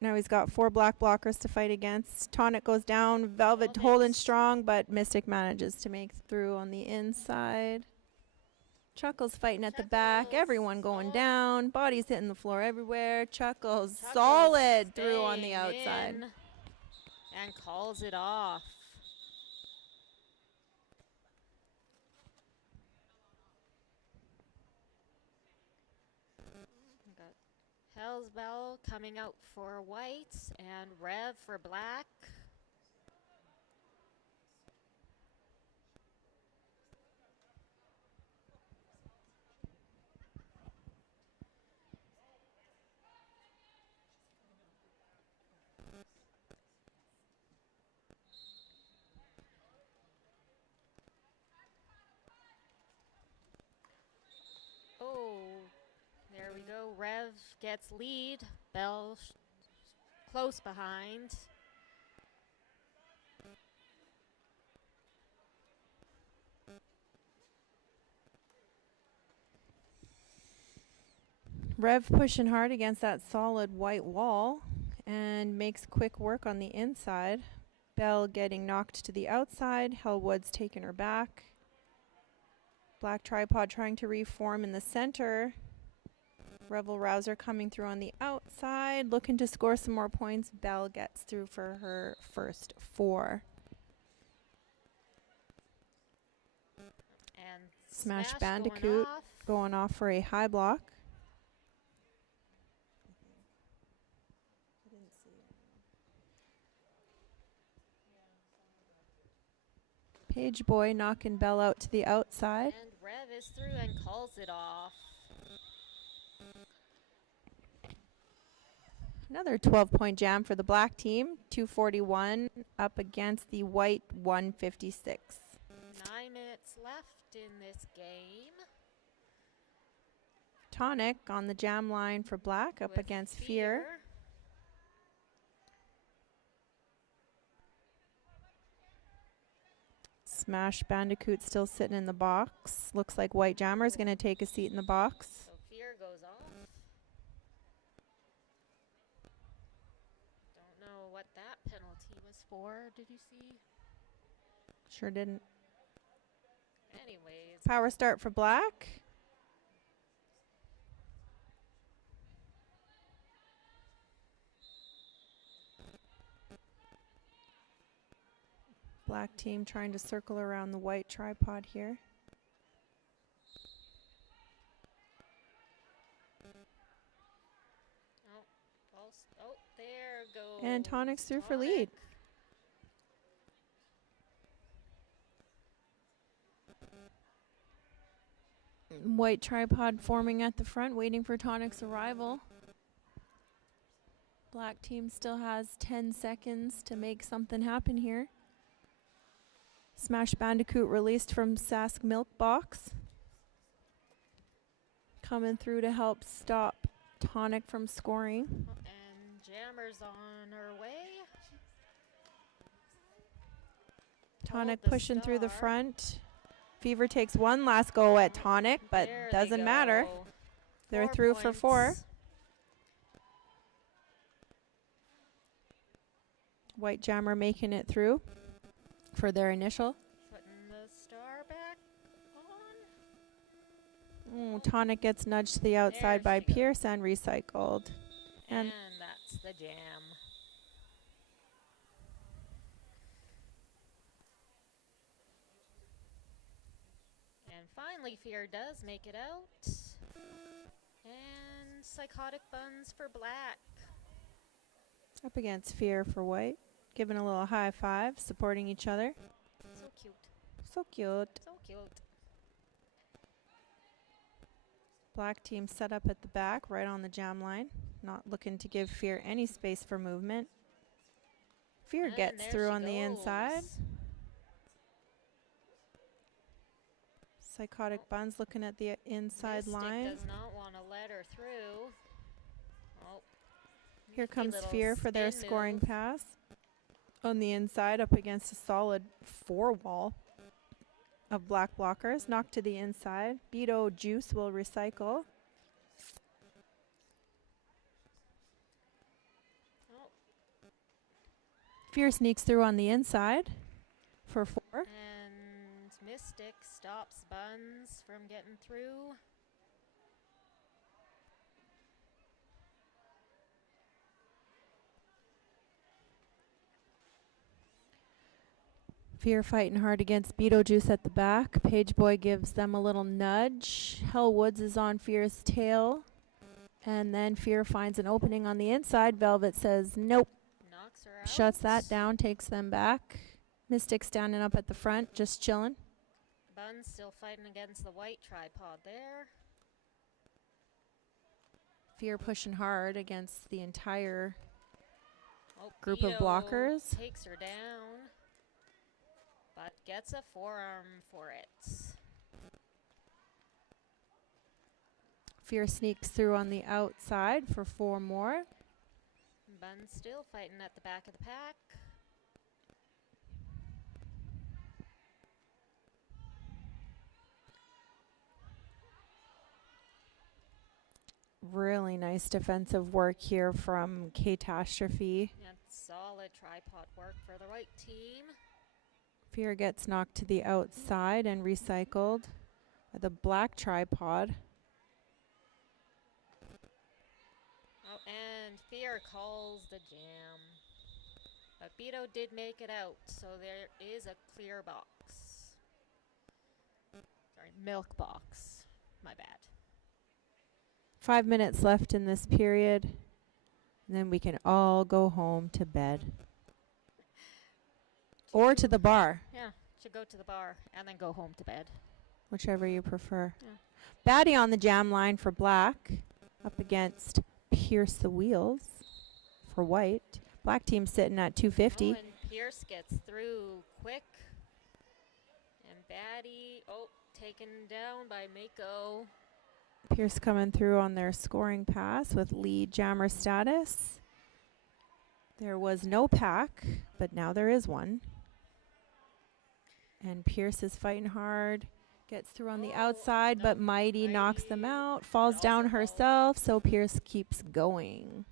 Now he's got 4 black blockers to fight against. Tonic goes down. Velvet holding strong, but Mystic manages to make through on the inside. Chuckles fighting at the back. Everyone going down. Bodies hitting the floor everywhere. Chuckles solid through on the outside. And calls it off. Got Hell's Bell coming out for white and Rev for black. Oh, there we go. Rev gets lead. Bell close behind. Rev pushing hard against that solid white wall and makes quick work on the inside. Bell getting knocked to the outside. Hellwood's taking her back. Black tripod trying to reform in the center. Revel Rouser coming through on the outside, looking to score some more points. Bell gets through for her first 4. And Smash Bandicoot going off for a high block. Page Boy knocking Bell out to the outside. And Rev is through and calls it off. Another 12-point jam for the black team. 241 up against the white 156. 9 minutes left in this game. Tonic on the jam line for black up against Fear. Smash Bandicoot still sitting in the box. Looks like White Jammer's going to take a seat in the box. So Fear goes off. Don't know what that penalty was for. Did you see? Sure didn't. Anyways. Power start for black. Black team trying to circle around the white tripod here. Oh, there goes. And Tonic's through for lead. White tripod forming at the front, waiting for Tonic's arrival. Black team still has 10 seconds to make something happen here. Smash Bandicoot released from Sask Milk Box. Coming through to help stop Tonic from scoring. And Jammer's on her way. Tonic pushing through the front. Fever takes one last go at Tonic, but doesn't matter. They're through for 4. White Jammer making it through for their initial. Putting the star back on. Tonic gets nudged to the outside by Pierce and recycled. And that's the jam. And finally, Fear does make it out. And Psychotic Buns for Black. Up against Fear for white. Giving a little high five, supporting each other. So cute. So cute. So cute. Black team set up at the back, right on the jam line. Not looking to give Fear any space for movement. Fear And gets there through she on the inside. goes. Psychotic Buns looking at the inside Mystic line. does not want to let her through. Oh. Here nifty comes little Fear for their spin scoring move. pass. On the inside, up against a solid 4 wall of black blockers. Knocked to the inside. Beto Juice will recycle. Oh. Fear sneaks through on the inside for 4. And Mystic stops Buns from getting through. Fear fighting hard against Beetlejuice at the back. Page Boy gives them a little nudge. Hellwoods is on Fear's tail. And then Fear finds an opening on the inside. Velvet says nope. Knocks her out. Shuts that down, takes them back. Mystic standing up at the front, just chilling. Buns still fighting against the white tripod there. Fear pushing hard against the entire Oh, group of Beto blockers. takes her down, but gets a forearm for it. Fear sneaks through on the outside for 4 more. Buns still fighting at the back of the pack. Really nice defensive work here from Catastrophe. And solid tripod work for the white team. Fear gets knocked to the outside and recycled by the black tripod. Oh, and Fear calls the jam. But Beto did make it out, so there is a clear box. Sorry, milk box. My bad. 5 minutes left in this period. And then we can all go home to bed. Or to the bar, Yeah, should go to the bar and then go home to bed. whichever you prefer. Yeah. Batty on the jam line for black. Up against Pierce the Wheels for white. Black team sitting at 250. Oh, and Pierce gets through quick. And Batty, taken down by Mako. Pierce coming through on their scoring pass with lead jammer status. There was no pack, but now there is one. And Pierce is fighting hard. Gets through on the outside, but Mighty knocks them out. Falls down herself, so Pierce keeps going.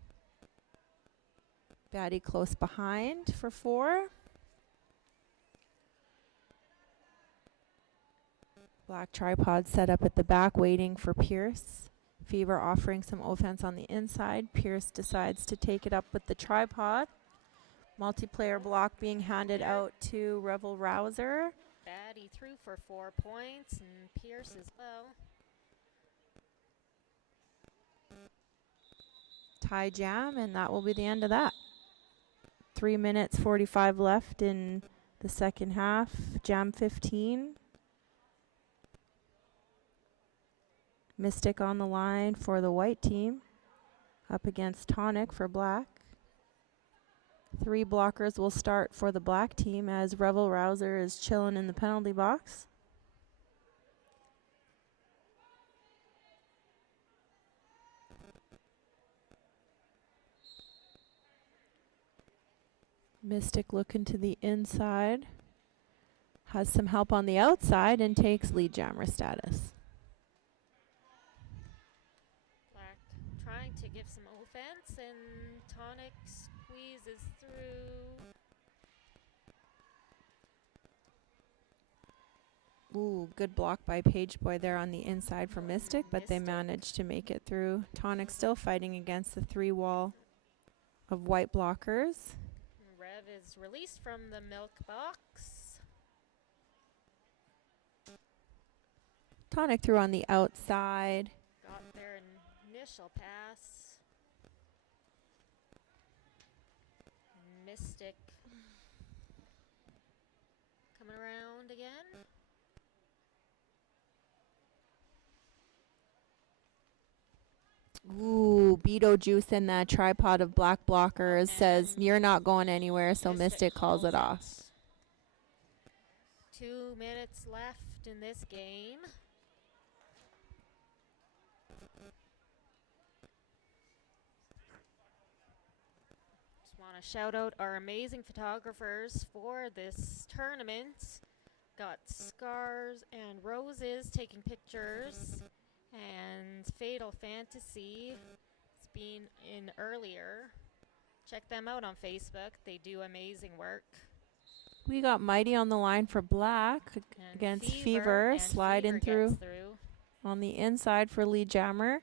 Batty close behind for 4. Black tripod set up at the back, waiting for Pierce. Fever offering some offense on the inside. Pierce decides to take it up with the tripod. Multiplayer block being handed out to Revel Rouser. Batty threw for 4 points, and Pierce as well. Tie jam, and that will be the end of that. 3 minutes 45 left in the second half. Jam 15. Mystic on the line for the white team. Up against Tonic for black. 3 blockers will start for the black team as Revel Rouser is chilling in the penalty box. Mystic looking to the inside. Has some help on the outside and takes lead jammer status. Black trying to give some offense, and Tonic squeezes through. Ooh, good block by Pageboy there on the inside for Mystic, but they managed to make it through. Tonic still fighting against the 3 wall of white blockers. Rev is released from the milk box. Tonic threw on the outside. Got their initial pass. Mystic coming around again. Ooh, Beetlejuice in that tripod of black blockers says you're not going anywhere, so Mystic calls it off. 2 minutes left in this game. Just want to shout out our amazing photographers for this tournament. Got Scars and Roses taking pictures, and Fatal Fantasy has been in earlier. Check them out on Facebook. They do amazing work. We got Mighty on the line for black against Fever, sliding through on the inside for lead jammer.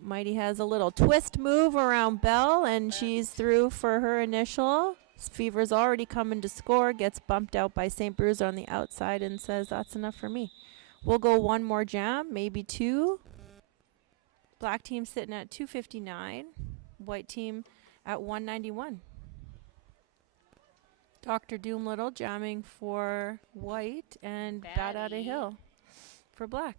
Mighty has a little twist move around Belle, and she's through for her initial. Fever's already coming to score, gets bumped out by St. Bruiser on the outside and says, that's enough for me. We'll go 1 more jam, maybe 2. Black team sitting at 259. White team at 191. Dr. Doomlittle jamming for white and Bat Outta Hill for black.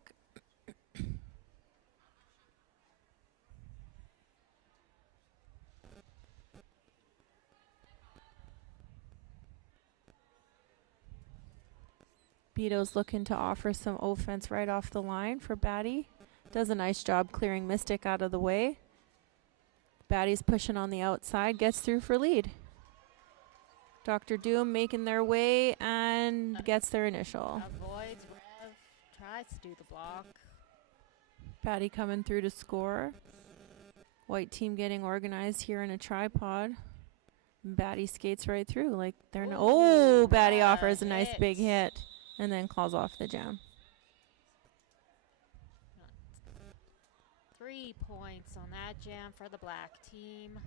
Beato's looking to offer some offense right off the line for Batty. Does a nice job clearing Mystic out of the way. Batty's pushing on the outside, gets through for lead. Dr. Doom making their way and gets their initial. Avoids Rev, tries to do the block. Batty coming through to score. White team getting organized here in a tripod. Batty skates right through like they're no. Oh, Batty offers a nice big hit and then calls off the jam. 3 points on that jam for the black team.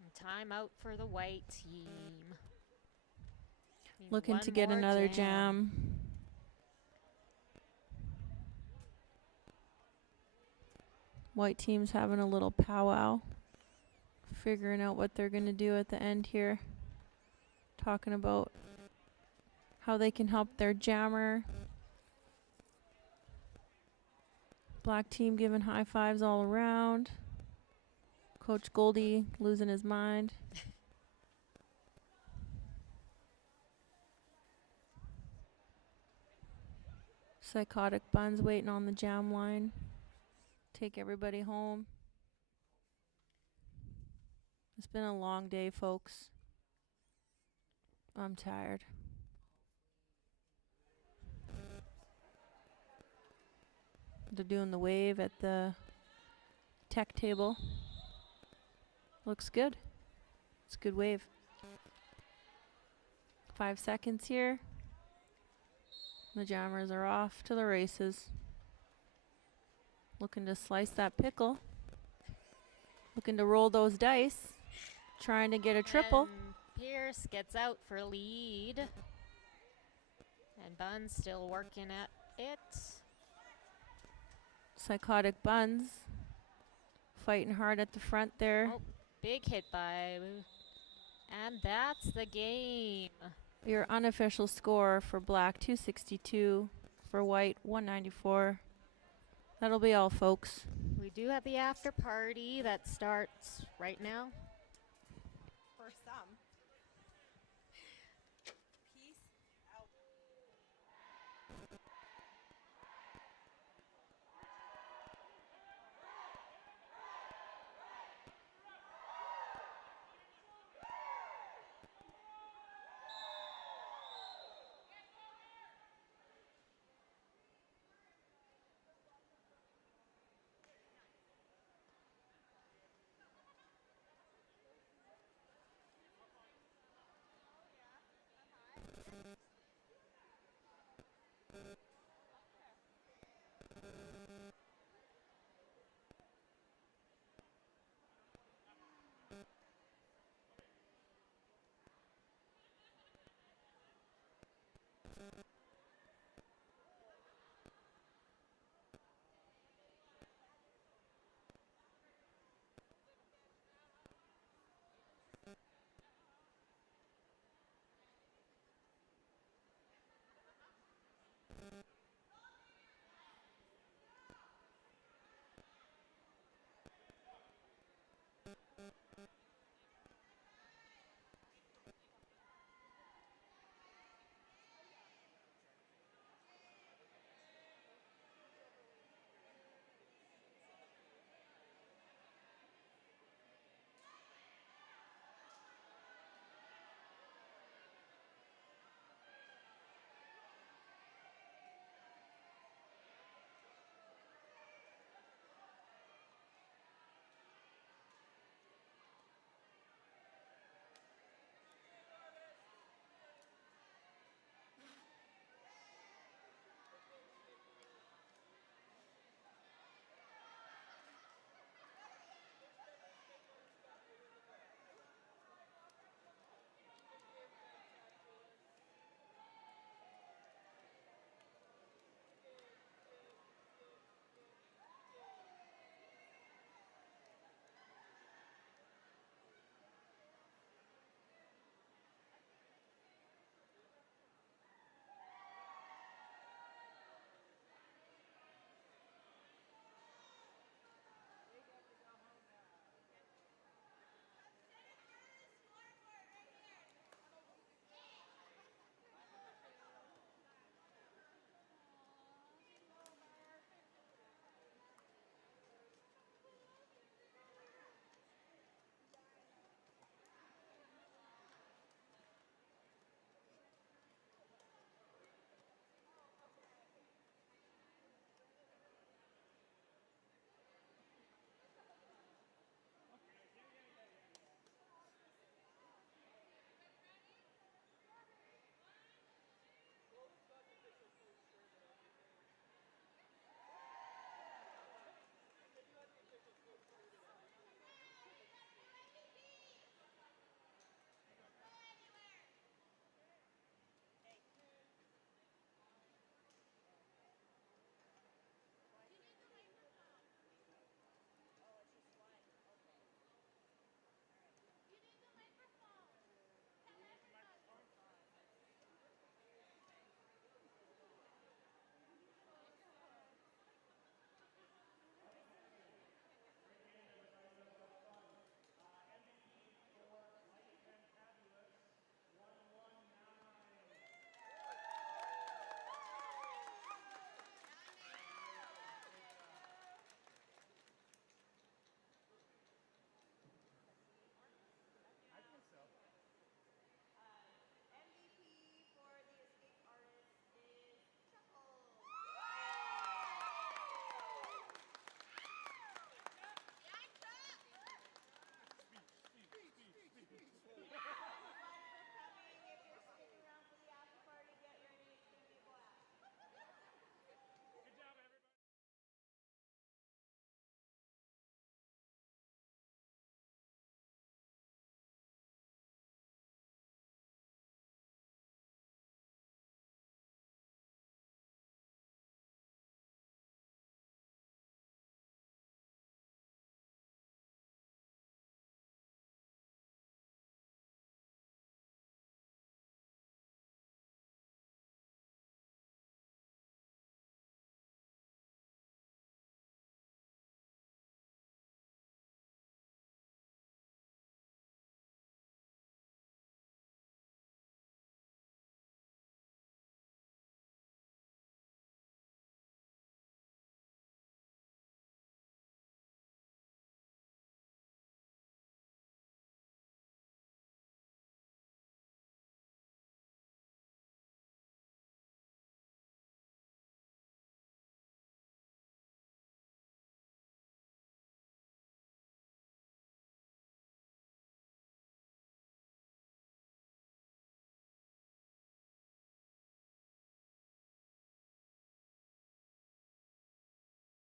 And timeout for the white team. Looking to get another jam. White team's having a little powwow, figuring out what they're going to do at the end here. Talking about how they can help their jammer. Black team giving high fives all around. Coach Goldie losing his mind. Psychotic Buns waiting on the jam line. Take everybody home. It's been a long day, folks. I'm tired. They're doing the wave at the tech table. Looks good. It's a good wave. 5 seconds here. The jammers are off to the races. looking to slice that pickle. Looking to roll those dice. Trying to get a triple. And Pierce gets out for lead. And Buns still working at it. Psychotic Buns. Fighting hard at the front there. Oh, big hit by. And that's the game. Your unofficial score for black, 262. For white, 194. That'll be all, folks. We do have the after party that starts right now. For some.